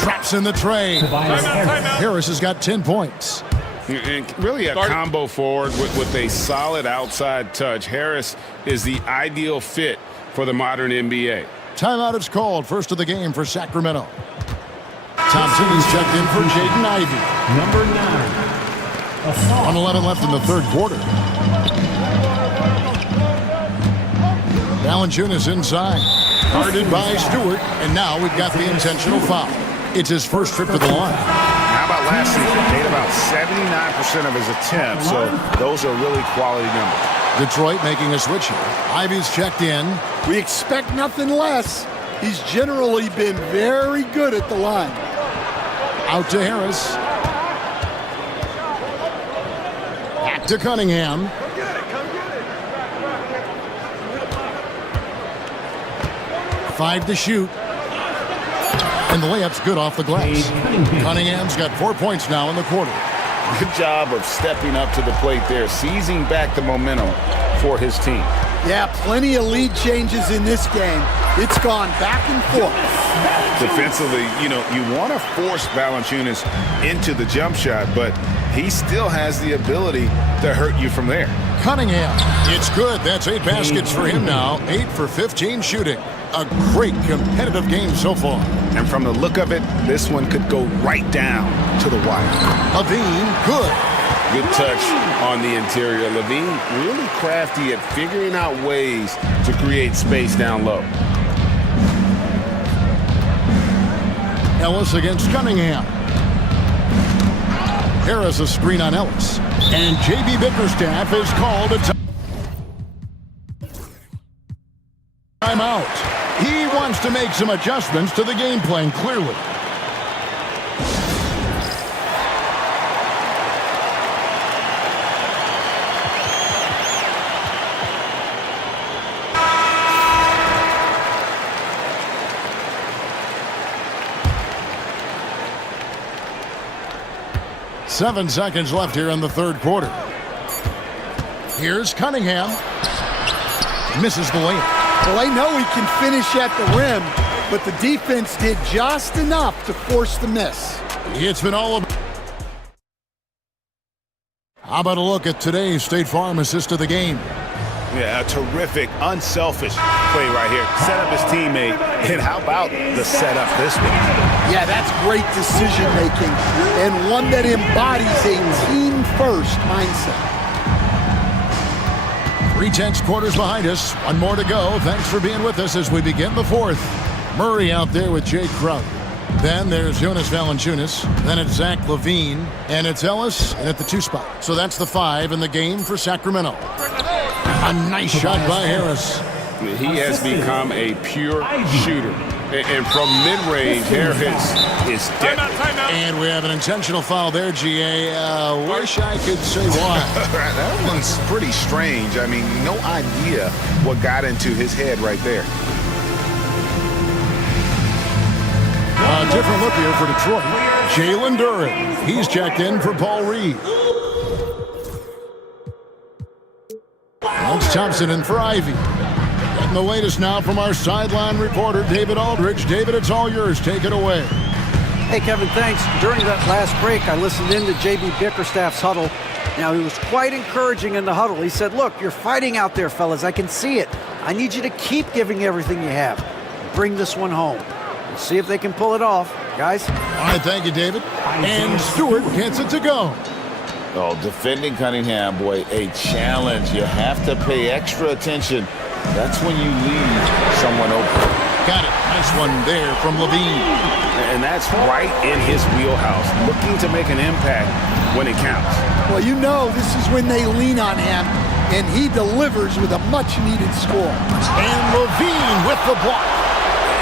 Traps in the tray. Harris has got 10 points. And really a combo forward with a solid outside touch. Harris is the ideal fit for the modern NBA. Timeout is called. First of the game for Sacramento. Thompson is checked in for Jaden Ivey. Number 9. 1:11 left in the third quarter. Valanciunas inside. Guarded by Stewart. And now we've got the intentional foul. It's his first trip to the line. How about last season? Made about 79% of his attempts, so those are really quality numbers. Detroit making a switch here. Ivy's checked in. We expect nothing less. He's generally been very good at the line. Out to Harris. Back to Cunningham. Five to shoot. And the layup's good off the glass. Cunningham's got 4 points now in the quarter. Good job of stepping up to the plate there, seizing back the momentum for his team. Yeah, plenty of lead changes in this game. It's gone back and forth. Defensively, you want to force Valanciunas into the jump shot, but he still has the ability to hurt you from there. Cunningham, it's good. That's 8 baskets for him now. 8 for 15 shooting. A great competitive game so far. And from the look of it, this one could go right down to the wire. Levine, good. Good touch on the interior. Levine really crafty at figuring out ways to create space down low. Ellis against Cunningham. Harris a screen on Ellis. And J.B. Bickerstaff is called a timeout. He wants to make some adjustments to the game plan, clearly. Seven seconds left here in the third quarter. Here's Cunningham. Misses the layup. Well, they know he can finish at the rim, but the defense did just enough to force the miss. It's been all about... How about a look at today's State Farm assist of the game? Yeah, a terrific, unselfish play right here. Set up his teammate, and how about the setup this week? Yeah, that's great decision-making, and one that embodies a team-first mindset. 3/10 quarters behind us. One more to go. Thanks for being with us as we begin the fourth. Murray out there with Jay Crowder. Then there's Jonas Valanciunas. Then it's Zach LaVine. And it's Ellis and at the 2 spot. So that's the 5 in the game for Sacramento. A nice shot by Harris. He has become a pure shooter. And from mid-range, Harris is deadly. And we have an intentional foul there, GA. Wish I could say why. That one's pretty strange. I mean, no idea what got into his head right there. A different look here for Detroit. Jalen Duren. He's checked in for Paul Reed. That's Thompson in for Ivy. Getting the latest now from our sideline reporter, David Aldridge. David, it's all yours. Take it away. Hey, Kevin, thanks. During that last break, I listened in to J.B. Bickerstaff's huddle. Now, he was quite encouraging in the huddle. He said, look, you're fighting out there, fellas. I can see it. I need you to keep giving everything you have. Bring this one home. Let's see if they can pull it off. Guys? All right, thank you, David. And Stewart gets it to go. Oh, defending Cunningham, boy, a challenge. You have to pay extra attention. That's when you leave someone open. Got it. Nice one there from LaVine. And that's right in his wheelhouse, looking to make an impact when it counts. Well, you know this is when they lean on him, and he delivers with a much-needed score. And LaVine with the block.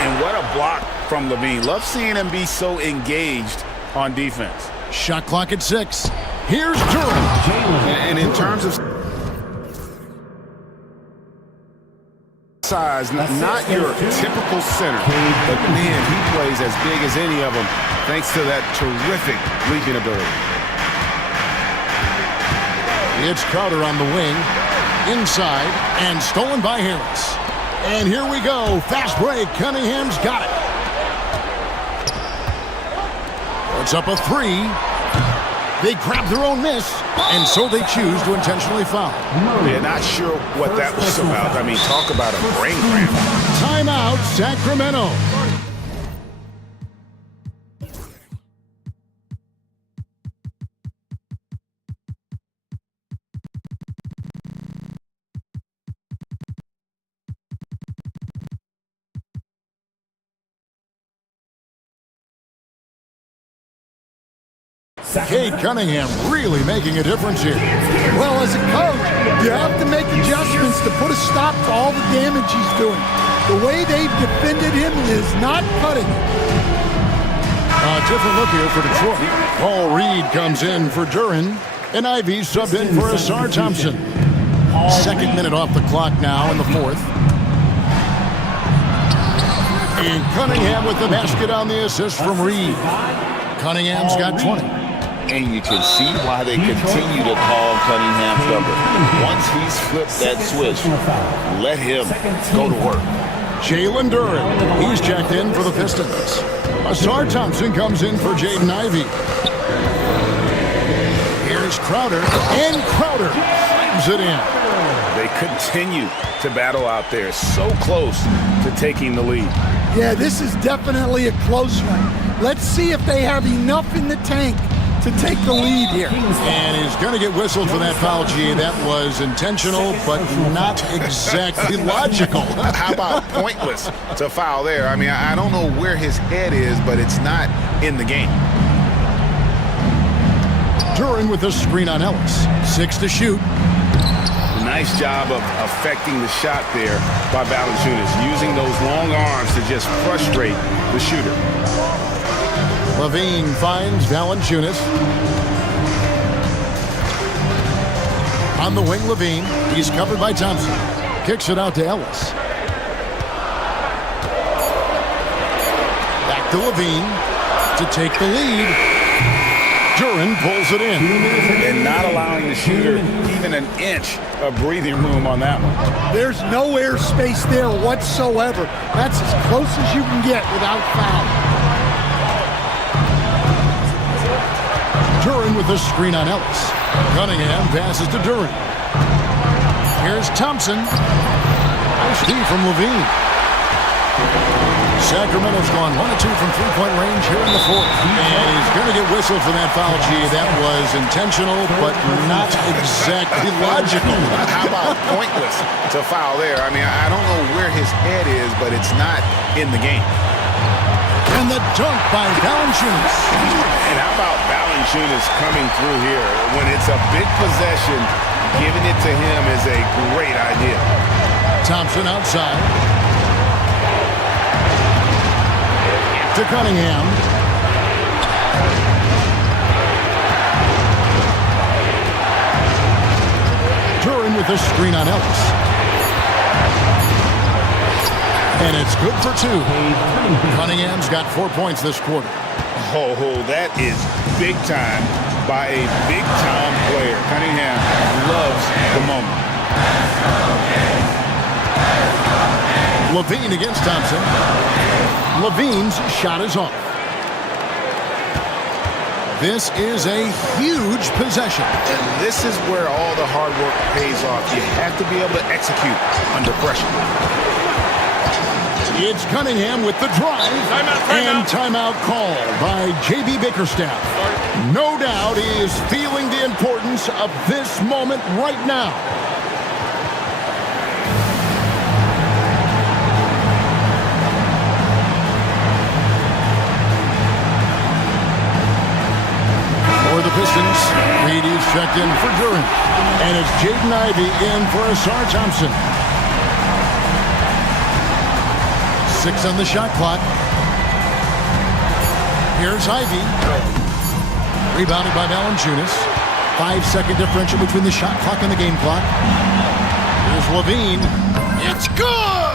And what a block from LaVine. Love seeing him be so engaged on defense. Shot clock at 6. Here's Duren. And in terms of size, not your typical center, but man, he plays as big as any of them thanks to that terrific leaping ability. It's Crowder on the wing, inside, and stolen by Harris. And here we go, fast break. Cunningham's got it. It's up a 3. They grab their own miss, and so they choose to intentionally foul. They're not sure what that was about. I mean, talk about a brain cramp. Timeout, Sacramento. Cade Cunningham really making a difference here. Well, as a coach, you have to make adjustments to put a stop to all the damage he's doing. The way they've defended him is not cutting it. A different look here for Detroit. Paul Reed comes in for Duran, and Ivy subbed in for Asar Thompson. Second minute off the clock now in the fourth. And Cunningham with the basket on the assist from Reed. Cunningham's got 20. And you can see why they continue to call Cunningham's number. Once he's flipped that switch, let him go to work. Jalen Duran, he's checked in for the Pistons. Asar Thompson comes in for Jaden Ivey. Here's Crowder, and Crowder slams it in. They continue to battle out there, so close to taking the lead. Yeah, this is definitely a close one. Let's see if they have enough in the tank to take the lead here. And he's going to get whistled for that foul, G. That was intentional, but not exactly logical. How about pointless to foul there? I mean, I don't know where his head is, but it's not in the game. Duran with the screen on Ellis. 6 to shoot. Nice job of affecting the shot there by Valanciunas, using those long arms to just frustrate the shooter. Levine finds Valanciunas. On the wing, Levine. He's covered by Thompson. Kicks it out to Ellis. Back to Levine to take the lead. Duran pulls it in. And not allowing the shooter even an inch of breathing room on that one. There's no air space there whatsoever. That's as close as you can get without foul. Duran with the screen on Ellis. Cunningham passes to Duran. Here's Thompson. Nice D from Levine. Sacramento's gone 1 of 2 from three-point range here in the fourth. And he's going to get whistled for that foul, G. That was intentional, but not exactly logical. How about pointless to foul there? I mean, I don't know where his head is, but it's not in the game. And the dunk by Valanciunas. And how about Valanciunas coming through here? When it's a big possession, giving it to him is a great idea. Thompson outside. To Cunningham. Duran with the screen on Ellis. And it's good for 2. Cunningham's got 4 points this quarter. Oh, that is big time by a big-time player. Cunningham loves the moment. Levine against Thompson. Levine's shot is off. This is a huge possession. And this is where all the hard work pays off. You have to be able to execute under pressure. It's Cunningham with the drive. And timeout called by J.B. Bickerstaff. No doubt he is feeling the importance of this moment right now. For the Pistons, Reed is checked in for Duran. And it's Jaden Ivey in for Asar Thompson. 6 on the shot clock. Here's Ivey. Rebounded by Valanciunas. 5-second differential between the shot clock and the game clock. Here's Levine. It's good!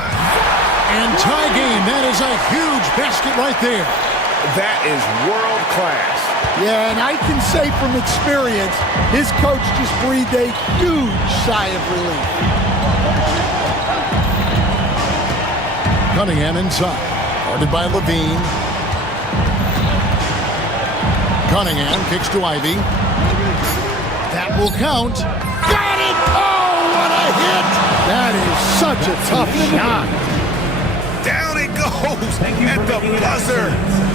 And tie game. That is a huge basket right there. That is world class. Yeah, and I can say from experience, his coach just breathed a huge sigh of relief. Cunningham inside. Guarded by Levine. Cunningham kicks to Ivey. will count. Got it! Oh, what a hit! That is such a tough shot. Down it goes at the buzzer.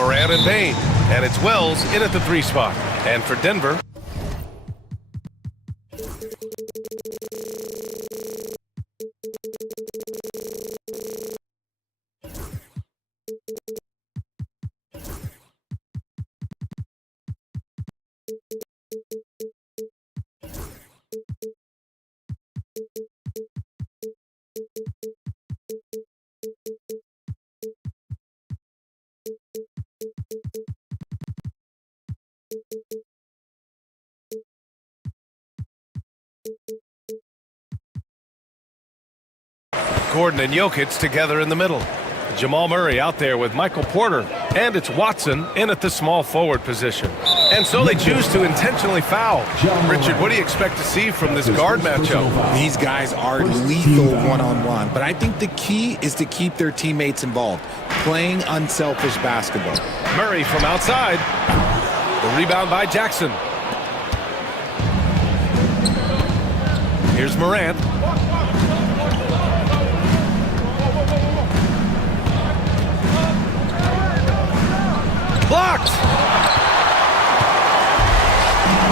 Morant and Bane. And it's Wells in at the 3 spot. And for Denver, Gordon and Jokic together in the middle. Jamal Murray out there with Michael Porter. And it's Watson in at the small forward position. And so they choose to intentionally foul. Richard, what do you expect to see from this guard matchup? These guys are lethal one-on-one, but I think the key is to keep their teammates involved, playing unselfish basketball. Murray from outside. The rebound by Jackson. Here's Morant. Blocked!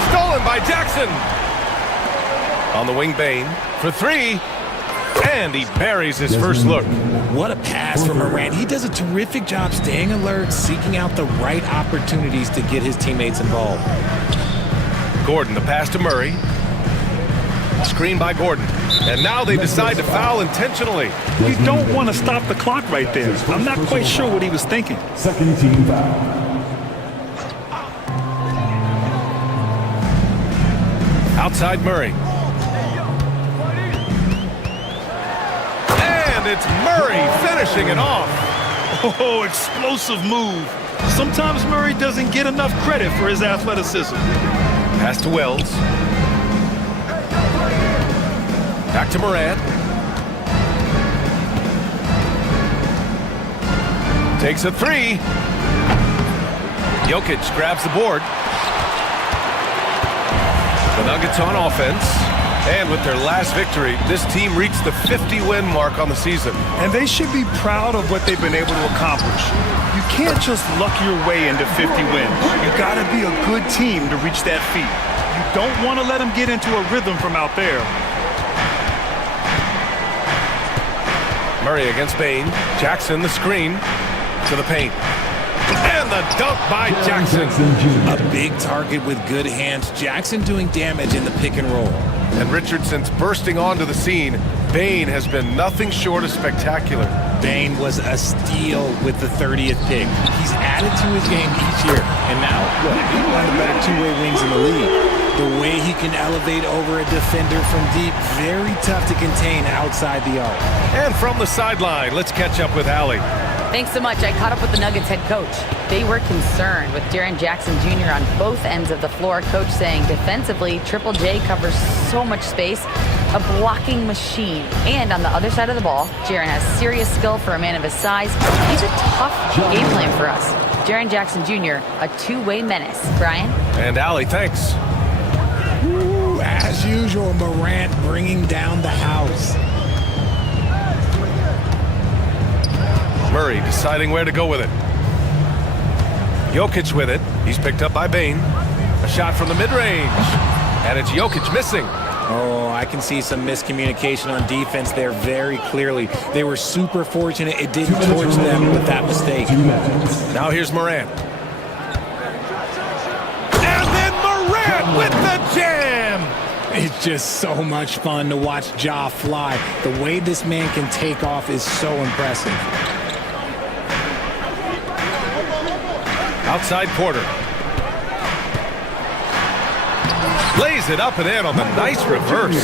Stolen by Jackson! On the wing, Bane for 3. And he buries his first look. What a pass from Morant. He does a terrific job staying alert, seeking out the right opportunities to get his teammates involved. Gordon, the pass to Murray. Screen by Gordon. And now they decide to foul intentionally. You don't want to stop the clock right there. I'm not quite sure what he was thinking. Second team foul. Outside Murray. And it's Murray finishing it off. Oh, explosive move. Sometimes Murray doesn't get enough credit for his athleticism. Pass to Wells. Back to Morant. Takes a 3. Jokic grabs the board. The Nuggets on offense. And with their last victory, this team reached the 50-win mark on the season. And they should be proud of what they've been able to accomplish. You can't just luck your way into 50 wins. You got to be a good team to reach that feat. You don't want to let them get into a rhythm from out there. Murray against Bane. Jackson the screen to the paint. And the dunk by Jackson. A big target with good hands. Jackson doing damage in the pick and roll. And Richardson's bursting onto the scene. Bane has been nothing short of spectacular. Bane was a steal with the 30th pick. He's added to his game each year. And now, look, he's one of the better two-way wings in the league. The way he can elevate over a defender from deep, very tough to contain outside the arc. And from the sideline, let's catch up with Allie. Thanks so much. I caught up with the Nuggets head coach. They were concerned with Jaren Jackson Jr. on both ends of the floor. Coach saying defensively, Triple J covers so much space, a blocking machine. And on the other side of the ball, Jaren has serious skill for a man of his size. He's a tough game plan for us. Jaren Jackson Jr., a two-way menace. Brian? And Allie, thanks. Ooh, as usual, Morant bringing down the house. Murray deciding where to go with it. Jokic with it. He's picked up by Bane. A shot from the mid-range. And it's Jokic missing. Oh, I can see some miscommunication on defense there very clearly. They were super fortunate it didn't torch them with that mistake. Now here's Morant. And then Morant with the jam! It's just so much fun to watch Ja fly. The way this man can take off is so impressive. Outside Porter. Lays it up and in on the nice reverse.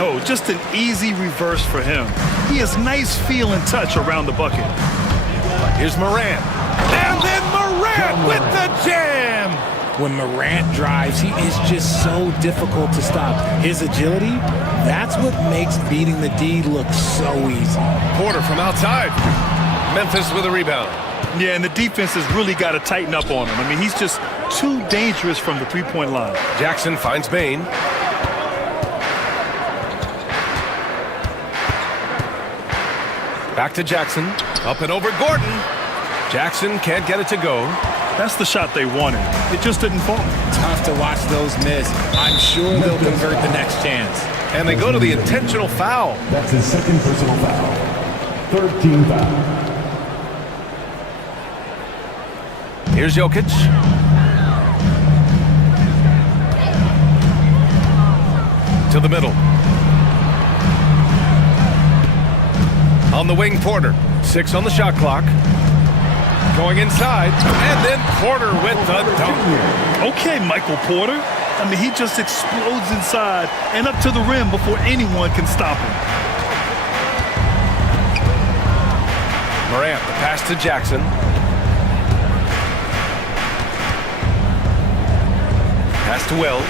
Oh, just an easy reverse for him. He has nice feel and touch around the bucket. Here's Morant. And then Morant with the jam! When Morant drives, he is just so difficult to stop. His agility, that's what makes beating the D look so easy. Porter from outside. Memphis with a rebound. Yeah, and the defense has really got to tighten up on him. I mean, he's just too dangerous from the three-point line. Jackson finds Bane. Back to Jackson. Up and over Gordon. Jackson can't get it to go. That's the shot they wanted. It just didn't fall. Tough to watch those miss. I'm sure they'll convert the next chance. And they go to the intentional foul. That's his second personal foul. Third team foul. Here's Jokic. To the middle. On the wing, Porter. 6 on the shot clock. Going inside, and then Porter with the dunk. Okay, Michael Porter. I mean, he just explodes inside and up to the rim before anyone can stop him. Morant, the pass to Jackson. Pass to Wells.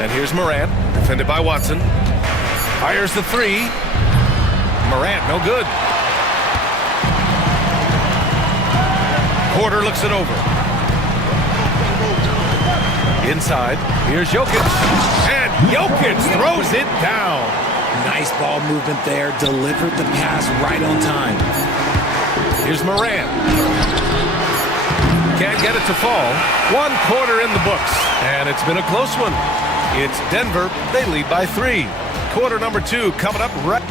And here's Morant, defended by Watson. Fires the three. Morant, no good. Porter looks it over. Inside, here's Jokic. And Jokic throws it down. Nice ball movement there. Delivered the pass right on time. Here's Morant. Can't get it to fall. 1 quarter in the books. And it's been a close one. It's Denver. They lead by 3. Quarter number 2 coming up right.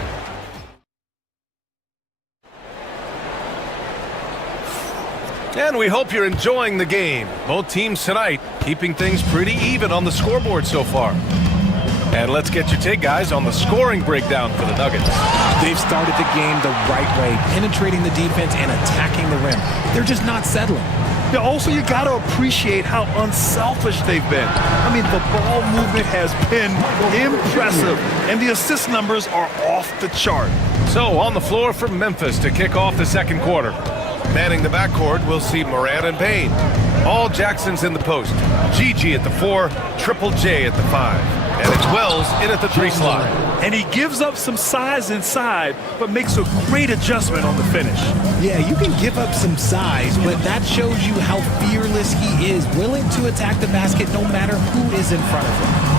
And we hope you're enjoying the game. Both teams tonight keeping things pretty even on the scoreboard so far. And let's get your take, guys, on the scoring breakdown for the Nuggets. They've started the game the right way, penetrating the defense and attacking the rim. They're just not settling. Yeah, also, you got to appreciate how unselfish they've been. I mean, the ball movement has been impressive, and the assist numbers are off the chart. So, on the floor for Memphis to kick off the second quarter. Manning the backcourt, we'll see Morant and Payne. All Jackson's in the post. Gigi at the 4, Triple J at the 5. And it's Wells in at the 3 slot. And he gives up some size inside, but makes a great adjustment on the finish. Yeah, you can give up some size, but that shows you how fearless he is, willing to attack the basket no matter who is in front of him.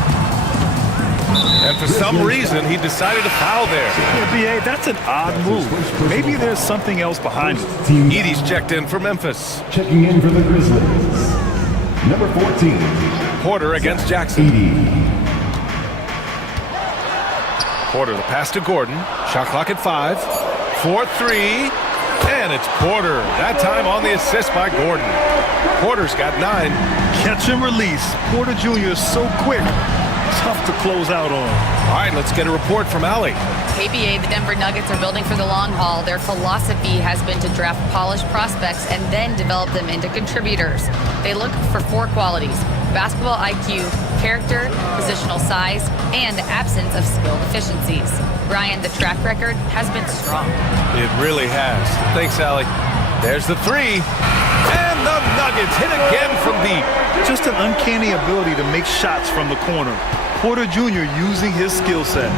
And for some reason, he decided to foul there. Yeah, B.A., that's an odd move. Maybe there's something else behind it. Edie's checked in for Memphis. Checking in for the Grizzlies. Number 14. Porter against Jackson. Edie. Porter, the pass to Gordon. Shot clock at 5. 4-3. And it's Porter. That time on the assist by Gordon. Porter's got 9. Catch and release. Porter Jr. is so quick. Tough to close out on. All right, let's get a report from Allie. KBA, the Denver Nuggets are building for the long haul. Their philosophy has been to draft polished prospects and then develop them into contributors. They look for 4 qualities: basketball IQ, character, positional size, and absence of skill deficiencies. Brian, the track record has been strong. It really has. Thanks, Allie. There's the 3. And the Nuggets hit again from deep. Just an uncanny ability to make shots from the corner. Porter Jr. using his skill set.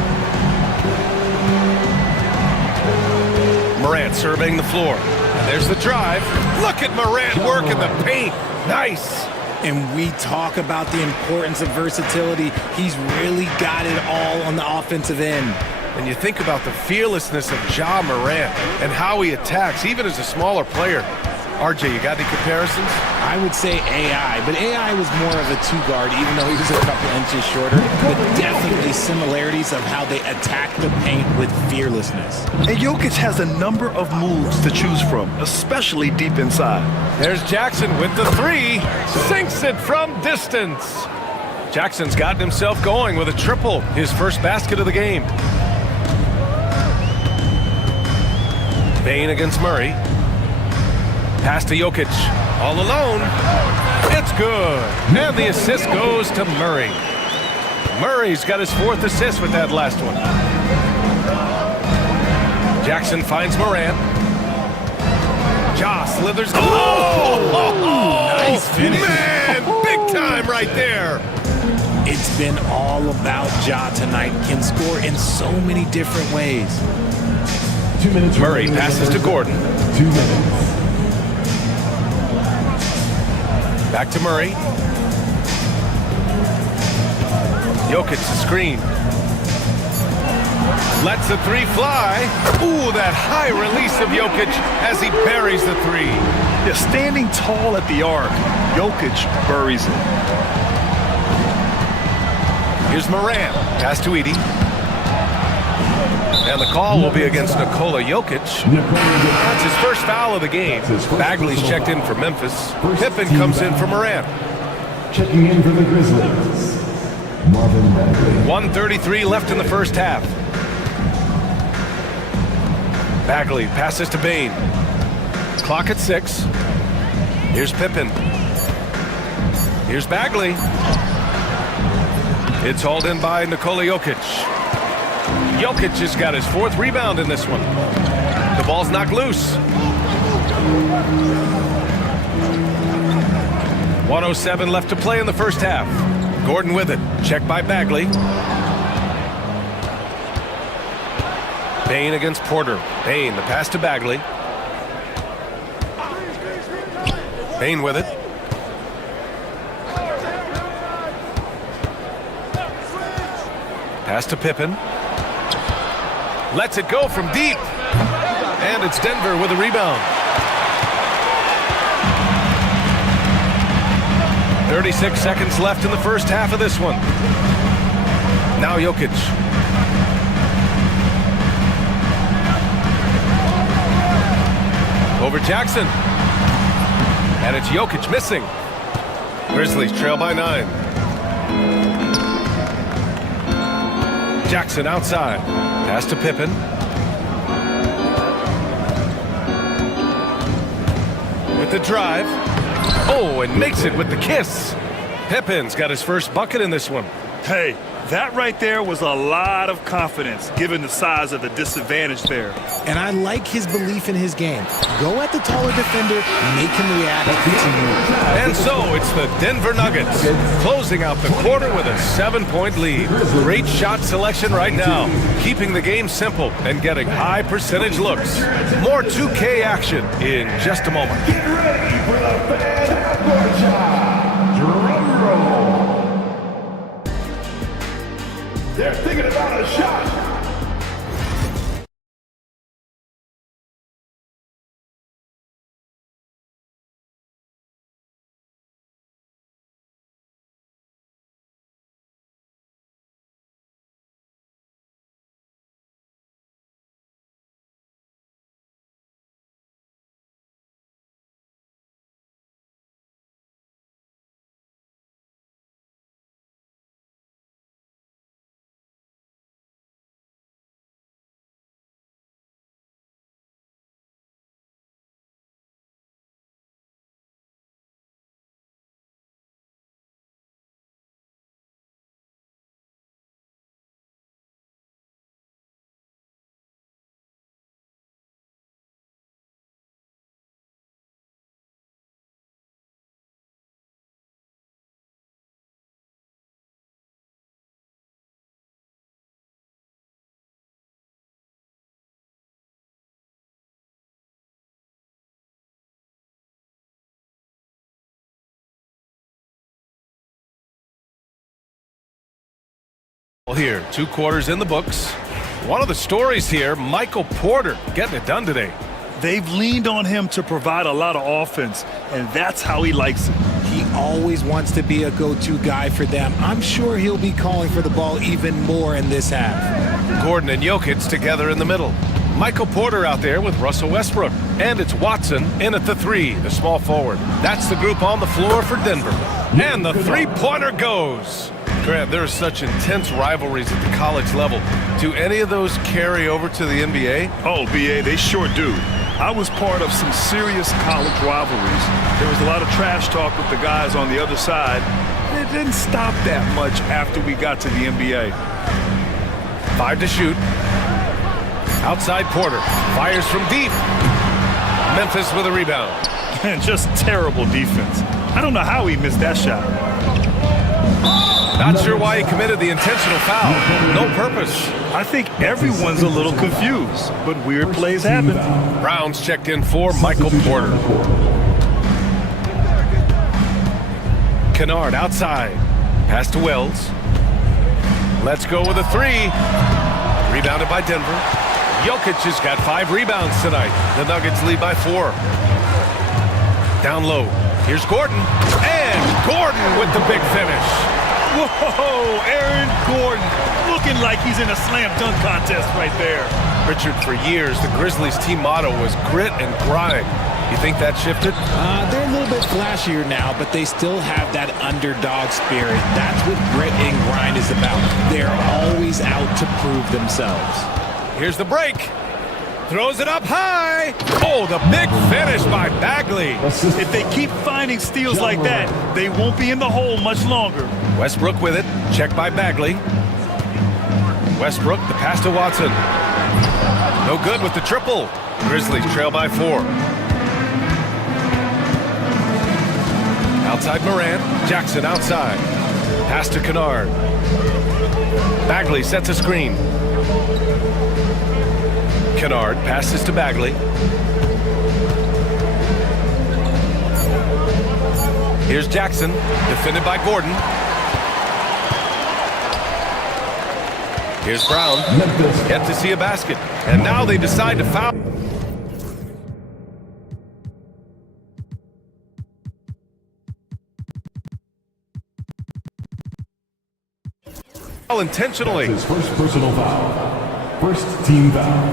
Morant surveying the floor. And there's the drive. Look at Morant work in the paint. Nice. And we talk about the importance of versatility. He's really got it all on the offensive end. And you think about the fearlessness of Ja Morant and how he attacks, even as a smaller player. RJ, you got any comparisons? I would say AI, but AI was more of a 2-guard, even though he was a couple inches shorter. But definitely similarities of how they attack the paint with fearlessness. And Jokic has a number of moves to choose from, especially deep inside. There's Jackson with the 3. Sinks it from distance. Jackson's gotten himself going with a triple, his first basket of the game. Payne against Murray. Pass to Jokic, all alone. It's good. And the assist goes to Murray. Murray's got his 4th assist with that last one. Jackson finds Morant. Ja slithers. Oh! Nice finish. Man, big time right there. It's been all about Ja tonight. Can score in so many different ways. 2 minutes. Murray passes to Gordon. 2 minutes. Back to Murray. Jokic the screen. Lets the three fly. Ooh, that high release of Jokic as he buries the three. Yeah, standing tall at the arc, Jokic buries it. Here's Morant. Pass to Edey. And the call will be against Nikola Jokic. That's his first foul of the game. Bagley's checked in for Memphis. Pippen comes in for Morant. Checking in for the Grizzlies, Marvin Bagley. 1:33 left in the first half. Bagley passes to Bane. Clock at 6. Here's Pippen. Here's Bagley. It's hauled in by Nikola Jokic. Jokic has got his 4th rebound in this one. The ball's knocked loose. 1:07 left to play in the first half. Gordon with it. Checked by Bagley. Bane against Porter. Bane, the pass to Bagley. Bane with it. Pass to Pippen. Lets it go from deep. And it's Denver with a rebound. 36 seconds left in the first half of this one. Now Jokic. Over Jackson. And it's Jokic missing. Grizzlies trail by 9. Jackson outside. Pass to Pippen. With the drive. Oh, and makes it with the kiss. Pippen's got his first bucket in this one. Hey, that right there was a lot of confidence, given the size of the disadvantage there. And I like his belief in his game. Go at the taller defender, make him react to you. And so it's the Denver Nuggets closing out the quarter with a 7-point lead. Great shot selection right now, keeping the game simple and getting high percentage looks. More 2K action in just a moment. Get ready for the fan half-court shot. Drum roll. They're thinking about a shot. Here, 2 quarters in the books. One of the stories here, Michael Porter getting it done today. They've leaned on him to provide a lot of offense, and that's how he likes it. He always wants to be a go-to guy for them. I'm sure he'll be calling for the ball even more in this half. Gordon and Jokic together in the middle. Michael Porter out there with Russell Westbrook. And it's Watson in at the 3, the small forward. That's the group on the floor for Denver. And the three-pointer goes. Grant, there are such intense rivalries at the college level. Do any of those carry over to the NBA? Oh, BA, they sure do. I was part of some serious college rivalries. There was a lot of trash talk with the guys on the other side. And it didn't stop that much after we got to the NBA. 5 to shoot. Outside Porter. Fires from deep. Memphis with a rebound. And just terrible defense. I don't know how he missed that shot. Not sure why he committed the intentional foul. No purpose. I think everyone's a little confused, but weird plays happen. Brown's checked in for Michael Porter. Kennard outside. Pass to Wells. Let's go with a 3. Rebounded by Denver. Jokic has got 5 rebounds tonight. The Nuggets lead by 4. Down low. Here's Gordon. And Gordon with the big finish. Whoa, Aaron Gordon looking like he's in a slam dunk contest right there. Richard, for years, the Grizzlies' team motto was grit and grind. You think that shifted? They're a little bit flashier now, but they still have that underdog spirit. That's what grit and grind is about. They're always out to prove themselves. Here's the break. Throws it up high. Oh, the big finish by Bagley. If they keep finding steals like that, they won't be in the hole much longer. Westbrook with it. Checked by Bagley. Westbrook, the pass to Watson. No good with the triple. Grizzlies trail by 4. Outside Morant. Jackson outside. Pass to Kennard. Bagley sets a screen. Kennard passes to Bagley. Here's Jackson, defended by Gordon. Here's Brown, yet to see a basket. And now they decide to foul. Intentionally. His first personal foul. First team foul.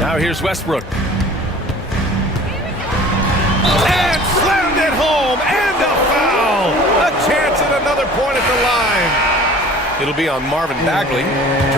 Now here's Westbrook. And slammed it home, and a foul! A chance at another point at the line. It'll be on Marvin Bagley.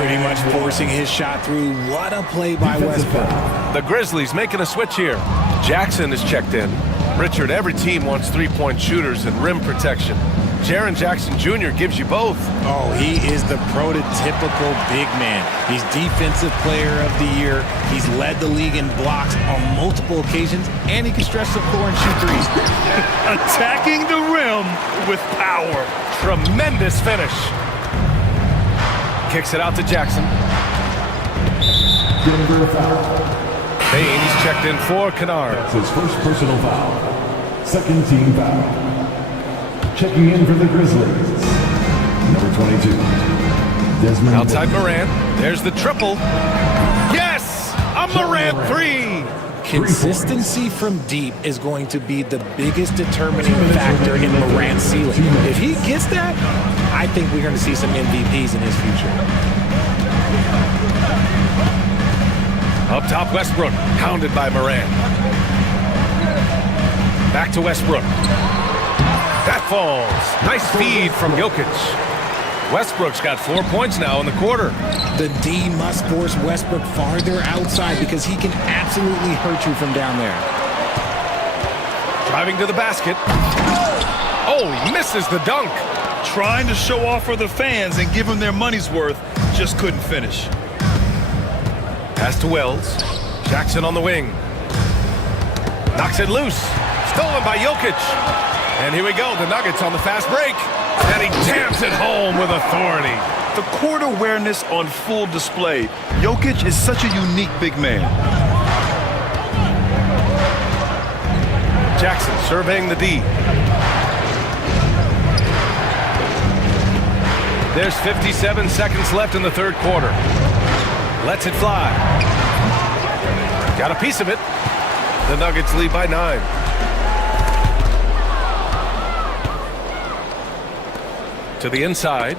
Pretty much forcing his shot through. What a play by Westbrook. The Grizzlies making a switch here. Jackson is checked in. Richard, every team wants three-point shooters and rim protection. Jaren Jackson Jr. gives you both. Oh, he is the prototypical big man. He's Defensive Player of the Year. He's led the league in blocks on multiple occasions, and he can stretch the floor and shoot threes. Attacking the rim with power. Tremendous finish. Kicks it out to Jackson. Baines checked in for Kennard. That's his first personal foul. Second team foul. Checking in for the Grizzlies. Number 22. Desmond. Outside Morant. There's the triple. Yes! A Morant 3! Consistency from deep is going to be the biggest determining factor in Morant's ceiling. If he gets that, I think we're going to see some MVPs in his future. Up top, Westbrook, hounded by Morant. Back to Westbrook. That falls. Nice feed from Jokic. Westbrook's got 4 points now in the quarter. The D must force Westbrook farther outside because he can absolutely hurt you from down there. Driving to the basket. Oh, he misses the dunk. Trying to show off for the fans and give them their money's worth, just couldn't finish. Pass to Wells. Jackson on the wing. Knocks it loose. Stolen by Jokic. And here we go, the Nuggets on the fast break. And he jams it home with authority. The court awareness on full display. Jokic is such a unique big man. Jackson surveying the D. There's 57 seconds left in the third quarter. Lets it fly. Got a piece of it. The Nuggets lead by 9. To the inside.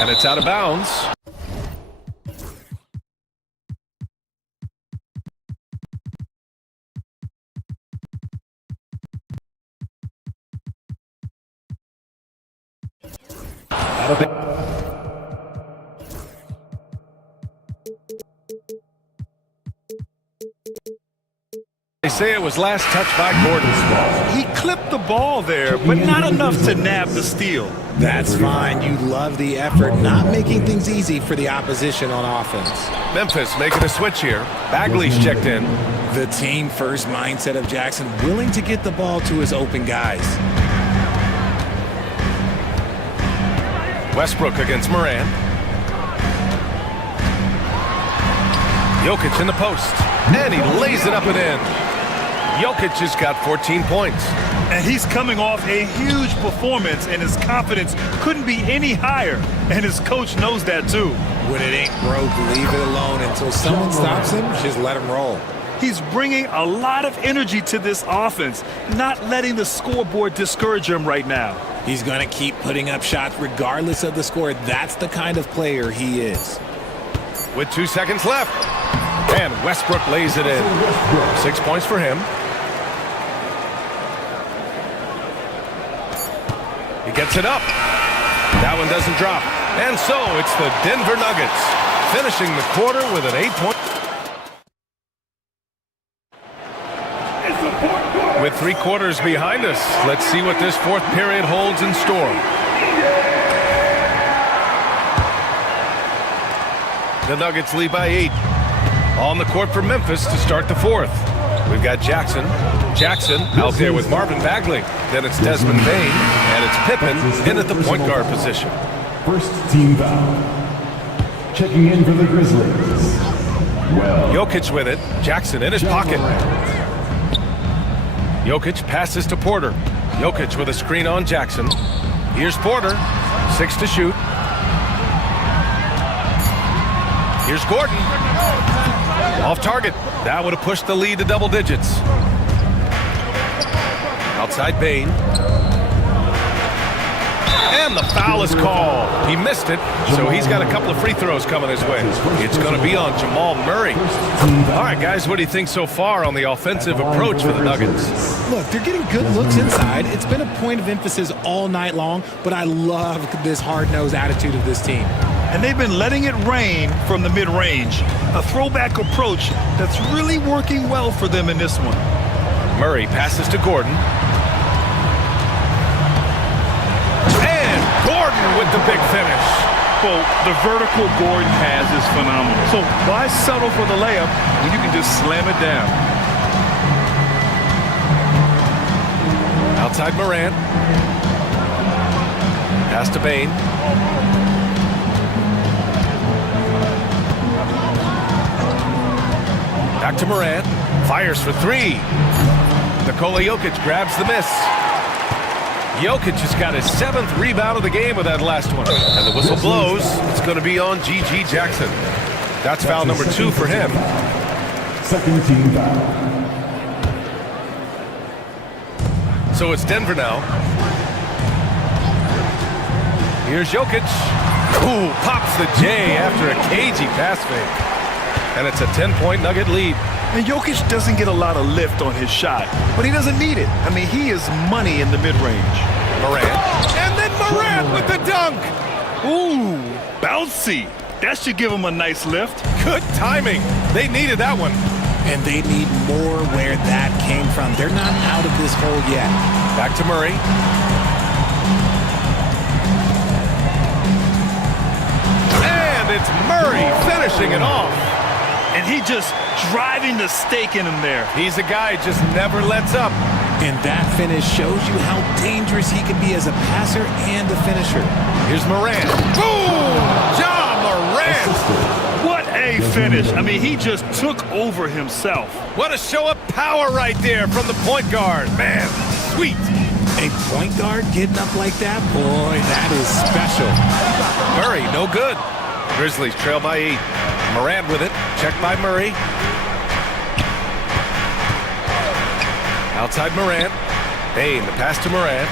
And it's out of bounds. They say it was last touched by Gordon. He clipped the ball there, but not enough to nab the steal. That's fine. You love the effort, not making things easy for the opposition on offense. Memphis making a switch here. Bagley's checked in. The team-first mindset of Jackson, willing to get the ball to his open guys. Westbrook against Morant. Jokic in the post. And he lays it up and in. Jokic has got 14 points. And he's coming off a huge performance, and his confidence couldn't be any higher. And his coach knows that too. When it ain't broke, leave it alone until someone stops him. Just let him roll. He's bringing a lot of energy to this offense, not letting the scoreboard discourage him right now. He's going to keep putting up shots regardless of the score. That's the kind of player he is. With 2 seconds left. And Westbrook lays it in. 6 points for him. He gets it up. That one doesn't drop. And so it's the Denver Nuggets finishing the quarter with an 8-point. With 3 quarters behind us, let's see what this fourth period holds in store. The Nuggets lead by 8. On the court for Memphis to start the fourth. We've got Jackson. Jackson out there with Marvin Bagley. Then it's Desmond Bain, and it's Pippen in at the point guard position. First team foul. Checking in for the Grizzlies. Jokic with it. Jackson in his pocket. Jokic passes to Porter. Jokic with a screen on Jackson. Here's Porter. 6 to shoot. Here's Gordon. Off target. That would have pushed the lead to double digits. Outside Bain. And the foul is called. He missed it, so he's got a couple of free throws coming his way. It's going to be on Jamal Murray. All right, guys, what do you think so far on the offensive approach for the Nuggets? Look, they're getting good looks inside. It's been a point of emphasis all night long, but I love this hard-nosed attitude of this team. And they've been letting it rain from the mid-range. A throwback approach that's really working well for them in this one. Murray passes to Gordon. And Gordon with the big finish. Well, the vertical Gordon has is phenomenal. So why settle for the layup when you can just slam it down? Outside Morant. Pass to Bain. Back to Morant. Fires for 3. Nikola Jokic grabs the miss. Jokic has got his 7th rebound of the game with that last one. And the whistle blows. It's going to be on G.G. Jackson. That's foul number 2 for him. Second team foul. So it's Denver now. Here's Jokic. Ooh, pops the J after a cagey pass fake. And it's a 10-point Nugget lead. And Jokic doesn't get a lot of lift on his shot, but he doesn't need it. I mean, he is money in the mid-range. Morant. And then Morant with the dunk. Ooh, bouncy. That should give him a nice lift. Good timing. They needed that one. And they need more where that came from. They're not out of this hole yet. Back to Murray. And it's Murray finishing it off. And he just driving the stake in him there. He's a guy who just never lets up. And that finish shows you how dangerous he can be as a passer and a finisher. Here's Morant. Boom! Ja Morant! What a finish. I mean, he just took over himself. What a show of power right there from the point guard. Man, sweet. A point guard getting up like that? Boy, that is special. Murray, no good. Grizzlies trail by 8. Morant with it. Checked by Murray. Outside Morant. Bain, the pass to Morant.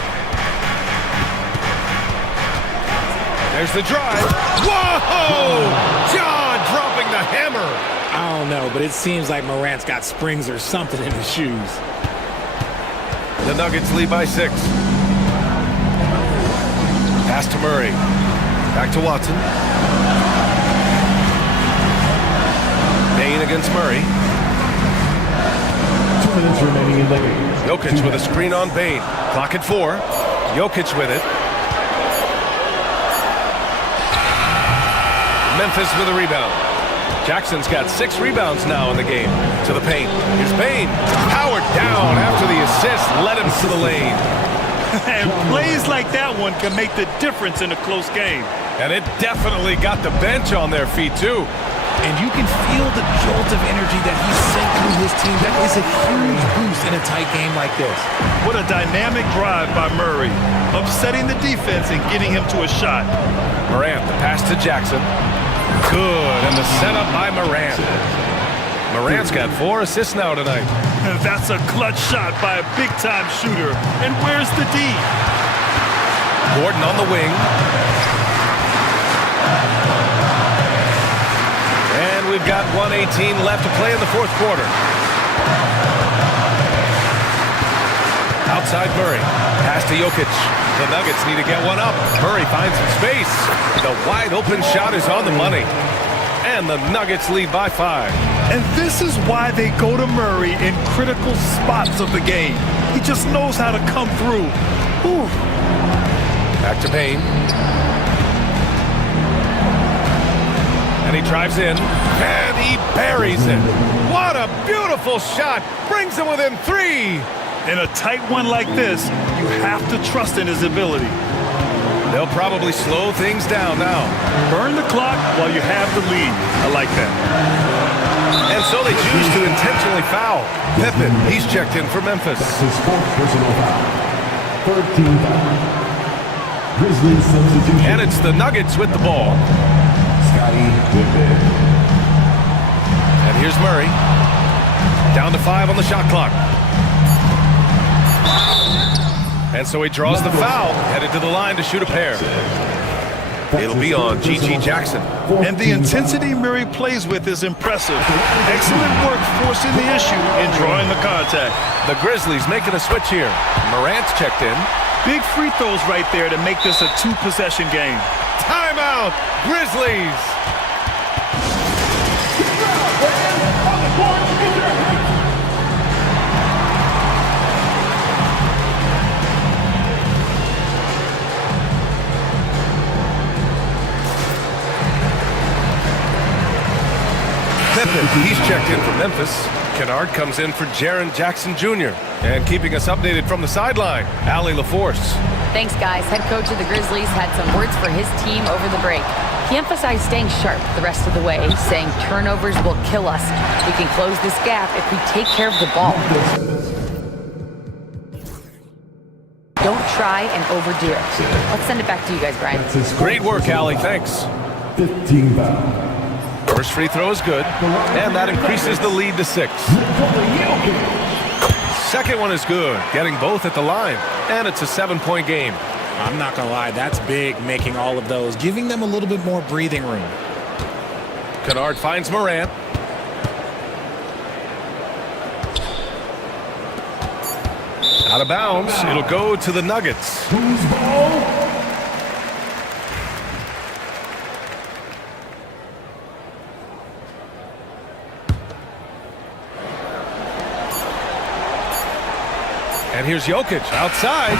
There's the drive. Whoa! John dropping the hammer. I don't know, but it seems like Morant's got springs or something in his shoes. The Nuggets lead by 6. Pass to Murray. Back to Watson. Bain against Murray. 2 minutes remaining in the game. Jokic with a screen on Bain. Clock at 4. Jokic with it. Memphis with a rebound. Jackson's got 6 rebounds now in the game. To the paint. Here's Bain. Powered down after the assist. Led him to the lane. And plays like that one can make the difference in a close game. And it definitely got the bench on their feet, too. and you can feel the jolt of energy that he sent through his team. That is a huge boost in a tight game like this. What a dynamic drive by Murray, upsetting the defense and getting him to a shot. Morant, the pass to Jackson. Good, and the setup by Morant. Morant's got 4 assists now tonight. That's a clutch shot by a big-time shooter. And where's the D? Gordon on the wing. And we've got 1:18 left to play in the fourth quarter. Outside Murray. Pass to Jokic. The Nuggets need to get one up. Murray finds some space. The wide open shot is on the money. And the Nuggets lead by 5. And this is why they go to Murray in critical spots of the game. He just knows how to come through. Whew. Back to Payne. And he drives in. And he buries it. What a beautiful shot. Brings him within 3. In a tight one like this, you have to trust in his ability. They'll probably slow things down now. Burn the clock while you have the lead. I like that. And so they choose to intentionally foul. Pippen, he's checked in for Memphis. That's his 4th personal foul. 3rd team foul. Grizzlies substitution. And it's the Nuggets with the ball. Scotty Pippen. And here's Murray. Down to 5 on the shot clock. And so he draws the foul, headed to the line to shoot a pair. It'll be on G.G. Jackson. And the intensity Murray plays with is impressive. Excellent work forcing the issue and drawing the contact. The Grizzlies making a switch here. Morant's checked in. Big free throws right there to make this a 2-possession game. Timeout, Grizzlies! Pippen, he's checked in for Memphis. Kennard comes in for Jaren Jackson Jr. And keeping us updated from the sideline, Allie LaForce. Thanks, guys. Head coach of the Grizzlies had some words for his team over the break. He emphasized staying sharp the rest of the way, saying turnovers will kill us. We can close this gap if we take care of the ball. Don't try and overdo it. Let's send it back to you guys, Brian. Great work, Allie. Thanks. 15 foul. First free throw is good, and that increases the lead to 6. Second one is good, getting both at the line, and it's a 7-point game. I'm not going to lie, that's big, making all of those, giving them a little bit more breathing room. Kennard finds Morant. Out of bounds, it'll go to the Nuggets. Who's ball? And here's Jokic outside.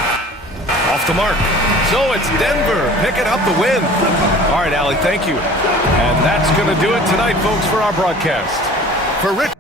Off the mark. So it's Denver picking up the win. All right, Allie, thank you. And that's going to do it tonight, folks, for our broadcast. For Rich.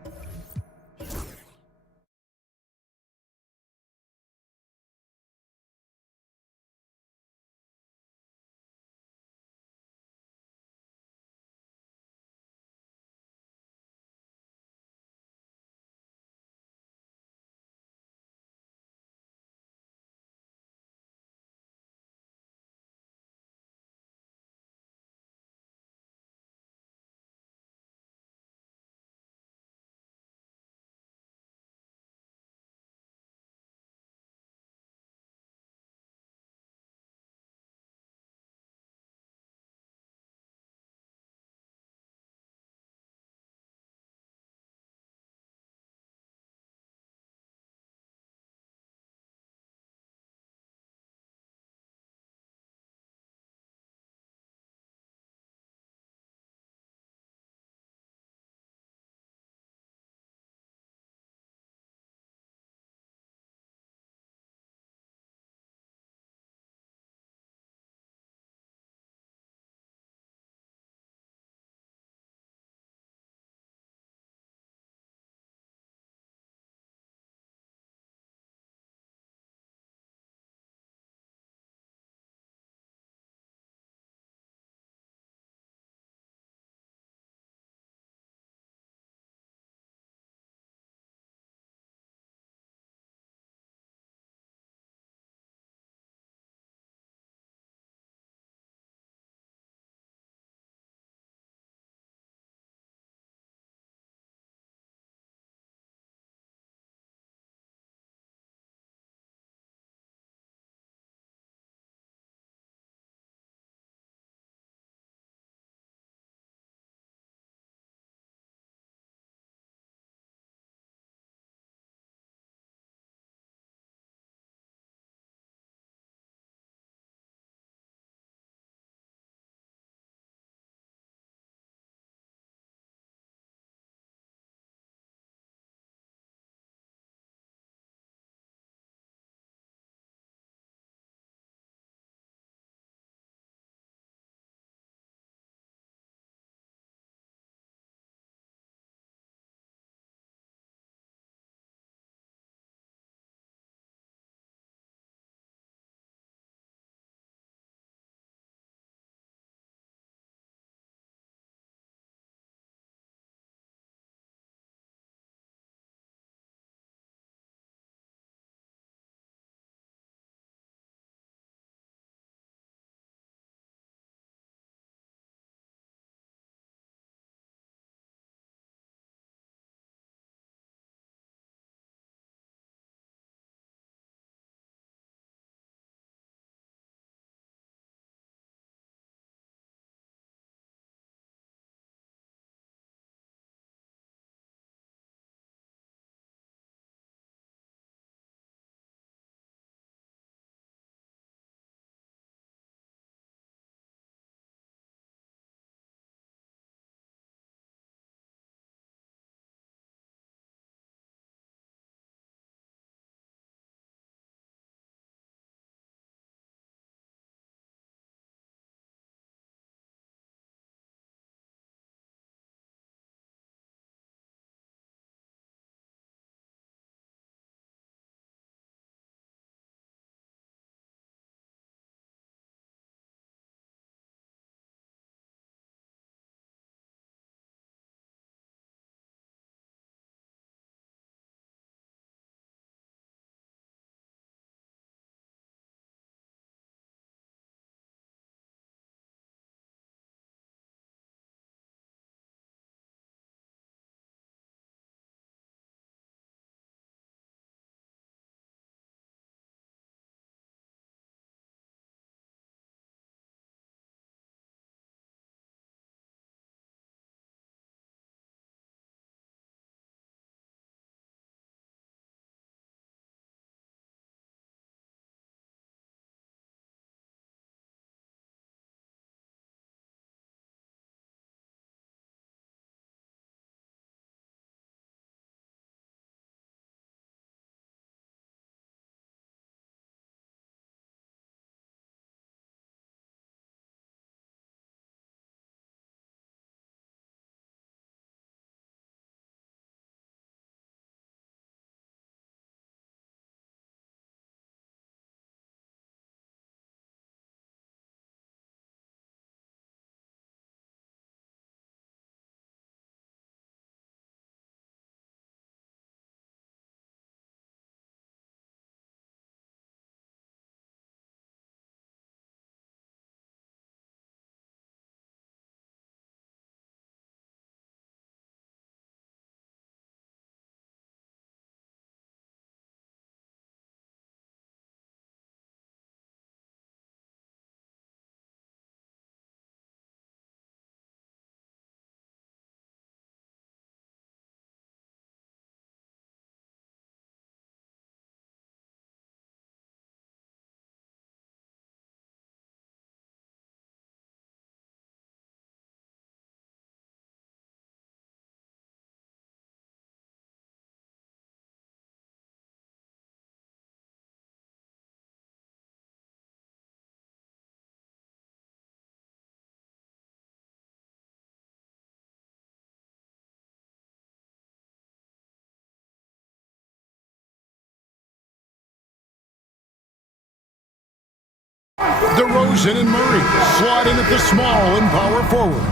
DeRozan and Murray slot in at the small and power forward.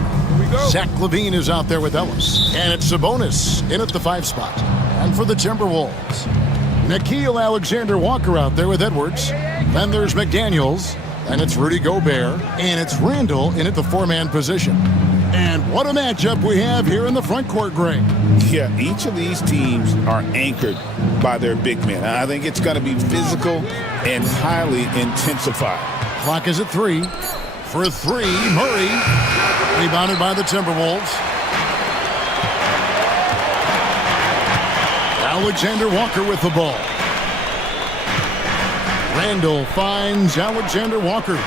Zach LaVine is out there with Ellis. And it's Sabonis in at the 5 spot. And for the Timberwolves, Nickeil Alexander-Walker out there with Edwards. Then there's McDaniels. And it's Rudy Gobert. And it's Randall in at the 4-man position. And what a matchup we have here in the front court, Greg. Yeah, each of these teams are anchored by their big men. I think it's going to be physical and highly intensified. Clock is at 3. For 3, Murray. Rebounded by the Timberwolves. Alexander-Walker with the ball. Randall finds Alexander-Walker.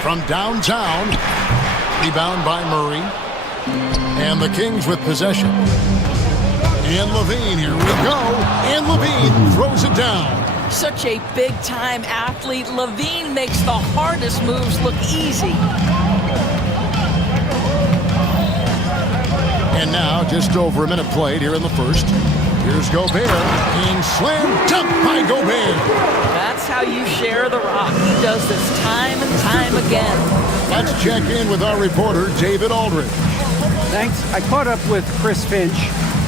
From downtown, rebound by Murray. And the Kings with possession. And LaVine, here we go. And LaVine throws it down. Such a big-time athlete. LaVine makes the hardest moves look easy. And now, just over a minute played here in the first. Here's Gobert, and slam dunk by Gobert. That's how you share the rock. He does this time and time again. Let's check in with our reporter, David Aldridge. Thanks. I caught up with Chris Finch.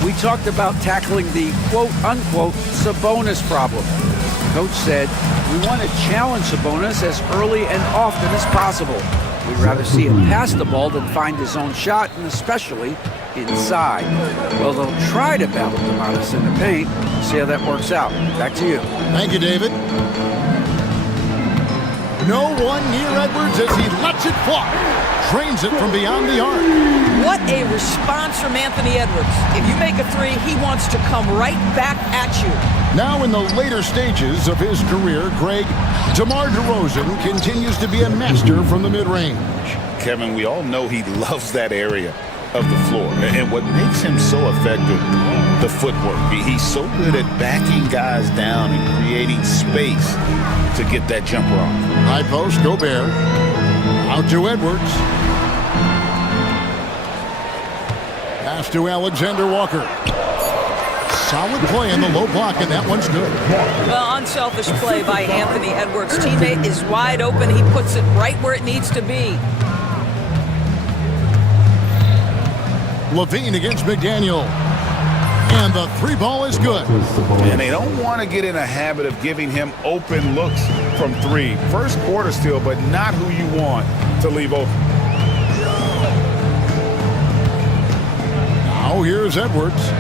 We talked about tackling the quote-unquote Sabonis problem. Coach said, we want to challenge Sabonis as early and often as possible. We'd rather see him pass the ball than find his own shot, and especially inside. Well, they'll try to battle Demonis in the paint. See how that works out. Back to you. Thank you, David. No one near Edwards as he lets it fly. Drains it from beyond the arc. What a response from Anthony Edwards. If you make a 3, he wants to come right back at you. Now in the later stages of his career, Greg, DeMar DeRozan continues to be a master from the mid-range. Kevin, we all know he loves that area of the floor. And what makes him so effective, the footwork. He's so good at backing guys down and creating space to get that jumper off. High post, Gobert. Out to Edwards. Pass to Alexander-Walker. Solid play in the low block, and that one's good. Well, unselfish play by Anthony Edwards. Teammate is wide open. He puts it right where it needs to be. LaVine against McDaniel. And the 3-ball is good. And they don't want to get in a habit of giving him open looks from 3. First quarter still, but not who you want to leave open. Now here's Edwards.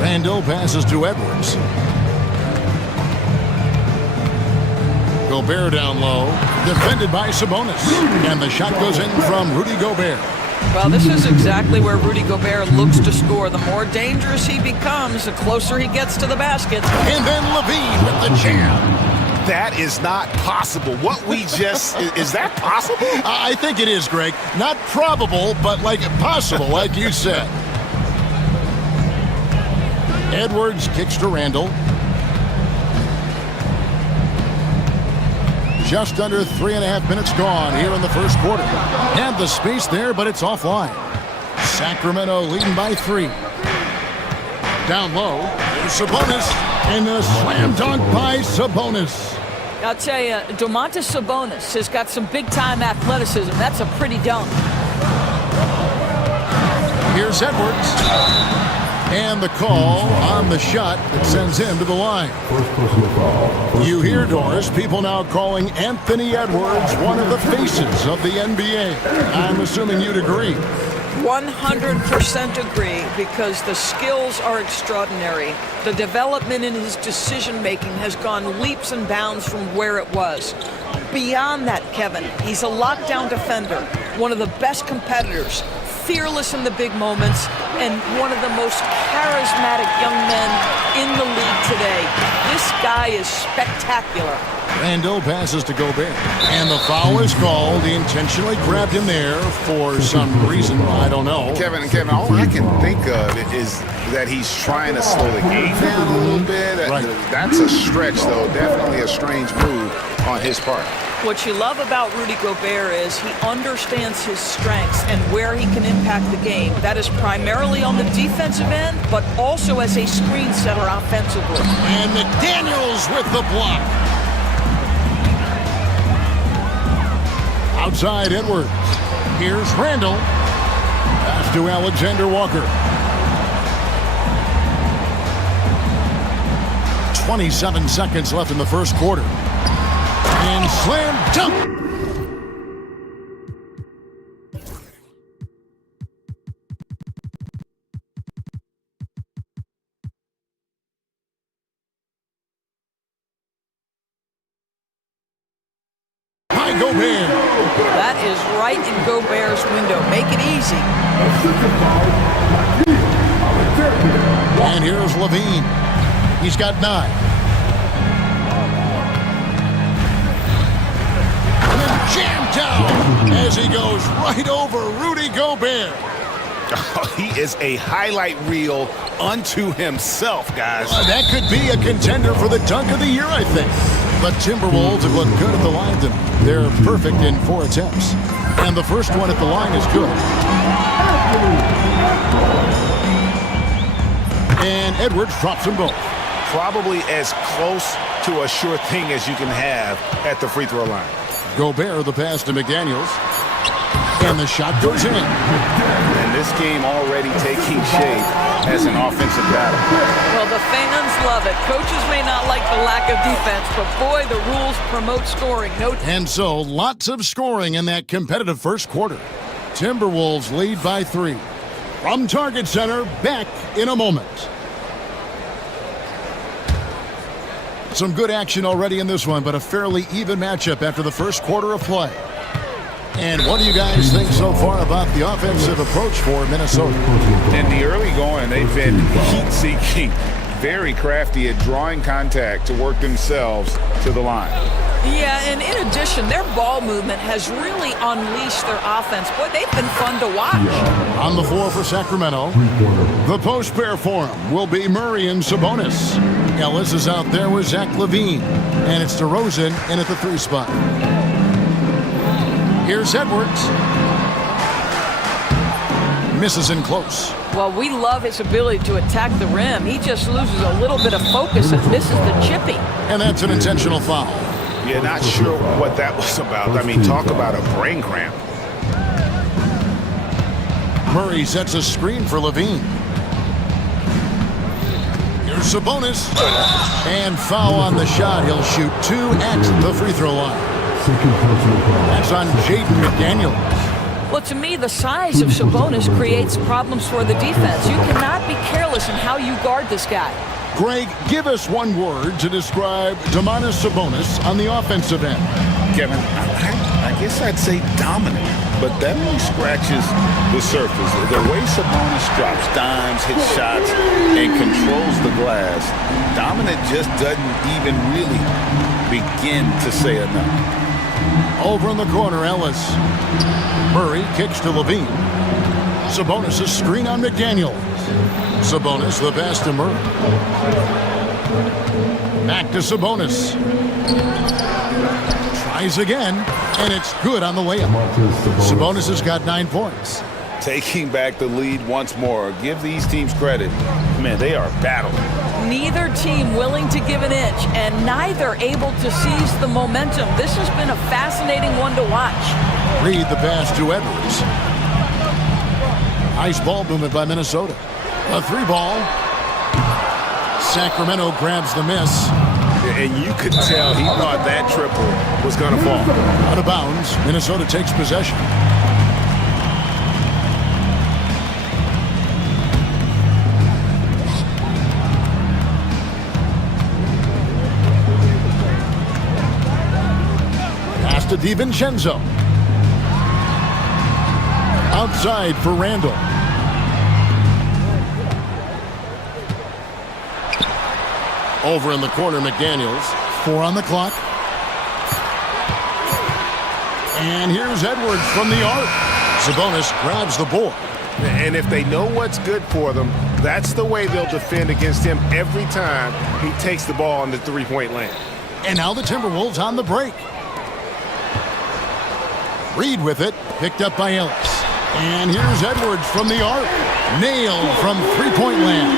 Randall passes to Edwards. Gobert down low. Defended by Sabonis. And the shot goes in from Rudy Gobert. Well, this is exactly where Rudy Gobert looks to score. The more dangerous he becomes, the closer he gets to the basket. And then LaVine with the jam. That is not possible. What we just... is that possible? I think it is, Greg. Not probable, but like possible, like you said. Edwards kicks to Randall. Just under 3.5 minutes gone here in the first quarter. Had the space there, but it's offline. Sacramento leading by 3. Down low, there's Sabonis, and a slam dunk by Sabonis. I'll tell you, Domantas Sabonis has got some big-time athleticism. That's a pretty dunk. Here's Edwards. And the call on the shot that sends him to the line. You hear, Doris, people now calling Anthony Edwards one of the faces of the NBA. I'm assuming you'd agree. 100% agree, because the skills are extraordinary. The development in his decision-making has gone leaps and bounds from where it was. Beyond that, Kevin, he's a lockdown defender, one of the best competitors, fearless in the big moments, and one of the most charismatic young men in the league today. This guy is spectacular. Randall passes to Gobert. And the foul is called. He intentionally grabbed him there for some reason. I don't know. Kevin, all I can think of is that he's trying to slow the game down a little bit. Right. That's a stretch, though. Definitely a strange move on his part. What you love about Rudy Gobert is he understands his strengths and where he can impact the game. That is primarily on the defensive end, but also as a screen setter offensively. And McDaniels with the block. Outside Edwards. Here's Randall. Pass to Alexander Walker. 27 seconds left in the first quarter. And slam dunk. By Gobert. That is right in Gobert's window. Make it easy. And here's Levine. He's got 9. And then jammed down as he goes right over Rudy Gobert. He is a highlight reel unto himself, guys. That could be a contender for the dunk of the year, I think. The Timberwolves have looked good at the line tonight. They're perfect in 4 attempts. And the first one at the line is good. And Edwards drops them both. Probably as close to a sure thing as you can have at the free throw line. Gobert, the pass to McDaniels. And the shot goes in. And this game already taking shape as an offensive battle. Well, the fans love it. Coaches may not like the lack of defense, but boy, the rules promote scoring. And so, lots of scoring in that competitive first quarter. Timberwolves lead by 3. From Target Center, back in a moment. Some good action already in this one, but a fairly even matchup after the first quarter of play. And what do you guys think so far about the offensive approach for Minnesota? In the early going, they've been heat-seeking, very crafty at drawing contact to work themselves to the line. Yeah, and in addition, their ball movement has really unleashed their offense. Boy, they've been fun to watch. On the floor for Sacramento, the post pair for him will be Murray and Sabonis. Ellis is out there with Zach LaVine, and it's DeRozan in at the 3 spot. Here's Edwards. Misses in close. Well, we love his ability to attack the rim. He just loses a little bit of focus and misses the chipping. And that's an intentional foul. Yeah, not sure what that was about. I mean, talk about a brain cramp. Murray sets a screen for LaVine. Here's Sabonis. And foul on the shot. He'll shoot 2 at the free throw line. That's on Jaden McDaniels. Well, to me, the size of Sabonis creates problems for the defense. You cannot be careless in how you guard this guy. Greg, give us one word to describe Domantas Sabonis on the offensive end. Kevin, I guess I'd say dominant, but that only scratches the surface. The way Sabonis drops dimes, hits shots, and controls the glass, dominant just doesn't even really begin to say enough. Over in the corner, Ellis. Murray kicks to LaVine. Sabonis' screen on McDaniels. Sabonis, the pass to Murray. Back to Sabonis. Tries again, and it's good on the layup. Sabonis has got 9 points. Taking back the lead once more. Give these teams credit. Man, they are battling. Neither team willing to give an inch, and neither able to seize the momentum. This has been a fascinating one to watch. Reed the pass to Edwards. Nice ball movement by Minnesota. A 3-ball. Sacramento grabs the miss. And you could tell he thought that triple was going to fall. Out of bounds. Minnesota takes possession. Pass to DiVincenzo. Outside for Randall. Over in the corner, McDaniels. 4 on the clock. And here's Edwards from the arc. Sabonis grabs the board. And if they know what's good for them, that's the way they'll defend against him every time he takes the ball in the three-point land. And now the Timberwolves on the break. Reed with it, picked up by Ellis. And here's Edwards from the arc. Nailed from three-point land.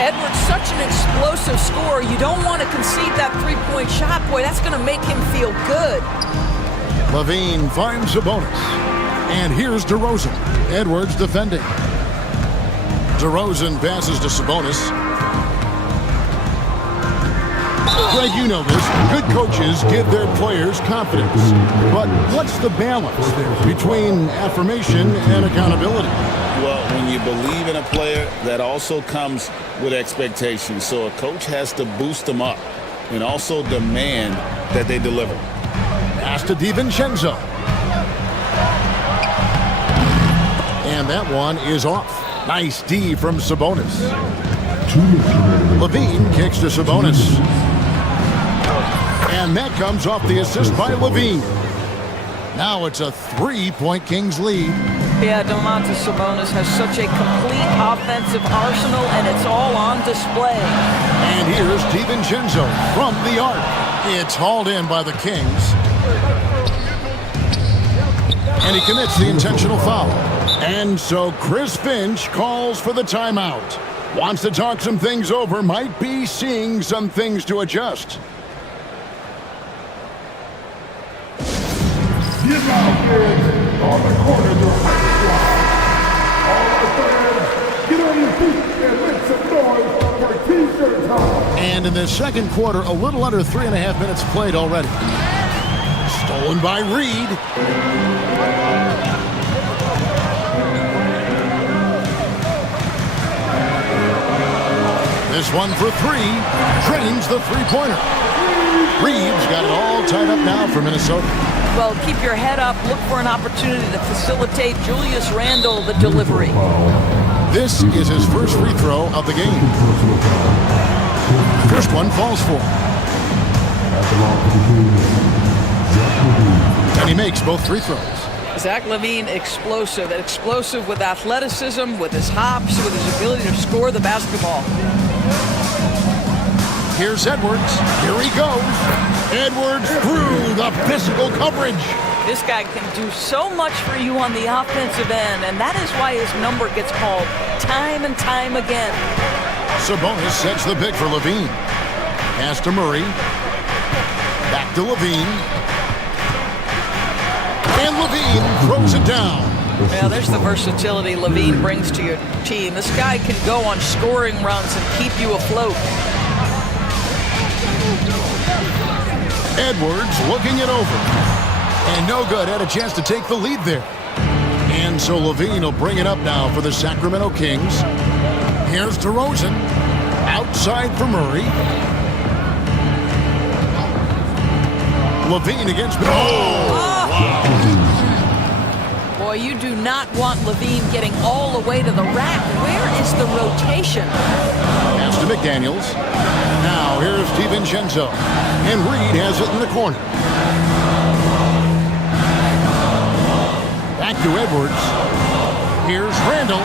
Edwards, such an explosive scorer. You don't want to concede that three-point shot. Boy, that's going to make him feel good. Levine finds a bonus. And here's DeRozan. Edwards defending. DeRozan passes to Sabonis. Greg, you know this. Good coaches give their players confidence. But what's the balance between affirmation and accountability? Well, when you believe in a player, that also comes with expectations. So a coach has to boost them up and also demand that they deliver. Pass to DiVincenzo. And that one is off. Nice D from Sabonis. Levine kicks to Sabonis. And that comes off the assist by Levine. Now it's a three-point Kings lead. Yeah, Domantas Sabonis has such a complete offensive arsenal, and it's all on display. And here's DiVincenzo from the arc. It's hauled in by the Kings. And he commits the intentional foul. And so Chris Finch calls for the timeout. Wants to talk some things over, might be seeing some things to adjust. Get out, kids, on the corner to right squad. All our fans, get on your feet and make some noise for T-shirt time. And in the second quarter, a little under 3.5 minutes played already. Stolen by Reed. This one for three. Drains the three-pointer. Reed's got it all tied up now for Minnesota. Well, keep your head up. Look for an opportunity to facilitate Julius Randle the delivery. This is his first free throw of the game. First one falls for. And he makes both free throws. Zach LaVine, explosive with athleticism, with his hops, with his ability to score the basketball. Here's Edwards. Here he goes. Edwards through the physical coverage. This guy can do so much for you on the offensive end, and that is why his number gets called time and time again. Sabonis sets the pick for Levine. Pass to Murray. Back to Levine. And Levine throws it down. Yeah, there's the versatility Levine brings to your team. This guy can go on scoring runs and keep you afloat. Edwards looking it over. And no good. Had a chance to take the lead there. And so Levine will bring it up now for the Sacramento Kings. Here's DeRozan. Outside for Murray. Levine against... Oh! Wow. Boy, you do not want Levine getting all the way to the rack. Where is the rotation? Pass to McDaniels. Now here's DiVincenzo. And Reed has it in the corner. Back to Edwards. Here's Randle.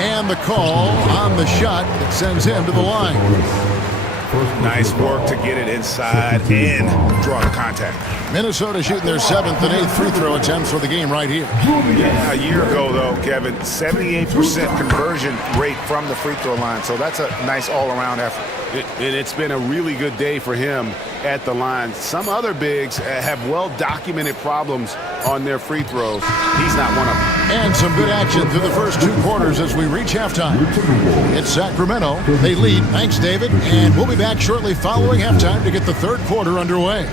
And the call on the shot that sends him to the line. Nice work to get it inside and draw the contact. Minnesota shooting their 7th and 8th free throw attempts for the game right here. Yeah, a year ago, though, Kevin, 78% conversion rate from the free throw line. So that's a nice all-around effort. And it's been a really good day for him at the line. Some other bigs have well-documented problems on their free throws. He's not one of them. And some good action through the first two quarters as we reach halftime. It's Sacramento. They lead. Thanks, David. And we'll be back shortly following halftime to get the third quarter underway.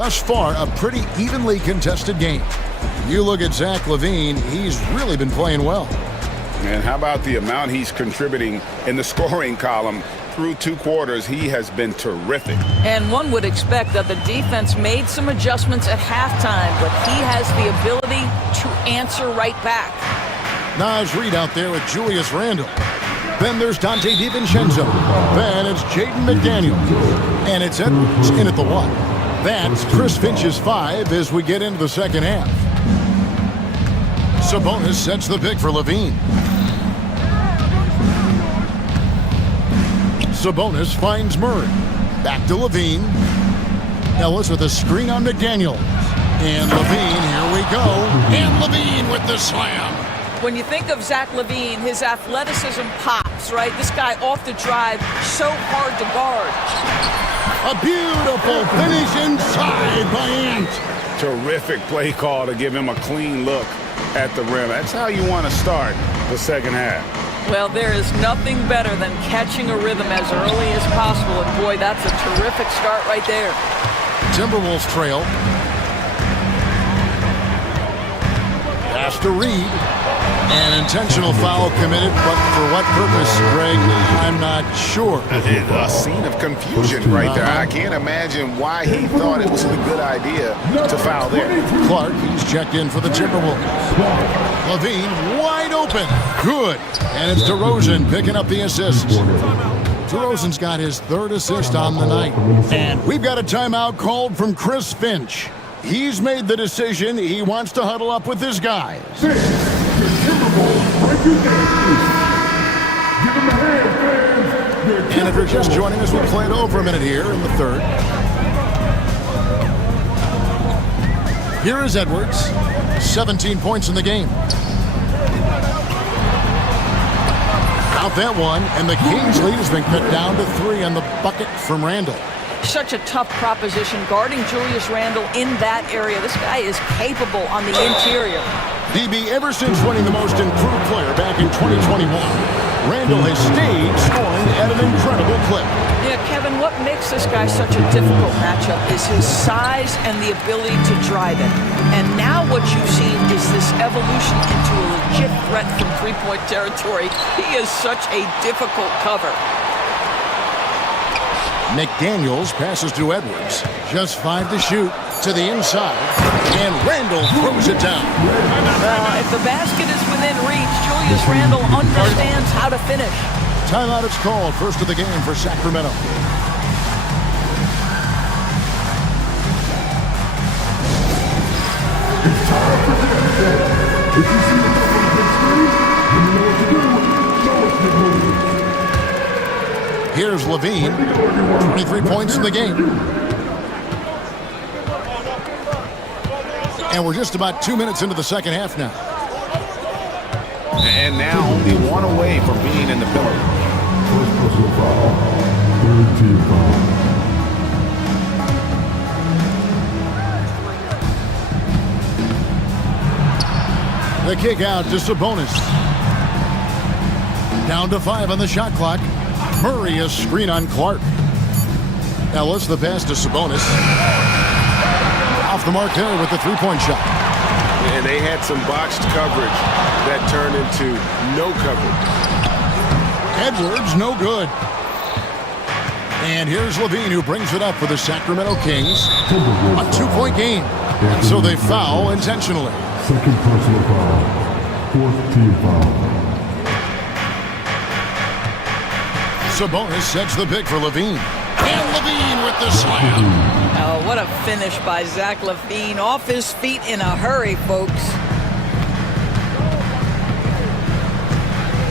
Thus far, a pretty evenly contested game. You look at Zach LaVine, he's really been playing well. And how about the amount he's contributing in the scoring column? Through 2 quarters, he has been terrific. And one would expect that the defense made some adjustments at halftime, but he has the ability to answer right back. Naj Reid out there with Julius Randle. Then there's Dante DiVincenzo. Then it's Jaden McDaniel. And it's Edwards in at the 1. That's Chris Finch's 5 as we get into the second half. Sabonis sets the pick for LaVine. Sabonis finds Murray. Back to LaVine. Ellis with a screen on McDaniel. And LaVine, here we go. And LaVine with the slam. When you think of Zach LaVine, his athleticism pops, right? This guy off the drive, so hard to guard. A beautiful finish inside by Ant. Terrific play call to give him a clean look at the rim. That's how you want to start the second half. Well, there is nothing better than catching a rhythm as early as possible. And boy, that's a terrific start right there. Timberwolves trail. Pass to Reed. An intentional foul committed, but for what purpose, Greg, I'm not sure. A scene of confusion right there. I can't imagine why he thought it was a good idea to foul there. Clark, he's checked in for the Timberwolves. LaVine wide open. Good. And it's DeRozan picking up the assist. DeRozan's got his 3rd assist on the night. And we've got a timeout called from Chris Finch. He's made the decision. He wants to huddle up with his guys. And if you're just joining us, we'll play it over a minute here in the 3rd. Here is Edwards. 17 points in the game. Out that one, and the Kings' lead has been cut down to 3 on the bucket from Randle. Such a tough proposition guarding Julius Randle in that area. This guy is capable on the interior. DB, ever since winning the most improved player back in 2021, Randle has stayed scoring at an incredible clip. Yeah, Kevin, what makes this guy such a difficult matchup is his size and the ability to drive it. And now what you've seen is this evolution into a legit threat from three-point territory. He is such a difficult cover. McDaniels passes to Edwards. Just 5 to shoot. To the inside. And Randle throws it down. If the basket is within reach, Julius Randle understands how to finish. Timeout is called. First of the game for Sacramento. It's time for this. If you see the double on the screen, you know what to do. Show us the moves. Here's LaVine. 23 points in the game. And we're just about 2 minutes into the second half now. And now only 1 away from being in the penalty. First personal foul. 3rd team foul. The kick out to Sabonis. Down to 5 on the shot clock. Murray a screen on Clark. Ellis the pass to Sabonis. Off the mark there with the three-point shot. And they had some botched coverage that turned into no coverage. Edwards, no good. And here's LaVine who brings it up for the Sacramento Kings. A 2-point game. And so they foul intentionally. Second personal foul. 4th team foul. Sabonis sets the pick for LaVine. And LaVine with the slam. Oh, what a finish by Zach LaVine. Off his feet in a hurry, folks.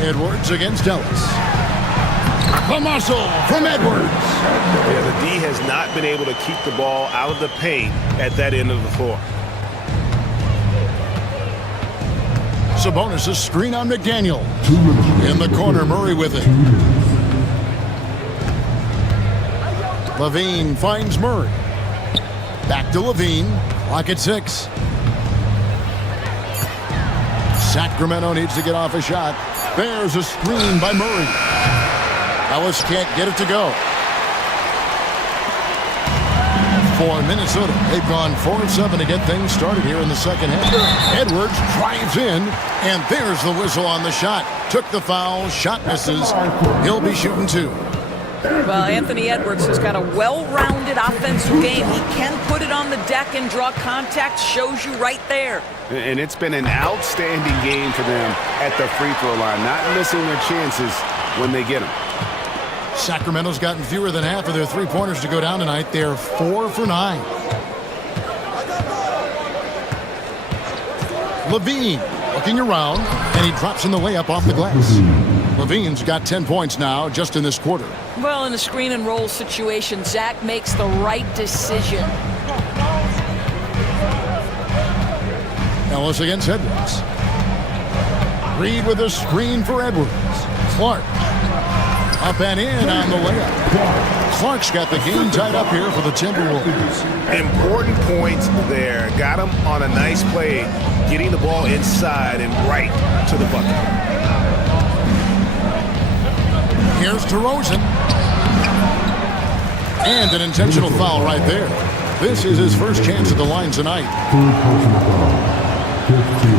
Edwards against Ellis. The muscle from Edwards. Yeah, the D has not been able to keep the ball out of the paint at that end of the floor. Sabonis' screen on McDaniel. In the corner, Murray with it. LaVine finds Murray. Back to LaVine. Clock at 6. Sacramento needs to get off a shot. There's a screen by Murray. Ellis can't get it to go. for Minnesota. They've gone 4 of 7 to get things started here in the second half. Edwards drives in, and there's the whistle on the shot. Took the foul, shot misses. He'll be shooting 2. Well, Anthony Edwards has got a well-rounded offensive game. He can put it on the deck and draw contact. Shows you right there. And it's been an outstanding game for them at the free throw line, not missing their chances when they get them. Sacramento's gotten fewer than half of their three-pointers to go down tonight. They're 4 for 9. Levine looking around, and he drops in the layup off the glass. Levine's got 10 points now just in this quarter. Well, in a screen and roll situation, Zach makes the right decision. Ellis against Edwards. Reed with a screen for Edwards. Clark up and in on the layup. Clark's got the game tied up here for the Timberwolves. Important points there. Got him on a nice play, getting the ball inside and right to the bucket. Here's DeRozan. And an intentional foul right there. This is his first chance at the line tonight.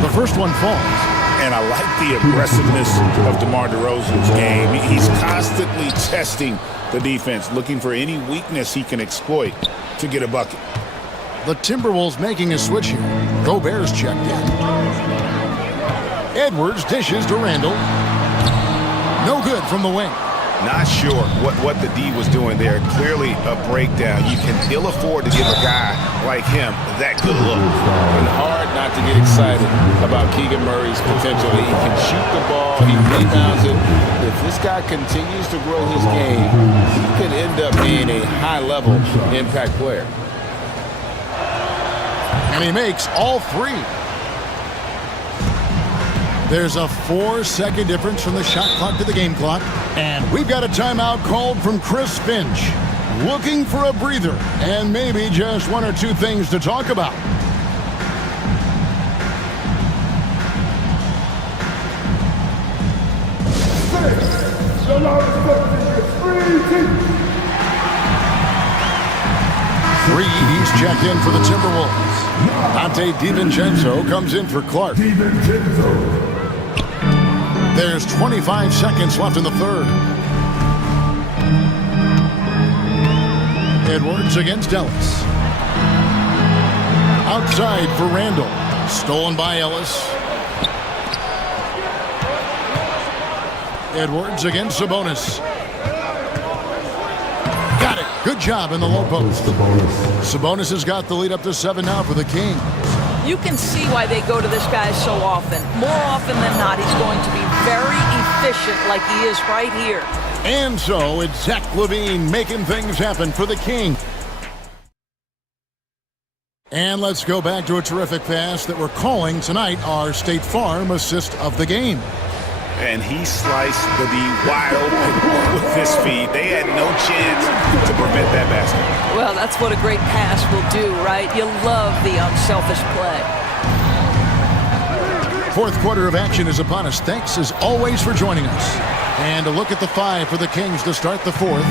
The first one falls. And I like the aggressiveness of DeMar DeRozan's game. He's constantly testing the defense, looking for any weakness he can exploit to get a bucket. The Timberwolves making a switch here. Gobert's checked in. Edwards dishes to Randall. No good from the wing. Not sure what the D was doing there. Clearly a breakdown. You can ill afford to give a guy like him that good look. And hard not to get excited about Keegan Murray's potential. He can shoot the ball. He rebounds it. If this guy continues to grow his game, he could end up being a high-level impact player. And he makes all 3. There's a 4-second difference from the shot clock to the game clock. And we've got a timeout called from Chris Finch. Looking for a breather and maybe just 1 or 2 things to talk about. Reed, he's checked in for the Timberwolves. Dante DiVincenzo comes in for Clark. There's 25 seconds left in the third. Edwards against Ellis. Outside for Randall. Stolen by Ellis. Edwards against Sabonis. Got it. Good job in the low post. Sabonis has got the lead up to 7 now for the Kings. You can see why they go to this guy so often. More often than not, he's going to be very efficient like he is right here. And so it's Zach LaVine making things happen for the King. And let's go back to a terrific pass that we're calling tonight our State Farm assist of the game. And he sliced the D wide open with his feet. They had no chance to prevent that basket. Well, that's what a great pass will do, right? You love the unselfish play. Fourth quarter of action is upon us. Thanks as always for joining us. And a look at the 5 for the Kings to start the fourth.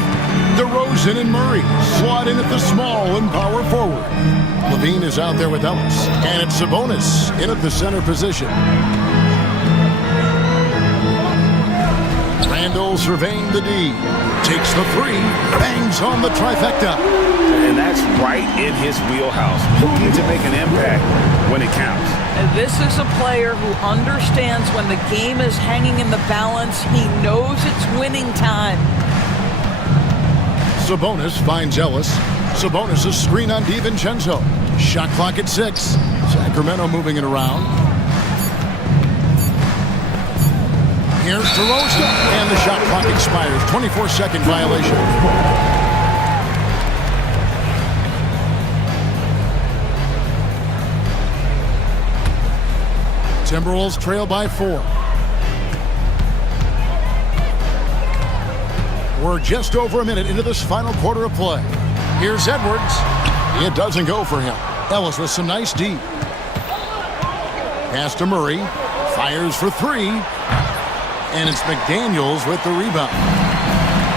DeRozan and Murray slot in at the small and power forward. Levine is out there with Ellis. And it's Sabonis in at the center position. Randall surveying the D. Takes the 3. Bangs on the trifecta. And that's right in his wheelhouse. Looking to make an impact when it counts. And this is a player who understands when the game is hanging in the balance. He knows it's winning time. Sabonis finds Ellis. Sabonis' screen on DiVincenzo. Shot clock at 6. Sacramento moving it around. Here's DeRozan, and the shot clock expires. 24-second violation. Timberwolves trail by 4. We're just over a minute into this final quarter of play. Here's Edwards. It doesn't go for him. Ellis with some nice D. Pass to Murray. Fires for 3. And it's McDaniels with the rebound.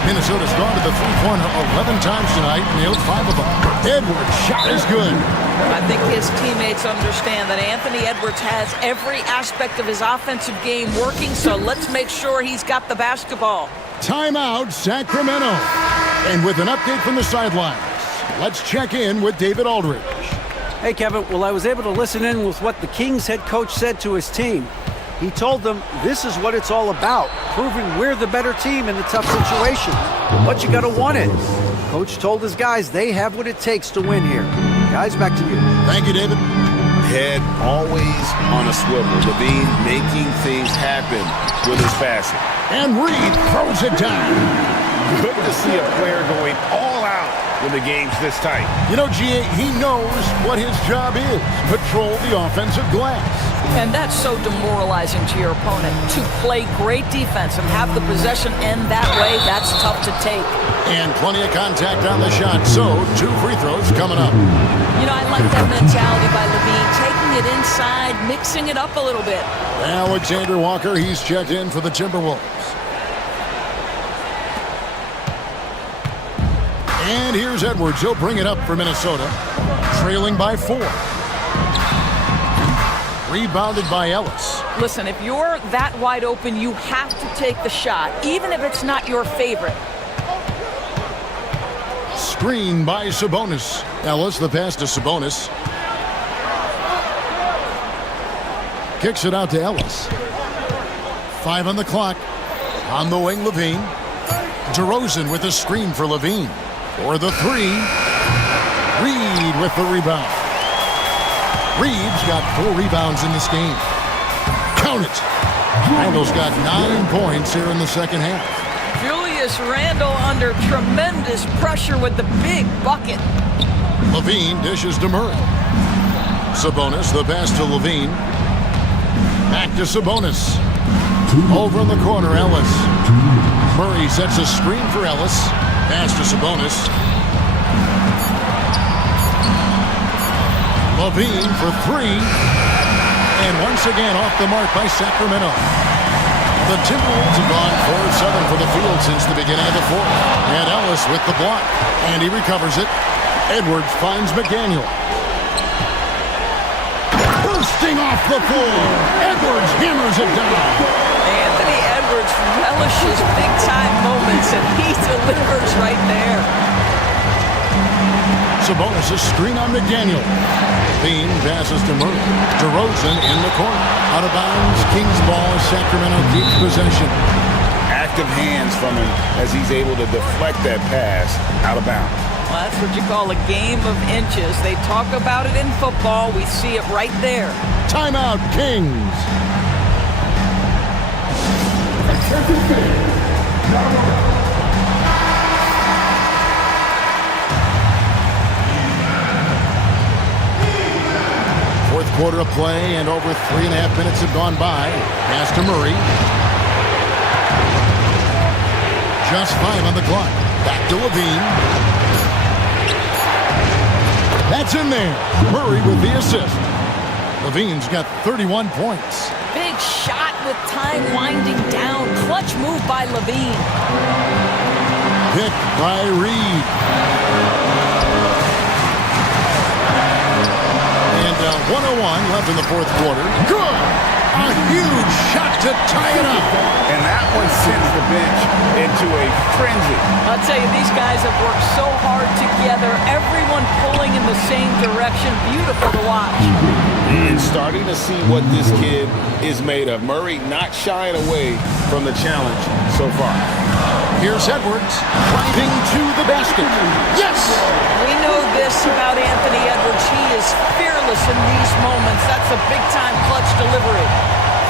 Minnesota's gone to the three-pointer 11 times tonight, nailed 5 of them. Edwards' shot is good. I think his teammates understand that Anthony Edwards has every aspect of his offensive game working, so let's make sure he's got the basketball. Timeout, Sacramento. And with an update from the sidelines, let's check in with David Aldridge. Hey, Kevin. Well, I was able to listen in with what the Kings head coach said to his team. He told them this is what it's all about, proving we're the better team in the tough situations. But you got to want it. Coach told his guys they have what it takes to win here. Guys, back to you. Thank you, David. Head always on a swivel. Levine making things happen with his passing. And Reed throws it down. Good to see a player going all out when the game's this tight. You know, G.A., he knows what his job is. Patrol the offensive glass. And that's so demoralizing to your opponent. To play great defense and have the possession end that way, that's tough to take. And plenty of contact on the shot, so 2 free throws coming up. You know, I like that mentality by Levine, taking it inside, mixing it up a little bit. Alexander Walker, he's checked in for the Timberwolves. And here's Edwards. He'll bring it up for Minnesota, trailing by 4. Rebounded by Ellis. Listen, if you're that wide open, you have to take the shot, even if it's not your favorite. Screen by Sabonis. Ellis, the pass to Sabonis. Kicks it out to Ellis. 5 on the clock. On the wing, Levine. DeRozan with a screen for Levine. For the 3. Reed with the rebound. Reed's got 4 rebounds in this game. Count it. Randall's got 9 points here in the second half. Julius Randle under tremendous pressure with the big bucket. Levine dishes to Murray. Sabonis, the pass to Levine. Back to Sabonis. Over in the corner, Ellis. Murray sets a screen for Ellis. Pass to Sabonis. Levine for 3. And once again off the mark by Sacramento. The Timberwolves have gone 4-7 for the field since the beginning of the fourth. And Ellis with the block. And he recovers it. Edwards finds McDaniel. Bursting off the floor. Edwards hammers it down. Anthony Edwards relishes big-time moments, and he delivers right there. Sabonis a screen on McDaniel. Bean passes to Murray. DeRozan in the corner. Out of bounds. Kings ball. Sacramento keeps possession. Active hands from him as he's able to deflect that pass out of bounds. Well, that's what you call a game of inches. They talk about it in football. We see it right there. Timeout, Kings. Fourth quarter of play, and over 3.5 minutes have gone by. Pass to Murray. Just 5 on the clock. Back to Levine. That's in there. Murray with the assist. Levine's got 31 points. Big shot with time winding down. Clutch move by Levine. Picked by Reed. And 1:01 left in the fourth quarter. Good! A huge shot to tie it up. And that one sends the bench into a frenzy. I'll tell you, these guys have worked so hard together. Everyone pulling in the same direction. Beautiful to watch. And starting to see what this kid is made of. Murray not shying away from the challenge so far. Here's Edwards driving to the basket. Yes! We know this about Anthony Edwards. He is fearless in these moments. That's a big-time clutch delivery.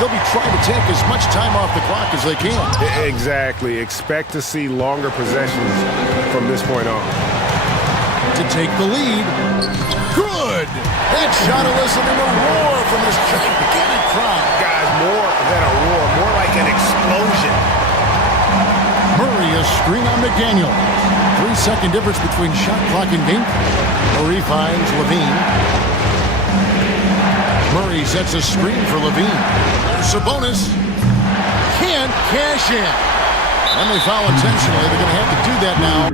They'll be trying to take as much time off the clock as they can. Exactly. Expect to see longer possessions from this point on. To take the lead. Good! That shot eliciting a roar from this gigantic crowd. Guys, more than a roar, more like an explosion. Murray a screen on McDaniel. 3-second difference between shot clock and game. Murray finds Levine. Murray sets a screen for Levine. Sabonis can't cash in. And they foul intentionally. They're going to have to do that now.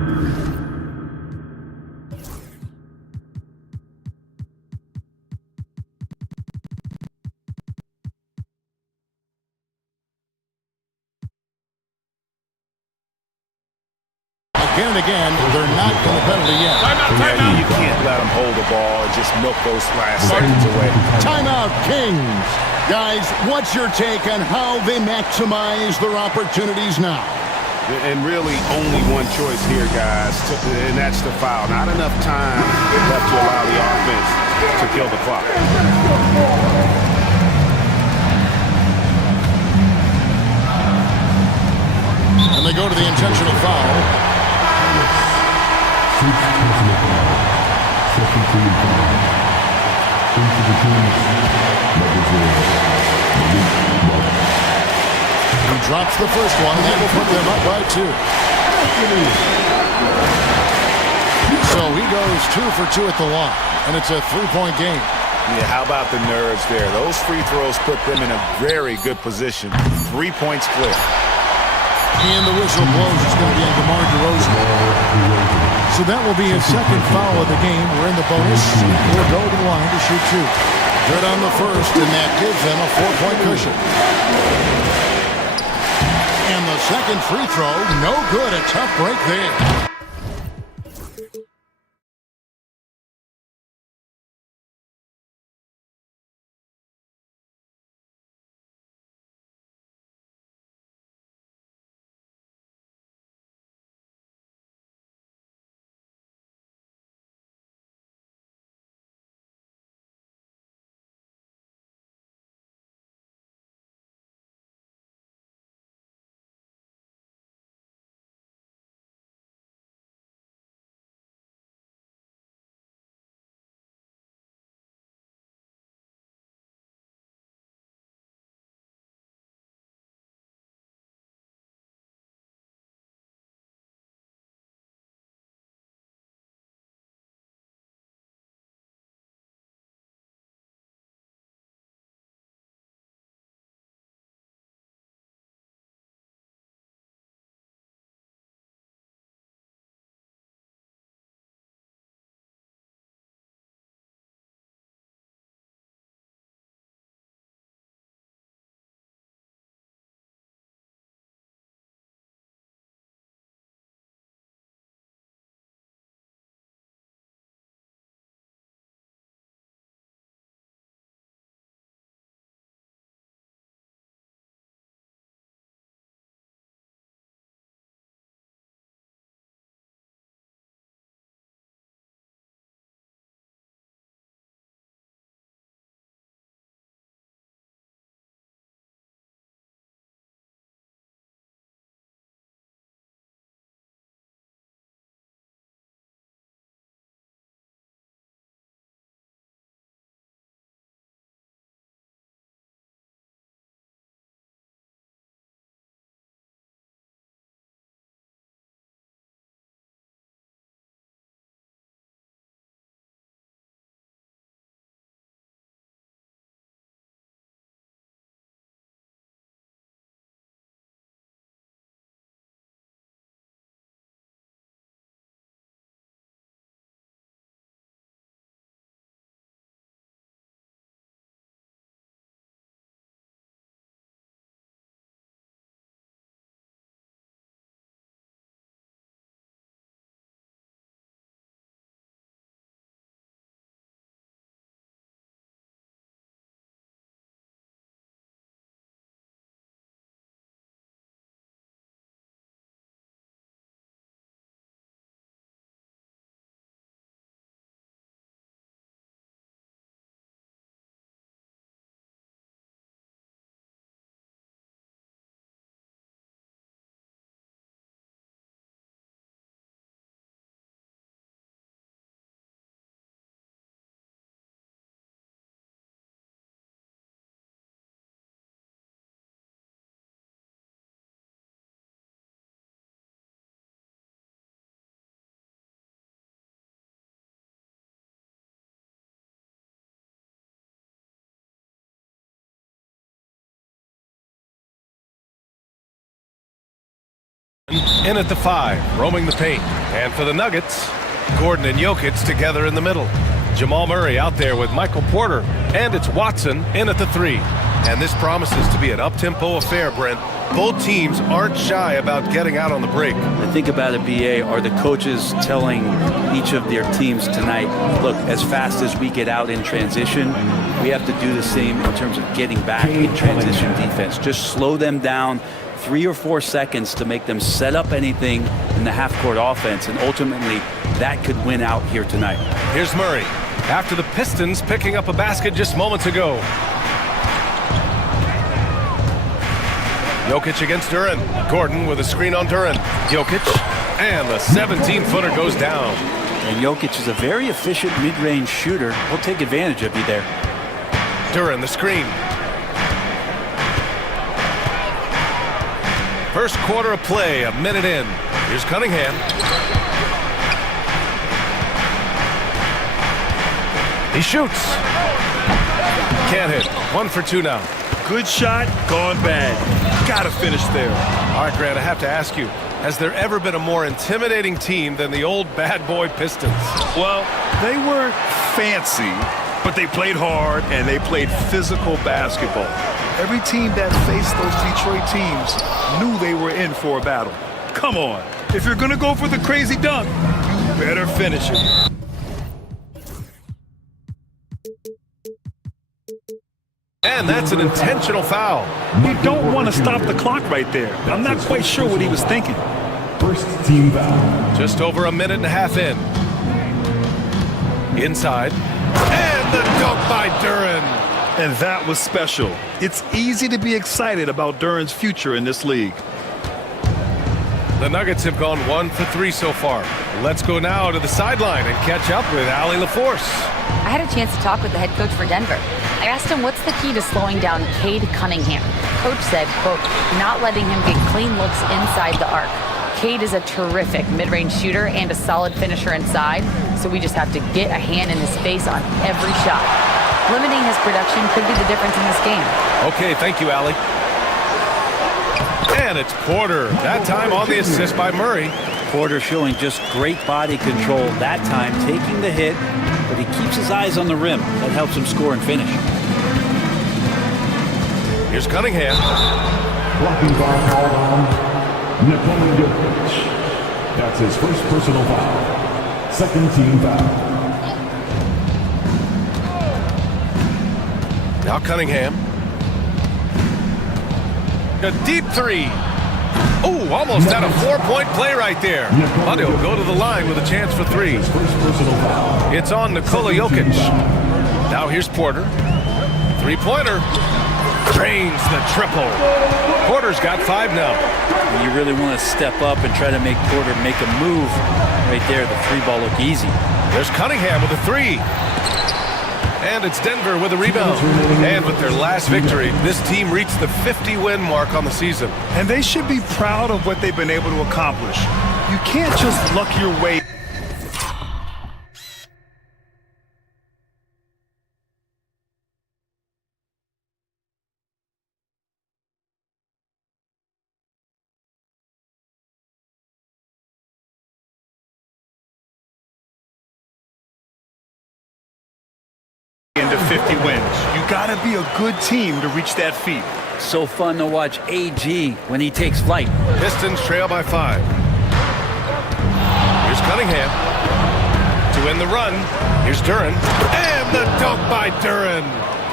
Again and again, they're not in the penalty yet. You can't let them hold the ball and just milk those last seconds away. Timeout, Kings. Guys, what's your take on how they maximize their opportunities now? And really only one choice here, guys, and that's the foul. Not enough time left to allow the offense to kill the clock. And they go to the intentional foul. He drops the first one. That will put them up by 2. So he goes 2 for 2 at the line, and it's a 3-point game. Yeah, how about the nerves there? Those free throws put them in a very good position. 3 points clear. And the whistle blows. It's going to be on DeMar DeRozan. So that will be his second foul of the game. We're in the bonus. He'll go to the line to shoot 2. Good on the first, and that gives them a 4-point cushion. And the second free throw, no good. A tough break there. in at the 5, roaming the paint. And for the Nuggets, Gordon and Jokic together in the middle. Jamal Murray out there with Michael Porter. And it's Watson in at the 3. And this promises to be an up-tempo affair, Brent. Both teams aren't shy about getting out on the break. The thing about it, BA, are the coaches telling each of their teams tonight, look, as fast as we get out in transition, we have to do the same in terms of getting back in transition defense. Just slow them down 3 or 4 seconds to make them set up anything in the half-court offense, and ultimately that could win out here tonight. Here's Murray after the Pistons picking up a basket just moments ago. Jokic against Duren. Gordon with a screen on Duren. Jokic, and the 17-footer goes down. And Jokic is a very efficient mid-range shooter. He'll take advantage of you there. Duren, the screen. First quarter of play, a minute in. Here's Cunningham. He shoots. Can't hit. 1 for 2 now. Good shot, gone bad. Gotta finish there. All right, Grant, I have to ask you, has there ever been a more intimidating team than the old bad boy Pistons? Well, they weren't fancy, but they played hard and they played physical basketball. Every team that faced those Detroit teams knew they were in for a battle. Come on, if you're gonna go for the crazy dunk, you better finish it. And that's an intentional foul. You don't want to stop the clock right there. I'm not quite sure what he was thinking. First team foul. Just over a minute and a half in. Inside. And the dunk by Duren. And that was special. It's easy to be excited about Duren's future in this league. The Nuggets have gone 1 for 3 so far. Let's go now to the sideline and catch up with Allie LaForce. I had a chance to talk with the head coach for Denver. I asked him what's the key to slowing down Cade Cunningham. Coach said, quote, not letting him get clean looks inside the arc. Cade is a terrific mid-range shooter and a solid finisher inside, so we just have to get a hand in his face on every shot. Limiting his production could be the difference in this game. Okay, thank you, Allie. And it's Porter, that time on the assist by Murray. Porter showing just great body control that time, taking the hit, but he keeps his eyes on the rim. That helps him score and finish. Here's Cunningham. Blocking foul called on Nikola Jokic. That's his first personal foul. Second team foul. Now Cunningham. A deep 3. Oh, almost had a 4-point play right there. But he'll go to the line with a chance for 3. It's on Nikola Jokic. Now here's Porter. 3-pointer. Drains the triple. Porter's got 5 now. You really want to step up and try to make Porter make a move right there. The 3-ball look easy. There's Cunningham with a 3. And it's Denver with a rebound. And with their last victory, this team reached the 50-win mark on the season. And they should be proud of what they've been able to accomplish. You can't just luck your way. Into 50 wins. You gotta be a good team to reach that feat. So fun to watch AG when he takes flight. Pistons trail by 5. Here's Cunningham to end the run. Here's Duren, and the dunk by Duren.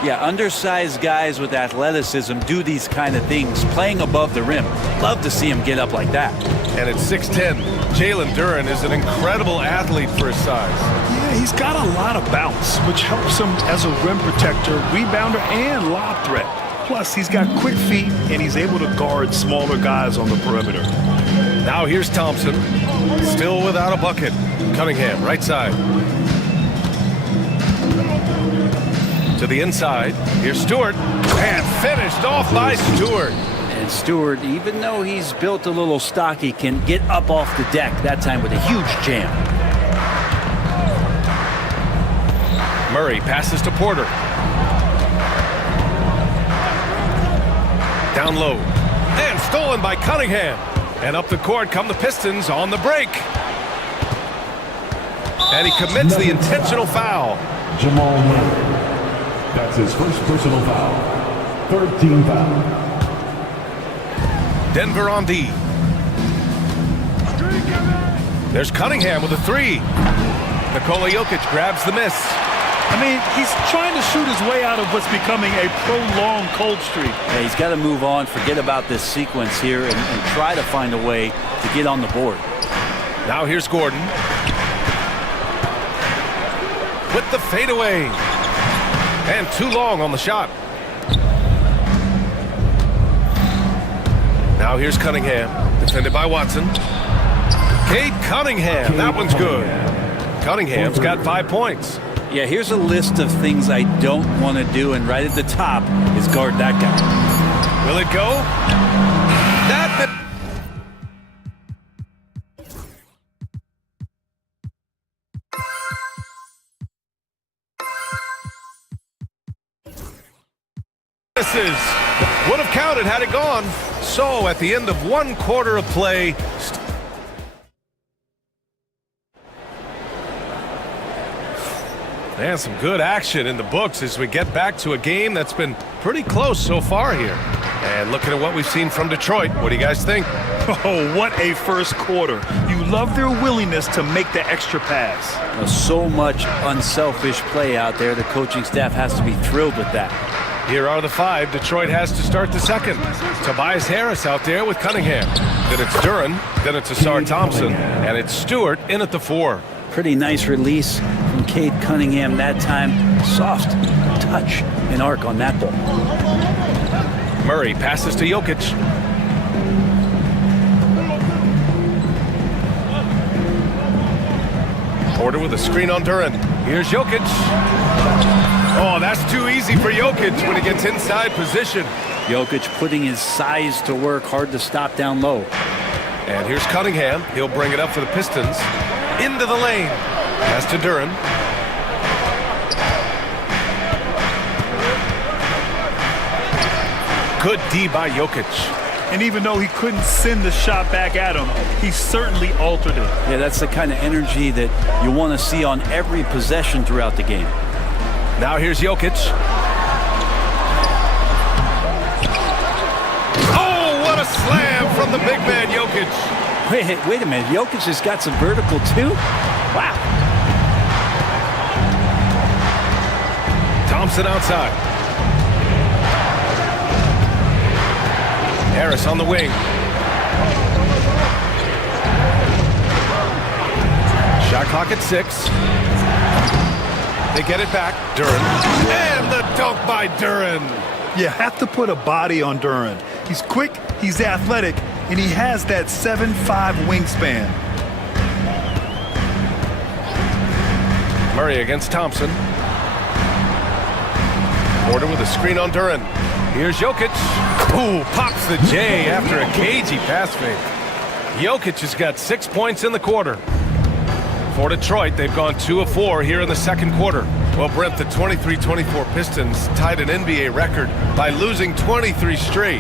Yeah, undersized guys with athleticism do these kind of things, playing above the rim. Love to see him get up like that. And at 6'10", Jalen Duren is an incredible athlete for his size. Yeah, he's got a lot of bounce, which helps him as a rim protector, rebounder, and lob threat. Plus, he's got quick feet, and he's able to guard smaller guys on the perimeter. Now here's Thompson, still without a bucket. Cunningham, right side. To the inside. Here's Stewart, and finished off by Stewart. And Stewart, even though he's built a little stocky, can get up off the deck, that time with a huge jam. Murray passes to Porter. Down low. And stolen by Cunningham. And up the court come the Pistons on the break. And he commits the intentional foul. Jamal Murray. That's his first personal foul. Third team foul. Denver on D. There's Cunningham with a three. Nikola Jokic grabs the miss. I mean, he's trying to shoot his way out of what's becoming a prolonged cold streak. Yeah, he's got to move on, forget about this sequence here, and try to find a way to get on the board. Now here's Gordon. With the fadeaway. And too long on the shot. Now here's Cunningham, defended by Watson. Cade Cunningham, that one's good. Cunningham's got 5 points. Yeah, here's a list of things I don't want to do, and right at the top is guard that guy. Will it go? Misses. Would have counted had it gone. So at the end of 1 quarter of play, and some good action in the books as we get back to a game that's been pretty close so far here. And looking at what we've seen from Detroit, what do you guys think? Oh, what a first quarter. You love their willingness to make the extra pass. So much unselfish play out there. The coaching staff has to be thrilled with that. Here are the 5 Detroit has to start the second. Tobias Harris out there with Cunningham. Then it's Duren, then it's Asar Thompson, and it's Stewart in at the 4. Pretty nice release from Cade Cunningham that time. Soft touch and arc on that ball. Murray passes to Jokic. Porter with a screen on Duren. Here's Jokic. Oh, that's too easy for Jokic when he gets inside position. Jokic putting his size to work, hard to stop down low. And here's Cunningham. He'll bring it up for the Pistons. Into the lane. Pass to Duren. Good D by Jokic. And even though he couldn't send the shot back at him, he certainly altered it. Yeah, that's the kind of energy that you want to see on every possession throughout the game. Now here's Jokic. Oh, what a slam from the big man Jokic. Wait a minute. Jokic has got some vertical too? Wow. Thompson outside. Harris on the wing. Shot clock at 6. They get it back. Duren. And the dunk by Duren. You have to put a body on Duren. He's quick, he's athletic, and he has that 7'5" wingspan. Murray against Thompson. Porter with a screen on Duren. Here's Jokic. Ooh, pops the J after a cagey pass fake. Jokic has got 6 points in the quarter. For Detroit, they've gone 2 of 4 here in the second quarter. Well, Brent, the 23-24 Pistons tied an NBA record by losing 23 straight.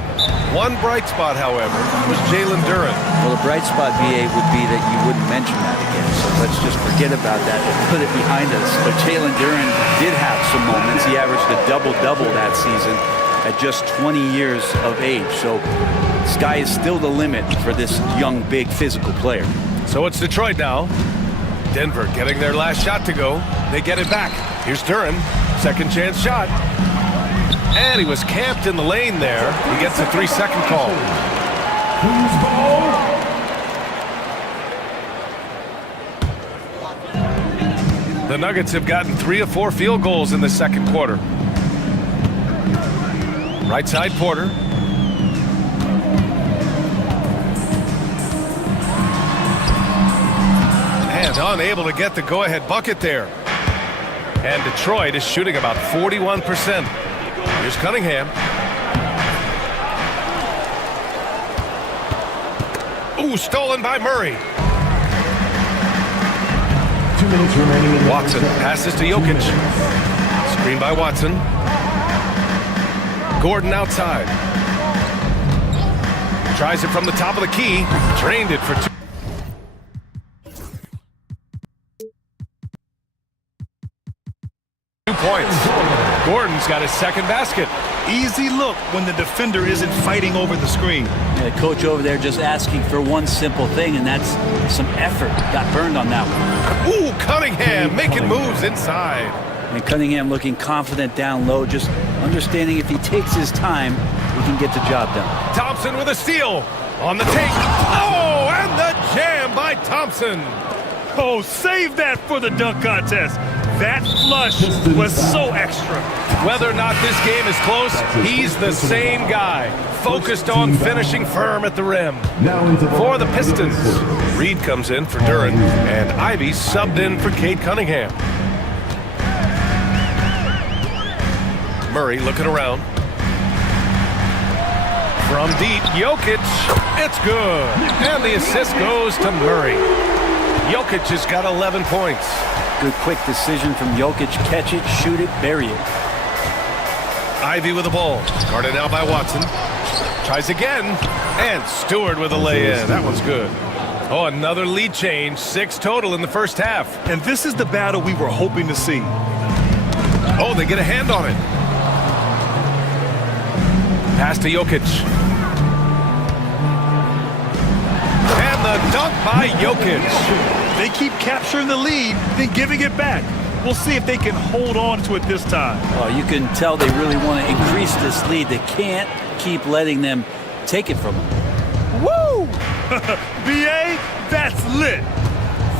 One bright spot, however, was Jalen Duren. Well, the bright spot, BA, would be that you wouldn't mention that again. So let's just forget about that and put it behind us. But Jalen Duren did have some moments. He averaged a double-double that season at just 20 years of age. So sky is still the limit for this young, big, physical player. So it's Detroit now. Denver getting their last shot to go. They get it back. Here's Duren. Second chance shot. And he was camped in the lane there. He gets a 3-second call. The Nuggets have gotten 3 of 4 field goals in the second quarter. Right side, Porter. And unable to get the go-ahead bucket there. And Detroit is shooting about 41%. Here's Cunningham. Ooh, stolen by Murray. 2 minutes remaining. Watson passes to Jokic. Screen by Watson. Gordon outside. Tries it from the top of the key. Drained it for 2. Points. Gordon's got his second basket. Easy look when the defender isn't fighting over the screen. The coach over there just asking for one simple thing, and that's some effort. Got burned on that one. Ooh, Cunningham making moves inside. And Cunningham looking confident down low, just understanding if he takes his time, he can get the job done. Thompson with a steal. On the take. Oh, and the jam by Thompson. Oh, save that for the dunk contest. That flush was so extra. Whether or not this game is close, he's the same guy, focused on finishing firm at the rim. For the Pistons, Reed comes in for Duran, and Ivy subbed in for Cade Cunningham. Murray looking around. From deep, Jokic, it's good. And the assist goes to Murray. Jokic has got 11 points. Good quick decision from Jokic. Catch it, shoot it, bury it. Ivy with the ball. Guarded now by Watson. Tries again. And Stewart with a lay-in. That one's good. Oh, another lead change. 6 total in the first half. And this is the battle we were hoping to see. Oh, they get a hand on it. Pass to Jokic. And the dunk by Jokic. They keep capturing the lead, then giving it back. We'll see if they can hold on to it this time. Oh, you can tell they really want to increase this lead. They can't keep letting them take it from them. Woo! BA, that's lit.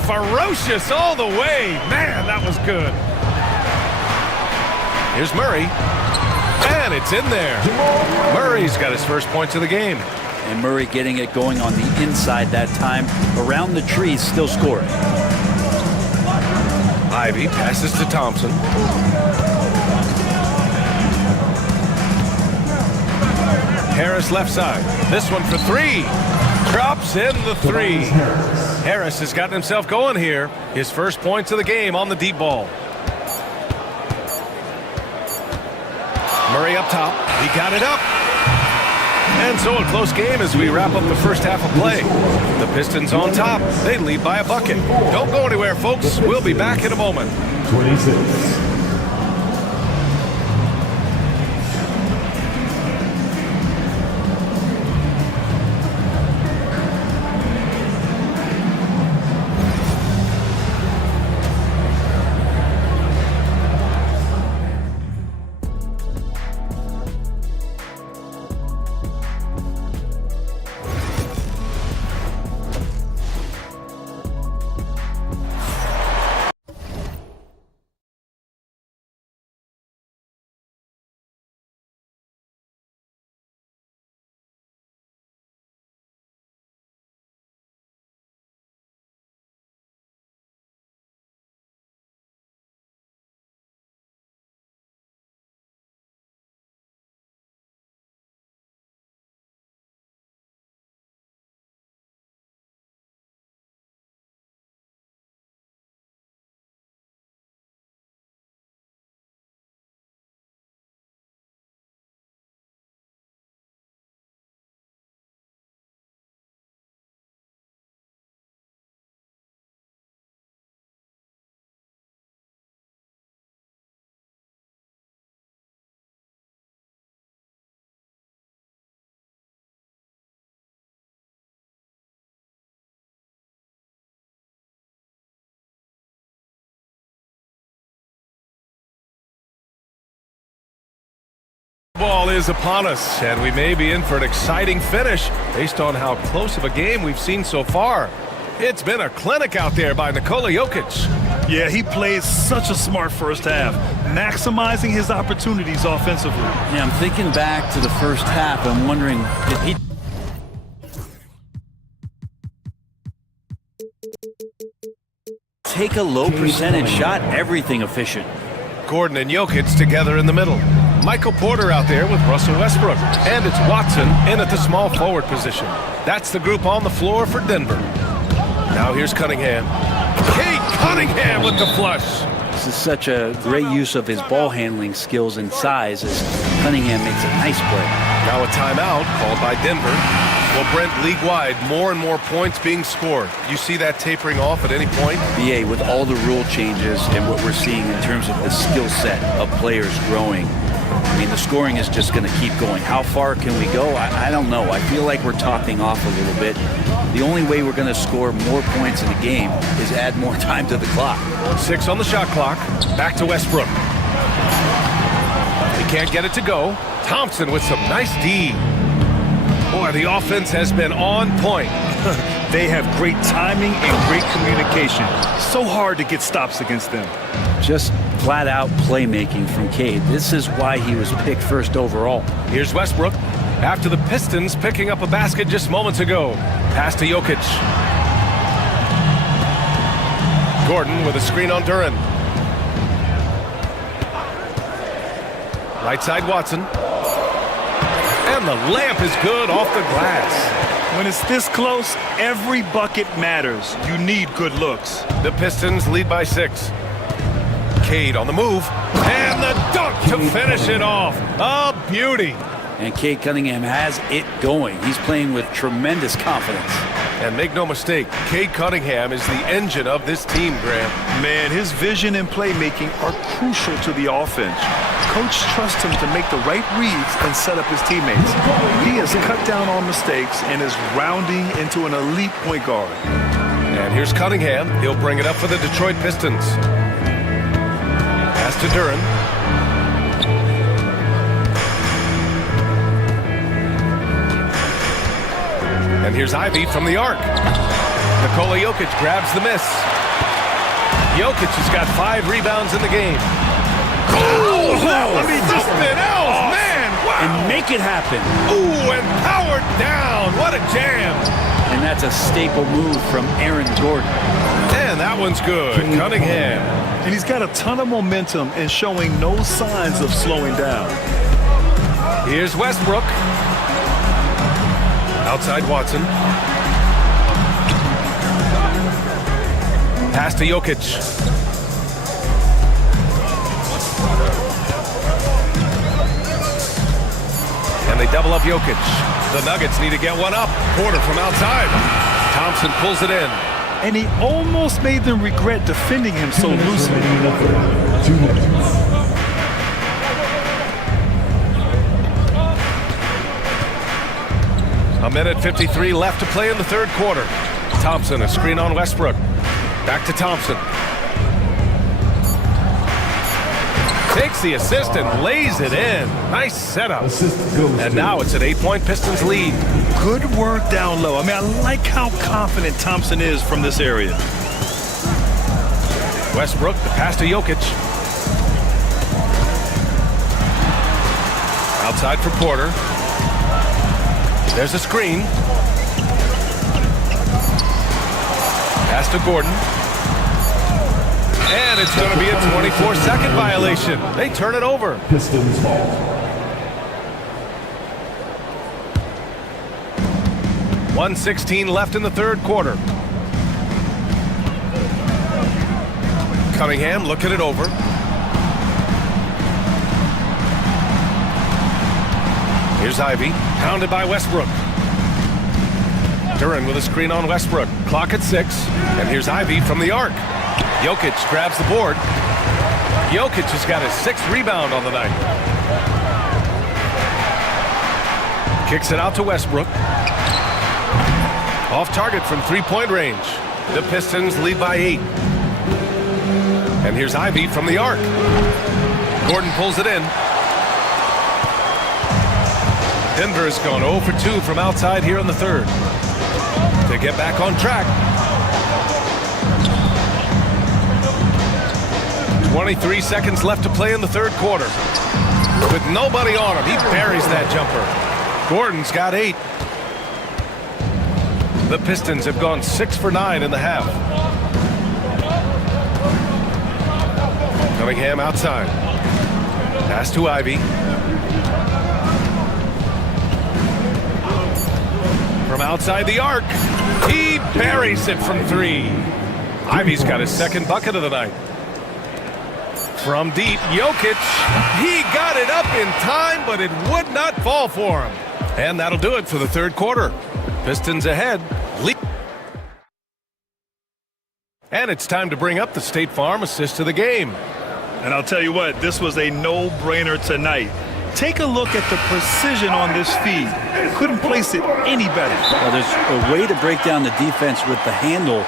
Ferocious all the way. Man, that was good. Here's Murray. And it's in there. Murray's got his first points of the game. And Murray getting it going on the inside that time. Around the trees, still scoring. Ivy passes to Thompson. Harris left side. This one for 3. Drops in the 3. Harris has gotten himself going here. His first points of the game on the deep ball. Murray up top. He got it up. And so a close game as we wrap up the first half of play. The Pistons on top. They lead by a bucket. Don't go anywhere, folks. We'll be back in a moment. 26. Ball is upon us, and we may be in for an exciting finish based on how close of a game we've seen so far. It's been a clinic out there by Nikola Jokic. Yeah, he played such a smart first half, maximizing his opportunities offensively. Yeah, I'm thinking back to the first half. I'm wondering if he... take a low percentage shot, everything efficient. Gordon and Jokic together in the middle. Michael Porter out there with Russell Westbrook. And it's Watson in at the small forward position. That's the group on the floor for Denver. Now here's Cunningham. Cade Cunningham with the flush. This is such a great use of his ball handling skills and size as Cunningham makes a nice play. Now a timeout called by Denver. Well, Brent, league-wide, more and more points being scored. You see that tapering off at any point? BA, with all the rule changes and what we're seeing in terms of the skill set of players growing, I mean, the scoring is just going to keep going. How far can we go? I don't know. I feel like we're topping off a little bit. The only way we're going to score more points in a game is add more time to the clock. 6 on the shot clock. Back to Westbrook. He can't get it to go. Thompson with some nice D. Boy, the offense has been on point. They have great timing and great communication. So hard to get stops against them. Just flat-out playmaking from Cade. This is why he was picked first overall. Here's Westbrook. After the Pistons picking up a basket just moments ago. Pass to Jokic. Gordon with a screen on Duran. Right side Watson. And the layup is good off the glass. When it's this close, every bucket matters. You need good looks. The Pistons lead by 6. Cade on the move. And the dunk to finish it off. A beauty. And Cade Cunningham has it going. He's playing with tremendous confidence. And make no mistake, Cade Cunningham is the engine of this team, Graham. Man, his vision and playmaking are crucial to the offense. Coach trusts him to make the right reads and set up his teammates. He has cut down on mistakes and is rounding into an elite point guard. And here's Cunningham. He'll bring it up for the Detroit Pistons. Pass to Duran. And here's Ivy from the arc. Nikola Jokic grabs the miss. Jokic has got 5 rebounds in the game. Oh, something else, man! Wow! And make it happen. Ooh, and powered down. What a jam! And that's a staple move from Aaron Gordon. And that one's good. Cunningham. And he's got a ton of momentum and showing no signs of slowing down. Here's Westbrook. Outside Watson. Pass to Jokic. And they double up Jokic. The Nuggets need to get one up. Porter from outside. Thompson pulls it in. And he almost made them regret defending him so loosely. 2 minutes. A minute 53 left to play in the third quarter. Thompson, a screen on Westbrook. Back to Thompson. Takes the assist and lays it in. Nice setup. And now it's an 8-point Pistons lead. Good work down low. I mean, I like how confident Thompson is from this area. Westbrook, the pass to Jokic. Outside for Porter. There's a screen. Pass to Gordon. And it's going to be a 24-second violation. They turn it over. Pistons ball. .116 left in the third quarter. Cunningham looking it over. Here's Ivy, pounded by Westbrook. Duran with a screen on Westbrook. Clock at 6. And here's Ivy from the arc. Jokic grabs the board. Jokic has got his 6th rebound on the night. Kicks it out to Westbrook. Off target from 3-point range. The Pistons lead by 8. And here's Ivy from the arc. Gordon pulls it in. Denver's gone 0 for 2 from outside here in the third. To get back on track. 23 seconds left to play in the third quarter. With nobody on him, he buries that jumper. Gordon's got 8. The Pistons have gone 6 for 9 in the half. Cunningham outside. Pass to Ivy. From outside the arc, he buries it from 3. Ivy's got his 2nd bucket of the night. From deep, Jokic, he got it up in time, but it would not fall for him. And that'll do it for the third quarter. Pistons ahead. And it's time to bring up the State Farm assist of the game. And I'll tell you what, this was a no-brainer tonight. Take a look at the precision on this feed. Couldn't place it any better. Well, there's a way to break down the defense with the handle,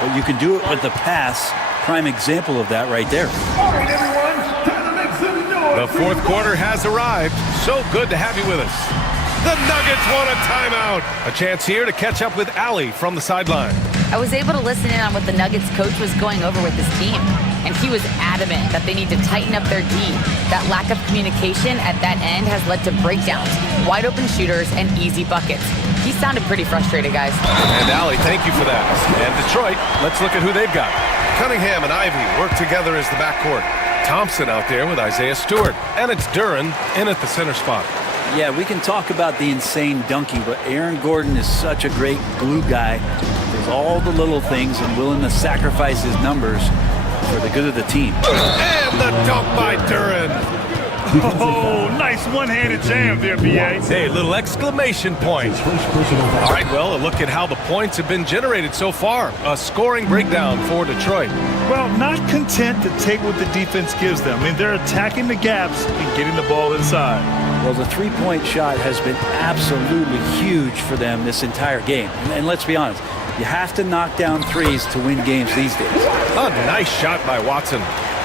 but you can do it with the pass. Prime example of that right there. All right, everyone, time to make some noise. The fourth quarter has arrived. So good to have you with us. The Nuggets want a timeout. A chance here to catch up with Allie from the sideline. I was able to listen in on what the Nuggets coach was going over with his team, and he was adamant that they need to tighten up their D. That lack of communication at that end has led to breakdowns, wide open shooters, and easy buckets. He sounded pretty frustrated, guys. And Allie, thank you for that. And Detroit, let's look at who they've got. Cunningham and Ivy work together as the backcourt. Thompson out there with Isaiah Stewart. And it's Duren in at the center spot. Yeah, we can talk about the insane dunking, but Aaron Gordon is such a great glue guy. Does all the little things and willing to sacrifice his numbers for the good of the team. And the dunk by Duren. Oh, nice one-handed jam there, B.A. Hey, little exclamation point. All right, well, a look at how the points have been generated so far. A scoring breakdown for Detroit. Well, not content to take what the defense gives them. I mean, they're attacking the gaps and getting the ball inside. Well, the three-point shot has been absolutely huge for them this entire game. And let's be honest, you have to knock down threes to win games these days. A nice shot by Watson.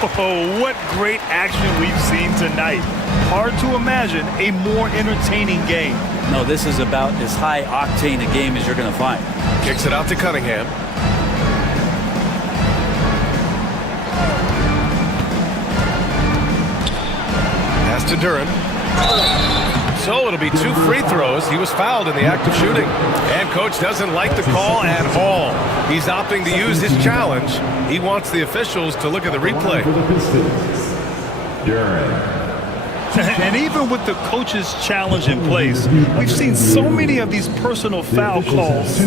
Oh, what great action we've seen tonight. Hard to imagine a more entertaining game. No, this is about as high-octane a game as you're going to find. Kicks it out to Cunningham. Pass to Duren. So it'll be 2 free throws. He was fouled in the act of shooting. And coach doesn't like the call at all. He's opting to use his challenge. He wants the officials to look at the replay. And even with the coach's challenge in place, we've seen so many of these personal foul calls.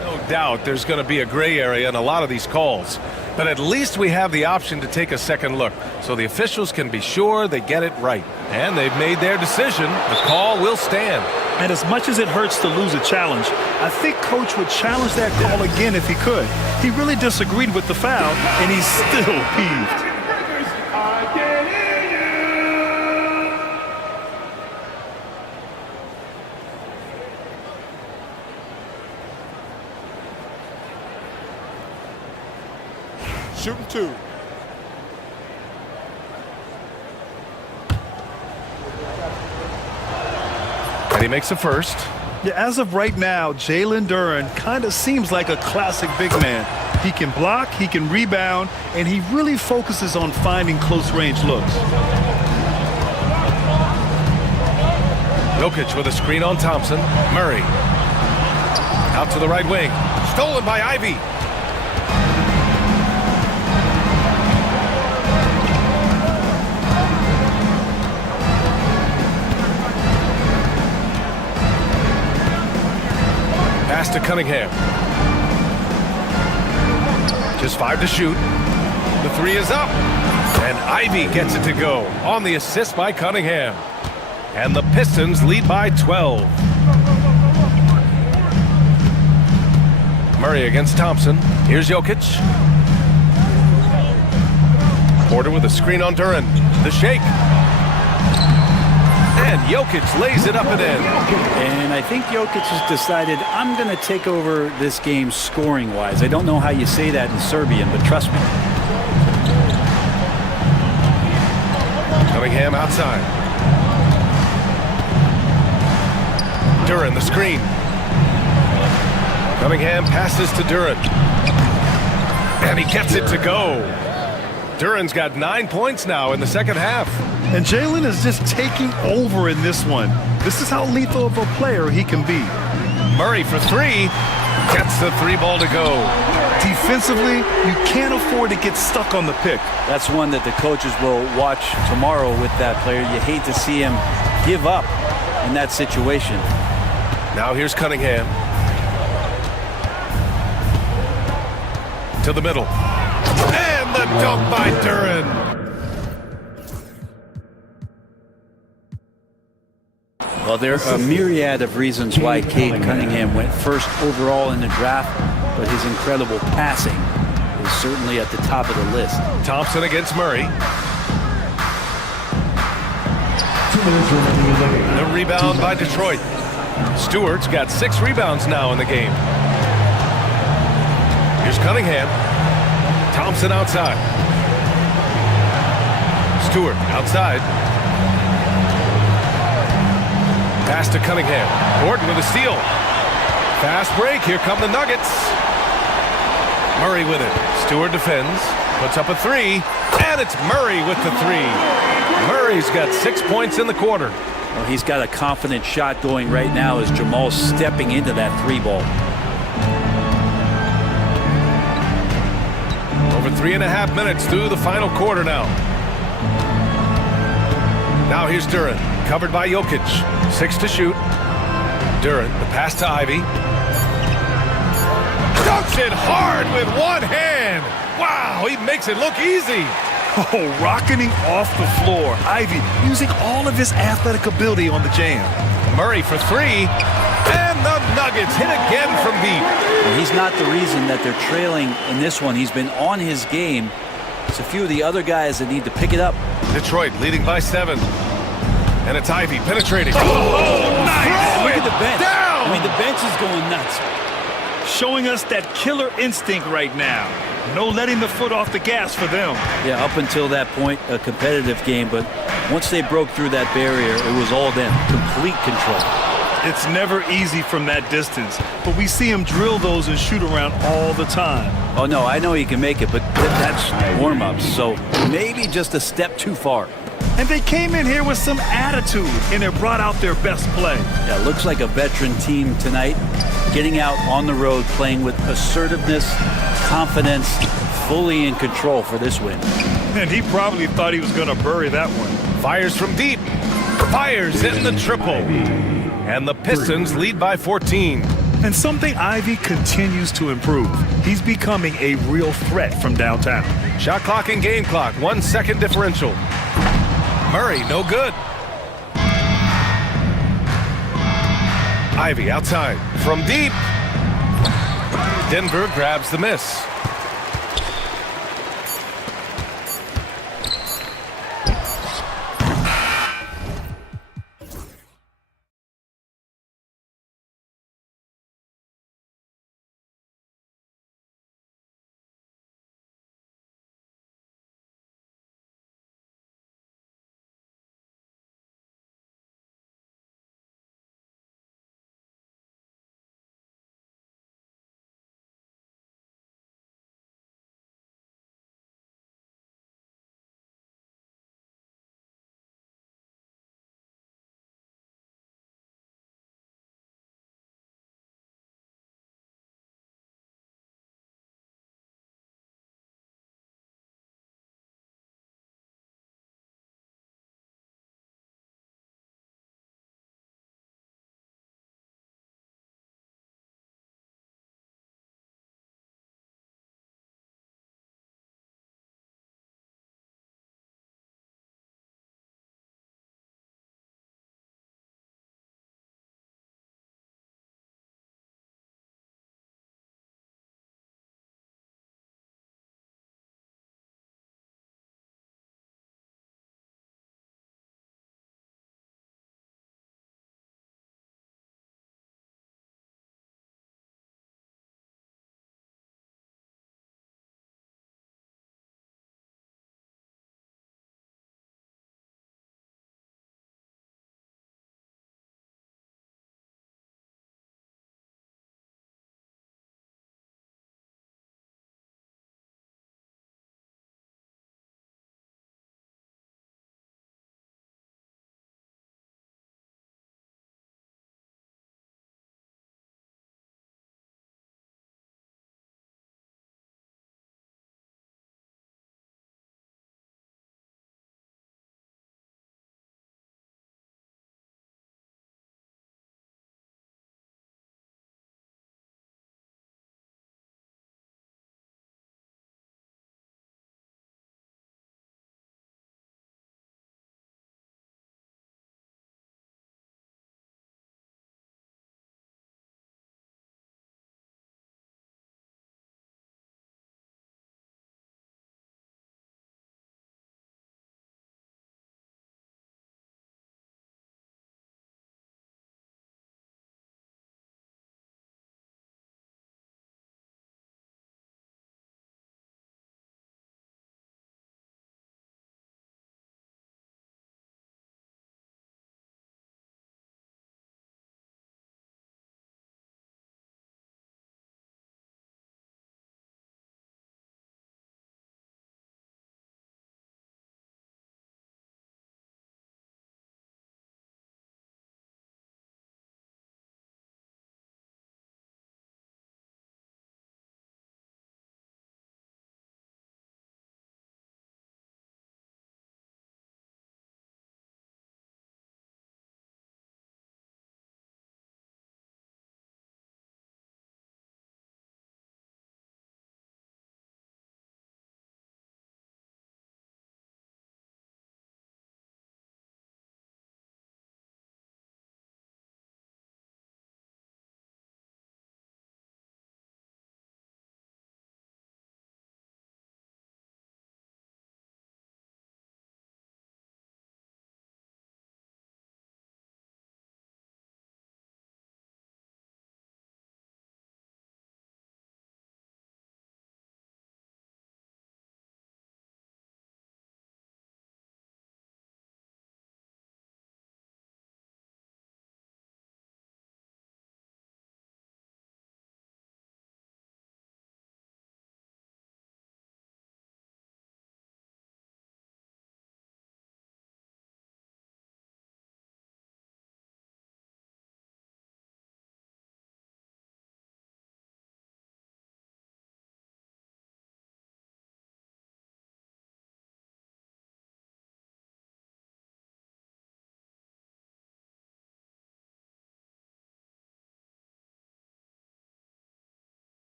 No doubt there's going to be a gray area in a lot of these calls. But at least we have the option to take a second look, so the officials can be sure they get it right. And they've made their decision. The call will stand. And as much as it hurts to lose a challenge, I think coach would challenge that call again if he could. He really disagreed with the foul, and he's still peeved. Shooting 2. And he makes a first. Yeah, as of right now, Jalen Duren kind of seems like a classic big man. He can block, he can rebound, and he really focuses on finding close-range looks. Jokic with a screen on Thompson. Murray. Out to the right wing. Stolen by Ivy. Pass to Cunningham. Just 5 to shoot. The 3 is up. And Ivy gets it to go on the assist by Cunningham. And the Pistons lead by 12. Murray against Thompson. Here's Jokic. Porter with a screen on Duren. The shake. And Jokic lays it up and in. And I think Jokic has decided, I'm going to take over this game scoring-wise. I don't know how you say that in Serbian, but trust me. Cunningham outside. Duren, the screen. Cunningham passes to Duren. And he gets it to go. Duren's got 9 points now in the second half. And Jalen is just taking over in this one. This is how lethal of a player he can be. Murray for 3. Gets the 3 ball to go. Defensively, you can't afford to get stuck on the pick. That's one that the coaches will watch tomorrow with that player. You hate to see him give up in that situation. Now here's Cunningham. To the middle. And the dunk by Duren. Well, Well, there are a myriad of reasons why Cade Cunningham went first overall in the draft, but his incredible passing is certainly at the top of the list. Thompson against Murray. The rebound by Detroit. Stewart's got 6 rebounds now in the game. Here's Cunningham. Thompson outside. Stewart outside. Pass to Cunningham. Gordon with a steal. Fast break. Here come the Nuggets. Murray with it. Stewart defends. Puts up a 3. And it's Murray with the 3. Murray's got 6 points in the quarter. Well, he's got a confident shot going right now as Jamal's stepping into that 3 ball. Over 3.5 minutes through the final quarter now. Now here's Duren, covered by Jokic. 6 to shoot. Duren, the pass to Ivy. Dunks it hard with one hand. Wow, he makes it look easy. Oh, rocketing off the floor. Ivy using all of his athletic ability on the jam. Murray for 3. And the Nuggets hit again from deep. Well, he's not the reason that they're trailing in this one. He's been on his game. It's a few of the other guys that need to pick it up. Detroit leading by 7. And it's Ivy penetrating. Oh, nice! Look at the bench. Down! I mean, the bench is going nuts. Showing us that killer instinct right now. No letting the foot off the gas for them. Yeah, up until that point, a competitive game, but once they broke through that barrier, it was all them. Complete control. It's never easy from that distance, but we see him drill those and shoot around all the time. Oh, no, I know he can make it, but that's warm-ups, so maybe just a step too far. And they came in here with some attitude, and they brought out their best play. Yeah, looks like a veteran team tonight, getting out on the road, playing with assertiveness, confidence, fully in control for this win. And he probably thought he was going to bury that one. Fires from deep. Fires in the triple. And the Pistons lead by 14. And something Ivy continues to improve. He's becoming a real threat from downtown. Shot clock and game clock, 1 second differential. Murray, no good. Ivy outside. From deep. Denver grabs the miss.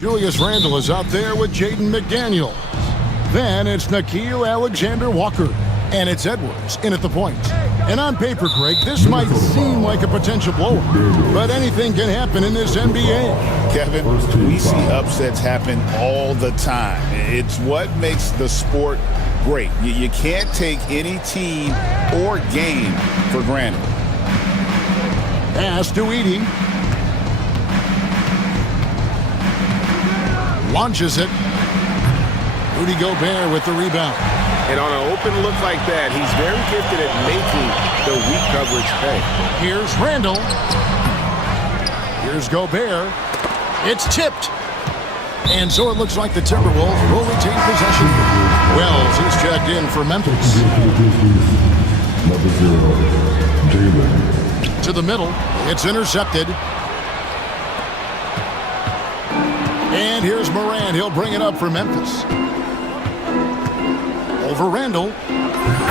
Julius Randle is out there with Jaden McDaniel. Then it's Nikhil Alexander-Walker. And it's Edwards in at the point. And on paper, Greg, this might seem like a potential blowout, but anything can happen in this NBA. Kevin, we see upsets happen all the time. It's what makes the sport great. You can't take any team or game for granted. Pass to Edey. Launches it. Rudy Gobert with the rebound. And on an open look like that, he's very gifted at making the weak coverage pay. Here's Randle. Here's Gobert. It's tipped. And so it looks like the Timberwolves will retain possession. Wells is checked in for Memphis. Number 0, Jalen. To the middle. It's intercepted. And here's Morant. He'll bring it up for Memphis. Over Randle.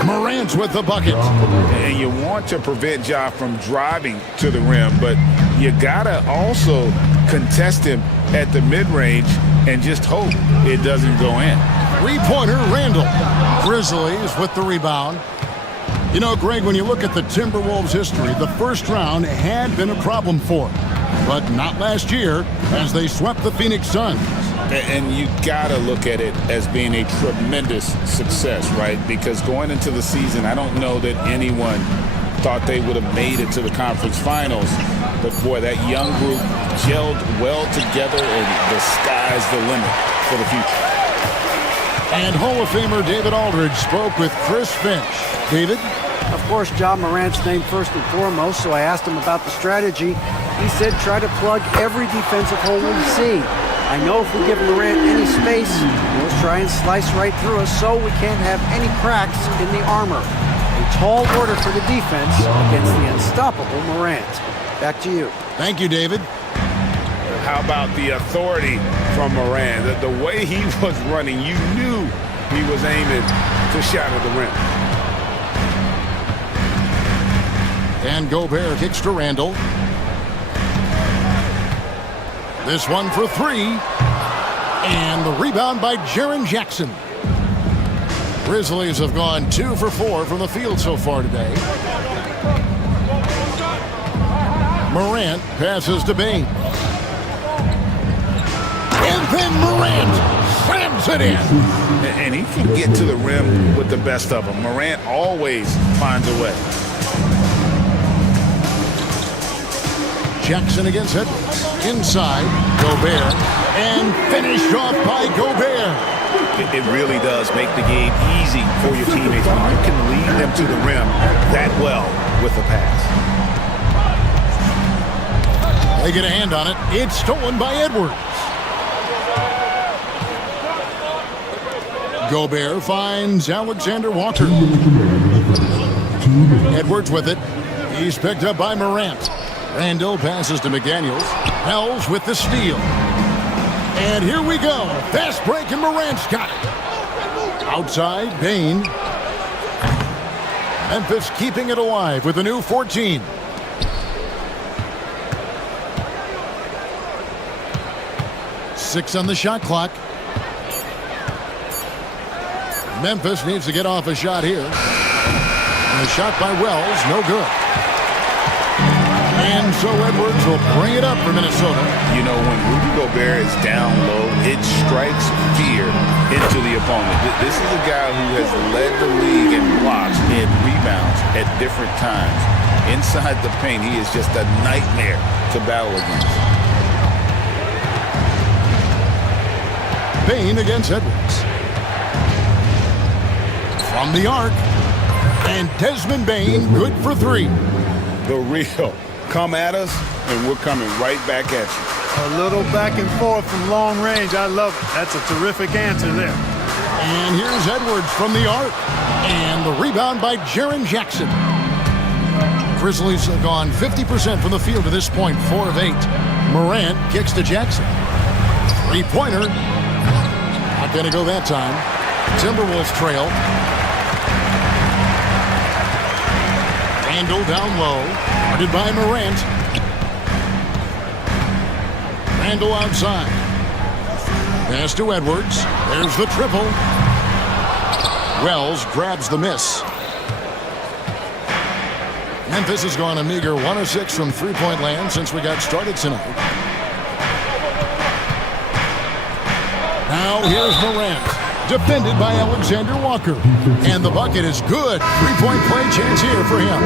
Morant's with the bucket. And you want to prevent Ja from driving to the rim, but you gotta also contest him at the mid-range and just hope it doesn't go in. Three-pointer, Randle. Grizzlies with the rebound. You know, Greg, when you look at the Timberwolves' history, the first round had been a problem for them, but not last year as they swept the Phoenix Suns. And you gotta look at it as being a tremendous success, right? Because going into the season, I don't know that anyone thought they would have made it to the conference finals. But boy, that young group gelled well together, and the sky's the limit for the future. And Hall of Famer David Aldridge spoke with Chris Finch. David? Of course, Ja Morant's named first and foremost, so I asked him about the strategy. He said try to plug every defensive hole we see. I know if we give Morant any space, he'll try and slice right through us so we can't have any cracks in the armor. A tall order for the defense against the unstoppable Morant. Back to you. Thank you, David. How about the authority from Morant? The way he was running, you knew he was aiming to shatter the rim. And Gobert kicks to Randle. This one for three. And the rebound by Jaren Jackson. Grizzlies have gone 2 for 4 from the field so far today. Morant passes to Bane. And then Morant slams it in. And he can get to the rim with the best of them. Morant always finds a way. Jackson against Edwards. Inside, Gobert. And finished off by Gobert. It really does make the game easy for your teammates when you can lead them to the rim that well with a pass. They get a hand on it. It's stolen by Edwards. Gobert finds Alexander Walker. Edwards with it. He's picked up by Morant. Randle passes to McDaniels. Wells with the steal. And here we go. Fast break, and Morant's got it. Outside, Bane. Memphis keeping it alive with a new 14. Six on the shot clock. Memphis needs to get off a shot here. And a shot by Wells, no good. And so Edwards will bring it up for Minnesota. You know, when Rudy Gobert is down low, it strikes fear into the opponent. This is a guy who has led the league in blocks and rebounds at different times. Inside the paint, he is just a nightmare to battle against. Bane against Edwards. From the arc. And Desmond Bane, good for three. The real. Come at us, and we're coming right back at you. A little back and forth from long range. I love it. That's a terrific answer there. And here's Edwards from the arc. And the rebound by Jaren Jackson. Grizzlies have gone 50% from the field to this point, 4 of 8. Morant kicks to Jackson. Three-pointer. Not going to go that time. Timberwolves trail. Randle down low. Guarded by Morant. Randle outside. Pass to Edwards. There's the triple. Wells grabs the miss. Memphis has gone a meager 1 of 6 from three-point land since we got started tonight. Now here's Morant, defended by Alexander Walker. And the bucket is good. Three-point play chance here for him.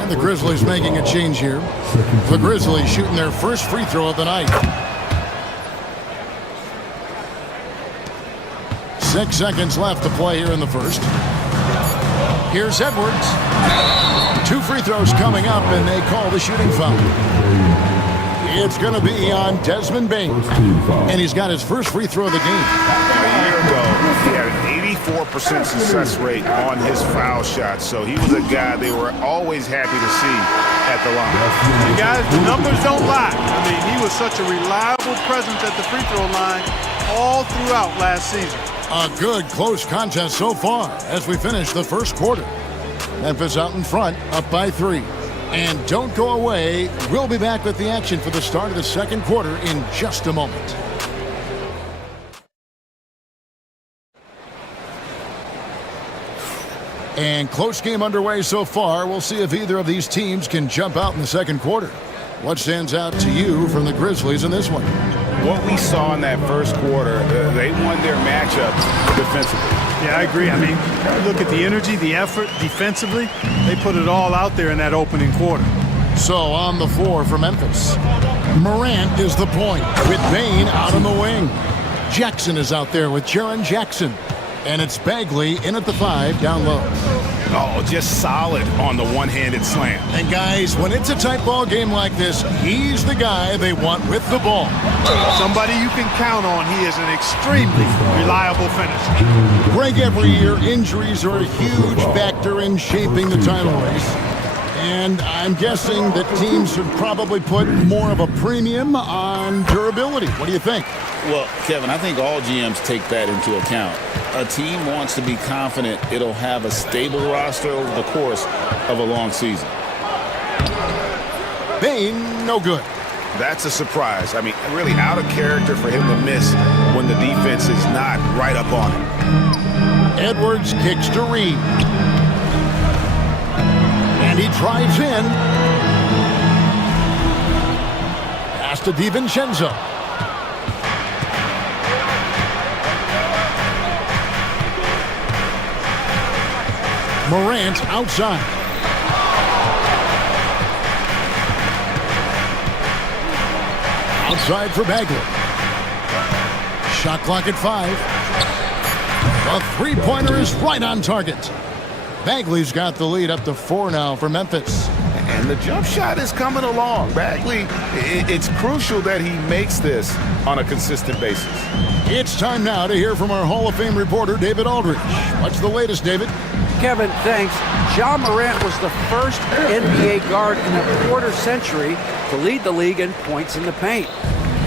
And the Grizzlies making a change here. The Grizzlies shooting their first free throw of the night. 6 seconds left to play here in the first. Here's Edwards. 2 free throws coming up, and they call the shooting foul. It's going to be on Desmond Bane. And he's got his first free throw of the game. A year ago, he had an 84% success rate on his foul shots. So he was a guy they were always happy to see at the line. And guys, the numbers don't lie. I mean, he was such a reliable presence at the free throw line all throughout last season. A good close contest so far as we finish the first quarter. Memphis out in front, up by 3. And don't go away. We'll be back with the action for the start of the second quarter in just a moment. And close game underway so far. We'll see if either of these teams can jump out in the second quarter. What stands out to you from the Grizzlies in this one? What we saw in that first quarter, they won their matchup defensively. Yeah, I agree. I mean, look at the energy, the effort defensively. They put it all out there in that opening quarter. So on the floor for Memphis, Morant is the point with Bane out on the wing. Jackson is out there with Jaren Jackson. And it's Bagley in at the 5 down low. Oh, just solid on the one-handed slam. And guys, when it's a tight ball game like this, he's the guy they want with the ball. Somebody you can count on. He is an extremely reliable finisher. Greg, every year, injuries are a huge factor in shaping the title race. And I'm guessing that teams should probably put more of a premium on durability. What do you think? Well, Kevin, I think all GMs take that into account. A team wants to be confident it'll have a stable roster over the course of a long season. Bane, no good. That's a surprise. I mean, really out of character for him to miss when the defense is not right up on him. Edwards kicks to Reed. And he drives in. Pass to DiVincenzo. Morant outside. Outside for Bagley. Shot clock at 5. The three-pointer is right on target. Bagley's got the lead up to 4 now for Memphis. And the jump shot is coming along. Bagley, it's crucial that he makes this on a consistent basis. It's time now to hear from our Hall of Fame reporter, David Aldridge. What's the latest, David? Kevin, thanks. Ja Morant was the first NBA guard in a quarter century to lead the league in points in the paint.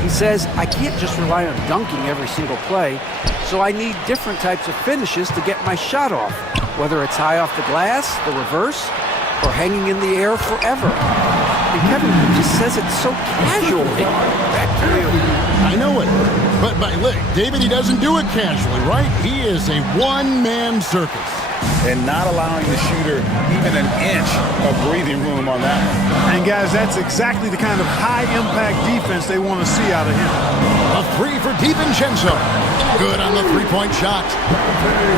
He says, I can't just rely on dunking every single play, so I need different types of finishes to get my shot off, whether it's high off the glass, the reverse, or hanging in the air forever. And Kevin just says it so casually. I know it. But look, David, he doesn't do it casually, right? He is a one-man circus. And not allowing the shooter even an inch of breathing room on that one. And guys, that's exactly the kind of high-impact defense they want to see out of him. A 3 for DiVincenzo. Good on the three-point shot.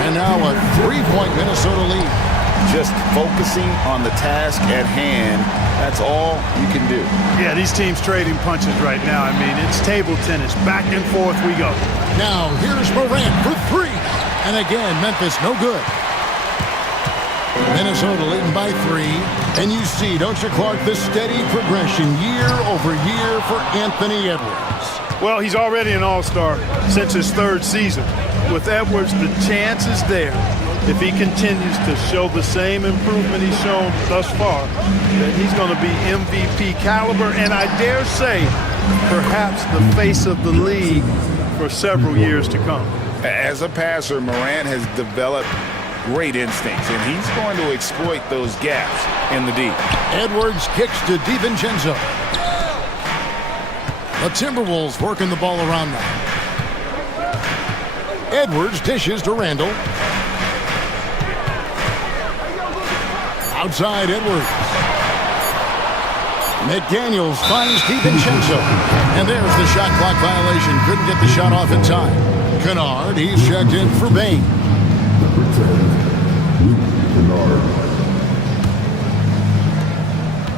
And now a 3-point Minnesota lead. Just focusing on the task at hand, that's all you can do. Yeah, these teams trading punches right now. I mean, it's table tennis. Back and forth we go. Now, here's Morant for 3. And again, Memphis no good. Minnesota leading by 3. And you see, don't you, Clark, the steady progression year over year for Anthony Edwards. Well, he's already an all-star since his 3rd season. With Edwards, the chance is there. If he continues to show the same improvement he's shown thus far, then he's going to be MVP caliber, and I dare say, perhaps the face of the league for several years to come. As a passer, Morant has developed great instincts, and he's going to exploit those gaps in the D. Edwards kicks to DiVincenzo. The Timberwolves working the ball around now. Edwards dishes to Randall. Outside Edwards. McDaniels finds DiVincenzo. And there's the shot clock violation. Couldn't get the shot off in time. Kennard, he's checked in for Bain.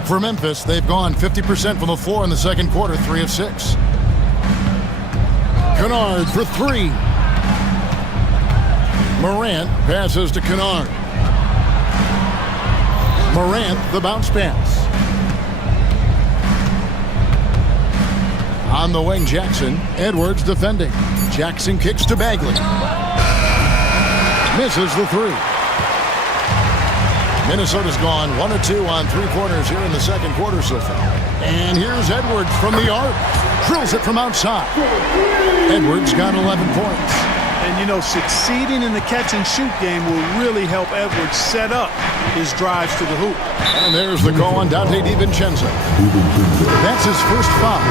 For Memphis, they've gone 50% from the floor in the second quarter, 3 of 6. Kennard for 3. Morant passes to Kennard. Morant, the bounce pass. On the wing, Jackson. Edwards defending. Jackson kicks to Bagley. Misses the 3. Minnesota's gone 1 of 2 on 3 quarters here in the second quarter so far. And here's Edwards from the arc. Drills it from outside. Edwards got 11 points. And, you know, succeeding in the catch-and-shoot game will really help Edwards set up his drives to the hoop. And there's the call on Dante DiVincenzo. That's his first foul.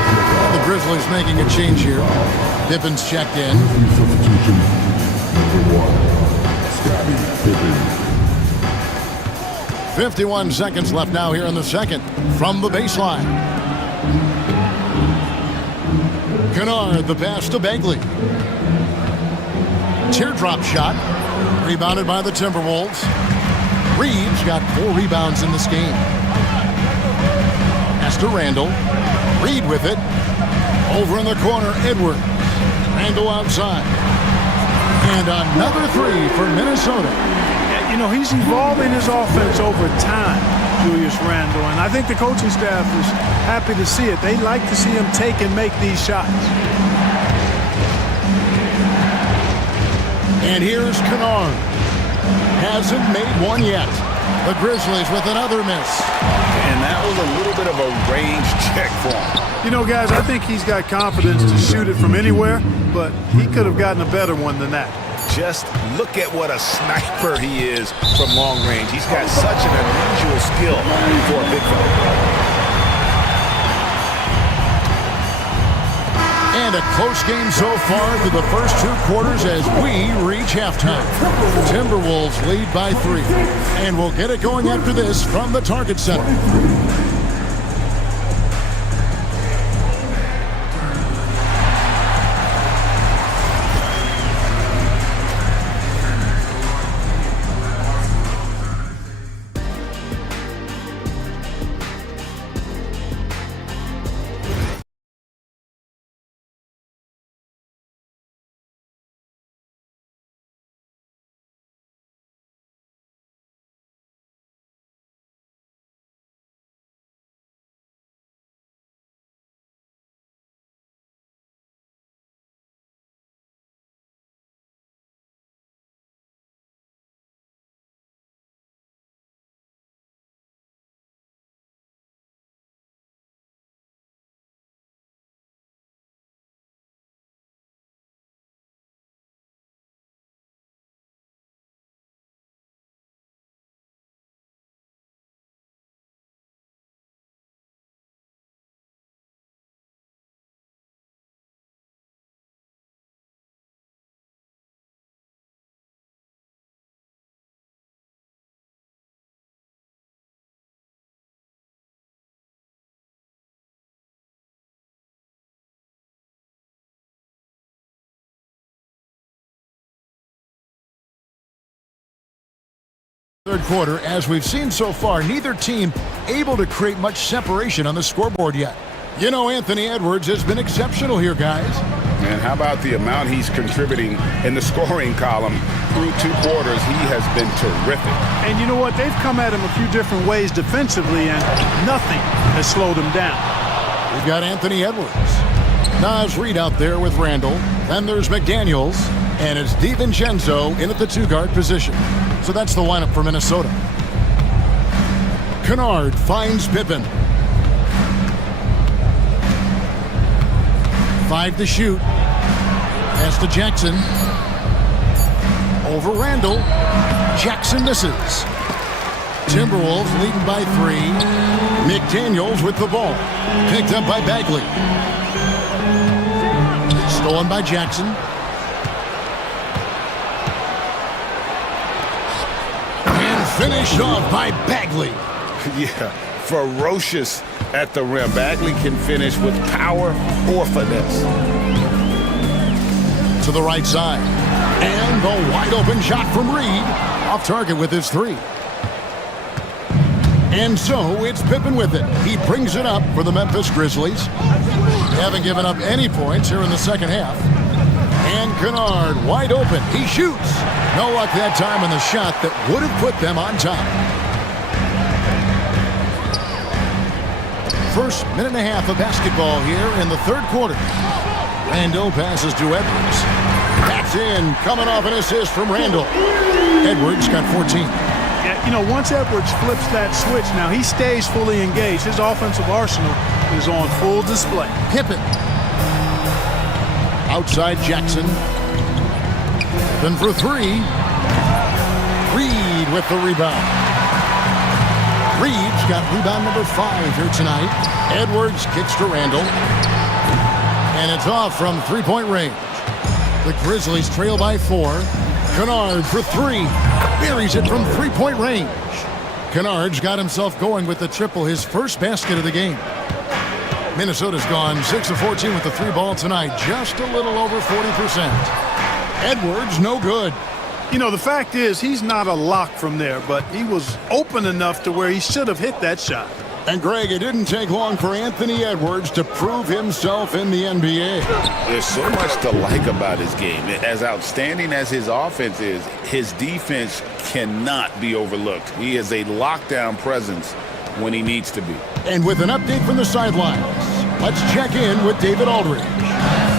The Grizzlies making a change here. Pippen's checked in. 51 seconds left now here in the second. From the baseline. Kennard, the pass to Bagley. Teardrop shot. Rebounded by the Timberwolves. Reeves got 4 rebounds in this game. Pass to Randall. Reed with it. Over in the corner, Edwards. Randall outside. And another 3 for Minnesota. You know, he's evolving his offense over time, Julius Randle, and I think the coaching staff is happy to see it. They like to see him take and make these shots. And here's Kennard. Hasn't made one yet. The Grizzlies with another miss. And that was a little bit of a range check for him. You know, guys, I think he's got confidence to shoot it from anywhere, but he could have gotten a better one than that. Just look at what a sniper he is from long range. He's got such an unusual skill for a big fella. And a close game so far through the first 2 quarters as we reach halftime. Timberwolves lead by 3. And we'll get it going after this from the Target Center. Third quarter, as we've seen so far, neither team able to create much separation on the scoreboard yet. You know, Anthony Edwards has been exceptional here, guys. And how about the amount he's contributing in the scoring column through 2 quarters? He has been terrific. And you know what? They've come at him a few different ways defensively, and nothing has slowed him down. We've got Anthony Edwards. Nas Reed out there with Randall. Then there's McDaniels. And it's DiVincenzo in at the 2-guard position. So that's the lineup for Minnesota. Kennard finds Pippen. 5 to shoot. Pass to Jackson. Over Randall. Jackson misses. Timberwolves leading by 3. McDaniels with the ball. Picked up by Bagley. Stolen by Jackson. finished off by Bagley. Yeah, ferocious at the rim. Bagley can finish with power or finesse. To the right side. And the wide open shot from Reed. Off target with his three. And so it's Pippen with it. He brings it up for the Memphis Grizzlies. They haven't given up any points here in the second half. And Kennard wide open. He shoots. No luck that time on the shot that would have put them on top. First minute and a half of basketball here in the third quarter. Randall passes to Edwards. That's in. Coming off an assist from Randall. Edwards got 14. Yeah, you know, once Edwards flips that switch, now he stays fully engaged. His offensive arsenal is on full display. Pippen. Outside Jackson. Then for three. Reed with the rebound. Reed's got rebound number 5 here tonight. Edwards kicks to Randall. And it's off from three-point range. The Grizzlies trail by 4. Kennard for 3. Buries it from three-point range. Kennard's got himself going with the triple, his first basket of the game. Minnesota's gone 6 of 14 with the 3 ball tonight, just a little over 40%. Edwards, no good. You know, the fact is he's not a lock from there, but he was open enough to where he should have hit that shot. And Greg, it didn't take long for Anthony Edwards to prove himself in the NBA. There's so much to like about his game. As outstanding as his offense is, his defense cannot be overlooked. He is a lockdown presence when he needs to be. And with an update from the sidelines, let's check in with David Aldridge.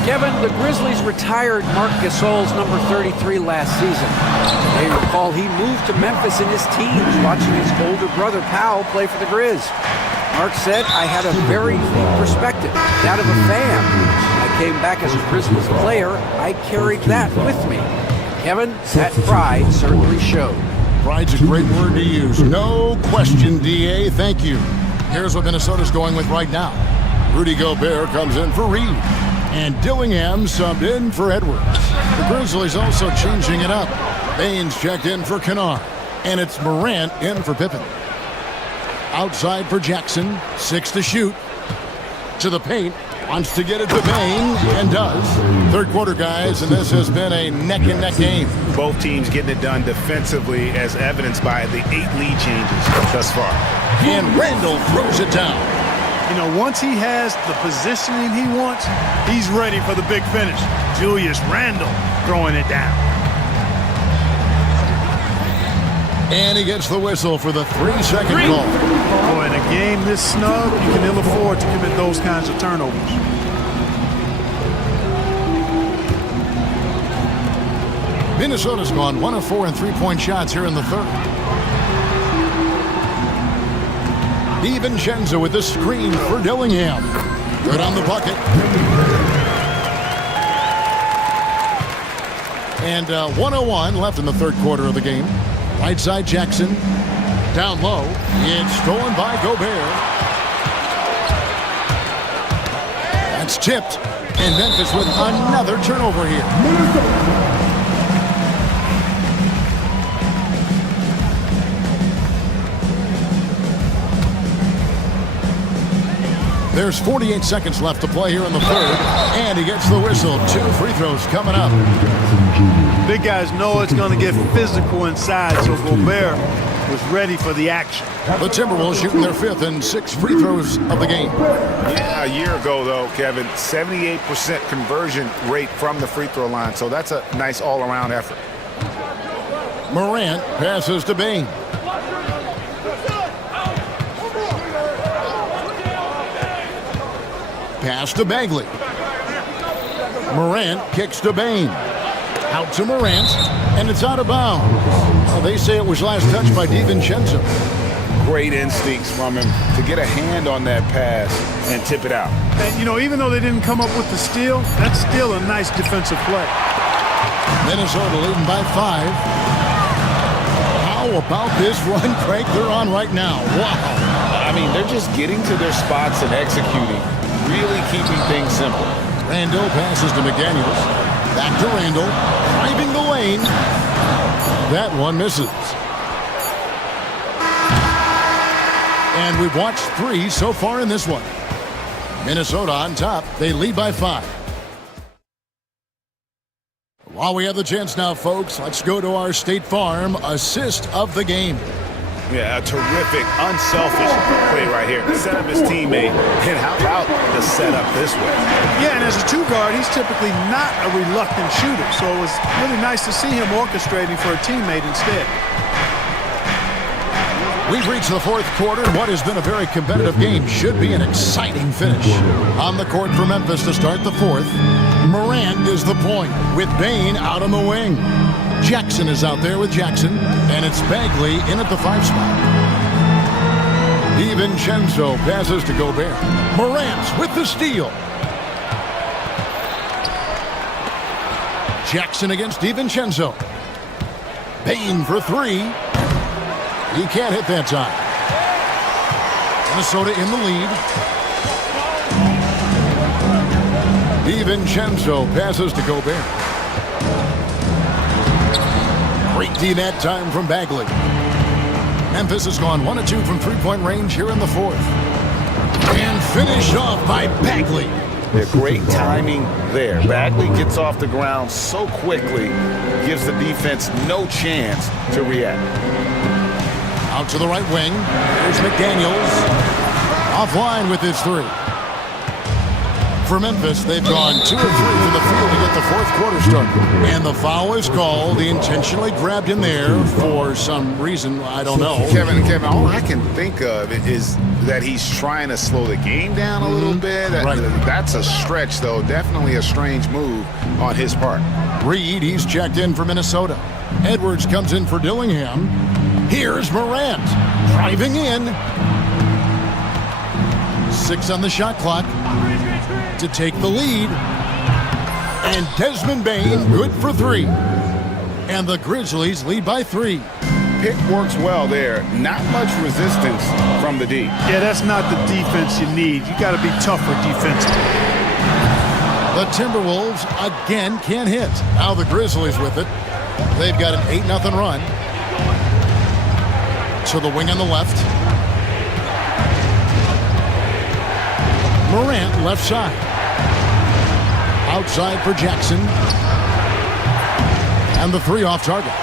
Kevin, the Grizzlies retired Marc Gasol's number 33 last season. They recall he moved to Memphis in his teens, watching his older brother Powell play for the Grizz. Mark said, I had a very unique perspective, that of a fan. When I came back as a Grizzlies player, I carried that with me. Kevin, that pride certainly showed. Pride's a great word to use. No question, D.A. Thank you. Here's what Minnesota's going with right now. Rudy Gobert comes in for Reed. And Dillingham subbed in for Edwards. The Grizzlies also changing it up. Baines checked in for Kennard. And it's Morant in for Pippen. Outside for Jackson. 6 to shoot. To the paint. Wants to get it to Bain. And does. Third quarter, guys. And this has been a neck-and-neck game. Both teams getting it done defensively as evidenced by the 8 lead changes thus far. And Randall throws it down. You know, once he has the positioning he wants, he's ready for the big finish. Julius Randle throwing it down. And he gets the whistle for the 3-second call. Oh, in a game this snug, you can ill afford to commit those kinds of turnovers. Minnesota's gone 1 of 4 in three-point shots here in the third. DiVincenzo with the screen for Dillingham. Good on the bucket. And 1:01 left in the third quarter of the game. Right side Jackson. Down low. It's stolen by Gobert. That's tipped. And Memphis with another turnover here. There's 48 seconds left to play here in the third. And he gets the whistle. 2 free throws coming up. Big guys know it's going to get physical inside, so Gobert was ready for the action. The Timberwolves shooting their 5th and 6 free throws of the game. Yeah, a year ago, though, Kevin, 78% conversion rate from the free throw line. So that's a nice all-around effort. Morant passes to Bain. Pass to Bagley. Morant kicks to Bain. Out to Morant, and it's out of bounds. Well, they say it was last touched by DiVincenzo. Great instincts from him to get a hand on that pass and tip it out. And, you know, even though they didn't come up with the steal, that's still a nice defensive play. Minnesota leading by 5. How about this run crank they're on right now? Wow. I mean, they're just getting to their spots and executing, really keeping things simple. Randall passes to McDaniels. Back to Randall. Driving the lane. That one misses. And we've watched 3 so far in this one. Minnesota on top. They lead by 5. While we have the chance now, folks, let's go to our State Farm assist of the game. Yeah, a terrific, unselfish play right here. Set up his teammate, and how about the setup this way? Yeah, and as a 2-guard, he's typically not a reluctant shooter, so it was really nice to see him orchestrating for a teammate instead. We've reached the 4th quarter, and what has been a very competitive game should be an exciting finish. On the court for Memphis to start the 4th, Morant is the point, with Bain out on the wing. Jackson is out there with Jackson, and it's Bagley in at the 5 spot. DiVincenzo passes to Gobert. Morant with the steal. Jackson against DiVincenzo. Bain for 3. He can't hit that time. Minnesota in the lead. DiVincenzo passes to Gobert. Great D that time from Bagley. Memphis has gone 1 of 2 from 3-point range here in the 4th. And finished off by Bagley. Yeah, great timing there. Bagley gets off the ground so quickly, gives the defense no chance to react. Out to the right wing. Here's McDaniels. Offline with his 3. For Memphis, they've gone 2 of 3 from the field to get the 4th quarter started. And the foul is called. He intentionally grabbed him there for some reason. I don't know. Kevin, all I can think of is that he's trying to slow the game down a little bit. Right. That's a stretch, though. Definitely a strange move on his part. Reed, he's checked in for Minnesota. Edwards comes in for Dillingham. Here's Morant driving in. 6 on the shot clock to take the lead. And Desmond Bain good for 3. And the Grizzlies lead by 3. Pick works well there. Not much resistance from the D. Yeah, that's not the defense you need. You got to be tougher defensively. The Timberwolves again can't hit. Now the Grizzlies with it. They've got an 8-0 run. To the wing on the left. Morant left side. Outside for Jackson. And the 3 off target.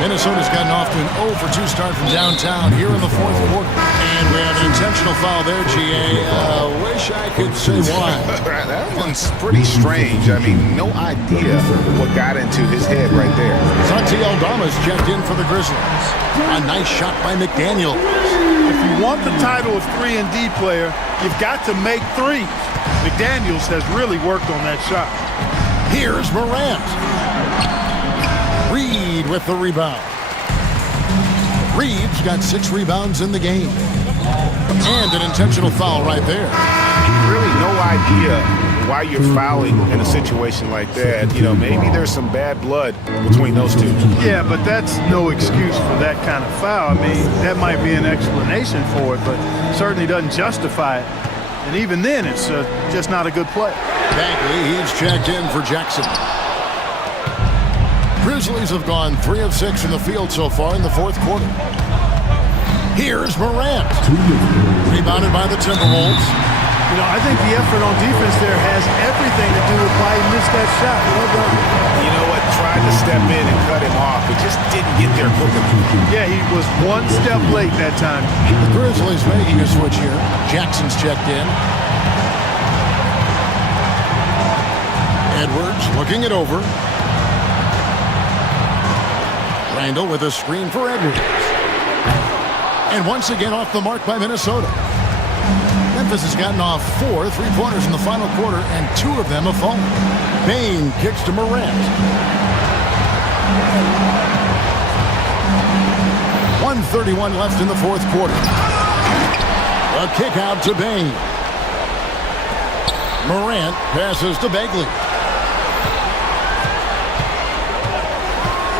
Minnesota's gotten off to an 0 for 2 start from downtown here in the 4th quarter. And we have an intentional foul there, GA. Wish I could say why. That one's pretty strange. I mean, no idea what got into his head right there. Santi Aldama's checked in for the Grizzlies. A nice shot by McDaniel. If you want the title of 3-and-D player, you've got to make 3s. McDaniels has really worked on that shot. Here's Morant. Reed with the rebound. Reed's got 6 rebounds in the game. And an intentional foul right there. Really no idea why you're fouling in a situation like that. You know, maybe there's some bad blood between those two. Yeah, but that's no excuse for that kind of foul. I mean, that might be an explanation for it, but certainly doesn't justify it. And even then, it's just not a good play. Bagley, he's checked in for Jackson. Grizzlies have gone 3 of 6 from the field so far in the 4th quarter. Here's Morant. Rebounded by the Timberwolves. You know, I think the effort on defense there has everything to do with why he missed that shot. Well done. You know what? Tried to step in and cut him off, but just didn't get there quick enough. Yeah, he was 1 step late that time. The Grizzlies making a switch here. Jackson's checked in. Edwards looking it over. Randall with a screen for Edwards. And once again off the mark by Minnesota. Memphis has gotten off 4 3-pointers in the final quarter, and 2 of them have fallen. Bain kicks to Morant. 1:31 left in the 4th quarter. A kick out to Bain. Morant passes to Bagley.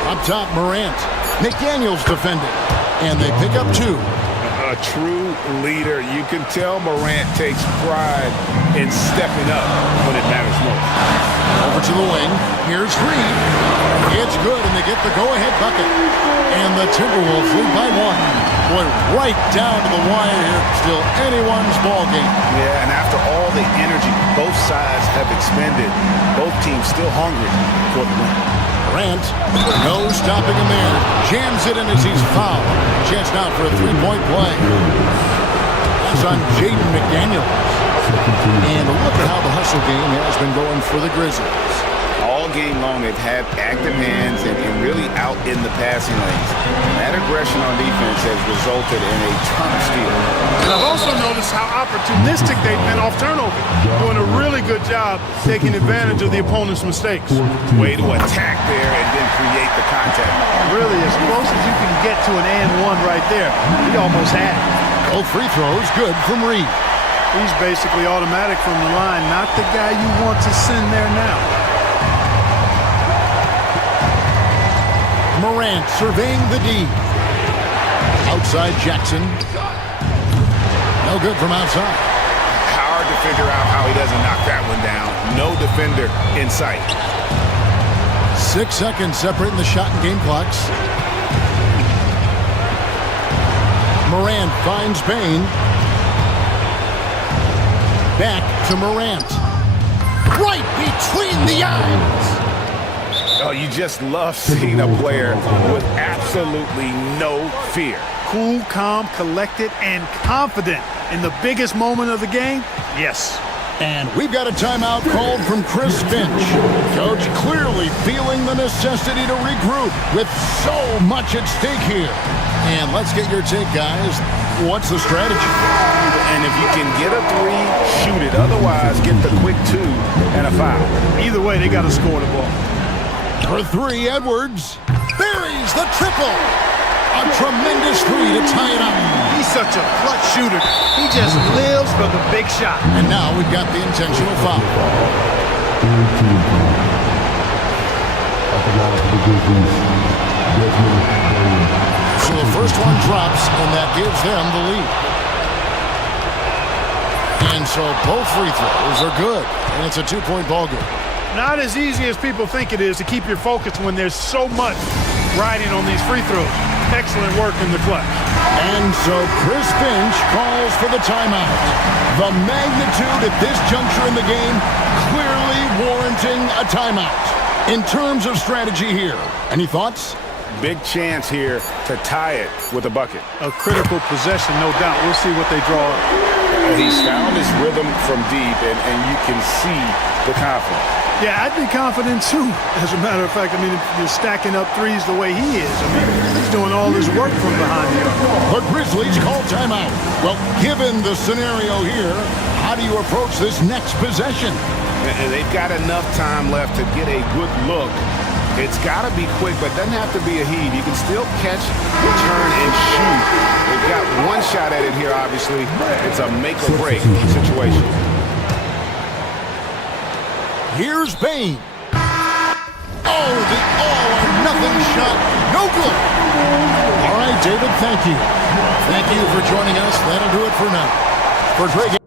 Up top, Morant. McDaniels defending. And they pick up 2. A true leader. You can tell Morant takes pride in stepping up when it matters most. Over to the wing. Here's Reed. It's good, and they get the go-ahead bucket. And the Timberwolves lead by 1. Boy, right down to the wire here. Still anyone's ball game. Yeah, and after all the energy both sides have expended, both teams still hungry for the win. Durant, no stopping him there. Jams it in as he's fouled. Chance now for a three-point play. That's on Jaden McDaniels. And look at how the hustle game has been going for the Grizzlies. All game long, they've had active hands and really out in the passing lanes. That aggression on defense has resulted in a ton of steals. And I've also noticed how opportunistic they've been off turnover, doing a really good job taking advantage of the opponent's mistakes. Way to attack there and then create the contact. Really, as close as you can get to an and one right there. He almost had it. Both free throws good from Reed. He's basically automatic from the line, not the guy you want to send there now. Morant surveying the D. Outside Jackson. No good from outside. Hard to figure out how he doesn't knock that one down. No defender in sight. 6 seconds separating the shot and game clocks. Morant finds Bain. Back to Morant. Right between the eyes. Oh, you just love seeing a player with absolutely no fear. Cool, calm, collected, and confident in the biggest moment of the game? Yes. And we've got a timeout called from Chris Finch. Coach clearly feeling the necessity to regroup with so much at stake here. And let's get your take, guys. What's the strategy? And if you can get a three, shoot it. Otherwise, get the quick two and a foul. Either way, they got to score the ball. For three, Edwards buries the triple. A tremendous three to tie it up. He's such a clutch shooter. He just lives for the big shot. And now we've got the intentional foul. So the first one drops, and that gives them the lead. And so both free throws are good, and it's a two-point ball game. Not as easy as people think it is to keep your focus when there's so much riding on these free throws. Excellent work in the clutch. And so Chris Finch calls for the timeout. The magnitude at this juncture in the game clearly warranting a timeout. In terms of strategy here, any thoughts? Big chance here to tie it with a bucket. A critical possession, no doubt. We'll see what they draw up. He's found his rhythm from deep, and you can see the confidence. Yeah, I'd be confident too. As a matter of fact, I mean, if you're stacking up threes the way he is, I mean, he's doing all his work from behind the arc. The Grizzlies call timeout. Well, given the scenario here, how do you approach this next possession? And they've got enough time left to get a good look. It's got to be quick, but doesn't have to be a heave. You can still catch, turn, and shoot. They've got one shot at it here, obviously. It's a make-or-break situation. Here's Bain. Oh, the all-or-nothing shot. No good. All right, David, thank you. Thank you for joining us. That'll do it for now. For Greg